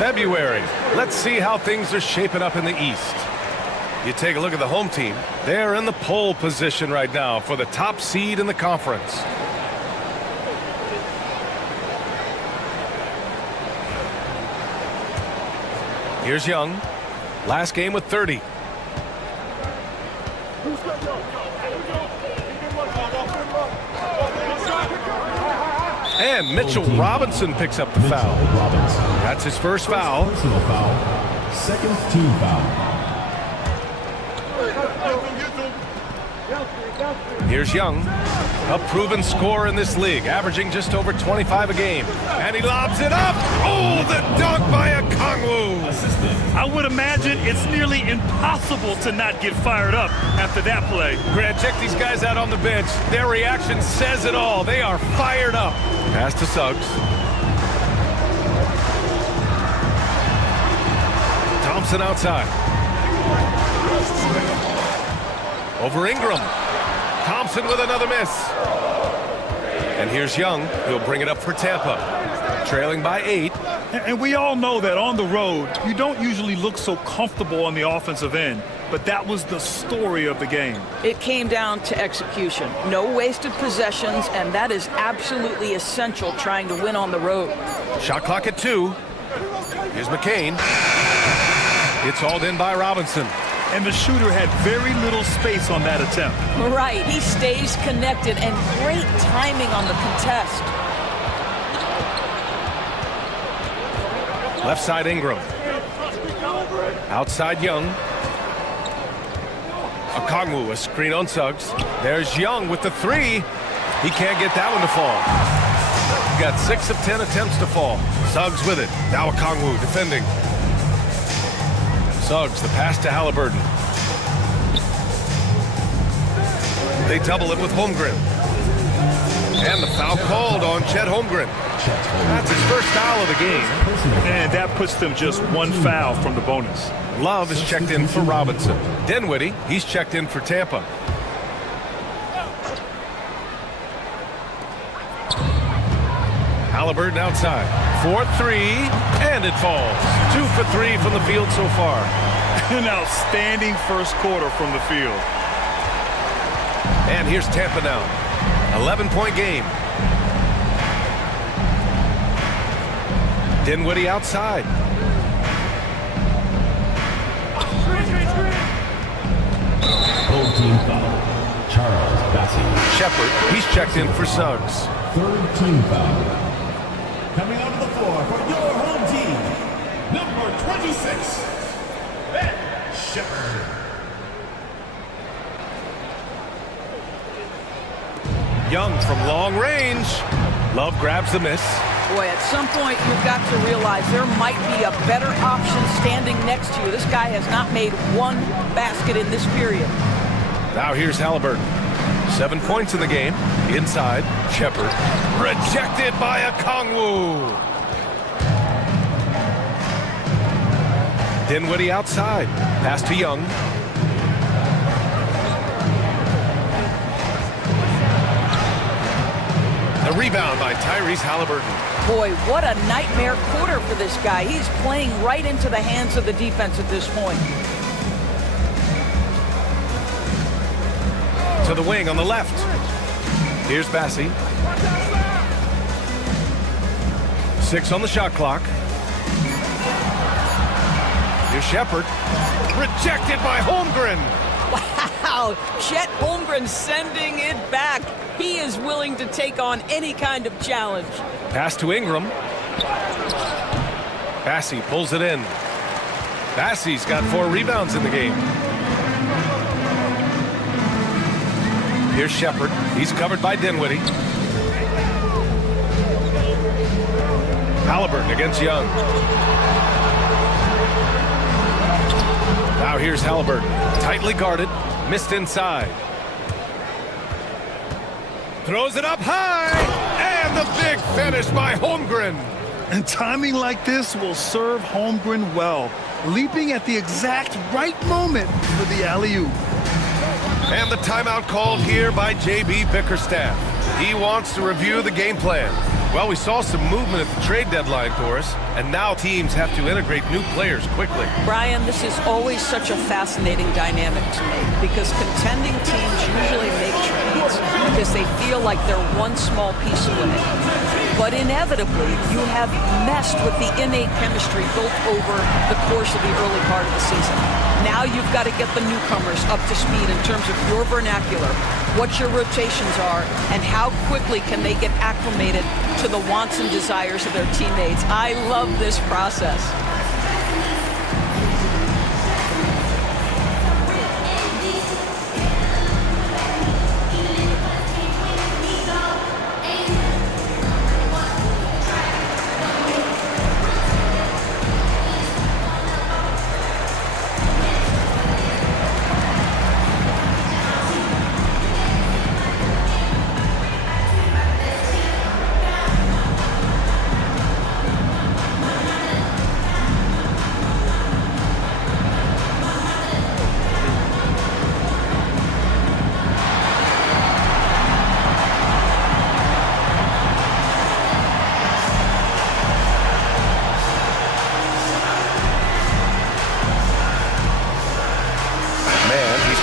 February. Let's see how things are shaping up in the East. You take a look at the home team. They're in the pole position right now for the top seed in the conference. Here's Young. Last game with 30. And Mitchell Robinson picks up the foul. That's his first foul. Personal foul. Second team foul. Here's Young, a proven scorer in this league, averaging just over 25 a game. And he lobs it up. Oh, the dunk by Okongwu. I would imagine it's nearly impossible to not get fired up after that play. Grant, check these guys out on the bench. Their reaction says it all. They are fired up. Pass to Suggs. Thompson outside. Over Ingram. Thompson with another miss. And here's Young. He'll bring it up for Tampa. Trailing by 8. And we all know that on the road, you don't usually look so comfortable on the offensive end. But that was the story of the game. It came down to execution. No wasted possessions, and that is absolutely essential trying to win on the road. Shot clock at 2. Here's McCain. It's hauled in by Robinson. And the shooter had very little space on that attempt. Right, he stays connected, and great timing on the contest. Left side Ingram. Outside Young. Okongwu, a screen on Suggs. There's Young with the 3. He can't get that one to fall. He got 6 of 10 attempts to fall. Suggs with it. Now Okongwu defending. Suggs, the pass to Halliburton. They double it with Holmgren. And the foul called on Chet Holmgren. That's his first foul of the game. And that puts them just 1 foul from the bonus. Love is checked in for Robinson. Dinwiddie, he's checked in for Tampa. Halliburton outside. 4-3, and it falls. 2 for 3 from the field so far. An outstanding first quarter from the field. And here's Tampa now. 11-point game. Dinwiddie outside. Home team foul. Charles Bassey. Shepard, he's checked in for Suggs. Third team foul. Coming onto the floor for your home team, number 26, Ben Shepard. Young from long range. Love grabs the miss. Boy, at some point you've got to realize there might be a better option standing next to you. This guy has not made 1 basket in this period. Now here's Halliburton. 7 points in the game. Inside, Shepard. Rejected by Okongwu. Dinwiddie outside. Pass to Young. The rebound by Tyrese Halliburton. Boy, what a nightmare quarter for this guy. He's playing right into the hands of the defense at this point. To the wing on the left. Here's Bassey. 6 on the shot clock. Here's Shepard. Rejected by Holmgren. Wow, Chet Holmgren sending it back. He is willing to take on any kind of challenge. Pass to Ingram. Bassey pulls it in. Bassey's got 4 rebounds in the game. Here's Shepard. He's covered by Dinwiddie. Halliburton against Young. Now here's Halliburton. Tightly guarded. Missed inside. Throws it up high. And the big finish by Holmgren. And timing like this will serve Holmgren well. Leaping at the exact right moment for the alley-oop. And the timeout called here by J.B. Bickerstaff. He wants to review the game plan. Well, we saw some movement at the trade deadline, Doris, and now teams have to integrate new players quickly. Brian, this is always such a fascinating dynamic to me because contending teams usually make trades because they feel like they're one small piece away. But inevitably, you have messed with the innate chemistry built over the course of the early part of the season. Now you've got to get the newcomers up to speed in terms of your vernacular, what your rotations are, and how quickly can they get acclimated to the wants and desires of their teammates. I love this process.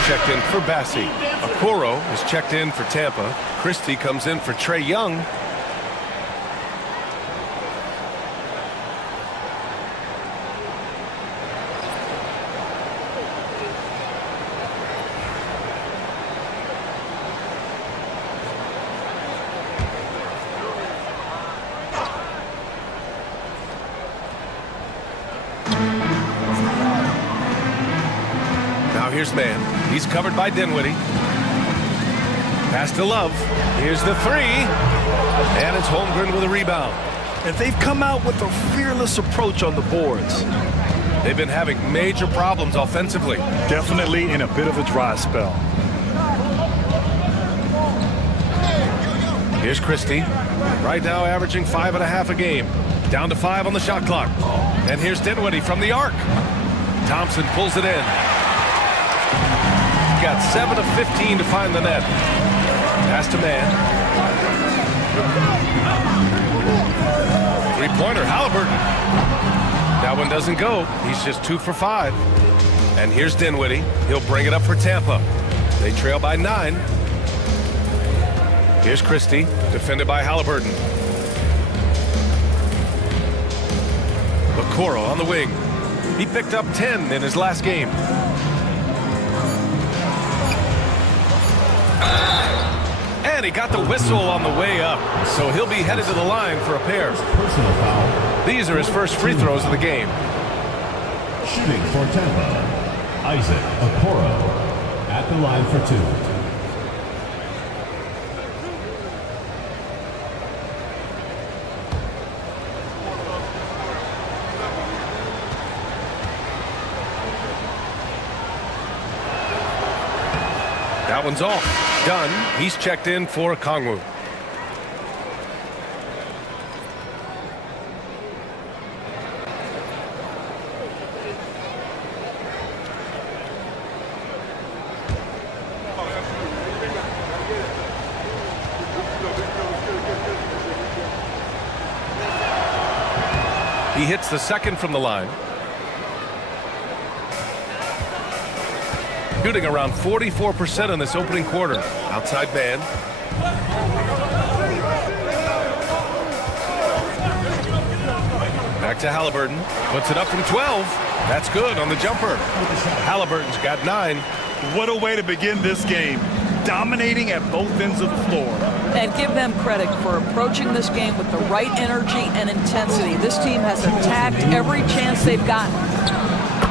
Checked in for Bassi. Okoro is checked in for Tampa. Christie comes in for Trae Young. Now here's Man. He's covered by Dinwiddie. Pass to Love. Here's the three. And it's Holmgren with a rebound. And they've come out with a fearless approach on the boards. They've been having major problems offensively. Definitely in a bit of a dry spell. Here's Christie. Right now averaging 5.5 a game. Down to 5 on the shot clock. And here's Dinwiddie from the arc. Thompson pulls it in. Got 7 of 15 to find the net. Pass to Man. Three-pointer, Halliburton. That one doesn't go. He's just 2 for 5. And here's Dinwiddie. He'll bring it up for Tampa. They trail by 9. Here's Christie, defended by Halliburton. Okoro on the wing. He picked up 10 in his last game. And he got the whistle on the way up, so he'll be headed to the line for a pair. These are his first free throws of the game. Shooting for Tampa, Isaac Okoro at the line for 2. That one's off. Done. He's checked in for Kongwu. He hits the second from the line. Shooting around 44% in this opening quarter. Outside Man. Back to Halliburton. Puts it up from 12. That's good on the jumper. Halliburton's got 9. What a way to begin this game. Dominating at both ends of the floor. And give them credit for approaching this game with the right energy and intensity. This team has attacked every chance they've gotten.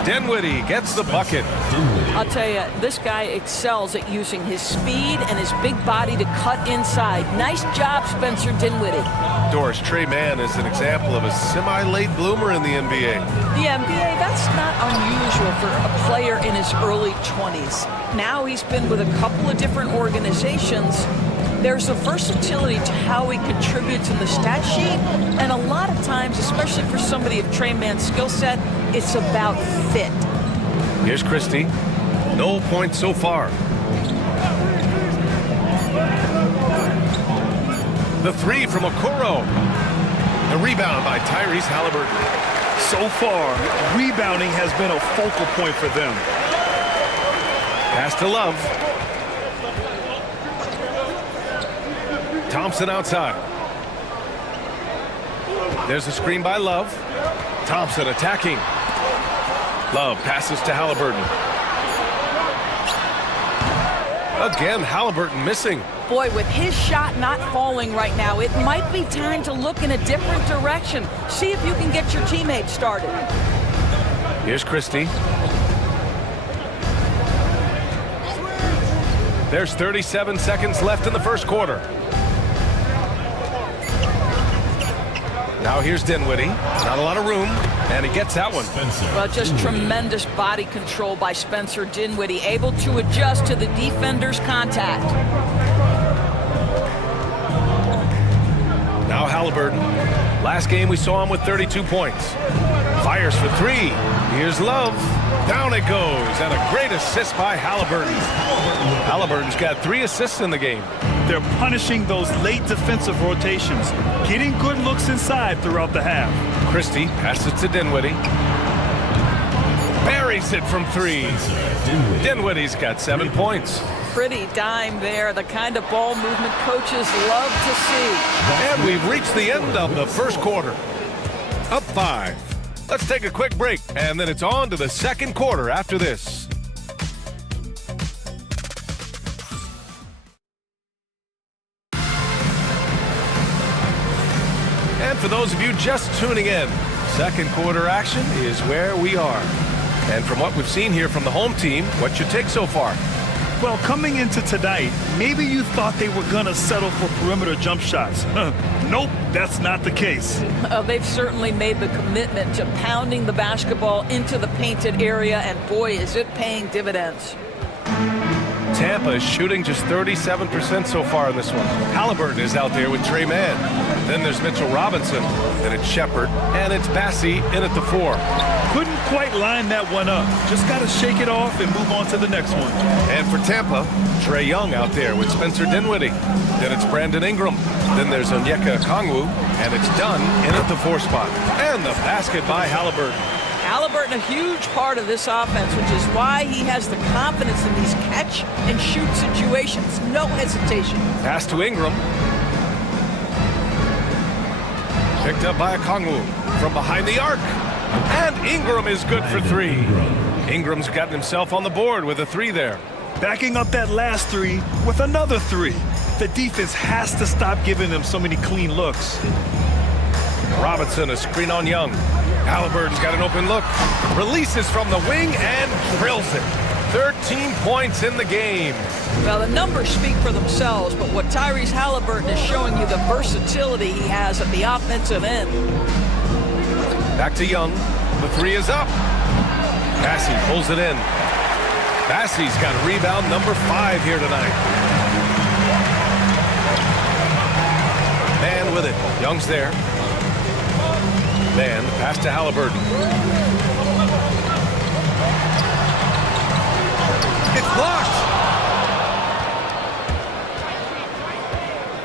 Dinwiddie gets the bucket. I'll tell you, this guy excels at using his speed and his big body to cut inside. Nice job, Spencer Dinwiddie. Doris, Trae Mann is an example of a semi-late bloomer in the NBA. The NBA, that's not unusual for a player in his early 20s. Now he's been with a couple of different organizations. There's a versatility to how he contributes in the stat sheet, and a lot of times, especially for somebody of Trae Mann's skill set, it's about fit. Here's Christie. No points so far. The three from Okoro. The rebound by Tyrese Halliburton. So far, rebounding has been a focal point for them. Pass to Love. Thompson outside. There's a screen by Love. Thompson attacking. Love passes to Halliburton. Again, Halliburton missing. Boy, with his shot not falling right now, it might be time to look in a different direction. See if you can get your teammates started. Here's Christie. There's 37 seconds left in the first quarter. Now here's Dinwiddie. Not a lot of room, and he gets that one. Well, just tremendous body control by Spencer Dinwiddie, able to adjust to the defender's contact. Now Halliburton. Last game we saw him with 32 points. Fires for three. Here's Love. Down it goes, and a great assist by Halliburton. Halliburton's got 3 assists in the game. They're punishing those late defensive rotations, getting good looks inside throughout the half. Christie passes to Dinwiddie. Buries it from 3. Dinwiddie's got 7 points. Pretty dime there, the kind of ball movement coaches love to see. And we've reached the end of the first quarter. Up 5. Let's take a quick break, and then it's on to the second quarter after this. And for those of you just tuning in, second quarter action is where we are. And from what we've seen here from the home team, what's your take so far? Well, coming into tonight, maybe you thought they were going to settle for perimeter jump shots. Nope, that's not the case. They've certainly made the commitment to pounding the basketball into the painted area, and boy, is it paying dividends. Tampa is shooting just 37% so far in this one. Halliburton is out there with Trey Mann. Then there's Mitchell Robinson. Then it's Shepard. And it's Bassey in at the 4. Couldn't quite line that one up. Just got to shake it off and move on to the next one. And for Tampa, Trae Young out there with Spencer Dinwiddie. Then it's Brandon Ingram. Then there's Onyeka Okongwu. And it's Dunn in at the 4 spot. And the basket by Halliburton. Halliburton, a huge part of this offense, which is why he has the confidence in these catch-and-shoot situations. No hesitation. Pass to Ingram. Picked up by Okongwu from behind the arc. And Ingram is good for 3. Ingram's gotten himself on the board with a 3 there. Backing up that last 3 with another 3. The defense has to stop giving them so many clean looks. Robinson, a screen on Young. Halliburton's got an open look. Releases from the wing and drills it. 13 points in the game. Well, the numbers speak for themselves, but what Tyrese Halliburton is showing you, the versatility he has at the offensive end. Back to Young. The 3 is up. Bassey pulls it in. Bassey's got rebound number 5 here tonight. Man with it. Young's there. Man, pass to Halliburton. It's blocked.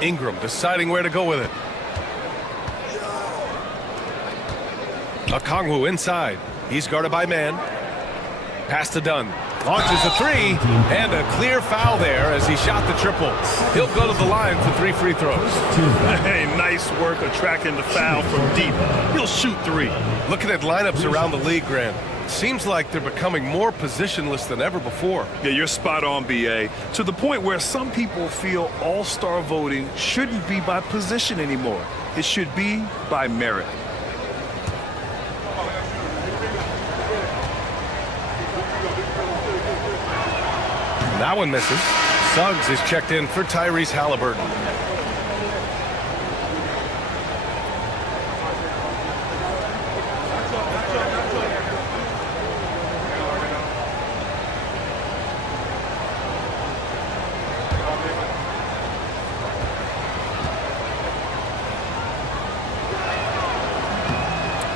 Ingram deciding where to go with it. Okongwu inside. He's guarded by Man. Pass to Dunn. Launches a 3, and a clear foul there as he shot the triple. He'll go to the line for 3 free throws. Hey, nice work attracting the foul from deep. He'll shoot 3. Looking at lineups around the league, Grant, seems like they're becoming more positionless than ever before. Yeah, you're spot on, B.A. To the point where some people feel all-star voting shouldn't be by position anymore. It should be by merit. That one misses. Suggs is checked in for Tyrese Halliburton.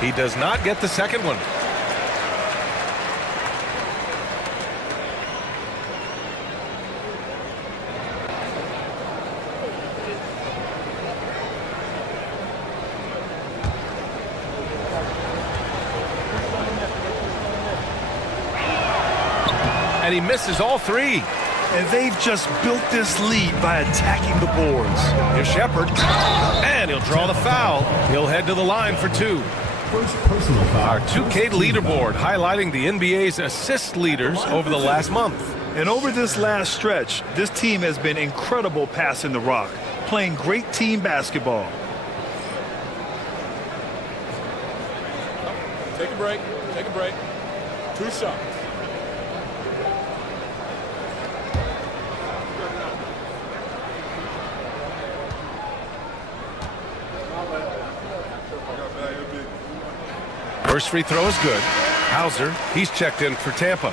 He does not get the second one. and he misses all three. And they've just built this lead by attacking the boards. Here's Shepard, and he'll draw the foul. He'll head to the line for two. Our 2K leaderboard highlighting the NBA's assist leaders over the last month. And over this last stretch, this team has been incredible passing the rock, playing great team basketball. Take a break. Take a break. 2 shots. First free throw is good. Hauser, he's checked in for Tampa.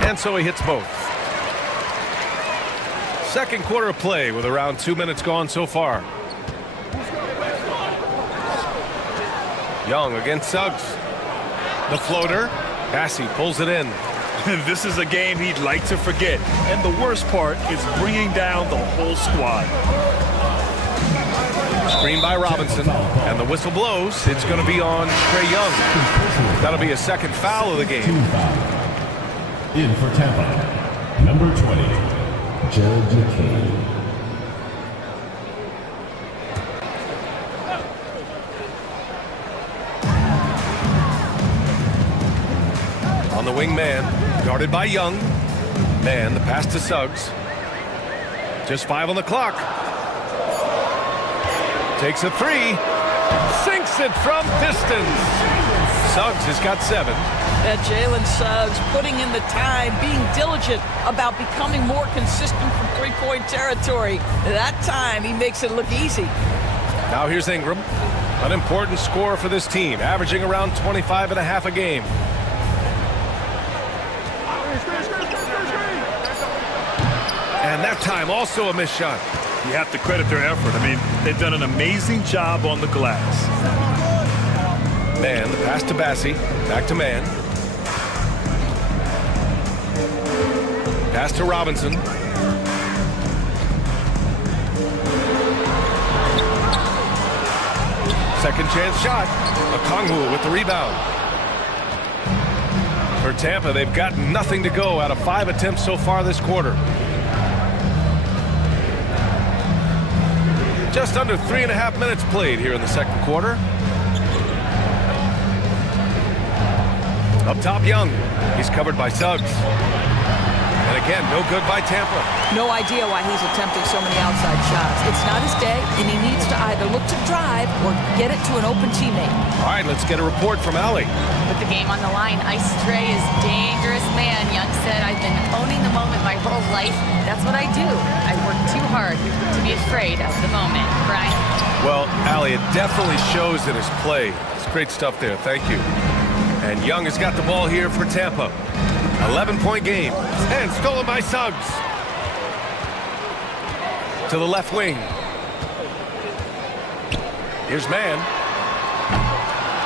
And so he hits both. Second quarter of play with around 2 minutes gone so far. Young against Suggs. The floater. Bassey pulls it in. This is a game he'd like to forget. And the worst part is bringing down the whole squad. Screen by Robinson. And the whistle blows. It's going to be on Trae Young. That'll be a second foul of the game. In for Tampa, number 20, Jared McCain. On the wing man, guarded by Young. Man, the pass to Suggs. Just 5 on the clock. Takes a three. Sinks it from distance. Suggs has got 7. That Jalen Suggs putting in the time, being diligent about becoming more consistent from three-point territory. That time, he makes it look easy. Now here's Ingram, an important scorer for this team, averaging around 25.5 a game. And that time, also a missed shot. You have to credit their effort. I mean, they've done an amazing job on the glass. Man, the pass to Bassey, back to Man. Pass to Robinson. Second chance shot. Okongwu with the rebound. For Tampa, they've got nothing to go out of 5 attempts so far this quarter. Just under 3.5 minutes played here in the second quarter. Up top, Young. He's covered by Suggs. And again, no good by Tampa. No idea why he's attempting so many outside shots. It's not his day, and he needs to either look to drive or get it to an open teammate. All right, let's get a report from Allie. With the game on the line, Ice Trae is dangerous man. Young said, I've been owning the moment my whole life. That's what I do. I work too hard to be afraid of the moment. Brian? Well, Allie, it definitely shows in his play. It's great stuff there. Thank you. And Young has got the ball here for Tampa. 11-point game. And stolen by Suggs. To the left wing. Here's Man.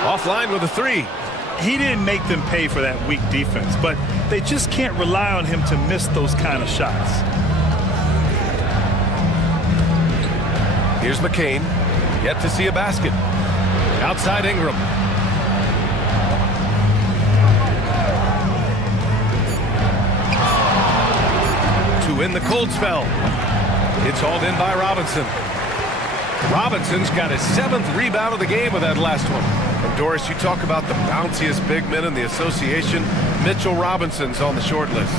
Offline with a three. He didn't make them pay for that weak defense, but they just can't rely on him to miss those kind of shots. Here's McCain. Yet to see a basket. Outside Ingram. In the cold spell. It's hauled in by Robinson. Robinson's got his 7th rebound of the game with that last one. And Doris, you talk about the bounciest big men in the association. Mitchell Robinson's on the short list.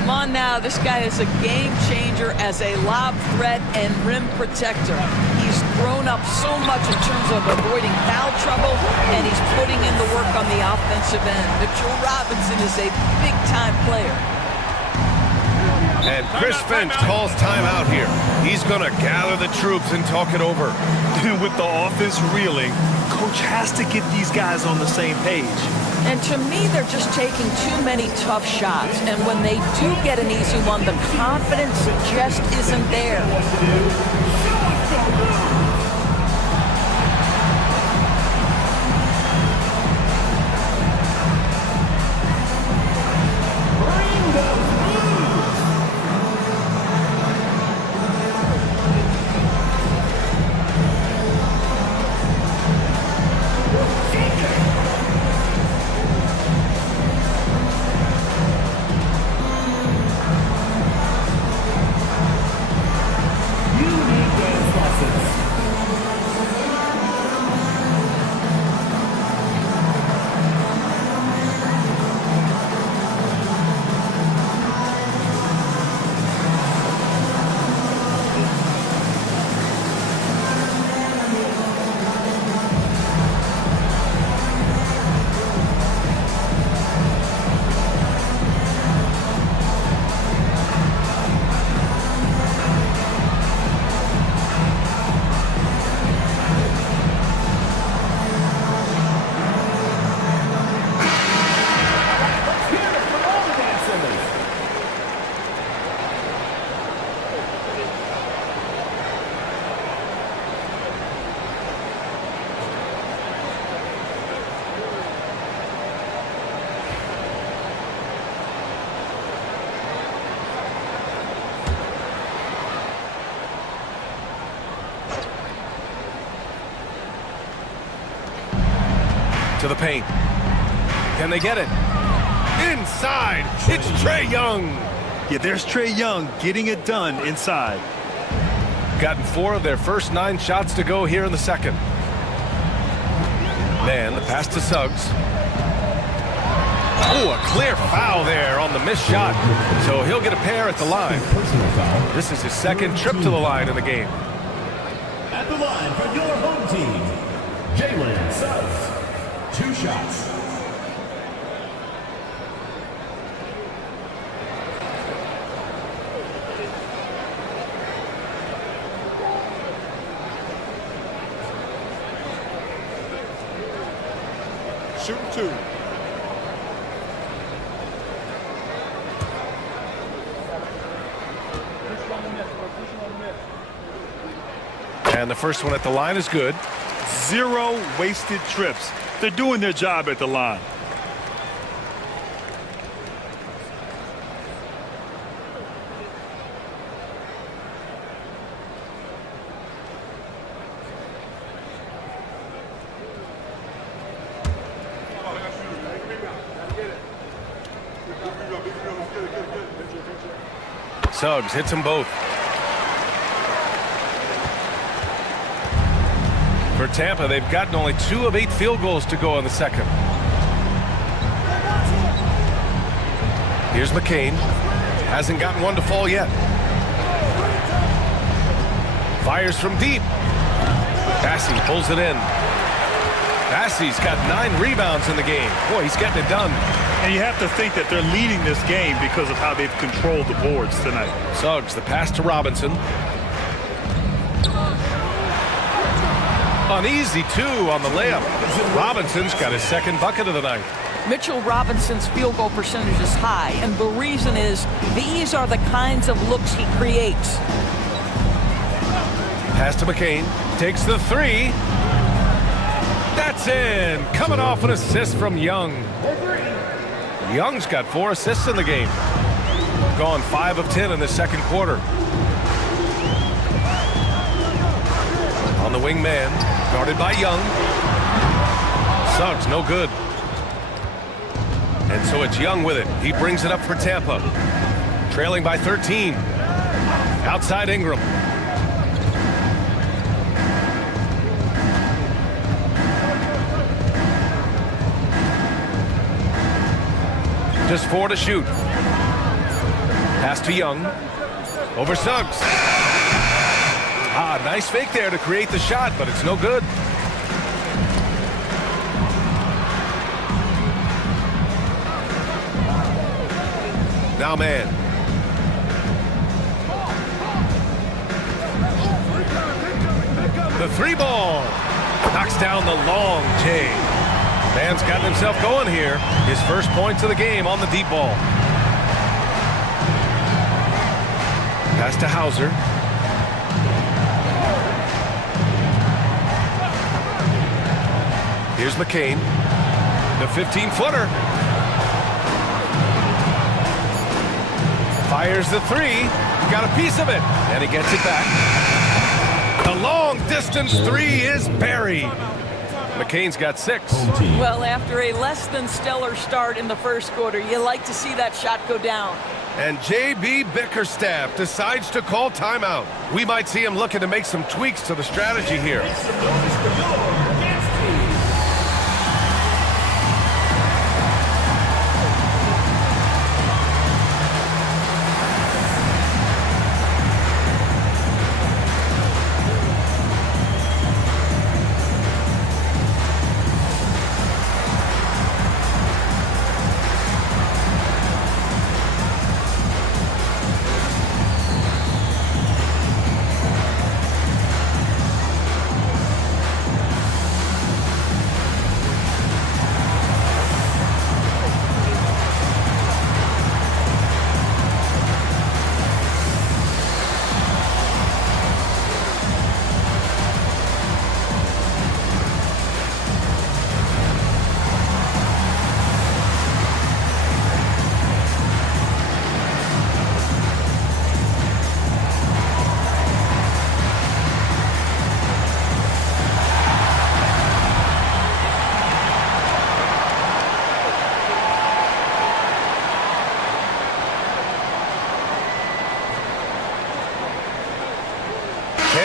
Come on now, this guy is a game changer as a lob threat and rim protector. He's grown up so much in terms of avoiding foul trouble, and he's putting in the work on the offensive end. Mitchell Robinson is a big-time player. And Chris Finch calls timeout here. He's going to gather the troops and talk it over. With the offense reeling, coach has to get these guys on the same page. And to me, they're just taking too many tough shots. And when they do get an easy one, the confidence just isn't there. To the paint. Can they get it? Inside. It's Trae Young. Yeah, there's Trae Young getting it done inside. Gotten 4 of their first 9 shots to go here in the second. Man, the pass to Suggs. Oh, a clear foul there on the missed shot. So he'll get a pair at the line. This is his second trip to the line in the game. At the line for your home team, Jalen Suggs. 2 shots. Shoot 2. And the first one at the line is good. 0 wasted trips. They're doing their job at the line. Suggs hits them both. For Tampa, they've gotten only 2 of 8 field goals to go in the second. Here's McCain. Hasn't gotten one to fall yet. Fires from deep. Bassey pulls it in. Bassey's got 9 rebounds in the game. Boy, he's getting it done. And you have to think that they're leading this game because of how they've controlled the boards tonight. Suggs, the pass to Robinson. An easy 2 on the layup. Robinson's got his second bucket of the night. Mitchell Robinson's field goal percentage is high, and the reason is these are the kinds of looks he creates. Pass to McCain. Takes the 3. That's in. Coming off an assist from Young. Young's got 4 assists in the game. Gone 5 of 10 in the second quarter. On the wing man, guarded by Young. Suggs, no good. And so it's Young with it. He brings it up for Tampa. Trailing by 13. Outside Ingram. Just 4 to shoot. Pass to Young. Over Suggs. Nice fake there to create the shot, but it's no good. Now man. The 3 ball. Knocks down the long J. Man's gotten himself going here. His first points of the game on the deep ball. Pass to Hauser. Here's McCain. The 15-footer. Fires the 3. Got a piece of it. And he gets it back. The long-distance 3 is buried. McCain's got 6. Well, after a less than stellar start in the first quarter, you like to see that shot go down. And J.B. Bickerstaff decides to call timeout. We might see him looking to make some tweaks to the strategy here.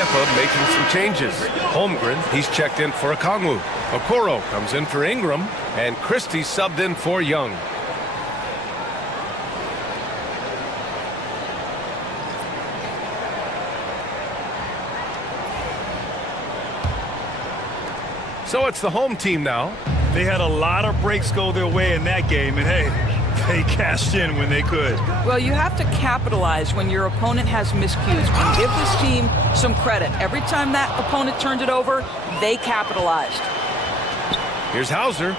Tampa making some changes. Holmgren, he's checked in for Okongwu. Okoro comes in for Ingram, and Christie subbed in for Young. So it's the home team now. They had a lot of breaks go their way in that game, and hey, they cashed in when they could. Well, you have to capitalize when your opponent has miscues. And give this team some credit. Every time that opponent turned it over, they capitalized. Here's Hauser.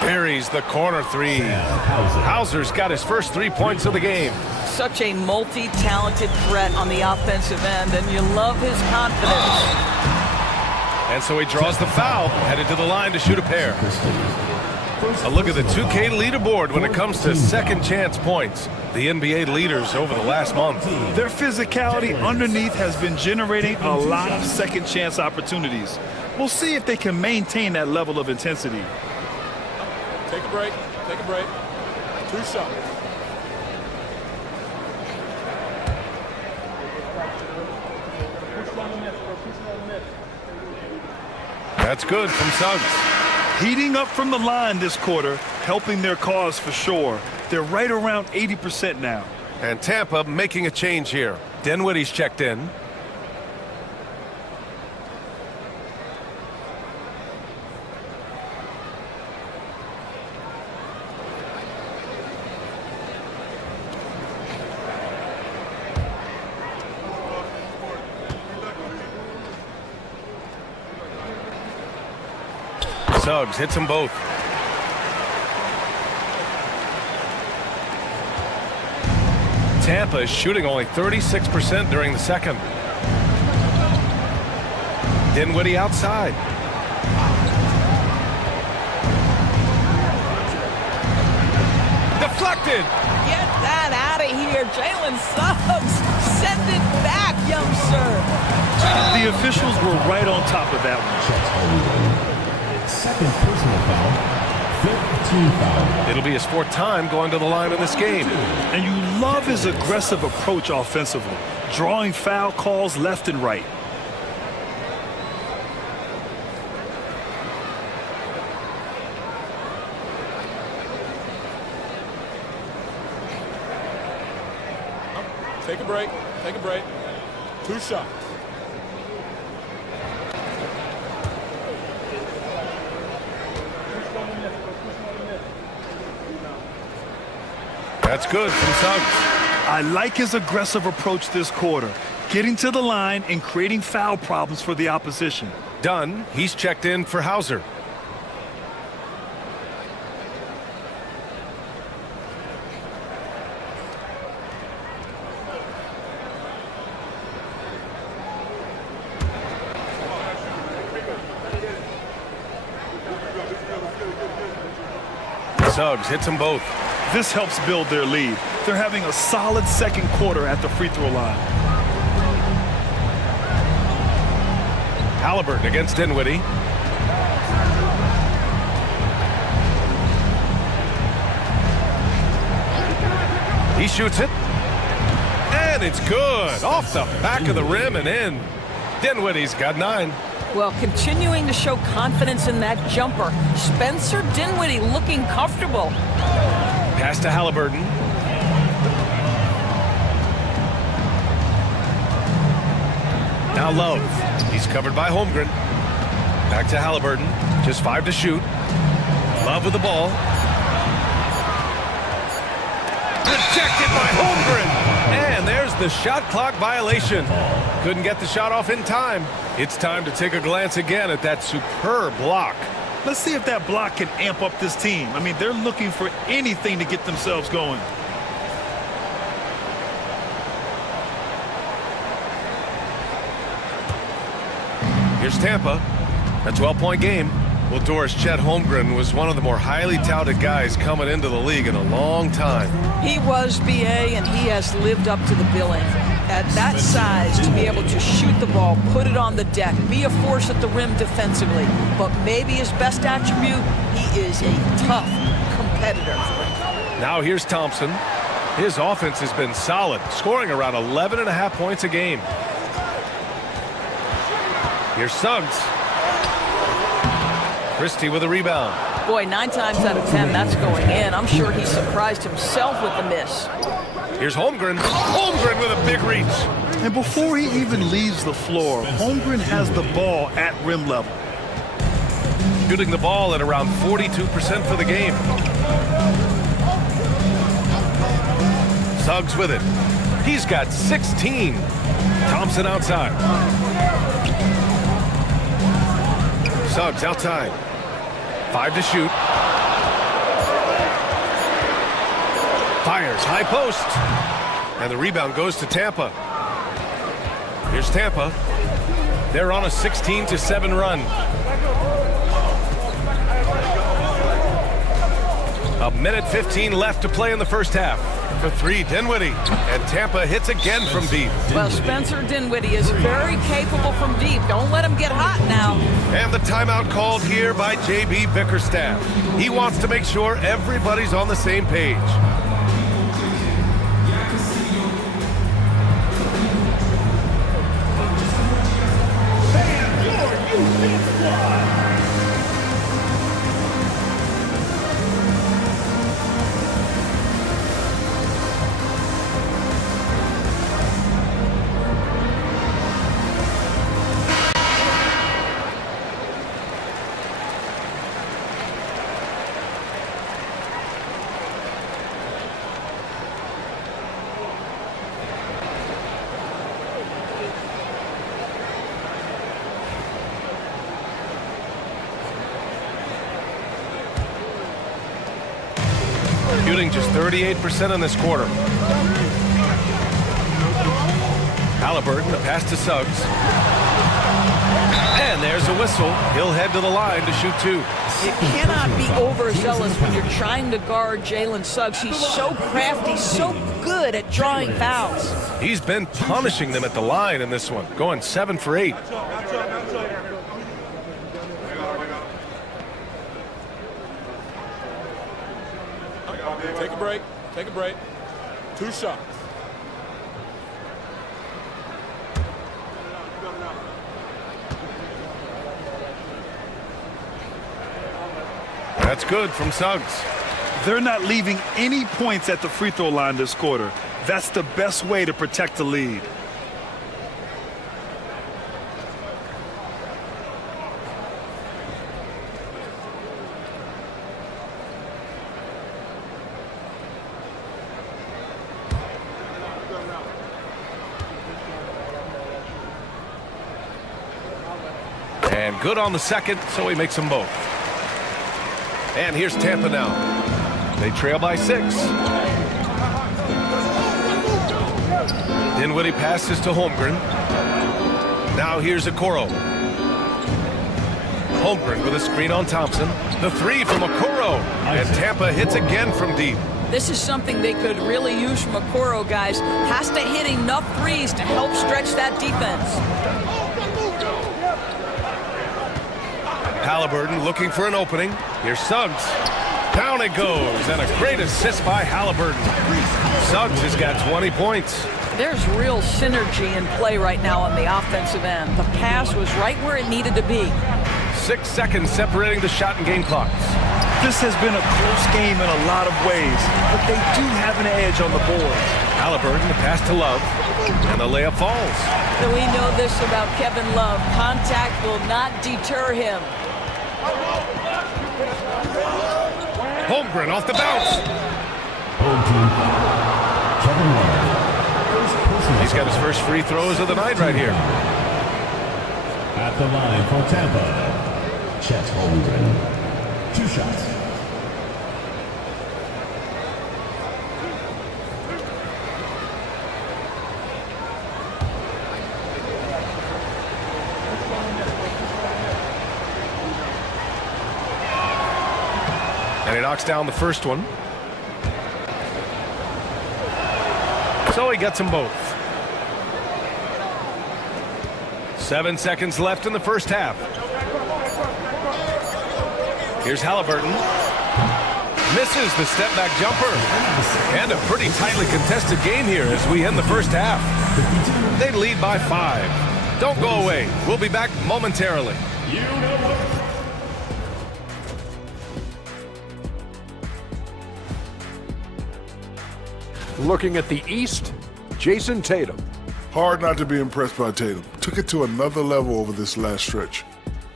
Buries the corner three. Hauser's got his first 3 points of the game. Such a multi-talented threat on the offensive end, and you love his confidence. And so he draws the foul, headed to the line to shoot a pair. A look at the 2K leaderboard when it comes to second chance points. The NBA leaders over the last month. Their physicality underneath has been generating a lot of second chance opportunities. We'll see if they can maintain that level of intensity. Take a break. Take a break. 2 shots. That's good from Suggs. Heating up from the line this quarter, helping their cause for sure. They're right around 80% now. And Tampa making a change here. Dinwiddie's checked in. Suggs hits them both. Tampa is shooting only 36% during the second. Dinwiddie outside. Deflected. Get that out of here. Jalen Suggs. Send it back, young sir. The officials were right on top of that one. Second personal foul. 15 foul. It'll be his 4th time going to the line in this game. And you love his aggressive approach offensively, drawing foul calls left and right. Take a break. Take a break. 2 shots. That's good from Suggs. I like his aggressive approach this quarter, getting to the line and creating foul problems for the opposition. Dunn, he's checked in for Hauser. Suggs hits them both. This helps build their lead. They're having a solid second quarter at the free throw line. Halliburton against Dinwiddie. He shoots it. And it's good. Off the back of the rim and in. Dinwiddie's got 9. Well, continuing to show confidence in that jumper. Spencer Dinwiddie looking comfortable. Pass to Halliburton. Now Love. He's covered by Holmgren. Back to Halliburton. Just 5 to shoot. Love with the ball. Rejected by Holmgren. And there's the shot clock violation. Couldn't get the shot off in time. It's time to take a glance again at that superb block. Let's see if that block can amp up this team. I mean, they're looking for anything to get themselves going. Here's Tampa, a 12-point game. Well, Doris, Chet Holmgren was one of the more highly touted guys coming into the league in a long time. He was, BA, and he has lived up to the billing. At that size, to be able to shoot the ball, put it on the deck, be a force at the rim defensively. But maybe his best attribute, he is a tough competitor. Now here's Thompson. His offense has been solid, scoring around 11.5 points a game. Here's Suggs. Christie with a rebound. Boy, 9 times out of 10, that's going in. I'm sure he surprised himself with the miss. Here's Holmgren. Holmgren with a big reach. And before he even leaves the floor, Holmgren has the ball at rim level. Shooting the ball at around 42% for the game. Suggs with it. He's got 16. Thompson outside. Suggs outside. 5 to shoot. Fires high post. And the rebound goes to Tampa. Here's Tampa. They're on a 16-7 run. A minute 15 left to play in the first half. For 3, Dinwiddie. And Tampa hits again from deep. Well, Spencer Dinwiddie is very capable from deep. Don't let him get hot now. And the timeout called here by J.B. Bickerstaff. He wants to make sure everybody's on the same page. Shooting just 38% in this quarter. Halliburton, a pass to Suggs. And there's a whistle. He'll head to the line to shoot 2. You cannot be overzealous when you're trying to guard Jalen Suggs. He's so crafty, so good at drawing fouls. He's been punishing them at the line in this one, going 7 for 8. Take a break. Take a break. 2 shots. That's good from Suggs. They're not leaving any points at the free throw line this quarter. That's the best way to protect the lead. And good on the second, so he makes them both. And here's Tampa now. They trail by 6. Dinwiddie passes to Holmgren. Now here's Okoro. Holmgren with a screen on Thompson. The 3 from Okoro. And Tampa hits again from deep. This is something they could really use from Okoro, guys. Has to hit enough threes to help stretch that defense. Halliburton looking for an opening. Here's Suggs. Down it goes, and a great assist by Halliburton. Suggs has got 20 points. There's real synergy in play right now on the offensive end. The pass was right where it needed to be. 6 seconds separating the shot and game clocks. This has been a close game in a lot of ways, but they do have an edge on the board. Halliburton, the pass to Love, and the layup falls. And we know this about Kevin Love. Contact will not deter him. Holmgren off the bounce. He's got his first free throws of the night right here. At the line for Tampa, Chet Holmgren. 2 shots. And he knocks down the first one. So he gets them both. 7 seconds left in the first half. Here's Halliburton. Misses the step-back jumper. And a pretty tightly contested game here as we end the first half. They lead by 5. Don't go away. We'll be back momentarily. Looking at the East, Jason Tatum. Hard not to be impressed by Tatum. Took it to another level over this last stretch,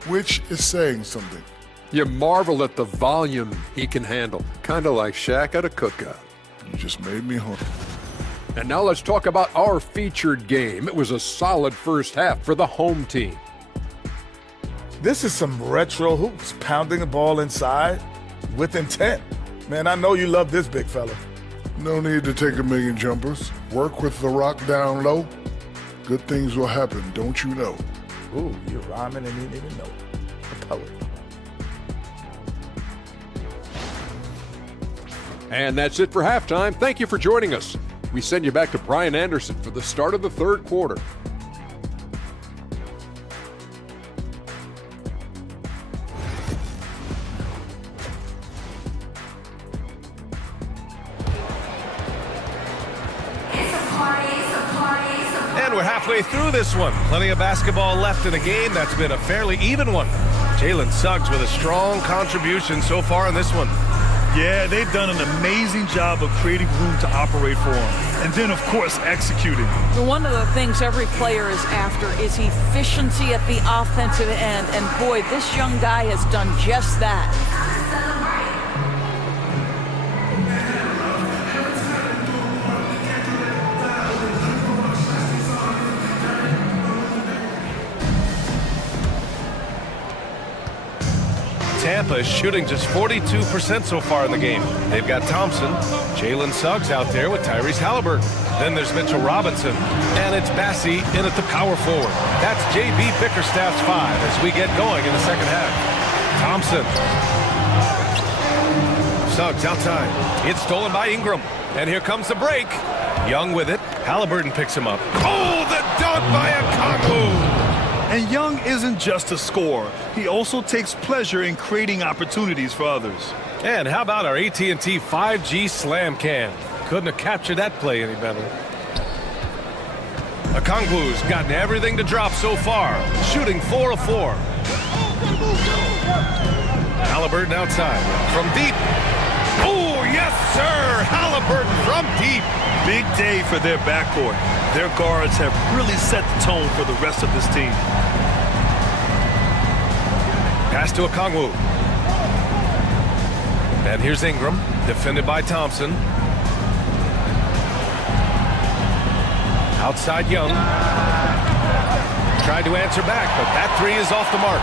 which is saying something. You marvel at the volume he can handle, kind of like Shaq at a cookout. You just made me hungry. And now let's talk about our featured game. It was a solid first half for the home team. This is some retro hoops, pounding the ball inside with intent. Man, I know you love this big fella. No need to take a million jumpers. Work with the rock down low. Good things will happen, don't you know? Ooh, you're rhyming and you didn't even know it. A poet. And that's it for halftime. Thank you for joining us. We send you back to Brian Anderson for the start of the third quarter. And we're halfway through this one. Plenty of basketball left in a game that's been a fairly even one. Jalen Suggs with a strong contribution so far in this one. Yeah, they've done an amazing job of creating room to operate for him. And then, of course, executing. One of the things every player is after is efficiency at the offensive end. And boy, this young guy has done just that. Tampa is shooting just 42% so far in the game. They've got Thompson, Jalen Suggs out there with Tyrese Halliburton. Then there's Mitchell Robinson, and it's Bassey in at the power forward. That's J.B. Bickerstaff's 5 as we get going in the second half. Thompson. Suggs outside. It's stolen by Ingram. And here comes the break. Young with it. Halliburton picks him up. Oh, the dunk by Okongwu! And Young isn't just a scorer. He also takes pleasure in creating opportunities for others. And how about our AT&T 5G Slam Cam? Couldn't have captured that play any better. Okongwu's gotten everything to drop so far, shooting 4 of 4. Halliburton outside from deep. Oh, yes, sir! Halliburton from deep. Big day for their backcourt. Their guards have really set the tone for the rest of this team. Pass to Okongwu. And here's Ingram, defended by Thompson. Outside Young. Tried to answer back, but that 3 is off the mark.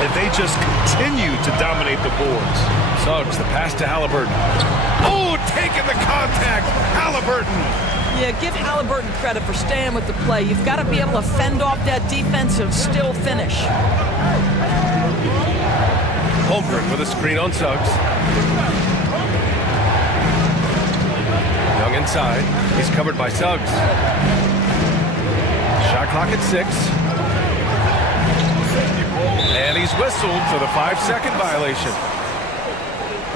And they just continue to dominate the boards. Suggs, the pass to Halliburton. Oh, taking the contact. Halliburton. Yeah, give Halliburton credit for staying with the play. You've got to be able to fend off that defense and still finish. Holmgren with a screen on Suggs. Young inside. He's covered by Suggs. Shot clock at 6. And he's whistled for the 5-second violation.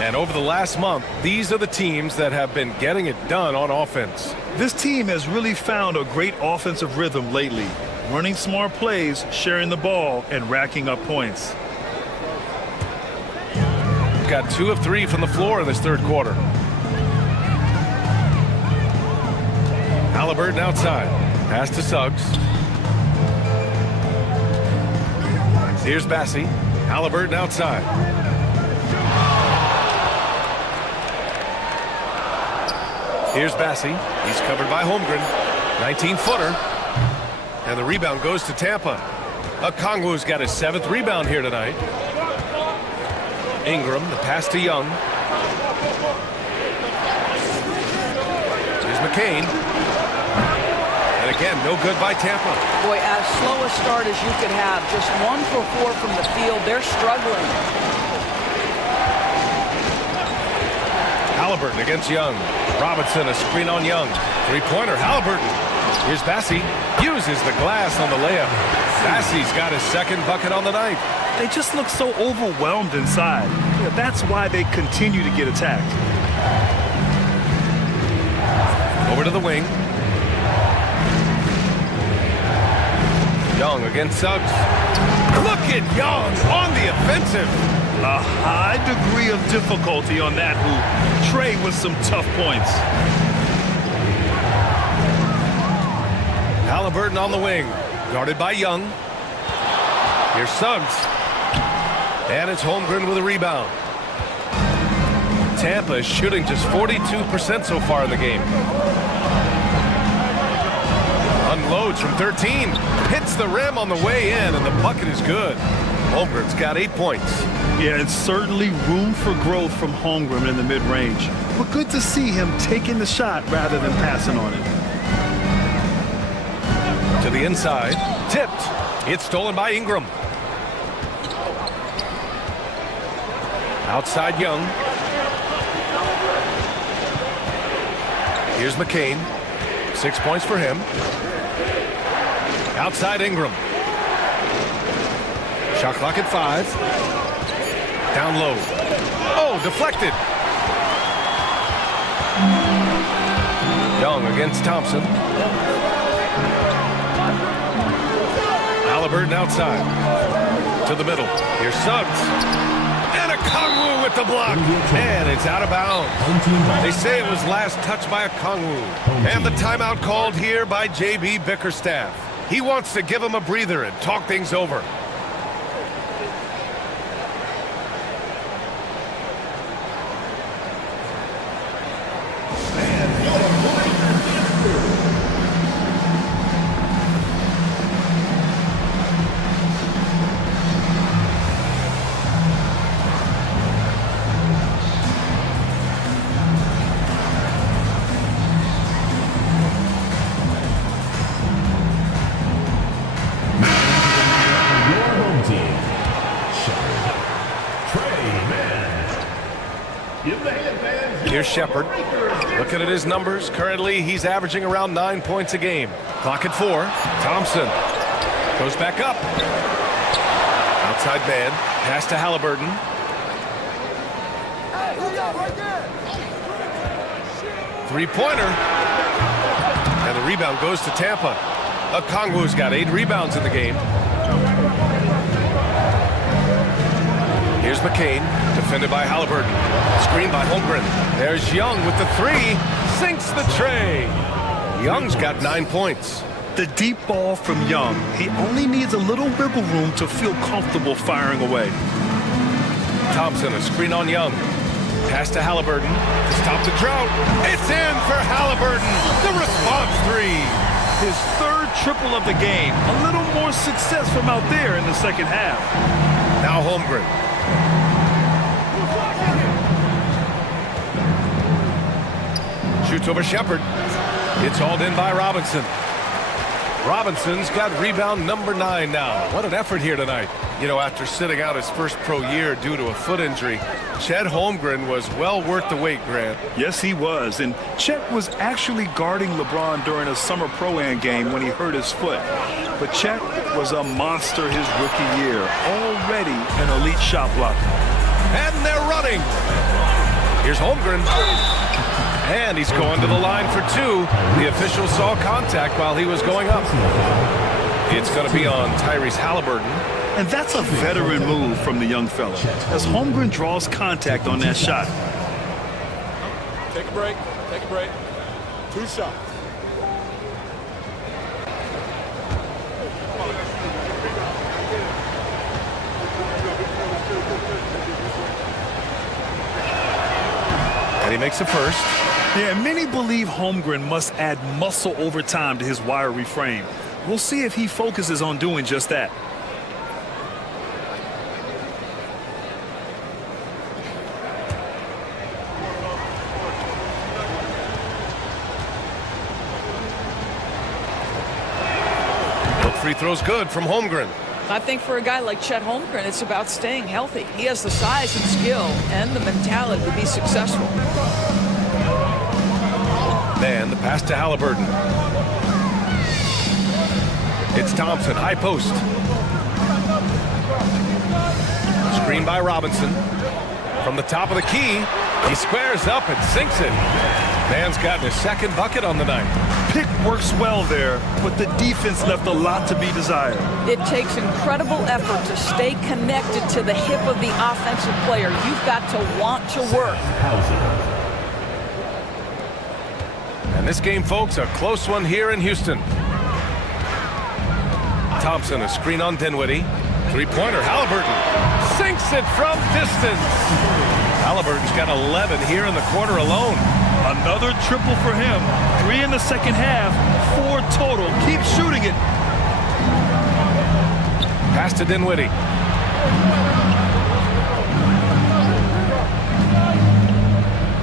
And over the last month, these are the teams that have been getting it done on offense. This team has really found a great offensive rhythm lately. Running smart plays, sharing the ball, and racking up points. Got 2 of 3 from the floor in this third quarter. Halliburton outside. Pass to Suggs. Here's Bassey. Halliburton outside. Here's Bassey. He's covered by Holmgren. 19-footer. And the rebound goes to Tampa. Okongwu's got his 7th rebound here tonight. Ingram, the pass to Young. Here's McCain. And again, no good by Tampa. Boy, as slow a start as you could have. Just 1 for 4 from the field. They're struggling. Halliburton against Young. Robinson, a screen on Young. Three-pointer, Halliburton. Here's Bassey. Uses the glass on the layup. Bassey's got his 2nd bucket on the night. They just look so overwhelmed inside. Yeah, that's why they continue to get attacked. Over to the wing. Young against Suggs. Look at Young on the offensive. A high degree of difficulty on that hoop. Trey with some tough points. Halliburton on the wing, guarded by Young. Here's Suggs. And it's Holmgren with a rebound. Tampa is shooting just 42% so far in the game. Unloads from 13. Hits the rim on the way in, and the bucket is good. Holmgren's got 8 points. Yeah, it's certainly room for growth from Holmgren in the mid-range. But good to see him taking the shot rather than passing on it. To the inside. Tipped. It's stolen by Ingram. Outside Young. Here's McCain. 6 points for him. Outside Ingram. Shot clock at 5. Down low. Oh, deflected. Young against Thompson. Halliburton outside. To the middle. Here's Suggs. And a Kongwu with the block. And it's out of bounds. They say it was last touched by a Kongwu. And the timeout called here by J.B. Bickerstaff. He wants to give him a breather and talk things over. Here's Shepard. Looking at his numbers, currently he's averaging around 9 points a game. Clock at 4. Thompson goes back up. Outside man. Pass to Halliburton. Three-pointer. And the rebound goes to Tampa. Okongwu's got 8 rebounds in the game. Here's McCain, defended by Halliburton. Screen by Holmgren. There's Young with the 3. Sinks the tray. Young's got 9 points. The deep ball from Young. He only needs a little wiggle room to feel comfortable firing away. Thompson, a screen on Young. Pass to Halliburton to stop the drought. It's in for Halliburton. The response 3. His 3rd triple of the game. A little more success from out there in the second half. Now Holmgren. Shoots over Shepard. It's hauled in by Robinson. Robinson's got rebound number 9 now. What an effort here tonight. You know, after sitting out his first pro year due to a foot injury, Chet Holmgren was well worth the wait, Grant. Yes, he was. And Chet was actually guarding LeBron during a summer Pro-Am game when he hurt his foot. But Chet was a monster his rookie year. Already an elite shot blocker. And they're running. Here's Holmgren. And he's going to the line for 2. The official saw contact while he was going up. It's going to be on Tyrese Halliburton. And that's a veteran move from the young fella, as Holmgren draws contact on that shot. Take a break. Take a break. 2 shots. And he makes the first. Yeah, many believe Holmgren must add muscle over time to his wiry frame. We'll see if he focuses on doing just that. Both free throws good from Holmgren. I think for a guy like Chet Holmgren, it's about staying healthy. He has the size and skill and the mentality to be successful. Man, the pass to Halliburton. It's Thompson, high post. Screen by Robinson. From the top of the key, he squares up and sinks it. Man's gotten his 2nd bucket on the night. pick works well there, but the defense left a lot to be desired. It takes incredible effort to stay connected to the hip of the offensive player. You've got to want to work. And this game, folks, a close one here in Houston. Thompson, a screen on Dinwiddie. Three-pointer, Halliburton sinks it from distance. Halliburton's got 11 here in the quarter alone. Another triple for him. 3 in the second half, 4 total. Keep shooting it. Pass to Dinwiddie.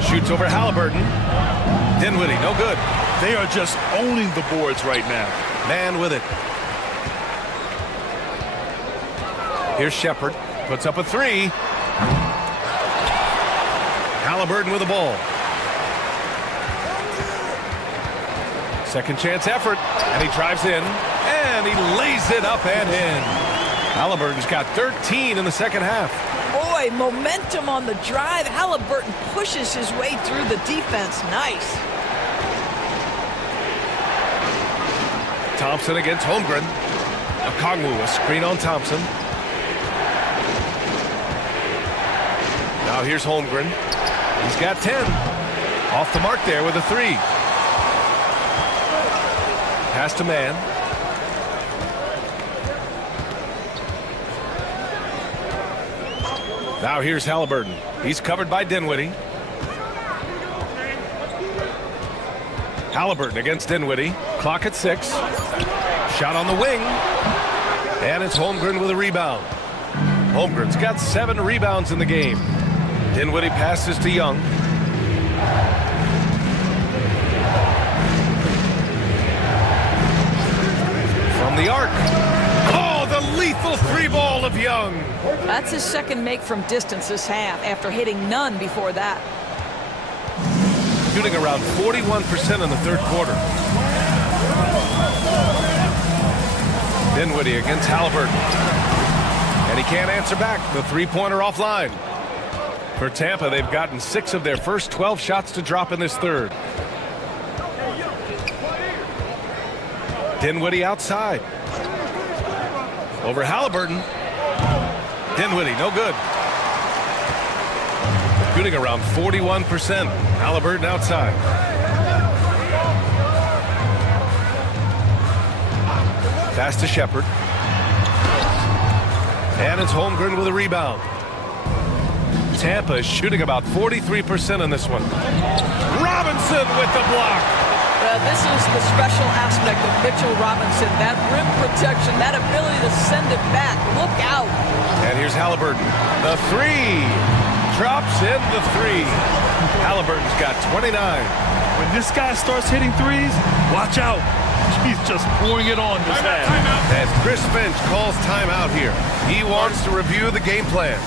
Shoots over Halliburton. Dinwiddie, no good. They are just owning the boards right now. Man with it. Here's Shepherd. Puts up a 3. Halliburton with the ball. Second chance effort. And he drives in. And he lays it up and in. Halliburton's got 13 in the second half. Boy, momentum on the drive. Halliburton pushes his way through the defense. Nice. Thompson against Holmgren. Okongwu, a screen on Thompson. Now here's Holmgren. He's got 10. Off the mark there with a 3. Pass to Man. Now here's Halliburton. He's covered by Dinwiddie. Halliburton against Dinwiddie. Clock at 6. Shot on the wing. And it's Holmgren with a rebound. Holmgren's got 7 rebounds in the game. Dinwiddie passes to Young. From the arc. Oh, the lethal 3-ball of Young. That's his second make from distance this half after hitting none before that. Shooting around 41% in the third quarter. Dinwiddie against Halliburton. And he can't answer back. The three-pointer offline. For Tampa, they've gotten 6 of their first 12 shots to drop in this third. Dinwiddie outside. Over Halliburton. Dinwiddie, no good. Shooting around 41%. Halliburton outside. Pass to Shepherd. And it's Holmgren with a rebound. Tampa is shooting about 43% in this one. Robinson with the block. This is the special aspect of Mitchell Robinson. That rim protection, that ability to send it back. Look out. And here's Halliburton. The 3. Drops in the 3. Halliburton's got 29. When this guy starts hitting threes, watch out. He's just pouring it on this half. As Chris Finch calls timeout here. He wants to review the game plan.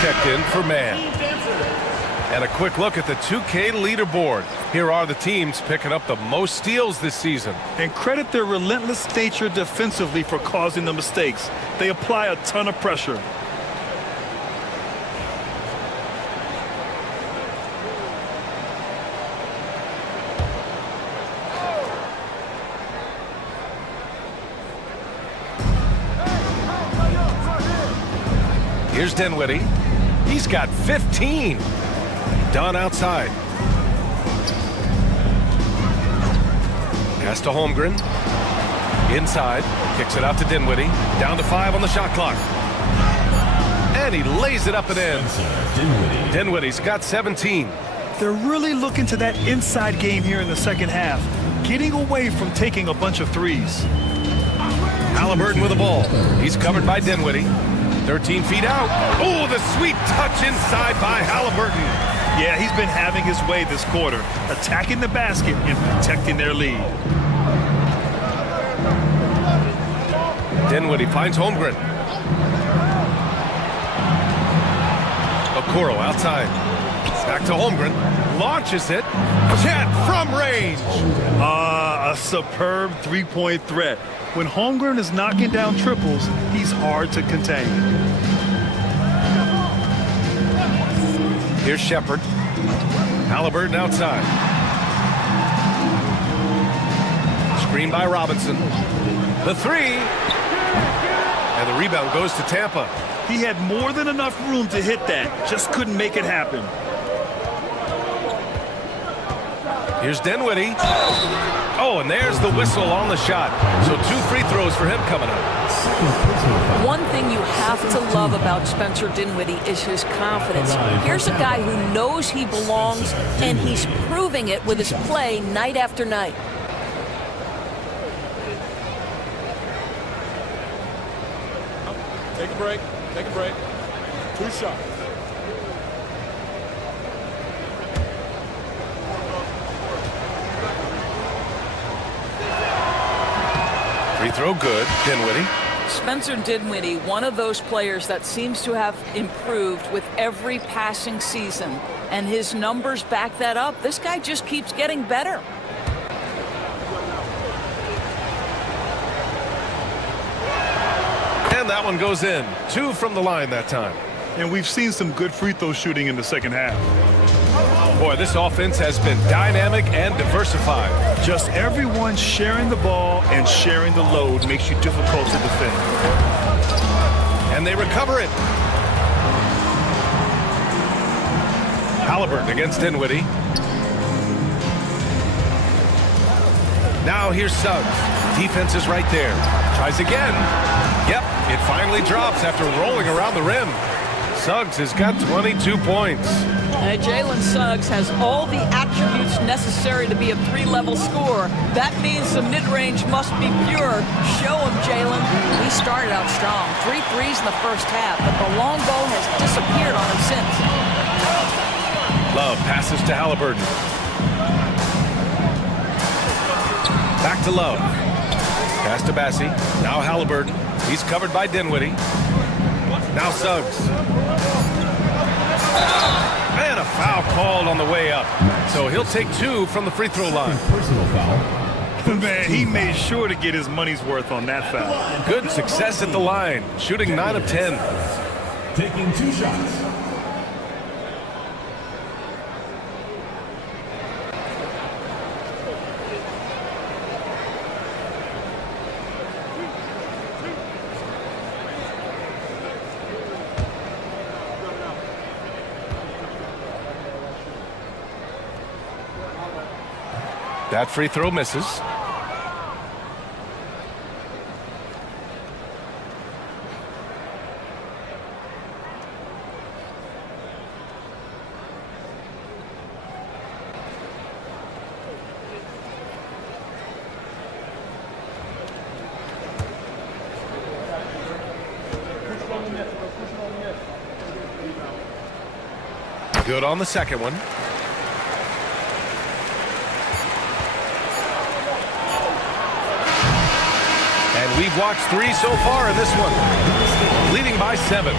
Checked in for Man. And a quick look at the 2K leaderboard. Here are the teams picking up the most steals this season. And credit their relentless nature defensively for causing the mistakes. They apply a ton of pressure. Here's Dinwiddie. He's got 15. Dunn outside. Pass to Holmgren. Inside. Kicks it out to Dinwiddie. Down to 5 on the shot clock. And he lays it up and in. Dinwiddie's got 17. They're really looking to that inside game here in the second half, getting away from taking a bunch of threes. Halliburton with the ball. He's covered by Dinwiddie. 13 feet out. Oh, the sweet touch inside by Halliburton. Yeah, he's been having his way this quarter, attacking the basket and protecting their lead. Dinwiddie finds Holmgren. Okoro outside. Back to Holmgren. Launches it. Chet from range. A superb three-point threat. When Holmgren is knocking down triples, he's hard to contain. Here's Shepherd. Halliburton outside. Screen by Robinson. The three. And the rebound goes to Tampa. He had more than enough room to hit that. Just couldn't make it happen. Here's Dinwiddie. Oh, and there's the whistle on the shot. So 2 free throws for him coming up. One thing you have to love about Spencer Dinwiddie is his confidence. Here's a guy who knows he belongs, and he's proving it with his play night after night. Take a break. Take a break. 2 shots. Free throw good. Dinwiddie. Spencer Dinwiddie, one of those players that seems to have improved with every passing season, and his numbers back that up. This guy just keeps getting better. And that one goes in. 2 from the line that time. And we've seen some good free throw shooting in the second half. Boy, this offense has been dynamic and diversified. Just everyone sharing the ball and sharing the load makes you difficult to defend. And they recover it. Halliburton against Dinwiddie. Now here's Suggs. Defense is right there. Tries again. Yep, it finally drops after rolling around the rim. Suggs has got 22 points. Jalen Suggs has all the attributes necessary to be a 3-level scorer. That means the mid-range must be pure. Show him, Jalen. He started out strong. 3 threes in the first half, but the long bow has disappeared on him since. Love passes to Halliburton. Back to Love. Pass to Bassie. Now Halliburton. He's covered by Dinwiddie. Now Suggs. And a foul called on the way up. So he'll take 2 from the free throw line. Personal foul. Man, he made sure to get his money's worth on that foul. Good success at the line. Shooting 9 of 10. Taking 2 shots. That free throw misses. Good on the second one. And we've watched 3 so far in this one. Leading by 7.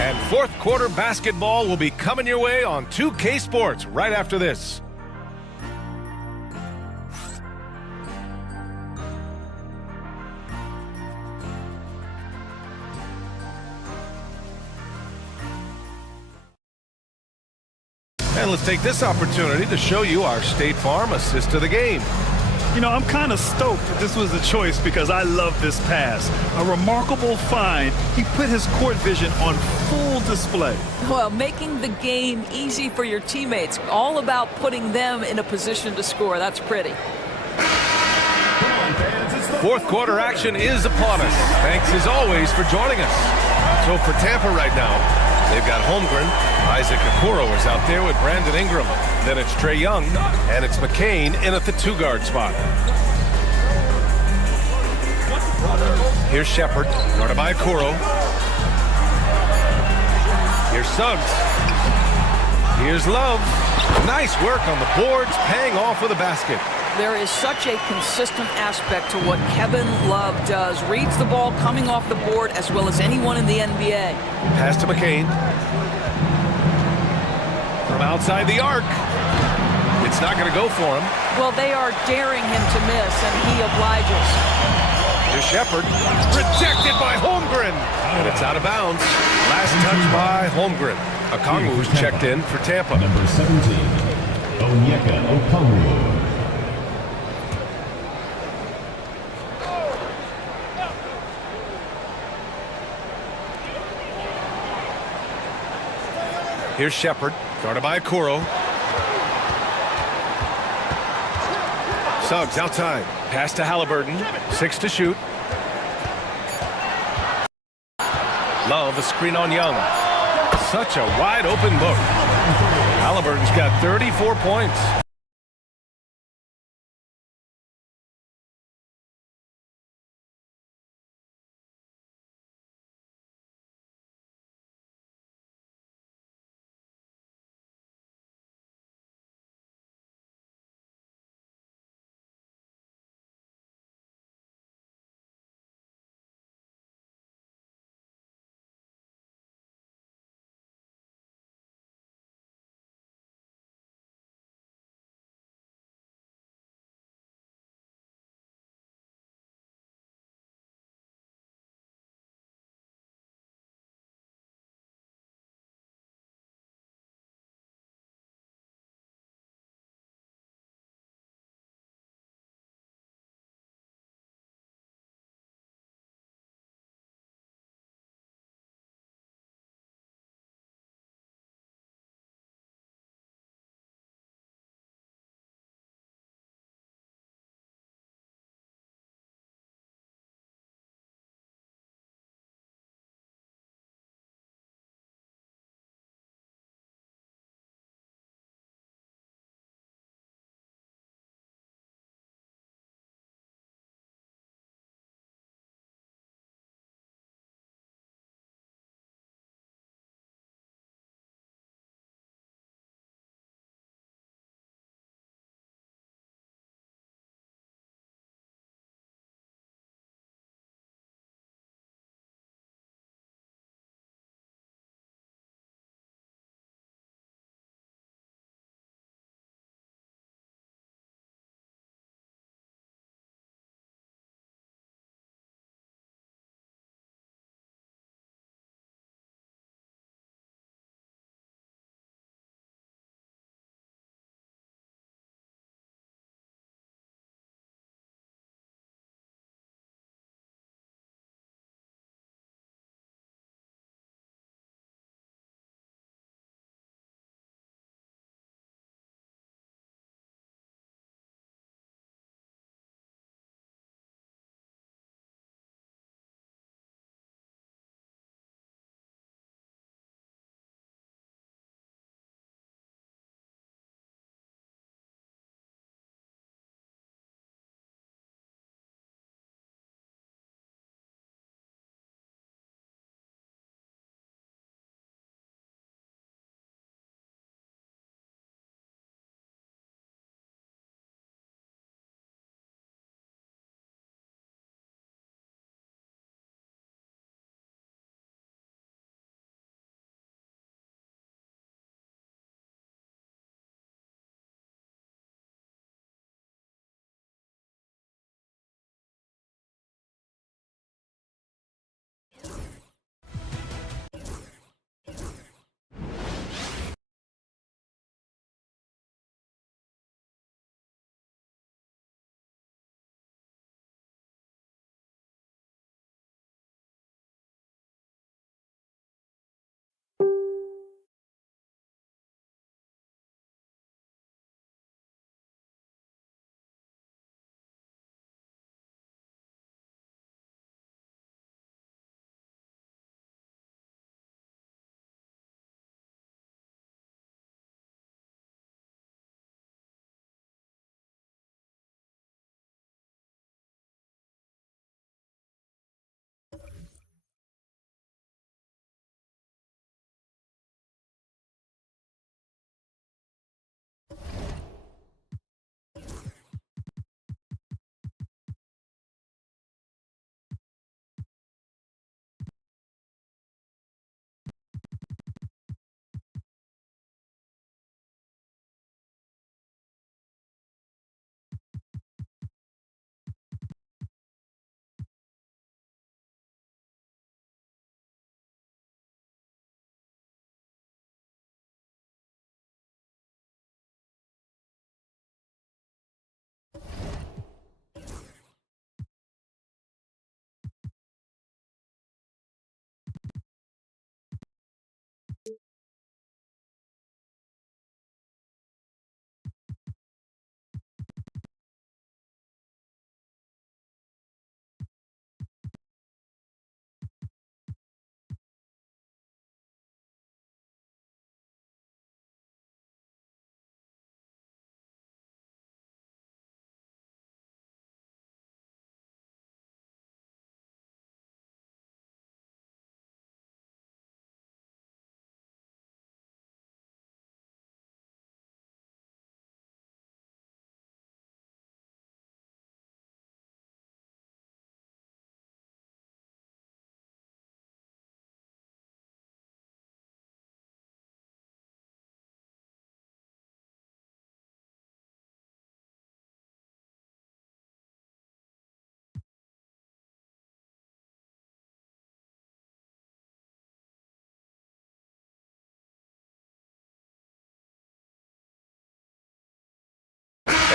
And fourth quarter basketball will be coming your way on 2K Sports right after this. And let's take this opportunity to show you our State Farm assist to the game. You know, I'm kind of stoked that this was a choice because I love this pass. A remarkable find. He put his court vision on full display. Well, making the game easy for your teammates. All about putting them in a position to score. That's pretty. Fourth quarter action is upon us. Thanks as always for joining us. So for Tampa right now, they've got Holmgren. Isaac Okoro is out there with Brandon Ingram. Then it's Trae Young, and it's McCain in at the 2-guard spot. Here's Shepard, guarded by Okoro. Here's Suggs. Here's Love. Nice work on the boards, paying off with a basket. There is such a consistent aspect to what Kevin Love does. Reads the ball coming off the board as well as anyone in the NBA. Pass to McCain. From outside the arc. It's not going to go for him. Well, they are daring him to miss, and he obliges. Here's Shepard. Rejected by Holmgren. And it's out of bounds. Last touch by Holmgren. Okongwu's checked in for Tampa. Number 17, Onyeka Okongwu. Here's Shepard, guarded by Okoro. Suggs outside. Pass to Halliburton. 6 to shoot. Love, a screen on Young. Such a wide open look. Halliburton's got 34 points.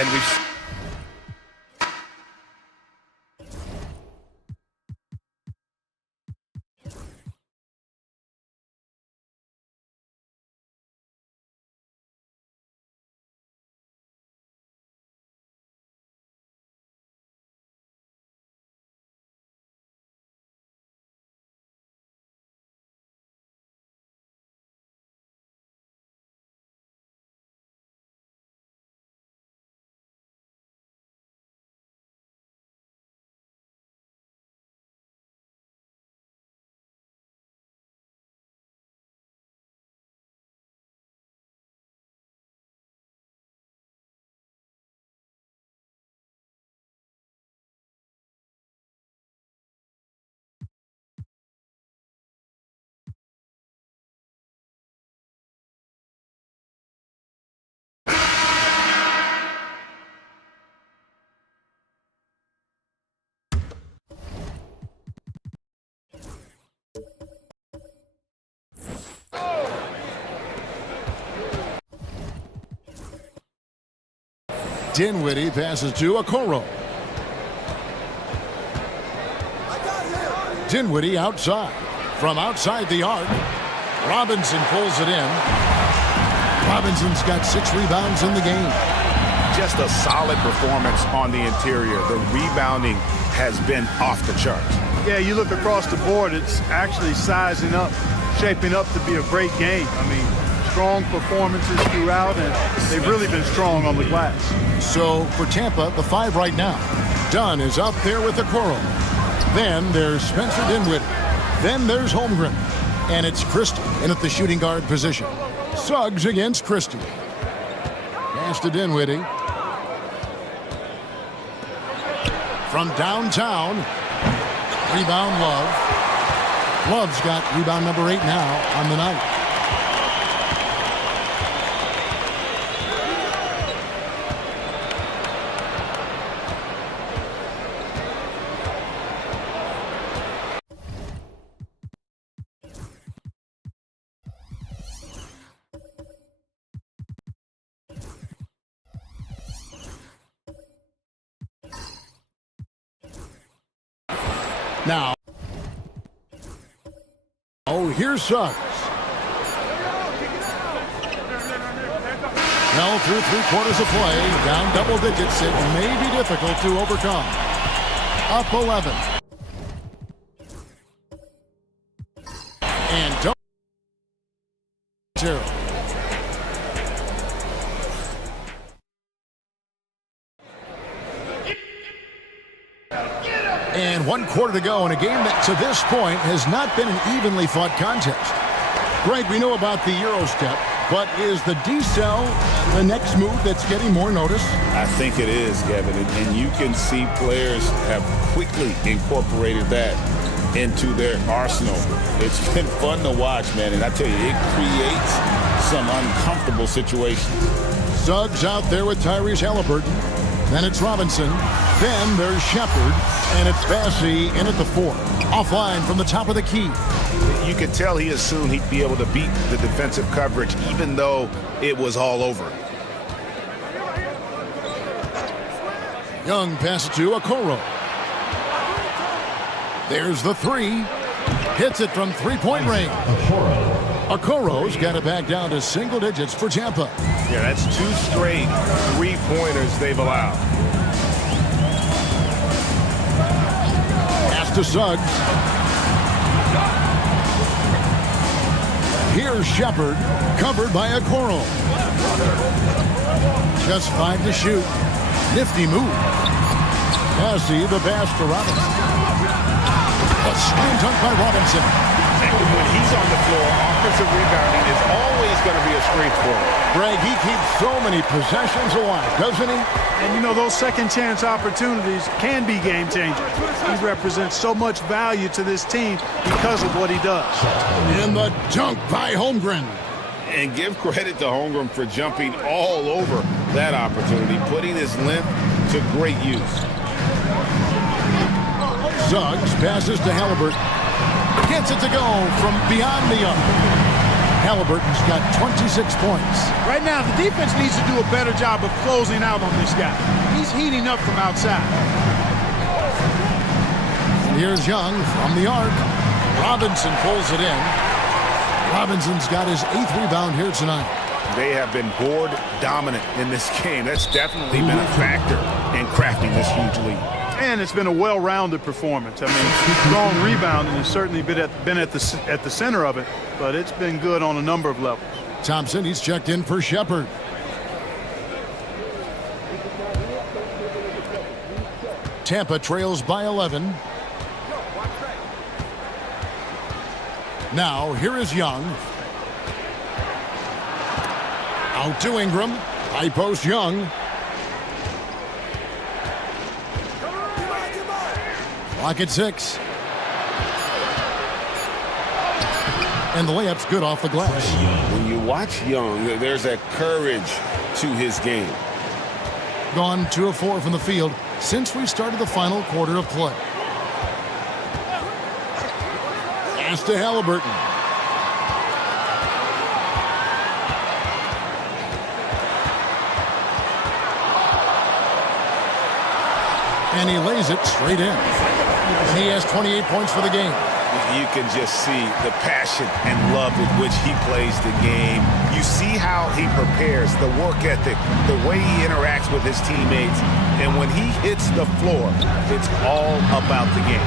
And we've Dinwiddie passes to Okoro. Dinwiddie outside. From outside the arc, Robinson pulls it in. Robinson's got 6 rebounds in the game. Just a solid performance on the interior. The rebounding has been off the charts. Yeah, you look across the board, it's actually sizing up, shaping up to be a great game. I mean, strong performances throughout, and they've really been strong on the glass. So for Tampa, the 5 right now. Dunn is up there with Okoro. Then there's Spencer Dinwiddie. Then there's Holmgren. And it's Christie in at the shooting guard position. Suggs against Christie. Pass to Dinwiddie. From downtown. Rebound Love. Love's got rebound number 8 now on the night. Now, here's Suggs. Well, through 3/4 of play, down double digits, it may be difficult to overcome. Up 11. And don't. And 1 quarter to go in a game that to this point has not been an evenly fought contest. Greg, we know about the Euro step, but is the decel the next move that's getting more notice? I think it is, Kevin, and you can see players have quickly incorporated that into their arsenal. It's been fun to watch, man, and I tell you, it creates some uncomfortable situations. Suggs out there with Tyrese Halliburton. Then it's Robinson. Then there's Shepard. And it's Bassey in at the 4. Offline from the top of the key. You could tell he assumed he'd be able to beat the defensive coverage, even though it was all over. Young passes to Okoro. There's the 3. Hits it from 3-point range. Okoro's got it back down to single digits for Tampa. Yeah, that's 2 straight 3-pointers they've allowed. Pass to Suggs. Here's Shepard, covered by Okoro. Just 5 to shoot. Nifty move. Bassey the pass to Robinson. A slam dunk by Robinson. When he's on the floor, offensive rebounding is always going to be a strength for him. Greg, he keeps so many possessions alive, doesn't he? And you know, those second chance opportunities can be game changers. He represents so much value to this team because of what he does. And the dunk by Holmgren. And give credit to Holmgren for jumping all over that opportunity, putting his length to great use. Suggs passes to Halliburton. Gets it to go from beyond the arc. Halliburton's got 26 points. Right now, the defense needs to do a better job of closing out on this guy. He's heating up from outside. And here's Young from the arc. Robinson pulls it in. Robinson's got his 8th rebound here tonight. They have been board dominant in this game. That's definitely been a factor in crafting this huge lead. And it's been a well-rounded performance. I mean, strong rebounding has certainly been at the center of it, but it's been good on a number of levels. Thompson, he's checked in for Shepard. Tampa trails by 11. Now, here is Young. Out to Ingram. High post Young. Clock at 6. And the layup's good off the glass. When you watch Young, there's a courage to his game. Gone 2 of 4 from the field since we started the final quarter of play. Pass to Halliburton. And he lays it straight in. He has 28 points for the game. You can just see the passion and love with which he plays the game. You see how he prepares, the work ethic, the way he interacts with his teammates. And when he hits the floor, it's all about the game.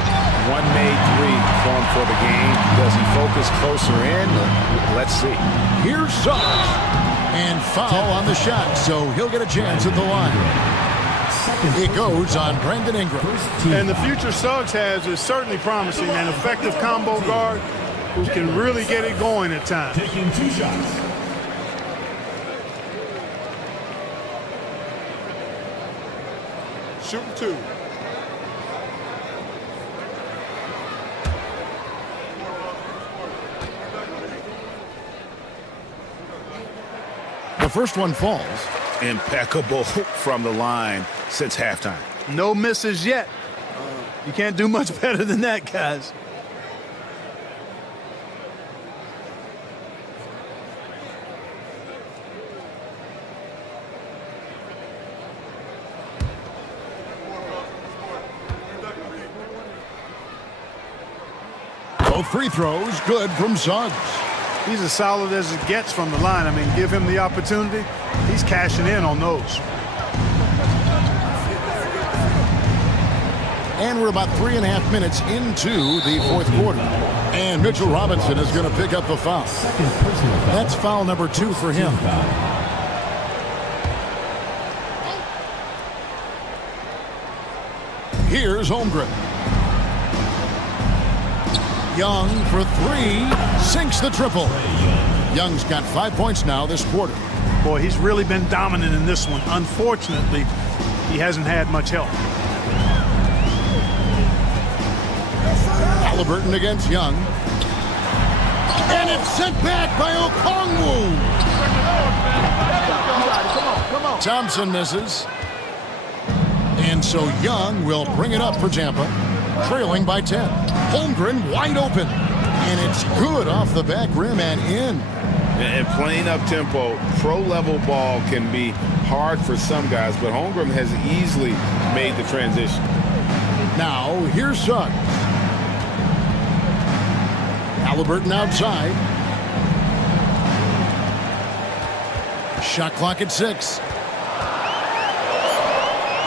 One made 3 for him for the game. Does he focus closer in? Let's see. Here's Suggs. And foul on the shot, so he'll get a chance at the line. It goes on Brandon Ingram. And the future Suggs has is certainly promising. An effective combo guard who can really get it going at times. Taking 2 shots. Shoot 2. The first one falls. Impeccable from the line since halftime. No misses yet. You can't do much better than that, guys. Both free throws good from Suggs. He's as solid as it gets from the line. I mean, give him the opportunity. He's cashing in on those. And we're about 3.5 minutes into the fourth quarter. And Mitchell Robinson is going to pick up the foul. That's foul number 2 for him. Here's Holmgren. Young for 3. Sinks the triple. Young's got 5 points now this quarter. Boy, he's really been dominant in this one. Unfortunately, he hasn't had much help. Halliburton against Young. And it's sent back by Okongwu. Come on. Thompson misses. And so Young will bring it up for Tampa, trailing by 10. Holmgren wide open. And it's good off the back rim and in. And playing up tempo, pro-level ball can be hard for some guys, but Holmgren has easily made the transition. Now, here's Suggs. Halliburton outside. Shot clock at 6.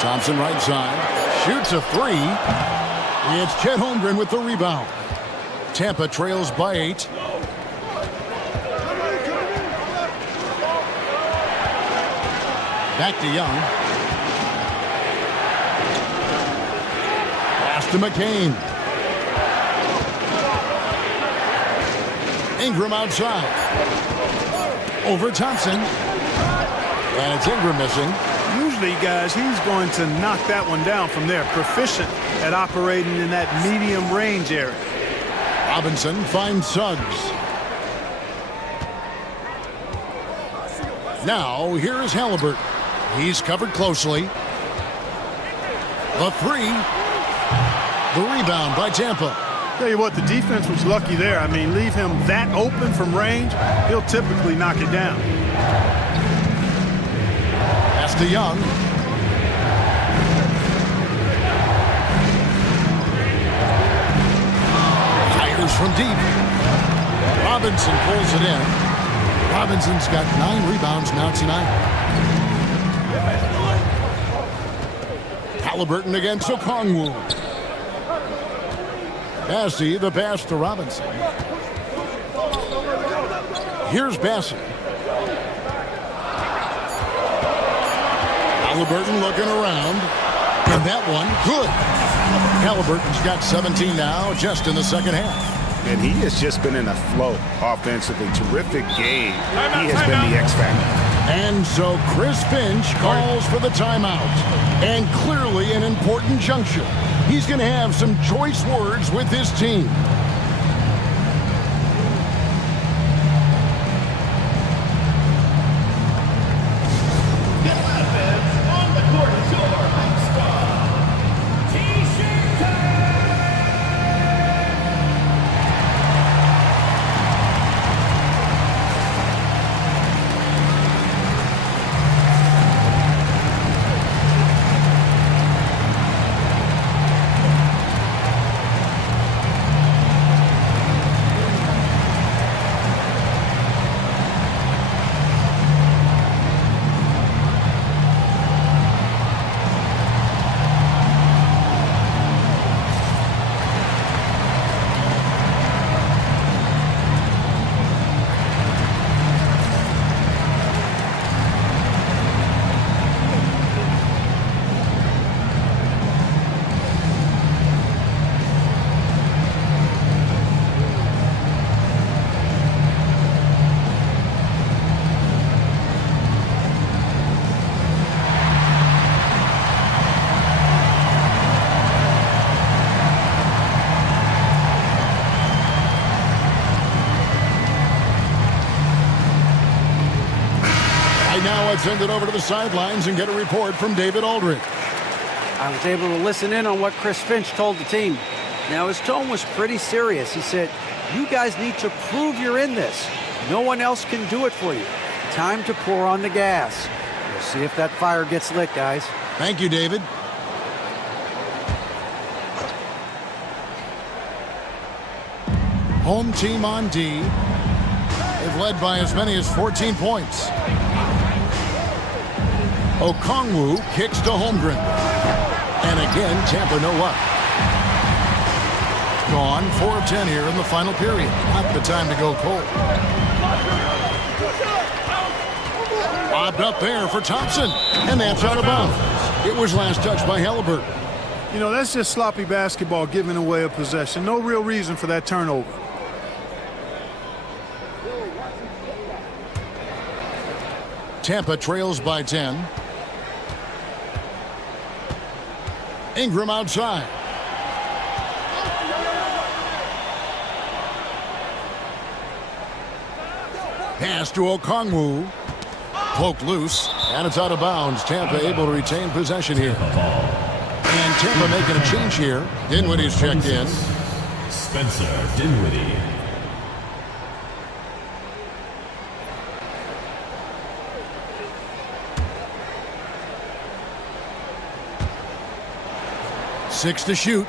Thompson right side. Shoots a 3. It's Chet Holmgren with the rebound. Tampa trails by 8. Back to Young. Pass to McCain. Ingram outside. Over Thompson. And it's Ingram missing. Usually, guys, he's going to knock that one down from there. Proficient at operating in that medium range area. Robinson finds Suggs. Now, here is Halliburton. He's covered closely. The 3. The rebound by Tampa. Tell you what, the defense was lucky there. I mean, leave him that open from range, he'll typically knock it down. Pass to Young. Fires from deep. Robinson pulls it in. Robinson's got 9 rebounds now tonight. Halliburton against Okongwu. Bassey, the pass to Robinson. Here's Bassey. Halliburton looking around. And that one, good. Halliburton's got 17 now, just in the second half. And he has just been in a flow offensively. Terrific game. He has been the X factor. And so Chris Finch calls for the timeout. And clearly an important juncture. He's going to have some choice words with his team. On the court is your home squad. T-shirt time. Now let's send it over to the sidelines and get a report from David Aldridge. I was able to listen in on what Chris Finch told the team. Now, his tone was pretty serious. He said, you guys need to prove you're in this. No one else can do it for you. Time to pour on the gas. We'll see if that fire gets lit, guys. Thank you, David. Home team on D. They've led by as many as 14 points. Okongwu kicks to Holmgren. And again, Tampa no luck. Gone 4 of 10 here in the final period. Not the time to go cold. Lobbed up there for Thompson. And that's out of bounds. It was last touched by Halliburton. You know, that's just sloppy basketball, giving away a possession. No real reason for that turnover. Tampa trails by 10. Ingram outside. Pass to Okongwu. Poked loose, and it's out of bounds. Tampa able to retain possession here. And Tampa making a change here. Dinwiddie's checked in. Spencer Dinwiddie. Six to shoot.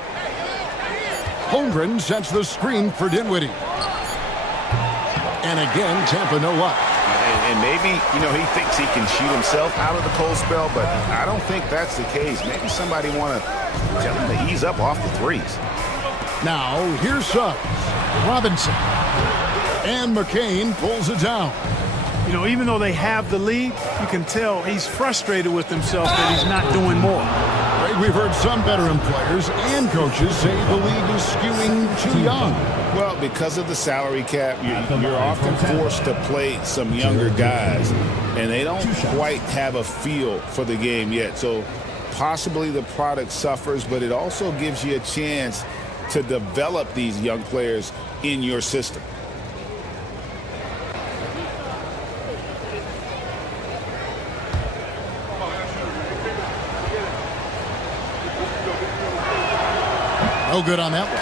Holmgren sets the screen for Dinwiddie. And again, Tampa no luck. And maybe, you know, he thinks he can shoot himself out of the cold spell, but I don't think that's the case. Maybe somebody want to tell him to ease up off the threes. Now, here's Suggs. Robinson. And McCain pulls it down. You know, even though they have the lead, you can tell he's frustrated with himself that he's not doing more. Greg, we've heard some veteran players and coaches say the league is skewing too young. Well, because of the salary cap, you're often forced to play some younger guys, and they don't quite have a feel for the game yet. So possibly the product suffers, but it also gives you a chance to develop these young players in your system. No good on that one.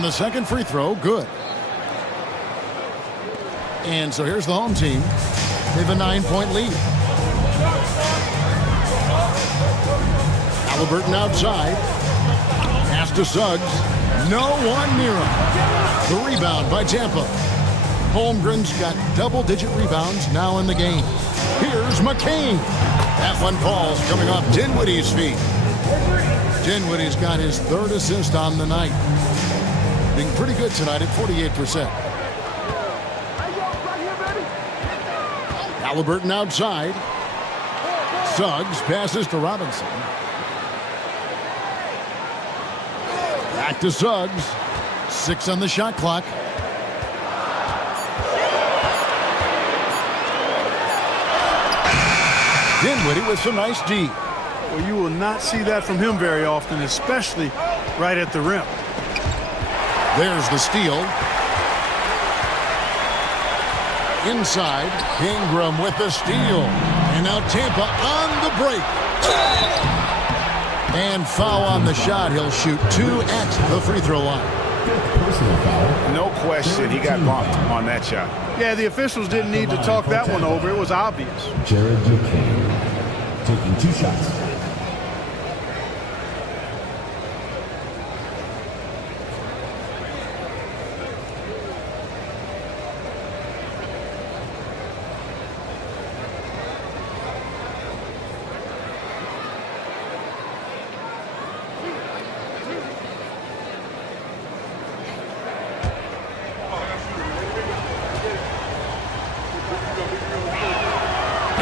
And the second free throw, good. And so here's the home team. They have a 9-point lead. Halliburton outside. Pass to Suggs. No one near him. The rebound by Tampa. Holmgren's got double-digit rebounds now in the game. Here's McCain. That one falls coming off Dinwiddie's feet. Dinwiddie's got his third assist on the night. Being pretty good tonight at 48%. Halliburton outside. Suggs passes to Robinson. Back to Suggs. 6 on the shot clock. Dinwiddie with some nice D. Well, you will not see that from him very often, especially right at the rim. There's the steal. Inside, Ingram with the steal. And now Tampa on the break. And foul on the shot. He'll shoot 2 at the free throw line. No question, he got bumped on that shot. Yeah, the officials didn't need to talk that one over. It was obvious. Jared McCain taking 2 shots.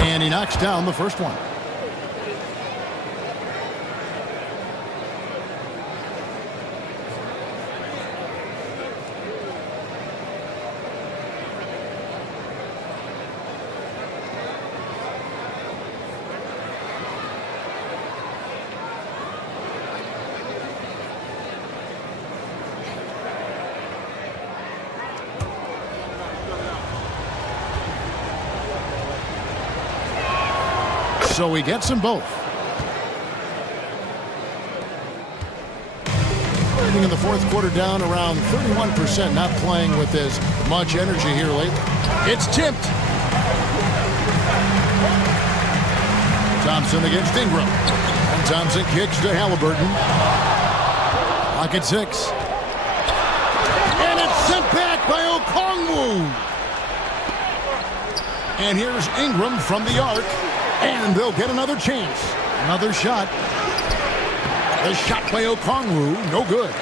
And he knocks down the first one. So he gets them both. Starting in the fourth quarter down around 31%, not playing with as much energy here lately. It's tipped. Thompson against Ingram. And Thompson kicks to Halliburton. Clock at 6. And it's sent back by Okongwu. And here's Ingram from the arc. And they'll get another chance. Another shot. The shot by Okongwu, no good.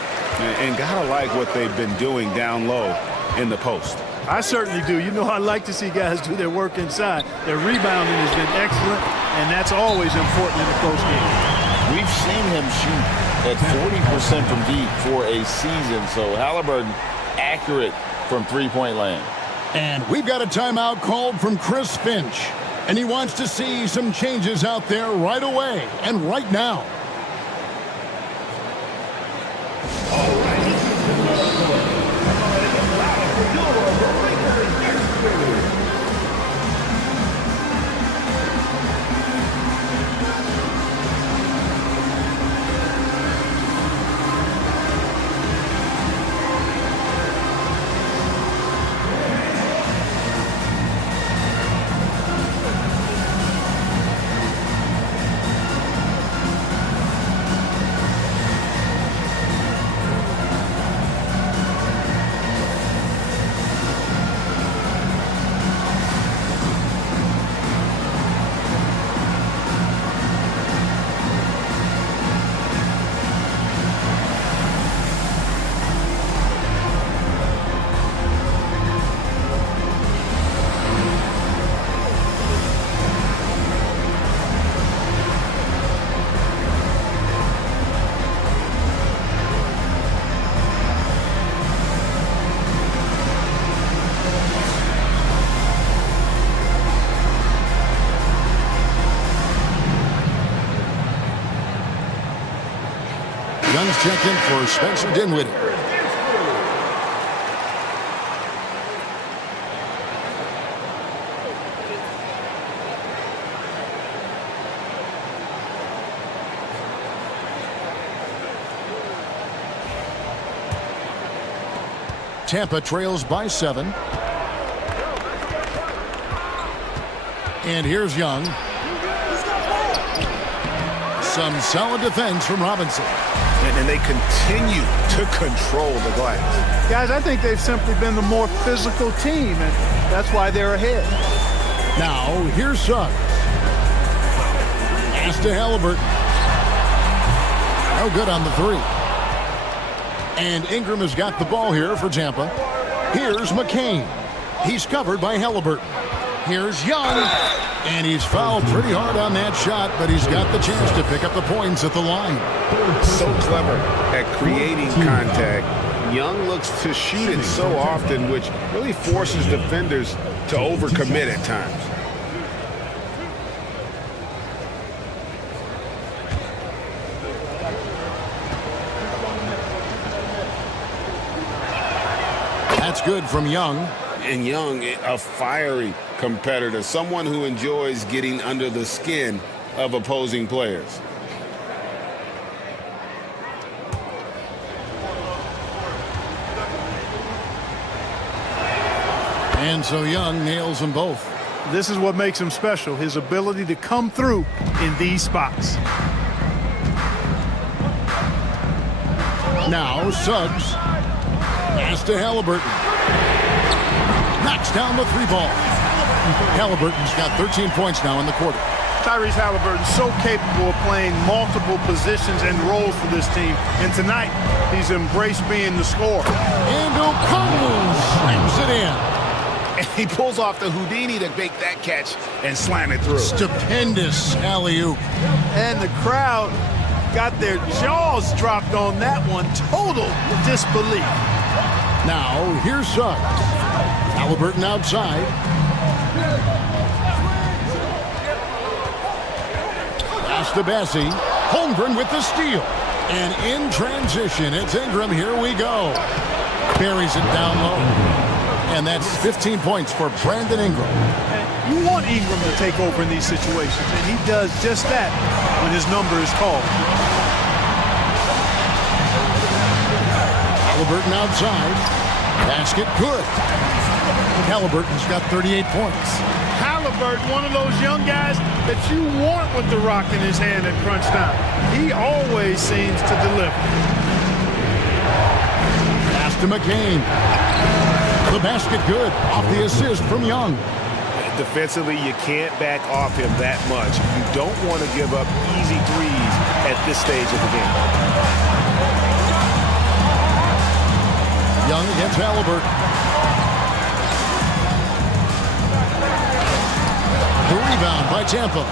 And gotta like what they've been doing down low in the post. I certainly do. You know, I like to see guys do their work inside. Their rebounding has been excellent, and that's always important in a close game. We've seen him shoot at 40% from deep for a season, so Halliburton accurate from three-point land. And we've got a timeout called from Chris Finch. And he wants to see some changes out there right away and right now. Guns check in for Spencer Dinwiddie. Tampa trails by 7. And here's Young. Some solid defense from Robinson. And they continue to control the glass. Guys, I think they've simply been the more physical team, and that's why they're ahead. Now, here's Suggs. Pass to Halliburton. No good on the 3. And Ingram has got the ball here for Tampa. Here's McCain. He's covered by Halliburton. Here's Young. And he's fouled pretty hard on that shot, but he's got the chance to pick up the points at the line. So clever at creating contact. Young looks to shoot it so often, which really forces defenders to overcommit at times. That's good from Young. And Young, a fiery competitor, someone who enjoys getting under the skin of opposing players. And so Young nails them both. This is what makes him special, his ability to come through in these spots. Now Suggs. Pass to Halliburton. Knocks down the 3 ball. Halliburton's got 13 points now in the quarter. Tyrese Halliburton's so capable of playing multiple positions and roles for this team. And tonight, he's embraced being the scorer. And O'Connell slams it in. And he pulls off the Houdini to make that catch and slam it through. Stupendous alley-oop. And the crowd got their jaws dropped on that one. Total disbelief. Now, here's Suggs. Halliburton outside. Pass to Bessie. Holmgren with the steal. And in transition, it's Ingram. Here we go. Buries it down low. And that's 15 points for Brandon Ingram. You want Ingram to take over in these situations, and he does just that when his number is called. Halliburton outside. Basket good. Halliburton's got 38 points. Halliburton, one of those young guys that you want with the rock in his hand at crunch time. He always seems to deliver. Pass to McCain. The basket good off the assist from Young. Defensively, you can't back off him that much. You don't want to give up easy threes at this stage of the game. Young against Halliburton. The rebound by Tampa.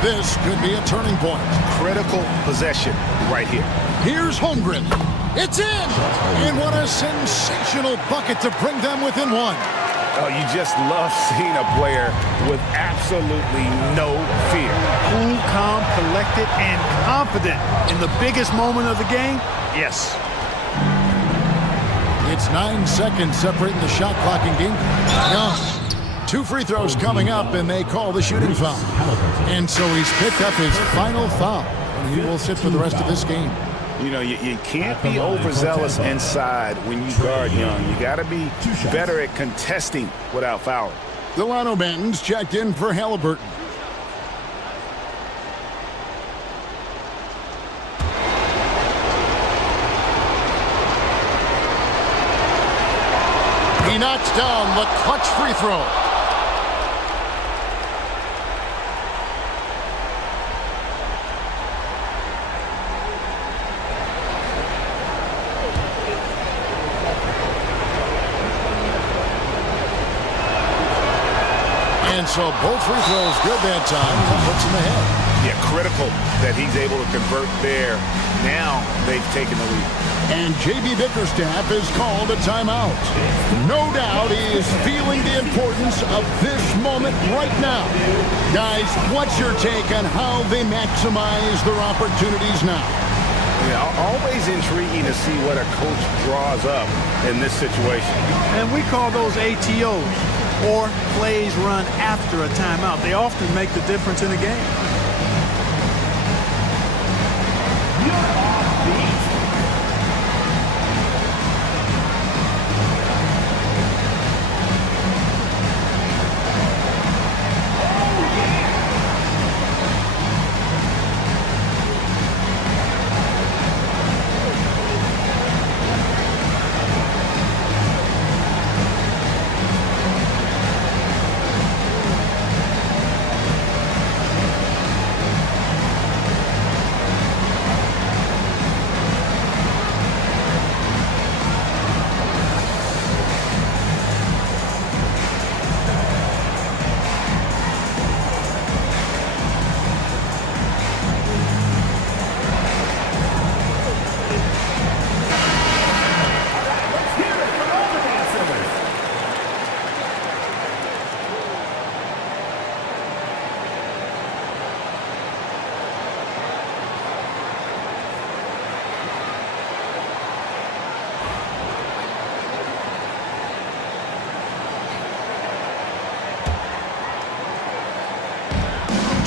This could be a turning point. Critical possession right here. Here's Holmgren. It's in! And what a sensational bucket to bring them within 1. Oh, you just love seeing a player with absolutely no fear. Cool, calm, collected, and confident in the biggest moment of the game. Yes. It's 9 seconds separating the shot clock in game. Young. 2 free throws coming up, and they call the shooting foul. And so he's picked up his final foul, and he will sit for the rest of this game. You know, you can't be overzealous inside when you guard Young. You got to be better at contesting without fouling. Delano Banton's checked in for Halliburton. He knocks down the clutch free throw. And so both free throws good that time. That puts him ahead. Yeah, critical that he's able to convert there. Now they've taken the lead. And J.B. Bickerstaff has called a timeout. No doubt he is feeling the importance of this moment right now. Guys, what's your take on how they maximize their opportunities now? Yeah, always intriguing to see what a coach draws up in this situation. And we call those ATOs, or plays run after a timeout. They often make the difference in a game.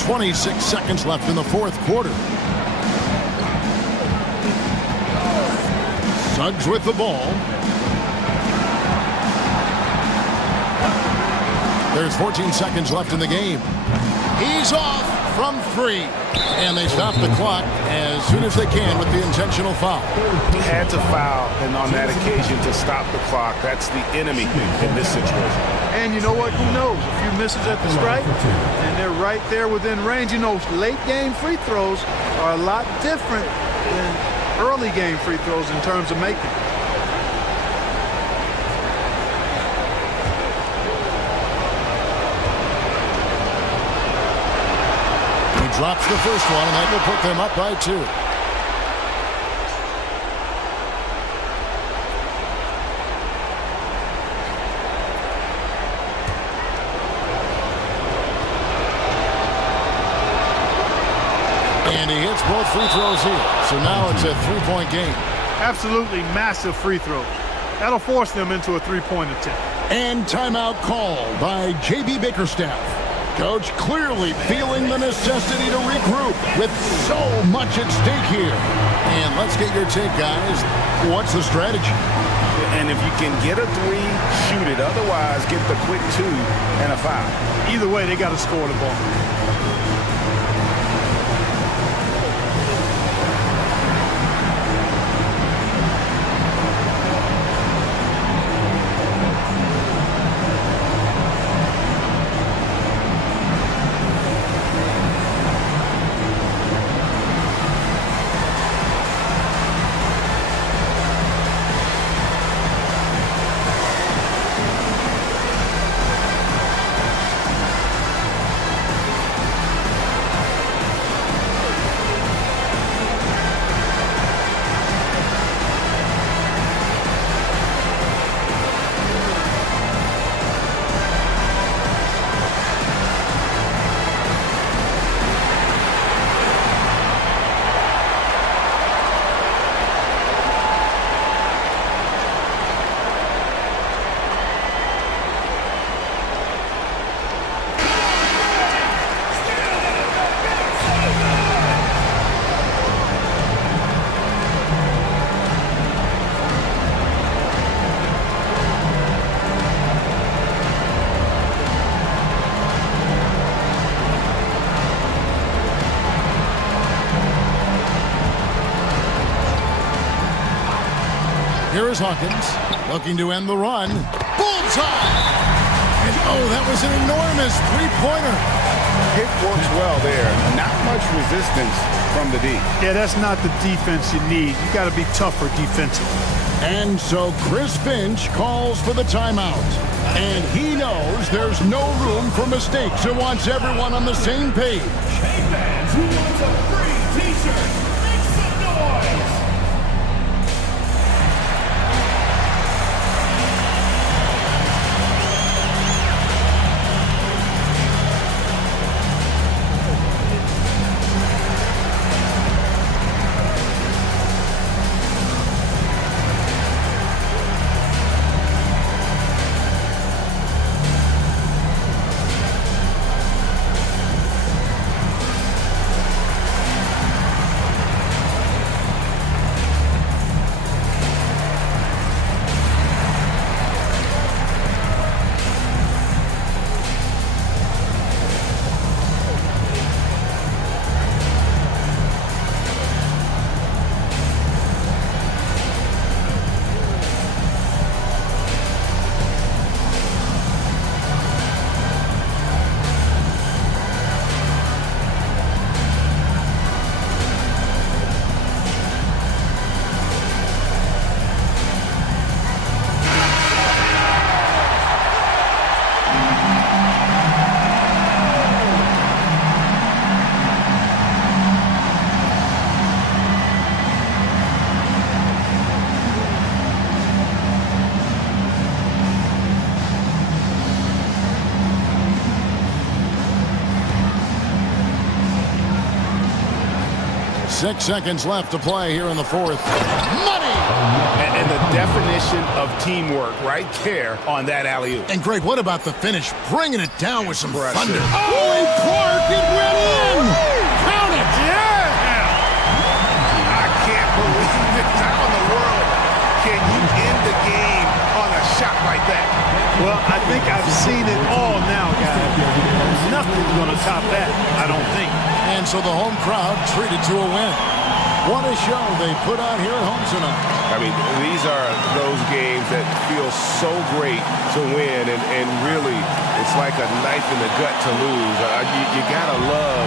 26 seconds left in the fourth quarter. Suggs with the ball. There's 14 seconds left in the game. He's off from 3. And they stop the clock as soon as they can with the intentional foul. Had to foul, and on that occasion to stop the clock. That's the enemy in this situation. And you know what? Who knows? A few misses at the stripe, and they're right there within range. You know, late game free throws are a lot different than early game free throws in terms of making. Drops the first one, and that will put them up by 2. And he hits both free throws here. So now it's a 3-point game. Absolutely massive free throws. That'll force them into a 3-point attempt. And timeout called by J.B. Bickerstaff. Coach clearly feeling the necessity to regroup with so much at stake here. And let's get your take, guys. What's the strategy? And if you can get a 3, shoot it. Otherwise, get the quick 2 and a foul. Either way, they got to score the ball. Here is Hawkins looking to end the run. Bullseye! And oh, that was an enormous three-pointer. It works well there. Not much resistance from the D. Yeah, that's not the defense you need. You got to be tougher defensively. And so Chris Finch calls for the timeout. And he knows there's no room for mistakes and wants everyone on the same page. Hey fans, who wants a free t-shirt? Make some noise! 6 seconds left to play here in the fourth. Money! And the definition of teamwork right there on that alley-oop. And Greg, what about the finish? Bringing it down with some Impressive. thunder. Oh, and Clark, it went in! Count it! Yeah! I can't believe it. How in the world can you end the game on a shot like that? Well, I think I've seen it all now, guys. Nothing's going to top that, I don't think. And so the home crowd treated to a win. What a show they put on here at home tonight. I mean, these are those games that feel so great to win, and really, it's like a knife in the gut to lose. You gotta love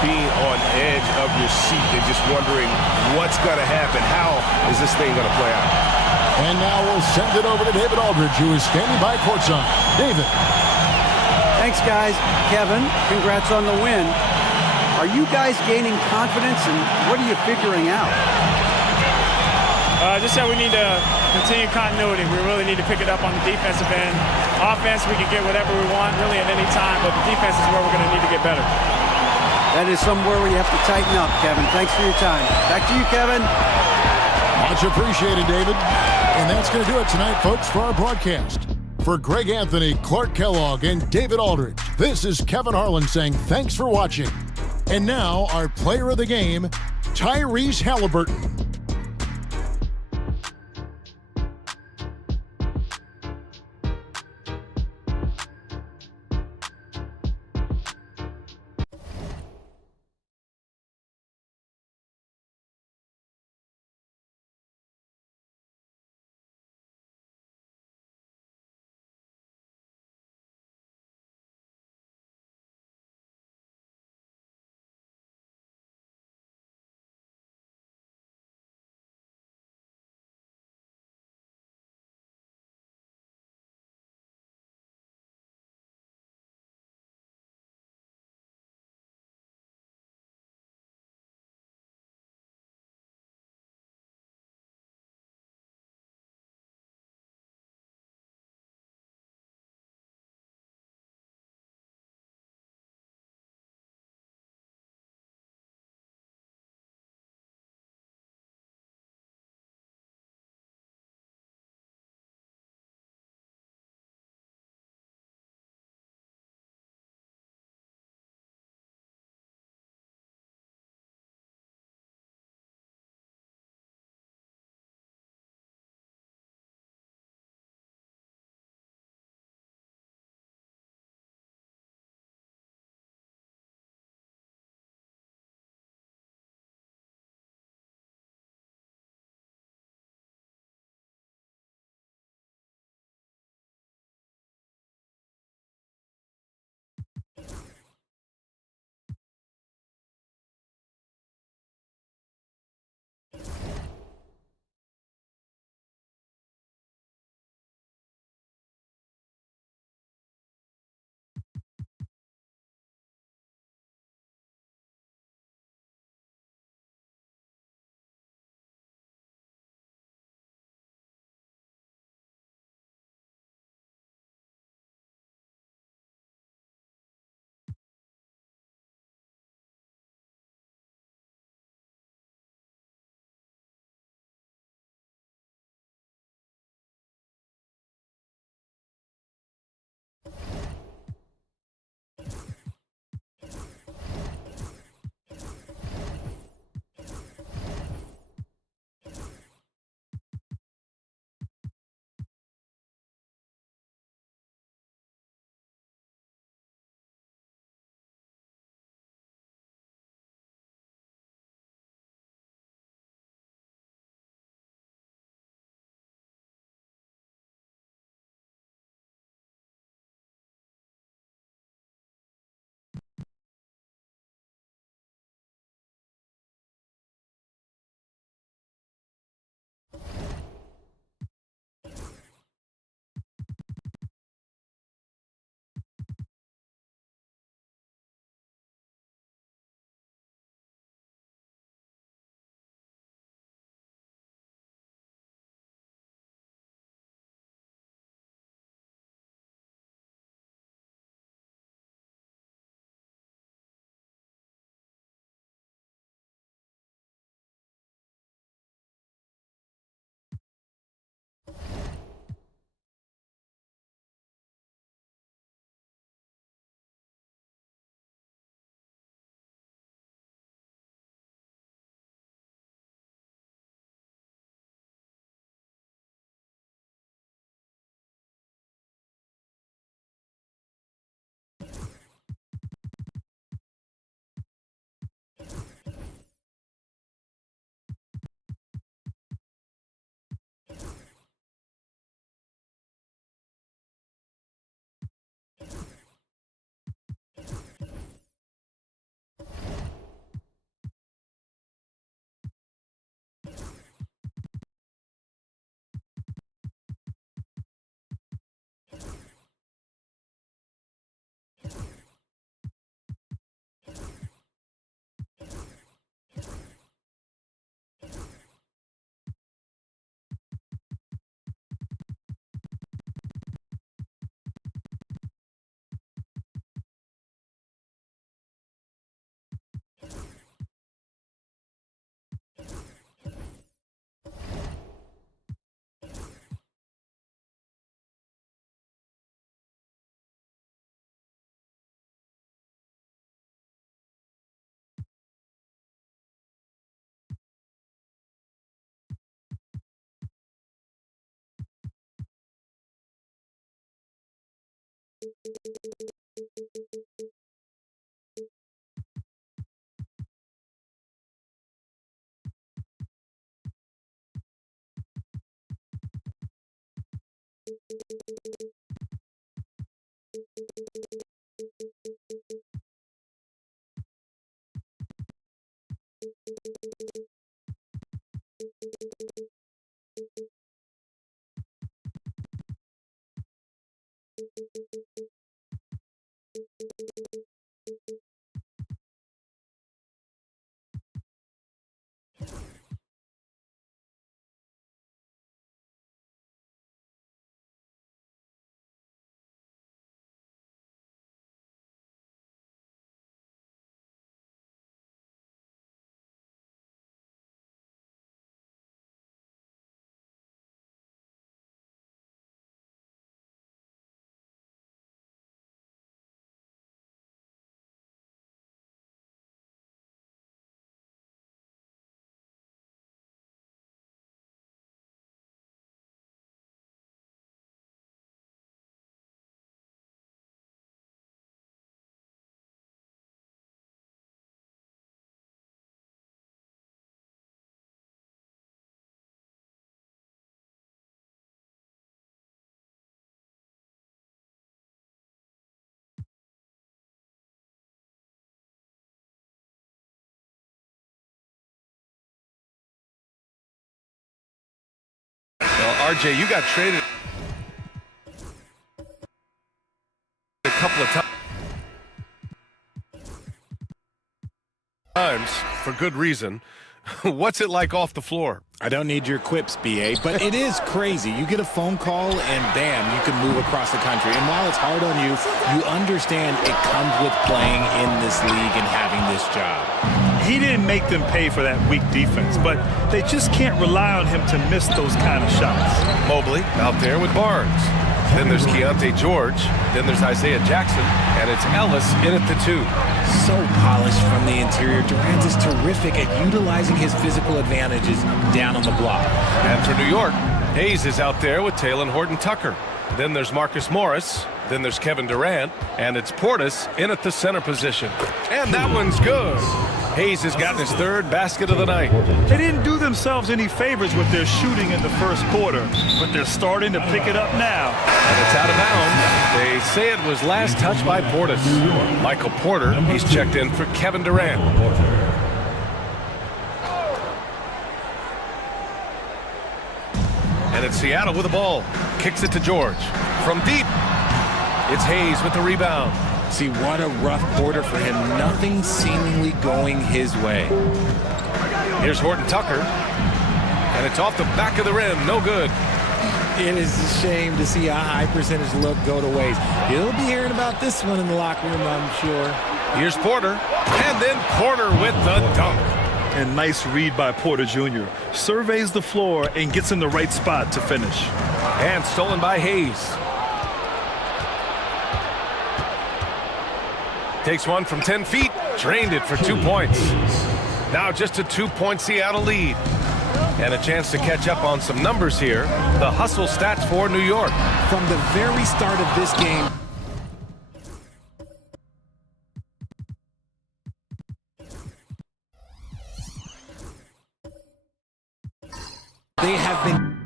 being on edge of your seat and just wondering what's gonna happen. How is this thing gonna play out? And now we'll send it over to David Aldridge, who is standing by courtside. David. Thanks, guys. Kevin, congrats on the win. Are you guys gaining confidence, and what are you figuring out? Just that we need to continue continuity. We really need to pick it up on the defensive end. Offense, we can get whatever we want really at any time, but the defense is where we're going to need to get better. That is somewhere where you have to tighten up, Kevin. Thanks for your time. Back to you, Kevin. Much appreciated, David. And that's going to do it tonight, folks, for our broadcast. For Greg Anthony, Clark Kellogg, and David Aldridge, this is Kevin Harlan saying thanks for watching. And now, our player of the game, Tyrese Halliburton. Well, RJ, you got traded a couple of times for good reason. What's it like off the floor? I don't need your quips, BA, but it is crazy. You get a phone call and bam, you can move across the country. And while it's hard on you, you understand it comes with playing in this league and having this job. He didn't make them pay for that weak defense, but they just can't rely on him to miss those kind of shots. Mobley out there with Barnes. Then there's Keontae George. Then there's Isaiah Jackson. And it's Ellis in at the 2. So polished from the interior. Durant is terrific at utilizing his physical advantages down on the block. And for New York, Hayes is out there with Talen Horton-Tucker. Then there's Marcus Morris. Then there's Kevin Durant. And it's Portis in at the center position. And that one's good. Hayes has gotten his 3rd basket of the night. They didn't do themselves any favors with their shooting in the first quarter, but they're starting to pick it up now. And it's out of bounds. They say it was last touched by Portis. Michael Porter, he's checked in for Kevin Durant. And it's Seattle with the ball. Kicks it to George. From deep, it's Hayes with the rebound. See, what a rough quarter for him. Nothing seemingly going his way. Here's Horton-Tucker. And it's off the back of the rim. No good. It is a shame to see a high percentage look go to waste. He'll be hearing about this one in the locker room, I'm sure. Here's Porter. And then Porter with the dunk. And nice read by Porter Jr. Surveys the floor and gets in the right spot to finish. And stolen by Hayes. Takes one from 10 feet, drained it for 2 points. Now just a 2-point Seattle lead. And a chance to catch up on some numbers here. The hustle stats for New York. From the very start of this game, they have been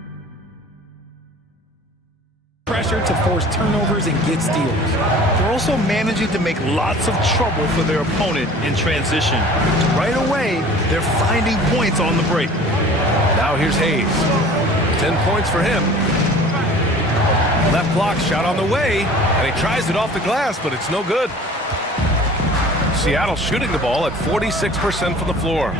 pressure to force turnovers and get steals. They're also managing to make lots of trouble for their opponent in transition. Right away, they're finding points on the break. Now here's Hayes. 10 points for him. Left block shot on the way, and he tries it off the glass, but it's no good. Seattle shooting the ball at 46% from the floor.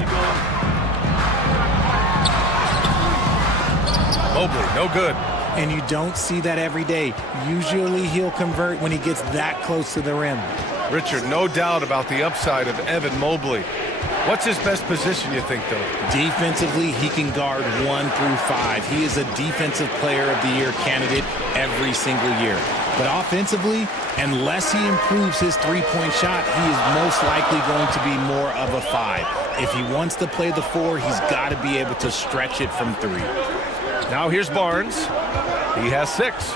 Mobley, no good. And you don't see that every day. Usually he'll convert when he gets that close to the rim. Richard, no doubt about the upside of Evan Mobley. What's his best position, you think, though? Defensively, he can guard 1 through 5. He is a Defensive Player of the Year candidate every single year. But offensively, unless he improves his three-point shot, he is most likely going to be more of a 5. If he wants to play the 4, he's got to be able to stretch it from 3. Now here's Barnes. He has 6.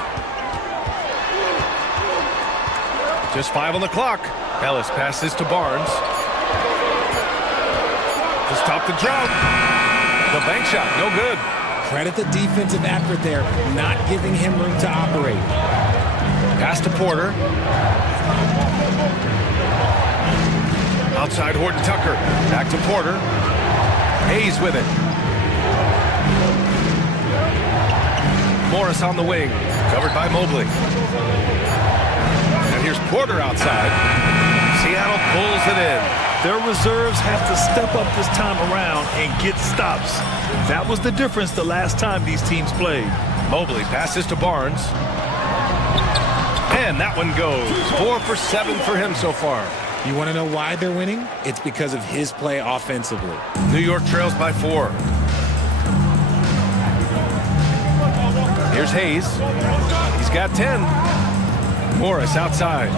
Just 5 on the clock. Ellis passes to Barnes. To stop the drought. The bank shot, no good. Credit the defensive effort there, not giving him room to operate. Pass to Porter. Outside Horton Tucker. Back to Porter. Hayes with it. Morris on the wing. Covered by Mobley. And here's Porter outside. Seattle pulls it in. Their reserves have to step up this time around and get stops. That was the difference the last time these teams played. Mobley passes to Barnes. And that one goes. 4 for 7 for him so far. You want to know why they're winning? It's because of his play offensively. New York trails by 4. Here's Hayes. He's got 10. Morris outside.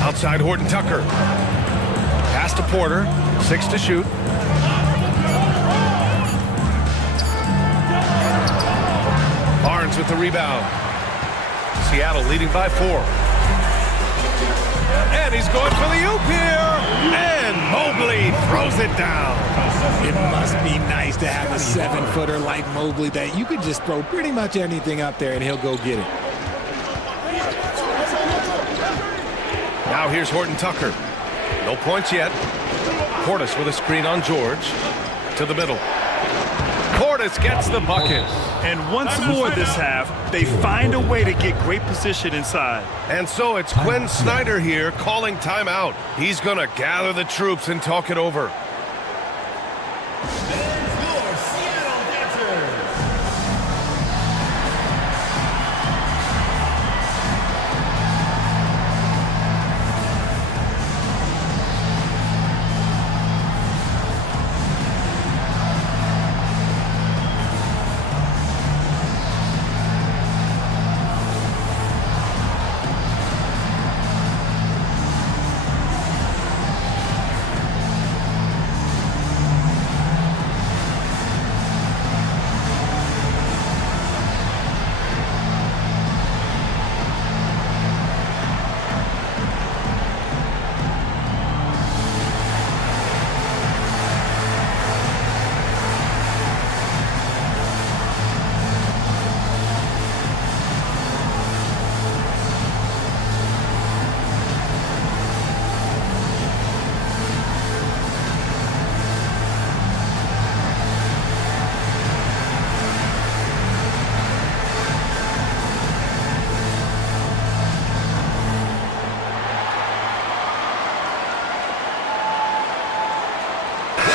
Outside Horton Tucker. Pass to Porter. 6 to shoot. Barnes with the rebound. Seattle leading by 4. And he's going for the oop here. And Mobley throws it down. It must be nice to have a 7-footer like Mobley that you could just throw pretty much anything up there and he'll go get it. Now here's Horton Tucker. No points yet. Portis with a screen on George. To the middle. Portis gets the bucket. And once more this half, they find a way to get great position inside. And so it's Quinn Snyder here calling timeout. He's going to gather the troops and talk it over.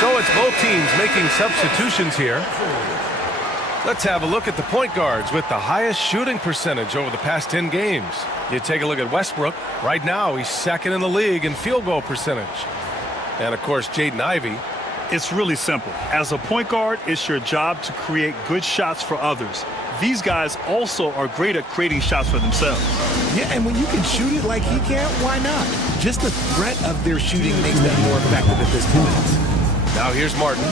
So it's both teams making substitutions here. Let's have a look at the point guards with the highest shooting percentage over the past 10 games. You take a look at Westbrook. Right now, he's second in the league in field goal percentage. And, of course, Jaden Ivey. It's really simple. As a point guard, it's your job to create good shots for others. These guys also are great at creating shots for themselves. Yeah, and when you can shoot it like he can, why not? Just the threat of their shooting makes them more effective at this point. Now here's Martin.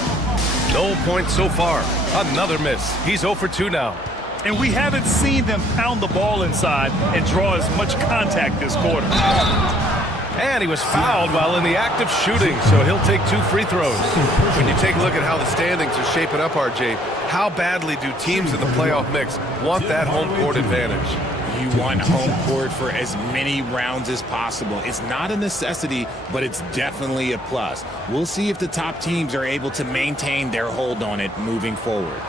No points so far. Another miss. He's 0 for 2 now. And we haven't seen them pound the ball inside and draw as much contact this quarter. And he was fouled while in the act of shooting, so he'll take 2 free throws. When you take a look at how the standings are shaping up, RJ, how badly do teams in the playoff mix want that home court advantage? You want home court for as many rounds as possible. It's not a necessity, but it's definitely a plus. We'll see if the top teams are able to maintain their hold on it moving forward.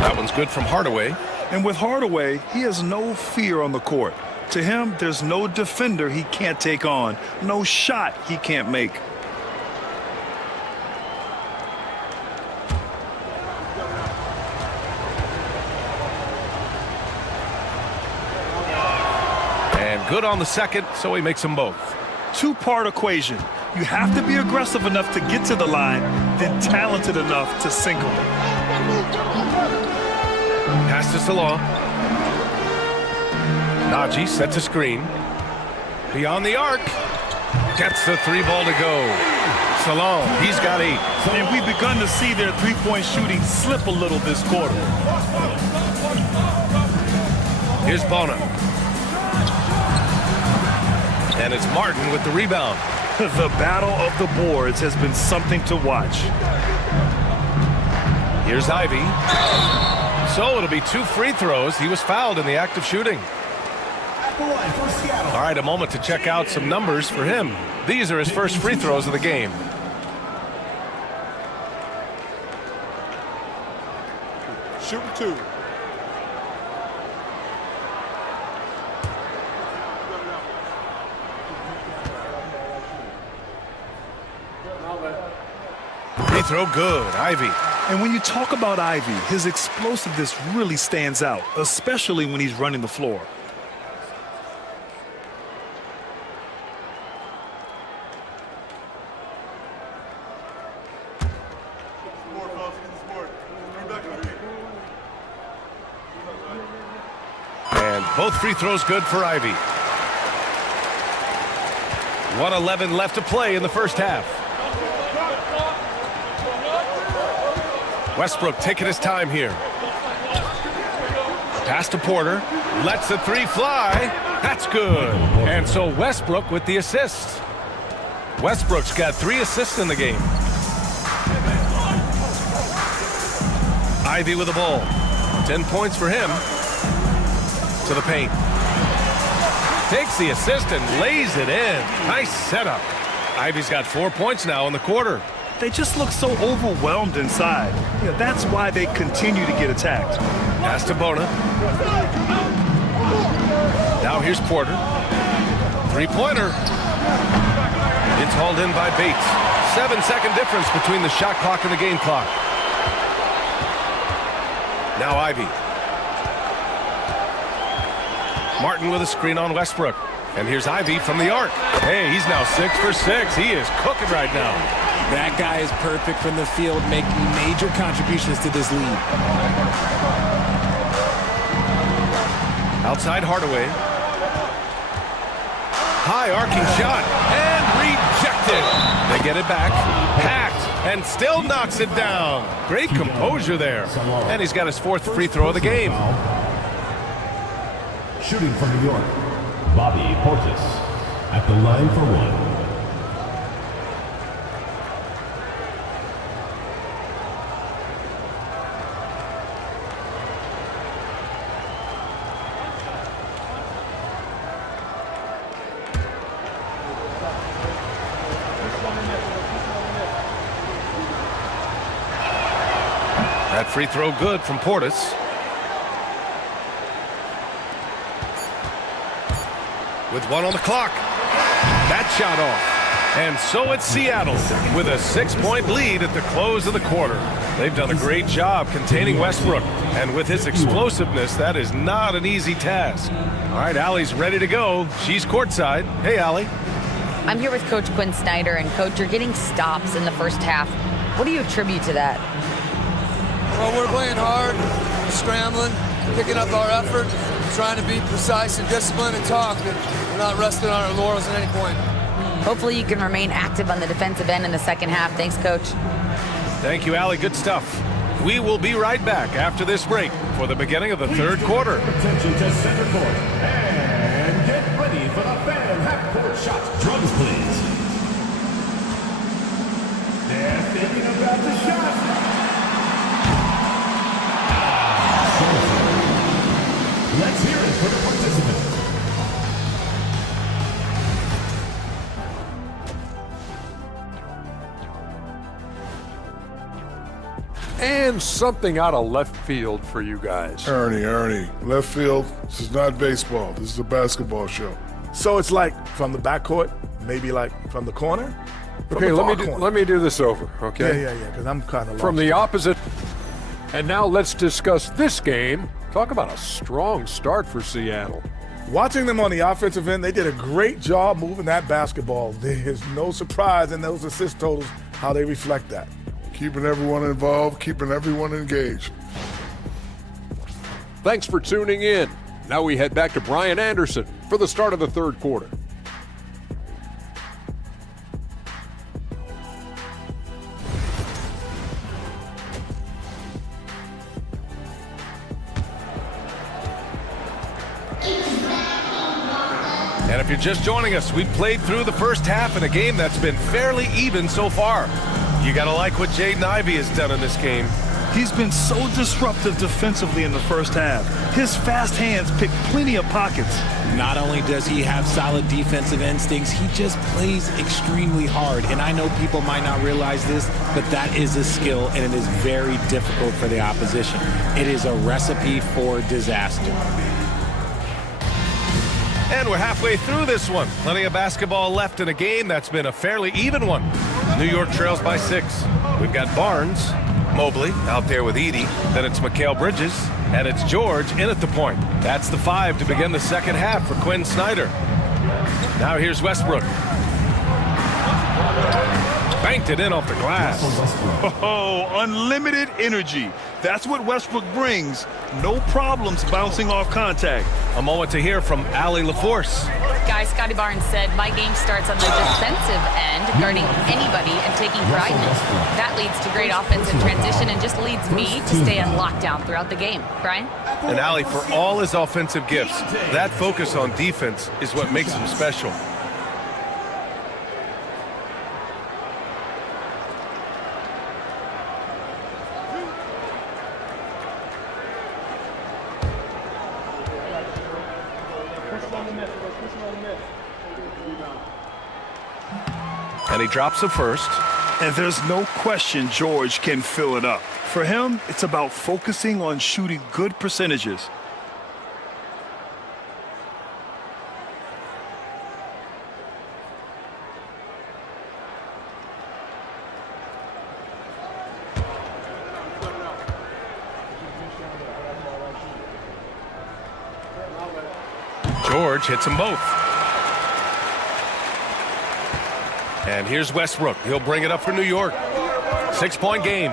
That one's good from Hardaway. And with Hardaway, he has no fear on the court. To him, there's no defender he can't take on, no shot he can't make. And good on the second, so he makes them both. Two-part equation. You have to be aggressive enough to get to the line, then talented enough to sink them. Pass to Salah. Najee sets a screen. Beyond the arc. Gets the 3 ball to go. alone. He's got 8. And we've begun to see their three-point shooting slip a little this quarter. Here's Bona. And it's Martin with the rebound. The battle of the boards has been something to watch. Here's Ivy. So it'll be 2 free throws. He was fouled in the act of shooting. All right, a moment to check out some numbers for him. These are his first free throws of the game. Shoot 2. Free throw good, Ivy. And when you talk about Ivy, his explosiveness really stands out, especially when he's running the floor. And both free throws good for Ivy. 1:11 left to play in the first half. Westbrook taking his time here. Pass to Porter. Lets the 3 fly. That's good. And so Westbrook with the assist. Westbrook's got 3 assists in the game. Ivy with the ball. 10 points for him. To the paint. Takes the assist and lays it in. Nice setup. Ivy's got 4 points now in the quarter. They just look so overwhelmed inside. Yeah, that's why they continue to get attacked. Pass to Bona. Now here's Porter. 3-pointer. It's hauled in by Bates. 7-second difference between the shot clock and the game clock. Now Ivy. Martin with a screen on Westbrook. And here's Ivy from the arc. Hey, he's now 6 for 6. He is cooking right now. That guy is perfect from the field, making major contributions to this lead. Outside Hardaway. High arcing shot. And rejected. They get it back. Hacked. And still knocks it down. Great composure there. And he's got his 4th free throw of the game. Shooting from New York, Bobby Portis at the line for 1. That free throw good from Portis. With 1 on the clock. That shot off. And so it's Seattle with a 6-point lead at the close of the quarter. They've done a great job containing Westbrook. And with his explosiveness, that is not an easy task. All right, Allie's ready to go. She's courtside. Hey, Allie. I'm here with Coach Quinn Snyder. And, Coach, you're getting stops in the first half. What do you attribute to that? Well, we're playing hard, scrambling, picking up our effort, trying to be precise and disciplined and talk, and we're not resting on our laurels at any point. Hopefully you can remain active on the defensive end in the second half. Thanks, Coach. Thank you, Allie. Good stuff. We will be right back after this break for the beginning of the third quarter. Attention to center court. And get ready for the fan half-court shot. Drums, please. They're thinking about the shot. Let's hear it for the participant. And something out of left field for you guys. Ernie, left field, this is not baseball. This is a basketball show. So it's like from the backcourt, maybe like from the corner? Okay, let me do this over, okay? Yeah, because I'm kind of from the opposite. And now let's discuss this game. Talk about a strong start for Seattle. Watching them on the offensive end, they did a great job moving that basketball. There's no surprise in those assist totals, how they reflect that. Keeping everyone involved, keeping everyone engaged. Thanks for tuning in. Now we head back to Brian Anderson for the start of the third quarter. if you're just joining us, we've played through the first half in a game that's been fairly even so far. You got to like what Jaden Ivey has done in this game. He's been so disruptive defensively in the first half. His fast hands pick plenty of pockets. Not only does he have solid defensive instincts, he just plays extremely hard. And I know people might not realize this, but that is a skill, and it is very difficult for the opposition. It is a recipe for disaster. And we're halfway through this one. Plenty of basketball left in a game that's been a fairly even one. New York trails by 6. We've got Barnes, Mobley out there with Edey. Then it's Mikal Bridges, and it's George in at the point. That's the 5 to begin the second half for Quinn Snyder. Now here's Westbrook. Banked it in off the glass. Oh, unlimited energy. That's what Westbrook brings. No problems bouncing off contact. A moment to hear from Allie LaForce. Guys, Scotty Barnes said, my game starts on the defensive end, guarding anybody and taking pride in it. That leads to great offensive transition and just leads me to stay on lockdown throughout the game. Brian? And Allie, for all his offensive gifts, that focus on defense is what makes him special. And he drops the first. And there's no question George can fill it up. For him, it's about focusing on shooting good percentages. George hits them both. And here's Westbrook. He'll bring it up for New York. 6-point game.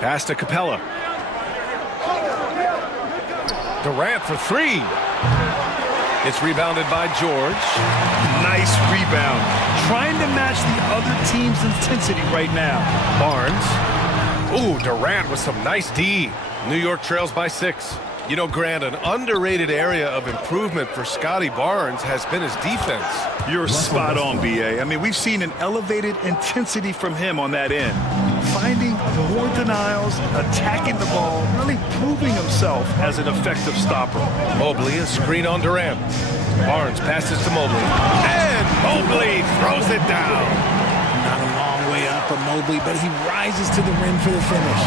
Pass to Capella. Durant for 3. It's rebounded by George. Nice rebound. Trying to match the other team's intensity right now. Barnes. Ooh, Durant with some nice D. New York trails by 6. You know, Grant, an underrated area of improvement for Scotty Barnes has been his defense. You're spot on, B.A. I mean, we've seen an elevated intensity from him on that end. Finding more denials, attacking the ball, really proving himself as an effective stopper. Mobley, a screen on Durant. Barnes passes to Mobley. And Mobley throws it down. Not a long way up for Mobley, but he rises to the rim for the finish.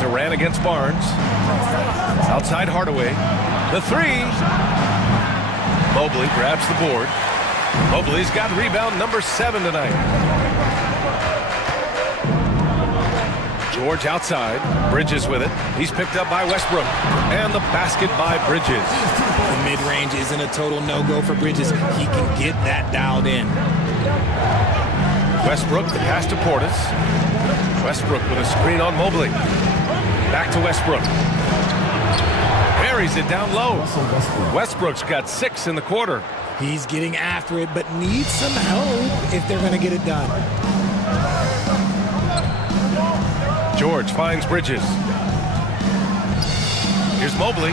Durant against Barnes. Outside Hardaway. The 3. Mobley grabs the board. Mobley's got rebound number 7 tonight. George outside. Bridges with it. He's picked up by Westbrook. And the basket by Bridges. The mid-range isn't a total no-go for Bridges. He can get that dialed in. Westbrook, the pass to Portis. Westbrook with a screen on Mobley. Back to Westbrook. Buries it down low. Westbrook's got 6 in the quarter. He's getting after it, but needs some help if they're going to get it done. George finds Bridges. Here's Mobley.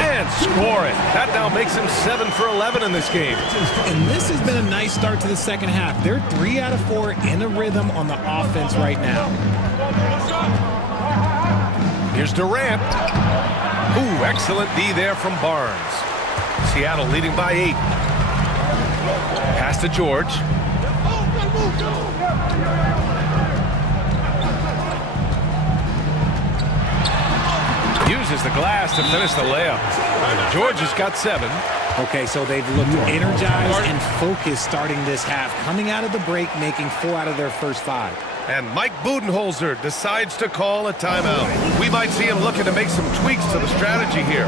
And score it. That now makes him 7 for 11 in this game. And this has been a nice start to the second half. They're 3 out of 4 in a rhythm on the offense right now. Here's Durant. Ooh, excellent D there from Barnes. Seattle leading by 8. Pass to George. Uses the glass to finish the layup. George has got 7. Okay, so they've looked energized and focused starting this half. Coming out of the break, making 4 out of their first 5. And Mike Budenholzer decides to call a timeout. We might see him looking to make some tweaks to the strategy here.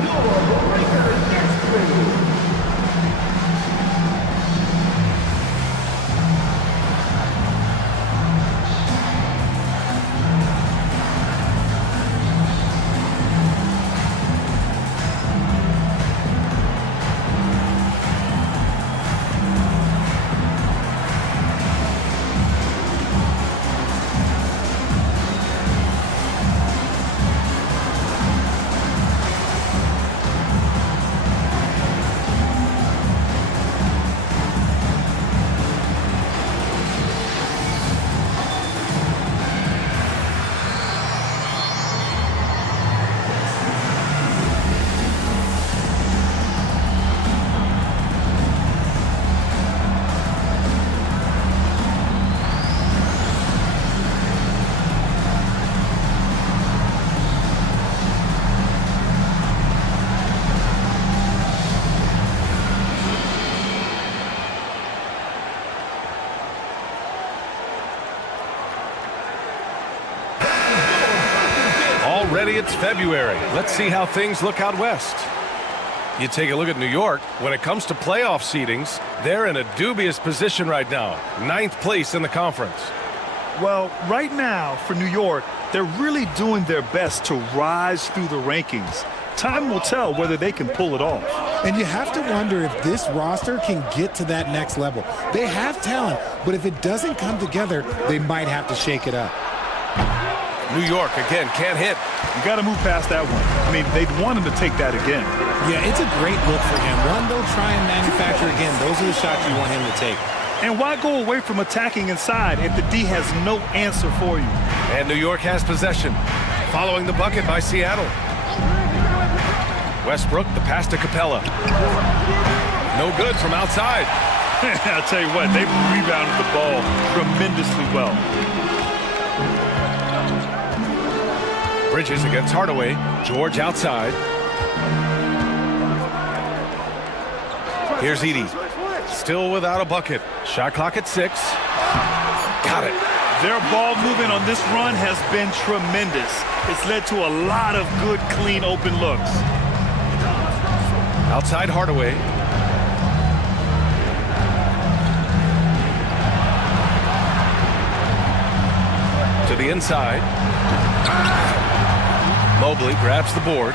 already it's February. Let's see how things look out west. You take a look at New York. When it comes to playoff seedings, they're in a dubious position right now. 9th place in the conference. Well, right now for New York, they're really doing their best to rise through the rankings. Time will tell whether they can pull it off. And you have to wonder if this roster can get to that next level. They have talent, but if it doesn't come together, they might have to shake it up. New York, again, can't hit. You got to move past that one. I mean, they'd want him to take that again. Yeah, it's a great look for him. One, they'll try and manufacture again. Those are the shots you want him to take. And why go away from attacking inside if the D has no answer for you? And New York has possession. Following the bucket by Seattle. Westbrook, the pass to Capella. No good from outside. I'll tell you what, they rebounded the ball tremendously well. Bridges against Hardaway. George outside. Here's Edey. Still without a bucket. Shot clock at 6. Got it. Their ball movement on this run has been tremendous. It's led to a lot of good, clean, open looks. Outside Hardaway. To the inside. Mobley grabs the board.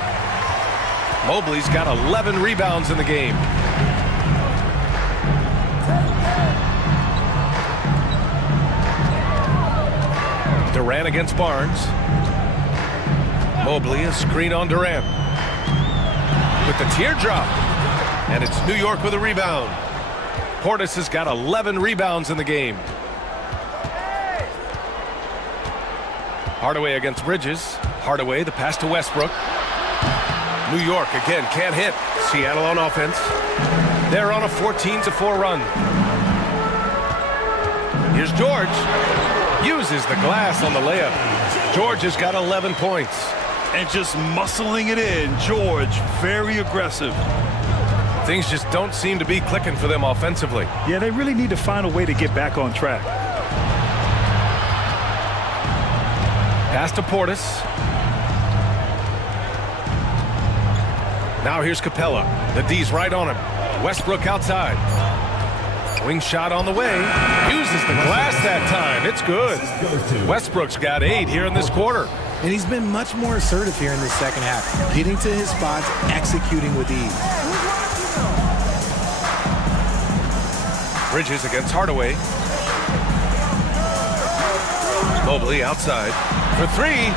Mobley's got 11 rebounds in the game. Durant against Barnes. Mobley, a screen on Durant. With the teardrop. And it's New York with a rebound. Portis has got 11 rebounds in the game. Hardaway against Bridges. Hardaway, the pass to Westbrook. New York, again, can't hit. Seattle on offense. They're on a 14-4 run. Here's George. Uses the glass on the layup. George has got 11 points. And just muscling it in, George, very aggressive. Things just don't seem to be clicking for them offensively. Yeah, they really need to find a way to get back on track. Pass to Portis. Now here's Capella. The D's right on him. Westbrook outside. Wing shot on the way. Uses the glass that time. It's good. Westbrook's got 8 here in this quarter. And he's been much more assertive here in the second half. Getting to his spots, executing with ease. Bridges against Hardaway. Mobley outside for 3.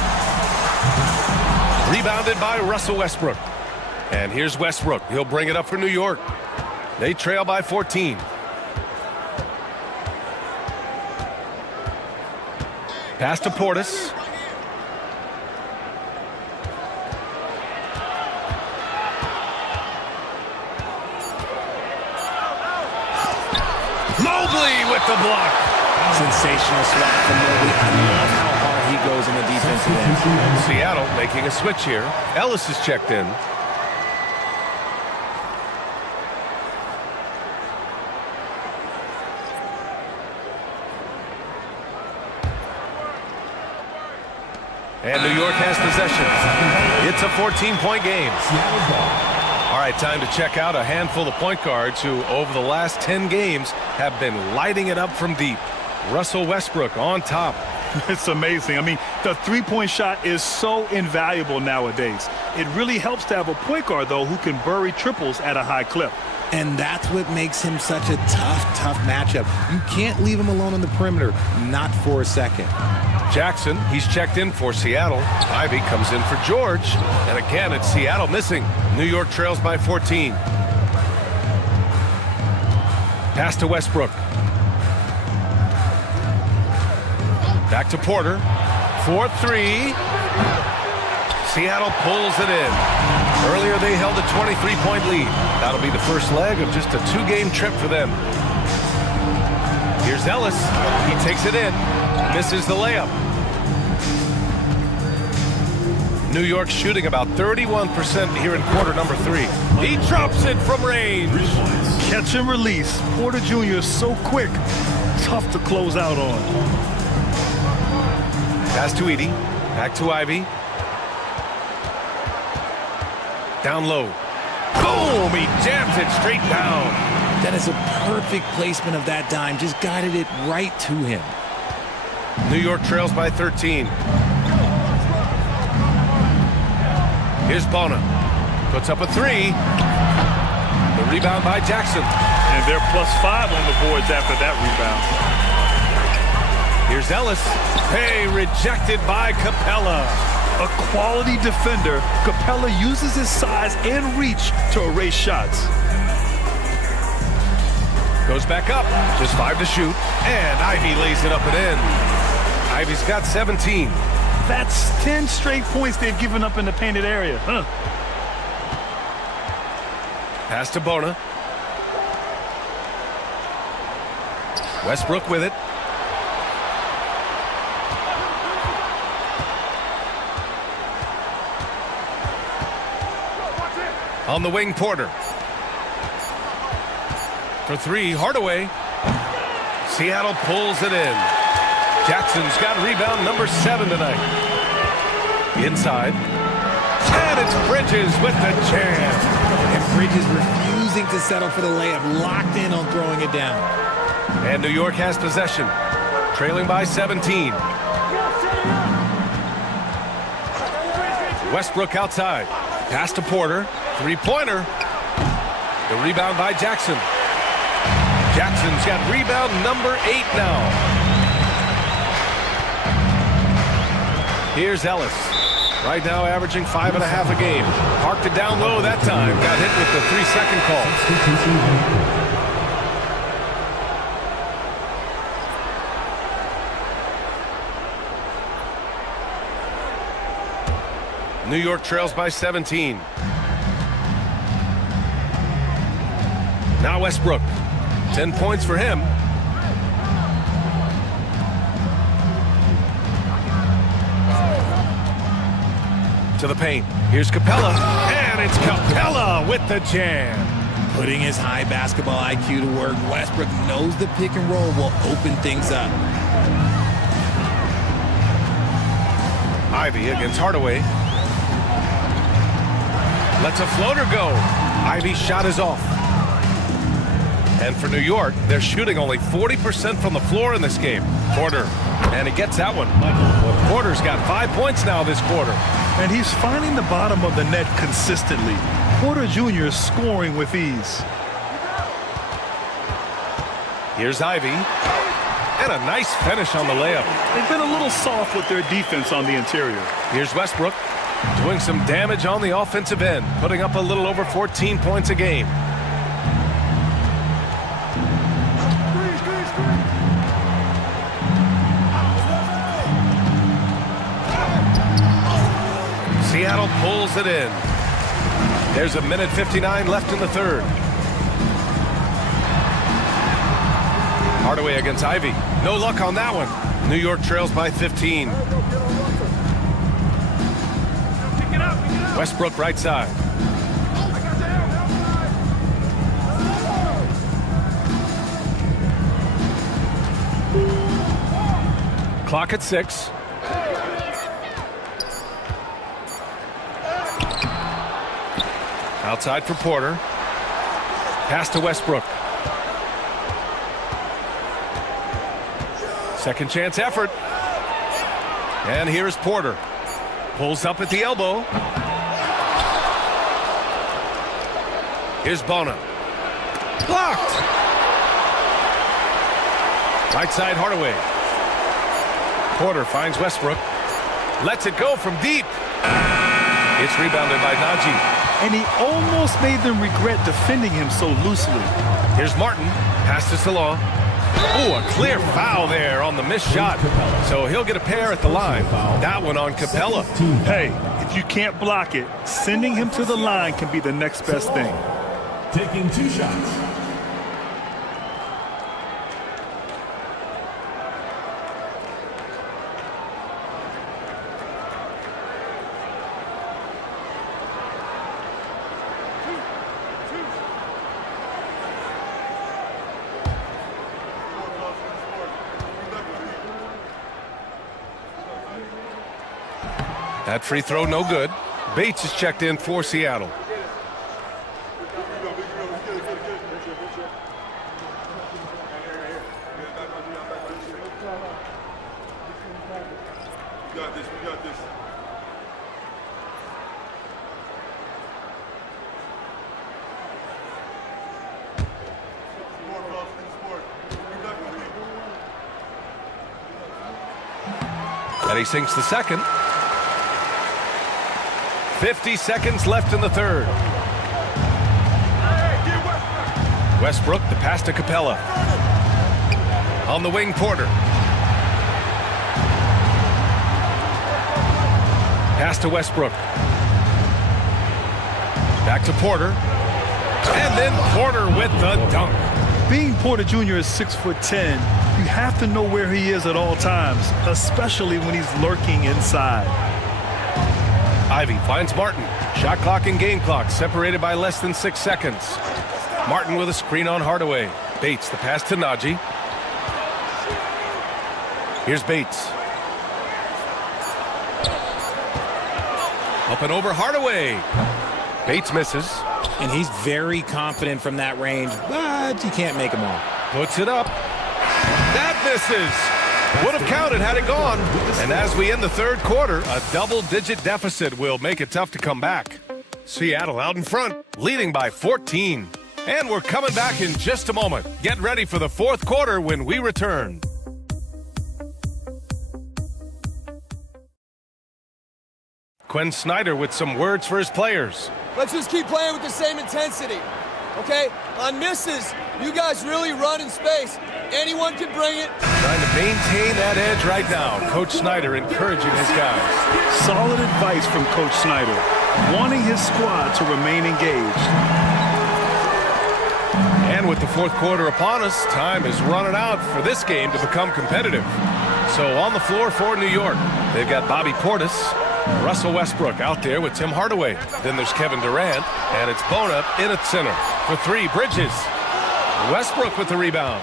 Rebounded by Russell Westbrook. And here's Westbrook. He'll bring it up for New York. They trail by 14. Pass to Portis. Mobley with the block. Sensational swat from Mobley. I love how hard he goes in the defensive end. Seattle making a switch here. Ellis is checked in. And New York has possession. It's a 14-point game. All right, time to check out a handful of point guards who, over the last 10 games, have been lighting it up from deep. Russell Westbrook on top. It's amazing. I mean, the three-point shot is so invaluable nowadays. It really helps to have a point guard, though, who can bury triples at a high clip. And that's what makes him such a tough matchup. You can't leave him alone on the perimeter, not for a second. Jackson, he's checked in for Seattle. Ivy comes in for George. And again, it's Seattle missing. New York trails by 14. Pass to Westbrook. Back to Porter. 4-3. Seattle pulls it in. Earlier they held a 23-point lead. That'll be the first leg of just a 2-game trip for them. Here's Ellis. He takes it in. Misses the layup. New York shooting about 31% here in quarter number 3. He drops it from range. Catch and release. Porter Jr. is so quick. Tough to close out on. Pass to Edey. Back to Ivy. Down low. Boom! He jams it straight down. That is a perfect placement of that dime. Just guided it right to him. New York trails by 13. Here's Bona. Puts up a three. The rebound by Jackson. And they're +5 on the boards after that rebound. Here's Ellis. Hey, rejected by Capella. A quality defender, Capella uses his size and reach to erase shots. Goes back up. Just 5 to shoot. And Ivy lays it up and in. Ivy's got 17. That's 10 straight points they've given up in the painted area. Pass to Bona. Westbrook with it. On the wing, Porter. For three, Hardaway. Seattle pulls it in. Jackson's got rebound number 7 tonight. Inside. And it's Bridges with the jam. And Bridges refusing to settle for the layup. Locked in on throwing it down. And New York has possession. Trailing by 17. Westbrook outside. Pass to Porter. Three-pointer. The rebound by Jackson. Jackson's got rebound number 8 now. Here's Ellis. Right now averaging 5.5 a game. Parked it down low that time. Got hit with the 3-second call. New York trails by 17. Now Westbrook. 10 points for him. To the paint. Here's Capella. And it's Capella with the jam. Putting his high basketball IQ to work. Westbrook knows the pick and roll will open things up. Ivy against Hardaway. Lets a floater go. Ivy's shot is off. And for New York, they're shooting only 40% from the floor in this game. Porter. And he gets that one. Porter's got 5 points now this quarter. And he's finding the bottom of the net consistently. Porter Jr. is scoring with ease. Here's Ivy. And a nice finish on the layup. They've been a little soft with their defense on the interior. Here's Westbrook. Doing some damage on the offensive end. Putting up a little over 14 points a game. Seattle pulls it in. There's 1:59 left in the third. Hardaway against Ivy. No luck on that one. New York trails by 15. Westbrook right side. Clock at 6. Outside for Porter. Pass to Westbrook. Second chance effort. And here's Porter. Pulls up at the elbow. Here's Bona. Blocked. Right side Hardaway. Porter finds Westbrook. Lets it go from deep. It's rebounded by Najee. And he almost made them regret defending him so loosely. Here's Martin. Pass to Salah. Oh, a clear foul there on the missed shot. So he'll get a pair at the line. That one on Capella. Hey, if you can't block it, sending him to the line can be the next best thing. Taking 2 shots. That free throw no good. Bates is checked in for Seattle. And he sinks the second. 50 seconds left in the third. Westbrook, the pass to Capella. On the wing, Porter. Pass to Westbrook. Back to Porter. And then Porter with the dunk. Being Porter Jr. is 6'10", you have to know where he is at all times, especially when he's lurking inside. Ivy finds Martin. Shot clock and game clock separated by less than 6 seconds. Martin with a screen on Hardaway. Bates, the pass to Najee. Here's Bates. Up and over Hardaway. Bates misses. And he's very confident from that range, but you can't make them all. Puts it up. That misses. Would have counted had it gone. And as we end the third quarter, a double-digit deficit will make it tough to come back. Seattle out in front, leading by 14. And we're coming back in just a moment. Get ready for the fourth quarter when we return. Quinn Snyder with some words for his players. Let's just keep playing with the same intensity, okay? On misses, you guys really run in space. Anyone can bring it. Trying to maintain that edge right now. Coach Snyder encouraging his guys. Solid advice from Coach Snyder, wanting his squad to remain engaged. And with the fourth quarter upon us, time is running out for this game to become competitive. So on the floor for New York, they've got Bobby Portis, Russell Westbrook out there with Tim Hardaway. Then there's Kevin Durant, and it's Bona in at center. For three, Bridges. Westbrook with the rebound.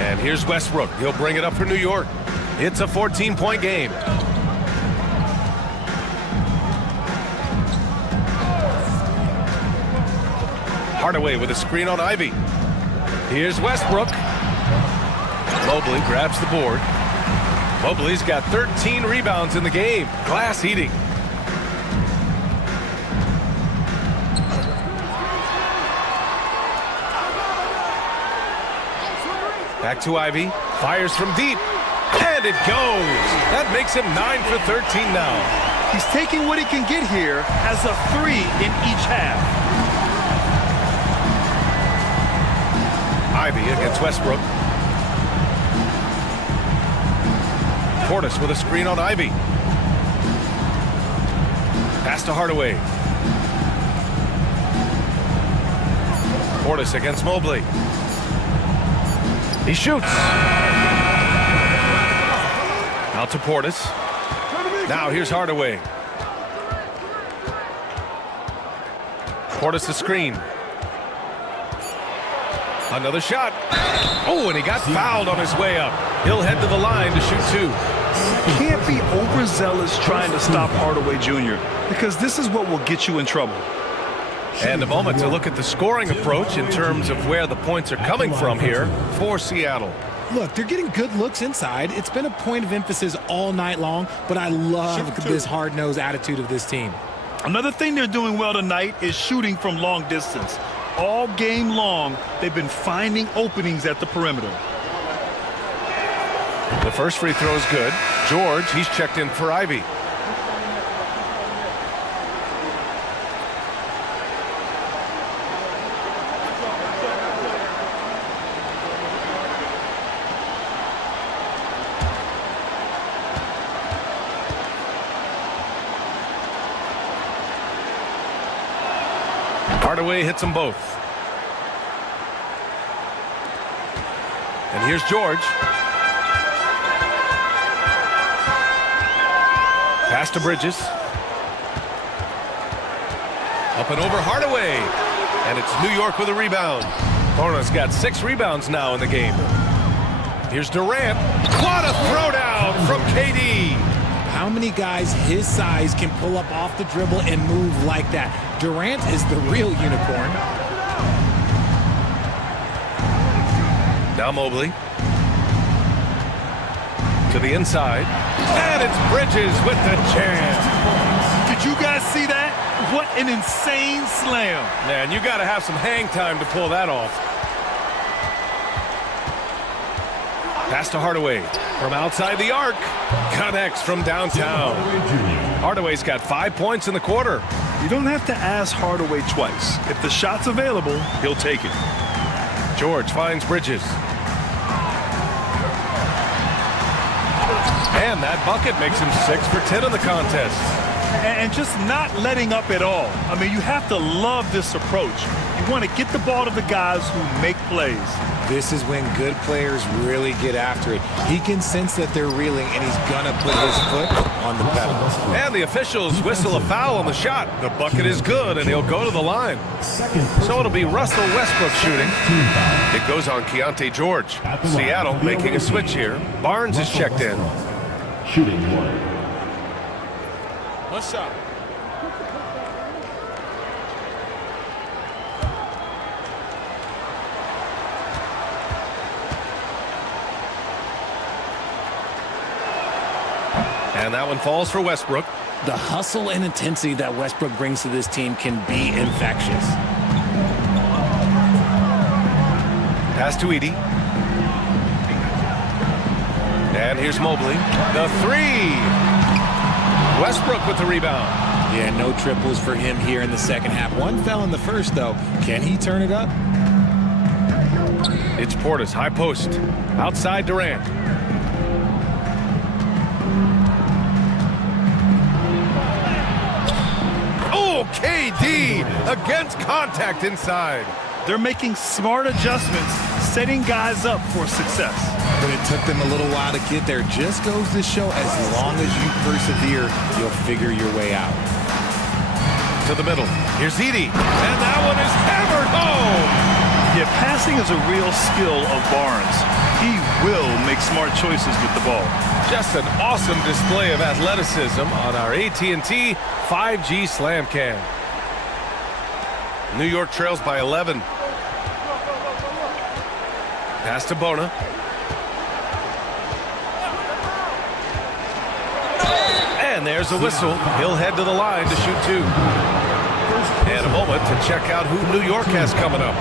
And here's Westbrook. He'll bring it up for New York. It's a 14-point game. Hardaway with a screen on Ivy. Here's Westbrook. Mobley grabs the board. Mobley's got 13 rebounds in the game. Glass eating. Back to Ivy. Fires from deep. And it goes. That makes him 9 for 13 now. He's taking what he can get here as a 3 in each half. Ivy against Westbrook. Portis with a screen on Ivy. Pass to Hardaway. Portis against Mobley. He shoots. Out to Portis. Now here's Hardaway. Portis the screen. Another shot. Oh, and he got fouled on his way up. He'll head to the line to shoot two. Can't be overzealous trying to stop Hardaway Jr. because this is what will get you in trouble. And a moment to look at the scoring approach in terms of where the points are coming from here for Seattle. Look, they're getting good looks inside. It's been a point of emphasis all night long, but I love this hard-nosed attitude of this team. Another thing they're doing well tonight is shooting from long distance. All game long, they've been finding openings at the perimeter. The first free throw is good. George, he's checked in for Ivy. Hardaway hits them both. And here's George. Pass to Bridges. Up and over Hardaway. And it's New York with a rebound. Bona's got 6 rebounds now in the game. Here's Durant. What a throwdown from KD. How many guys his size can pull up off the dribble and move like that? Durant is the real unicorn. Now Mobley. To the inside. And it's Bridges with the jam. Did you guys see that? What an insane slam. Man, you got to have some hang time to pull that off. Pass to Hardaway from outside the arc. Connects from downtown. Hardaway's got 5 points in the quarter. You don't have to ask Hardaway twice. If the shot's available, he'll take it. George finds Bridges. And that bucket makes him 6 for 10 in the contest. And just not letting up at all. I mean, you have to love this approach. You want to get the ball to the guys who make plays. This is when good players really get after it. He can sense that they're reeling, and he's going to put his foot on the pedal. And the officials whistle a foul on the shot. The bucket is good, and he'll go to the line. So it'll be Russell Westbrook shooting. It goes on Keontae George. Seattle making a switch here. Barnes is checked in. Shooting 1. One shot. And that one falls for Westbrook. The hustle and intensity that Westbrook brings to this team can be infectious. Pass to Edey. And here's Mobley. The 3. Westbrook with the rebound. Yeah, no triples for him here in the second half. One fell in the first, though. Can he turn it up? It's Portis, high post. Outside Durant. Oh, KD against contact inside. They're making smart adjustments, setting guys up for success. But it took them a little while to get there. Just goes to show as long as you persevere, you'll figure your way out. To the middle. Here's Edey. And that one is hammered home. Yeah, passing is a real skill of Barnes. He will make smart choices with the ball. Just an awesome display of athleticism on our AT&T 5G Slam Cam. New York trails by 11. Pass to Bona. And there's a whistle. He'll head to the line to shoot 2. And a moment to check out who New York has coming up.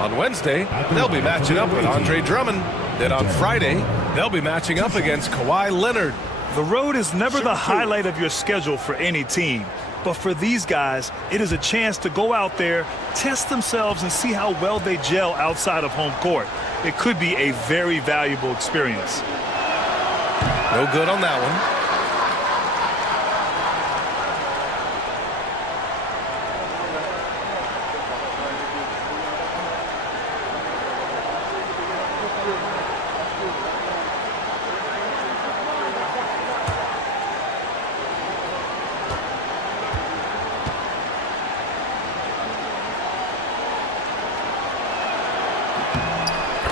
On Wednesday, they'll be matching up with Andre Drummond. Then on Friday, they'll be matching up against Kawhi Leonard. The road is never the highlight of your schedule for any team. But for these guys, it is a chance to go out there, test themselves, and see how well they gel outside of home court. It could be a very valuable experience. No good on that one.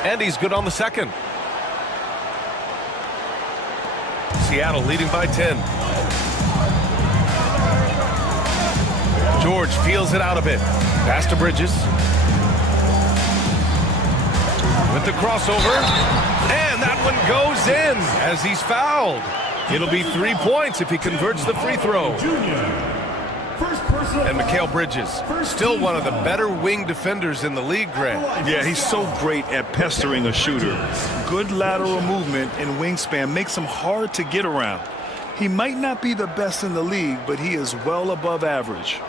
And he's good on the second. Seattle leading by 10. George feels it out a bit. Pass to Bridges. With the crossover. And that one goes in as he's fouled. It'll be 3 points if he converts the free throw. And Mikal Bridges, still one of the better wing defenders in the league, Grant. Yeah, he's so great at pestering a shooter. Good lateral movement and wingspan makes him hard to get around. He might not be the best in the league, but he is well above average.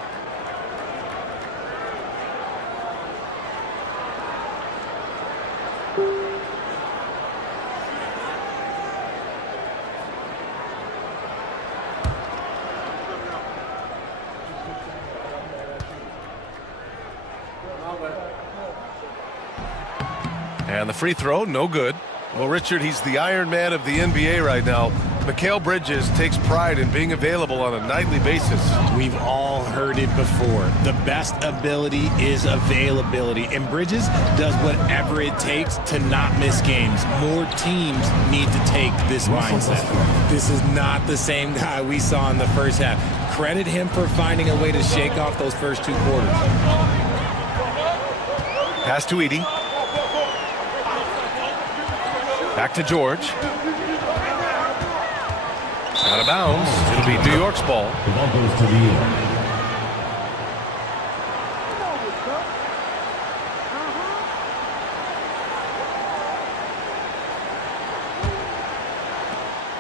And the free throw, no good. Well, Richard, he's the Iron Man of the NBA right now. Mikal Bridges takes pride in being available on a nightly basis. We've all heard it before. The best ability is availability. And Bridges does whatever it takes to not miss games. More teams need to take this mindset. This is not the same guy we saw in the first half. Credit him for finding a way to shake off those first 2 quarters. Pass to Edey. Back to George. Out of bounds. It'll be New York's ball. The ball goes to New York.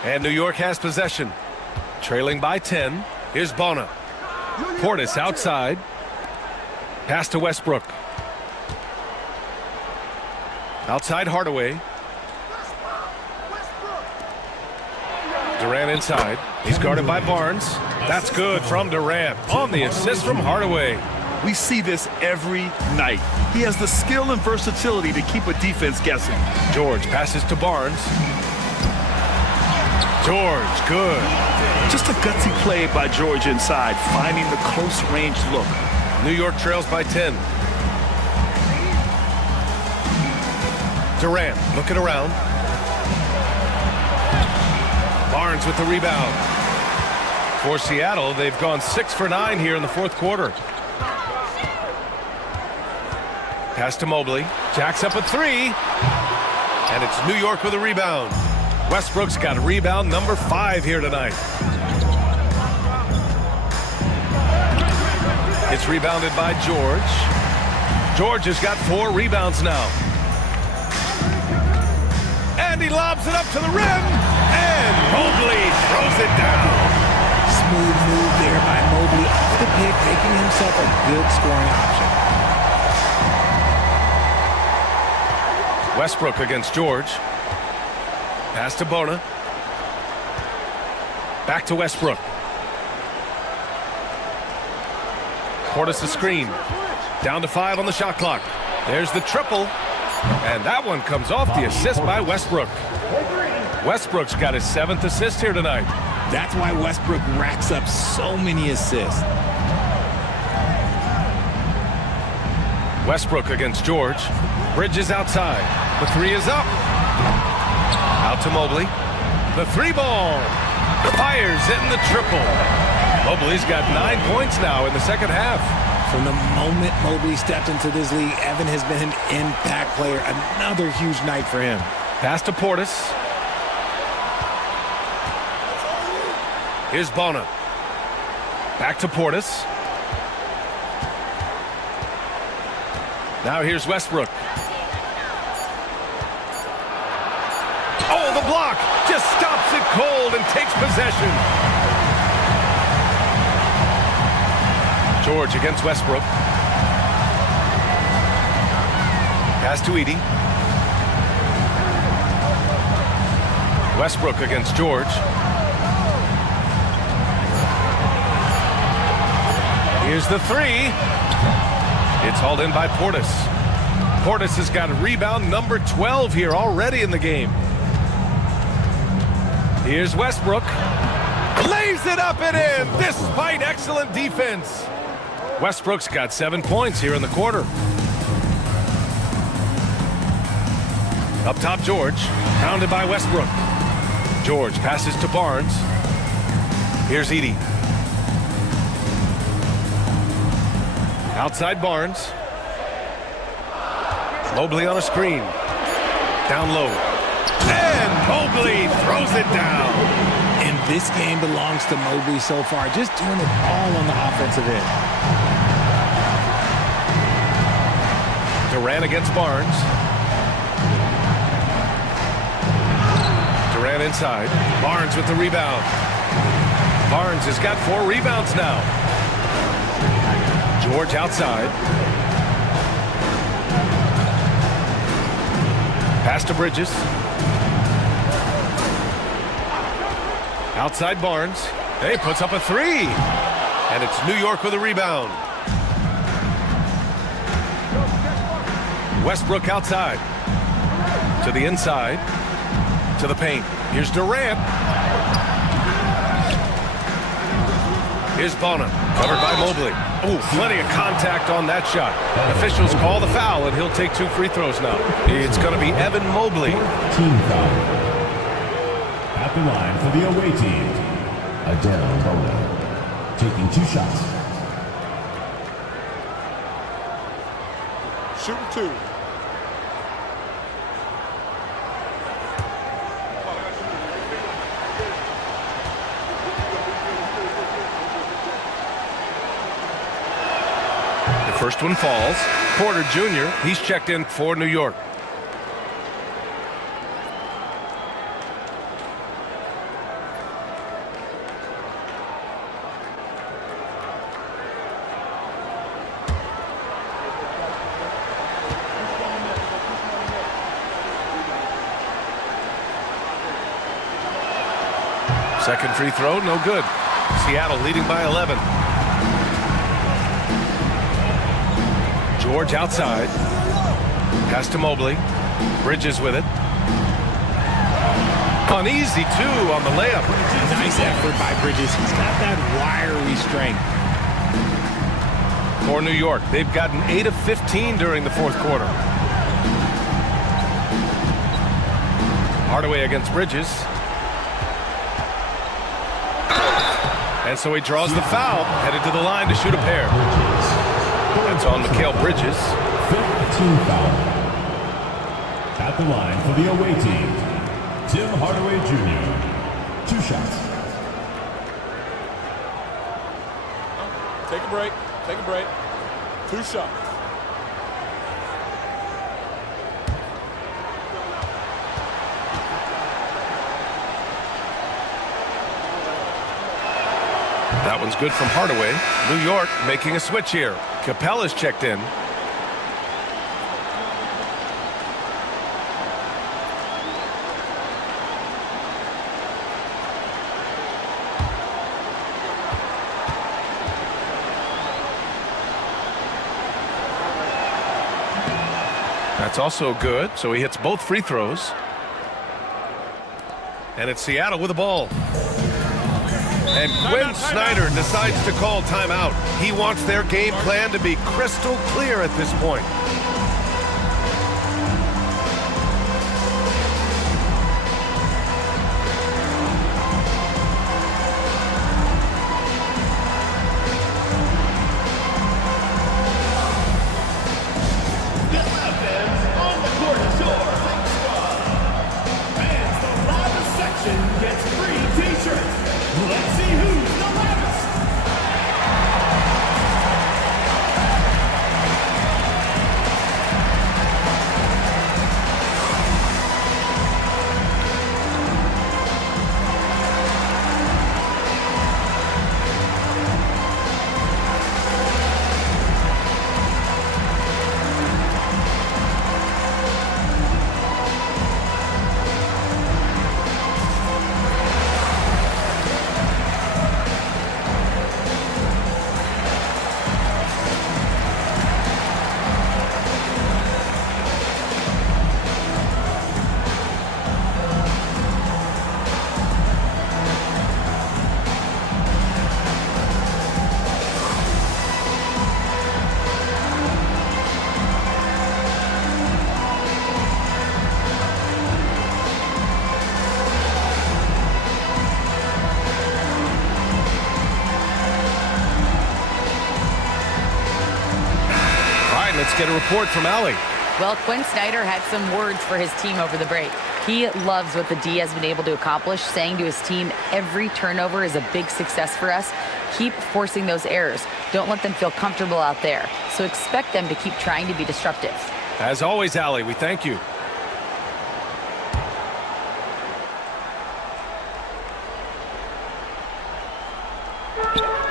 And New York has possession. Trailing by 10. Here's Bona. Portis outside. Pass to Westbrook. Outside Hardaway. Durant inside. He's guarded by Barnes. That's good from Durant on the assist from Hardaway. We see this every night. He has the skill and versatility to keep a defense guessing. George passes to Barnes. George, good. Just a gutsy play by George inside, finding the close range look. New York trails by 10. Durant looking around. Barnes with the rebound. For Seattle, they've gone 6 for 9 here in the fourth quarter. Pass to Mobley. Jacks up a 3. And it's New York with a rebound. Westbrook's got rebound number 5 here tonight. It's rebounded by George. George has got 4 rebounds now. And he lobs it up to the rim. And Mobley throws it down. Smooth move there by Mobley off the pick, making himself a good scoring option. Westbrook against George. Pass to Bona. Back to Westbrook. Portis the screen. Down to 5 on the shot clock. There's the triple. And that one comes off the assist by Westbrook. Westbrook's got his 7th assist here tonight. That's why Westbrook racks up so many assists. Westbrook against George. Bridges outside. The 3 is up. Out to Mobley. The 3 ball. Fires in the triple. Mobley's got 9 points now in the second half. From the moment Mobley stepped into this league, Evan has been an impact player. Another huge night for him. Pass to Portis. Here's Bona. Back to Portis. Now here's Westbrook. Oh, the block just stops it cold and takes possession. George against Westbrook. Pass to Edey. Westbrook against George. Here's the 3. It's hauled in by Portis. Portis has got rebound number 12 here already in the game. Here's Westbrook. Lays it up and in despite excellent defense. Westbrook's got 7 points here in the quarter. Up top, George. Pounded by Westbrook. George passes to Barnes. Here's Edey. Outside Barnes. Mobley on a screen. Down low. And Mobley throws it down. And this game belongs to Mobley so far. Just doing it all on the offensive end. Durant against Barnes. Durant inside. Barnes with the rebound. Barnes has got 4 rebounds now. George outside. Pass to Bridges. Outside Barnes. He puts up a 3. And it's New York with a rebound. Westbrook outside. To the inside. To the paint. Here's Durant. Here's Bona. Covered by Mobley. Oh, plenty of contact on that shot. Officials call the foul, and he'll take 2 free throws now. It's going to be Evan Mobley. Team foul. At the line for the away team, Adele Bona, taking 2 shots. Shoot 2. First one falls. Porter Jr., he's checked in for New York. Second free throw, no good. Seattle leading by 11. George outside. Pass to Mobley. Bridges with it. Uneasy, too, on the layup. Nice effort by Bridges. He's got that wiry strength. For New York, they've gotten 8 of 15 during the fourth quarter. Hardaway against Bridges. And so he draws the foul, headed to the line to shoot a pair. That's on Mikal Bridges. 15 foul. At the line for the away team, Tim Hardaway Jr. 2 shots. Take a break. Take a break. 2 shots. That one's good from Hardaway. New York making a switch here. Capella's checked in. That's also good, so he hits both free throws. And it's Seattle with the ball. And Quinn Snyder decides to call timeout. He wants their game plan to be crystal clear at this point. Let's get a report from Allie. Well, Quinn Snyder had some words for his team over the break. He loves what the D has been able to accomplish, saying to his team, every turnover is a big success for us. Keep forcing those errors. Don't let them feel comfortable out there. So expect them to keep trying to be disruptive. As always, Allie, we thank you.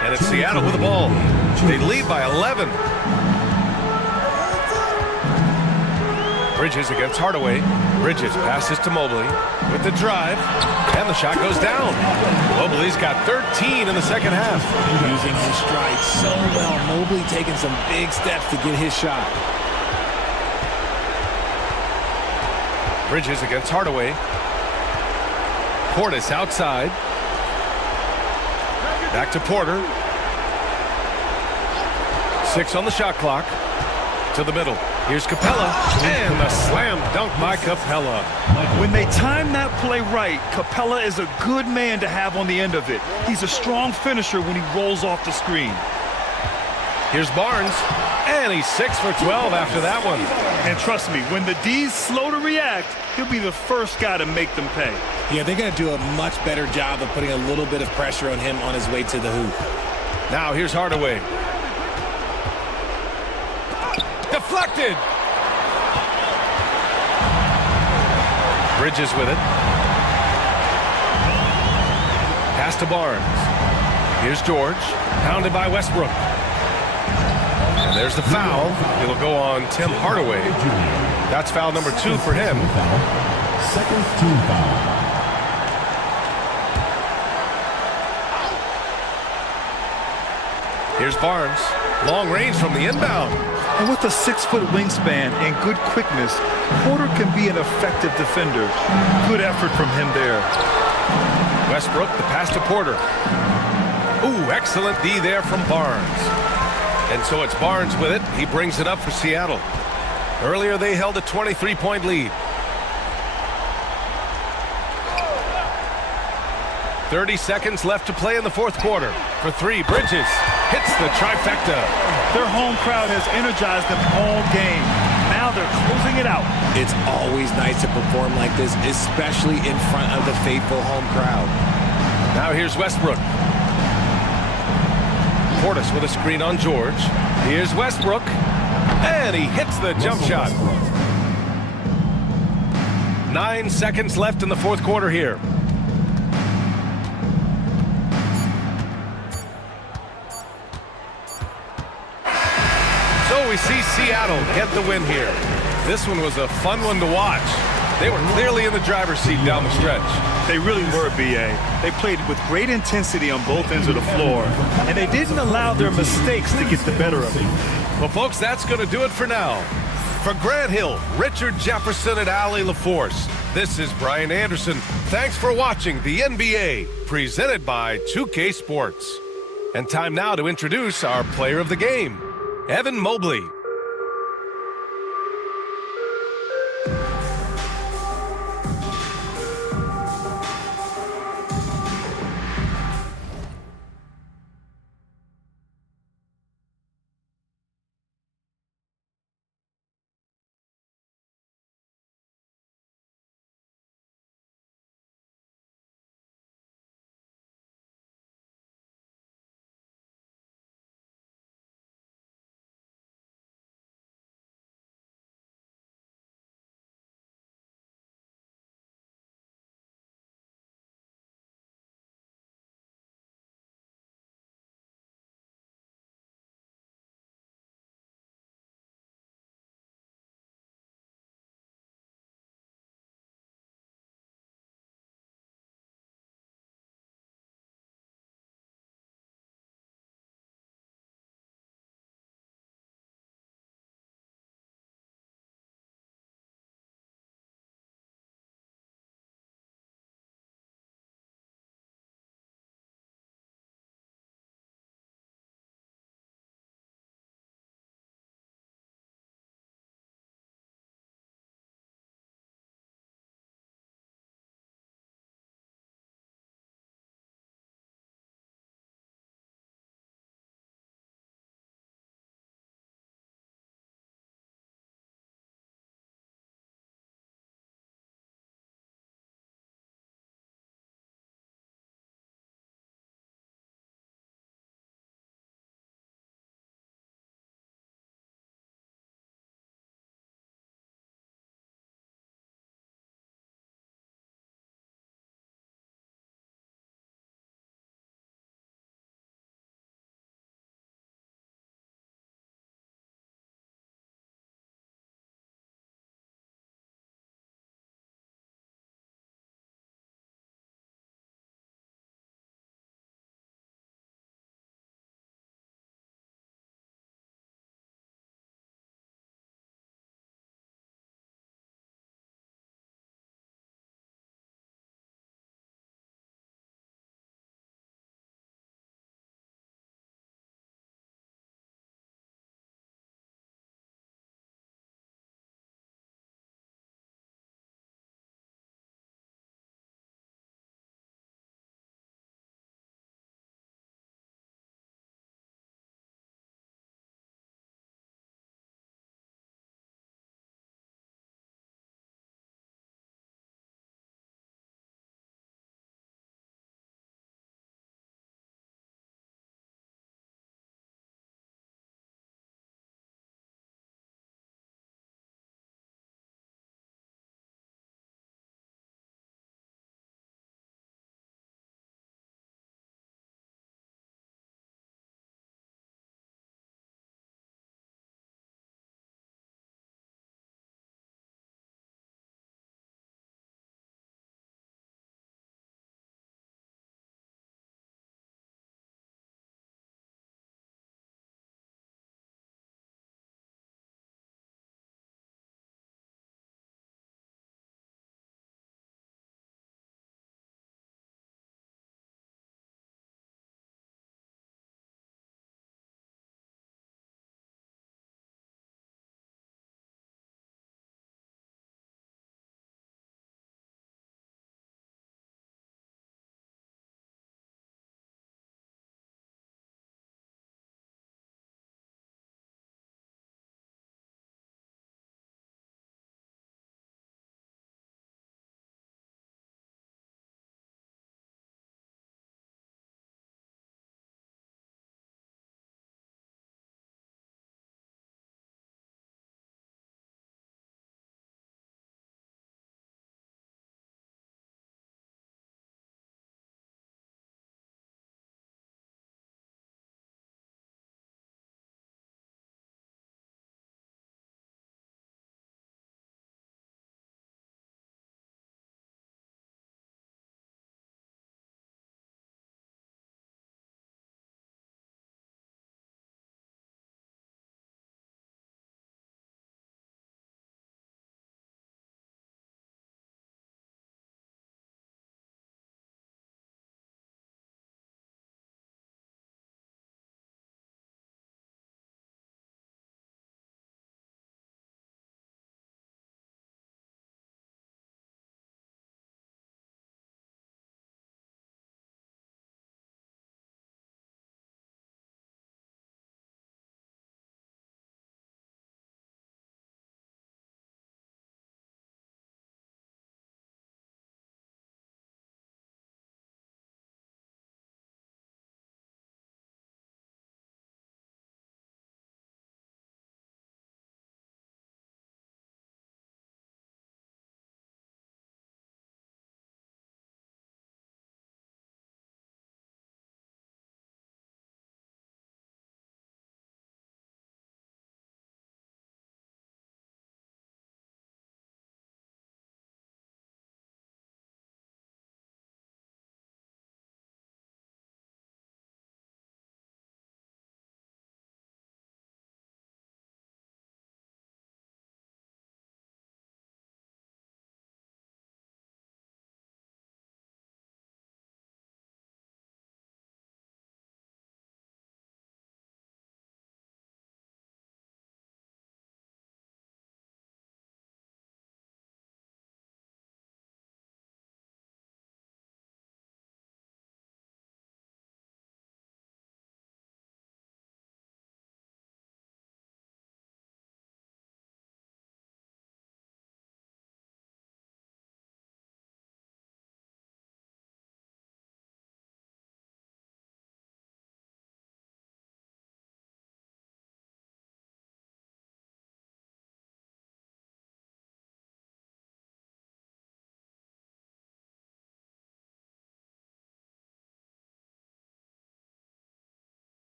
And it's Seattle with the ball. They lead by 11. Bridges against Hardaway. Bridges passes to Mobley with the drive, and the shot goes down. Mobley's got 13 in the second half. Using his stride so well. Mobley taking some big steps to get his shot. Bridges against Hardaway. Portis outside. Back to Porter. 6 on the shot clock. To the middle. Here's Capella, and a slam dunk by Capella. When they time that play right, Capella is a good man to have on the end of it. He's a strong finisher when he rolls off the screen. Here's Barnes, and he's 6 for 12 after that one. And trust me, when the D's slow to react, he'll be the first guy to make them pay. Yeah, they're going to do a much better job of putting a little bit of pressure on him on his way to the hoop. Now here's Hardaway. Deflected. Bridges with it. Pass to Barnes. Here's George. Pounded by Westbrook. And there's the foul. It'll go on Tim Hardaway. That's foul number 2 for him. Second team foul. Here's Barnes. Long range from the inbound. And with a 6-foot wingspan and good quickness, Porter can be an effective defender. Good effort from him there. Westbrook, the pass to Porter. Ooh, excellent D there from Barnes. And so it's Barnes with it. He brings it up for Seattle. Earlier they held a 23-point lead. 30 seconds left to play in the fourth quarter. For three, Bridges hits the trifecta. Their home crowd has energized them all game. Now they're closing it out. It's always nice to perform like this, especially in front of the faithful home crowd. Now here's Westbrook. Portis with a screen on George. Here's Westbrook. And he hits the jump shot. 9 seconds left in the fourth quarter here. So we see Seattle get the win here. This one was a fun one to watch. They were clearly in the driver's seat down the stretch. They really were, B.A. They played with great intensity on both ends of the floor, and they didn't allow their mistakes to get the better of them. Well, folks, that's going to do it for now. For Grant Hill, Richard Jefferson, and Allie LaForce, this is Brian Anderson. Thanks for watching the NBA, presented by 2K Sports. And time now to introduce our player of the game, Evan Mobley.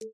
you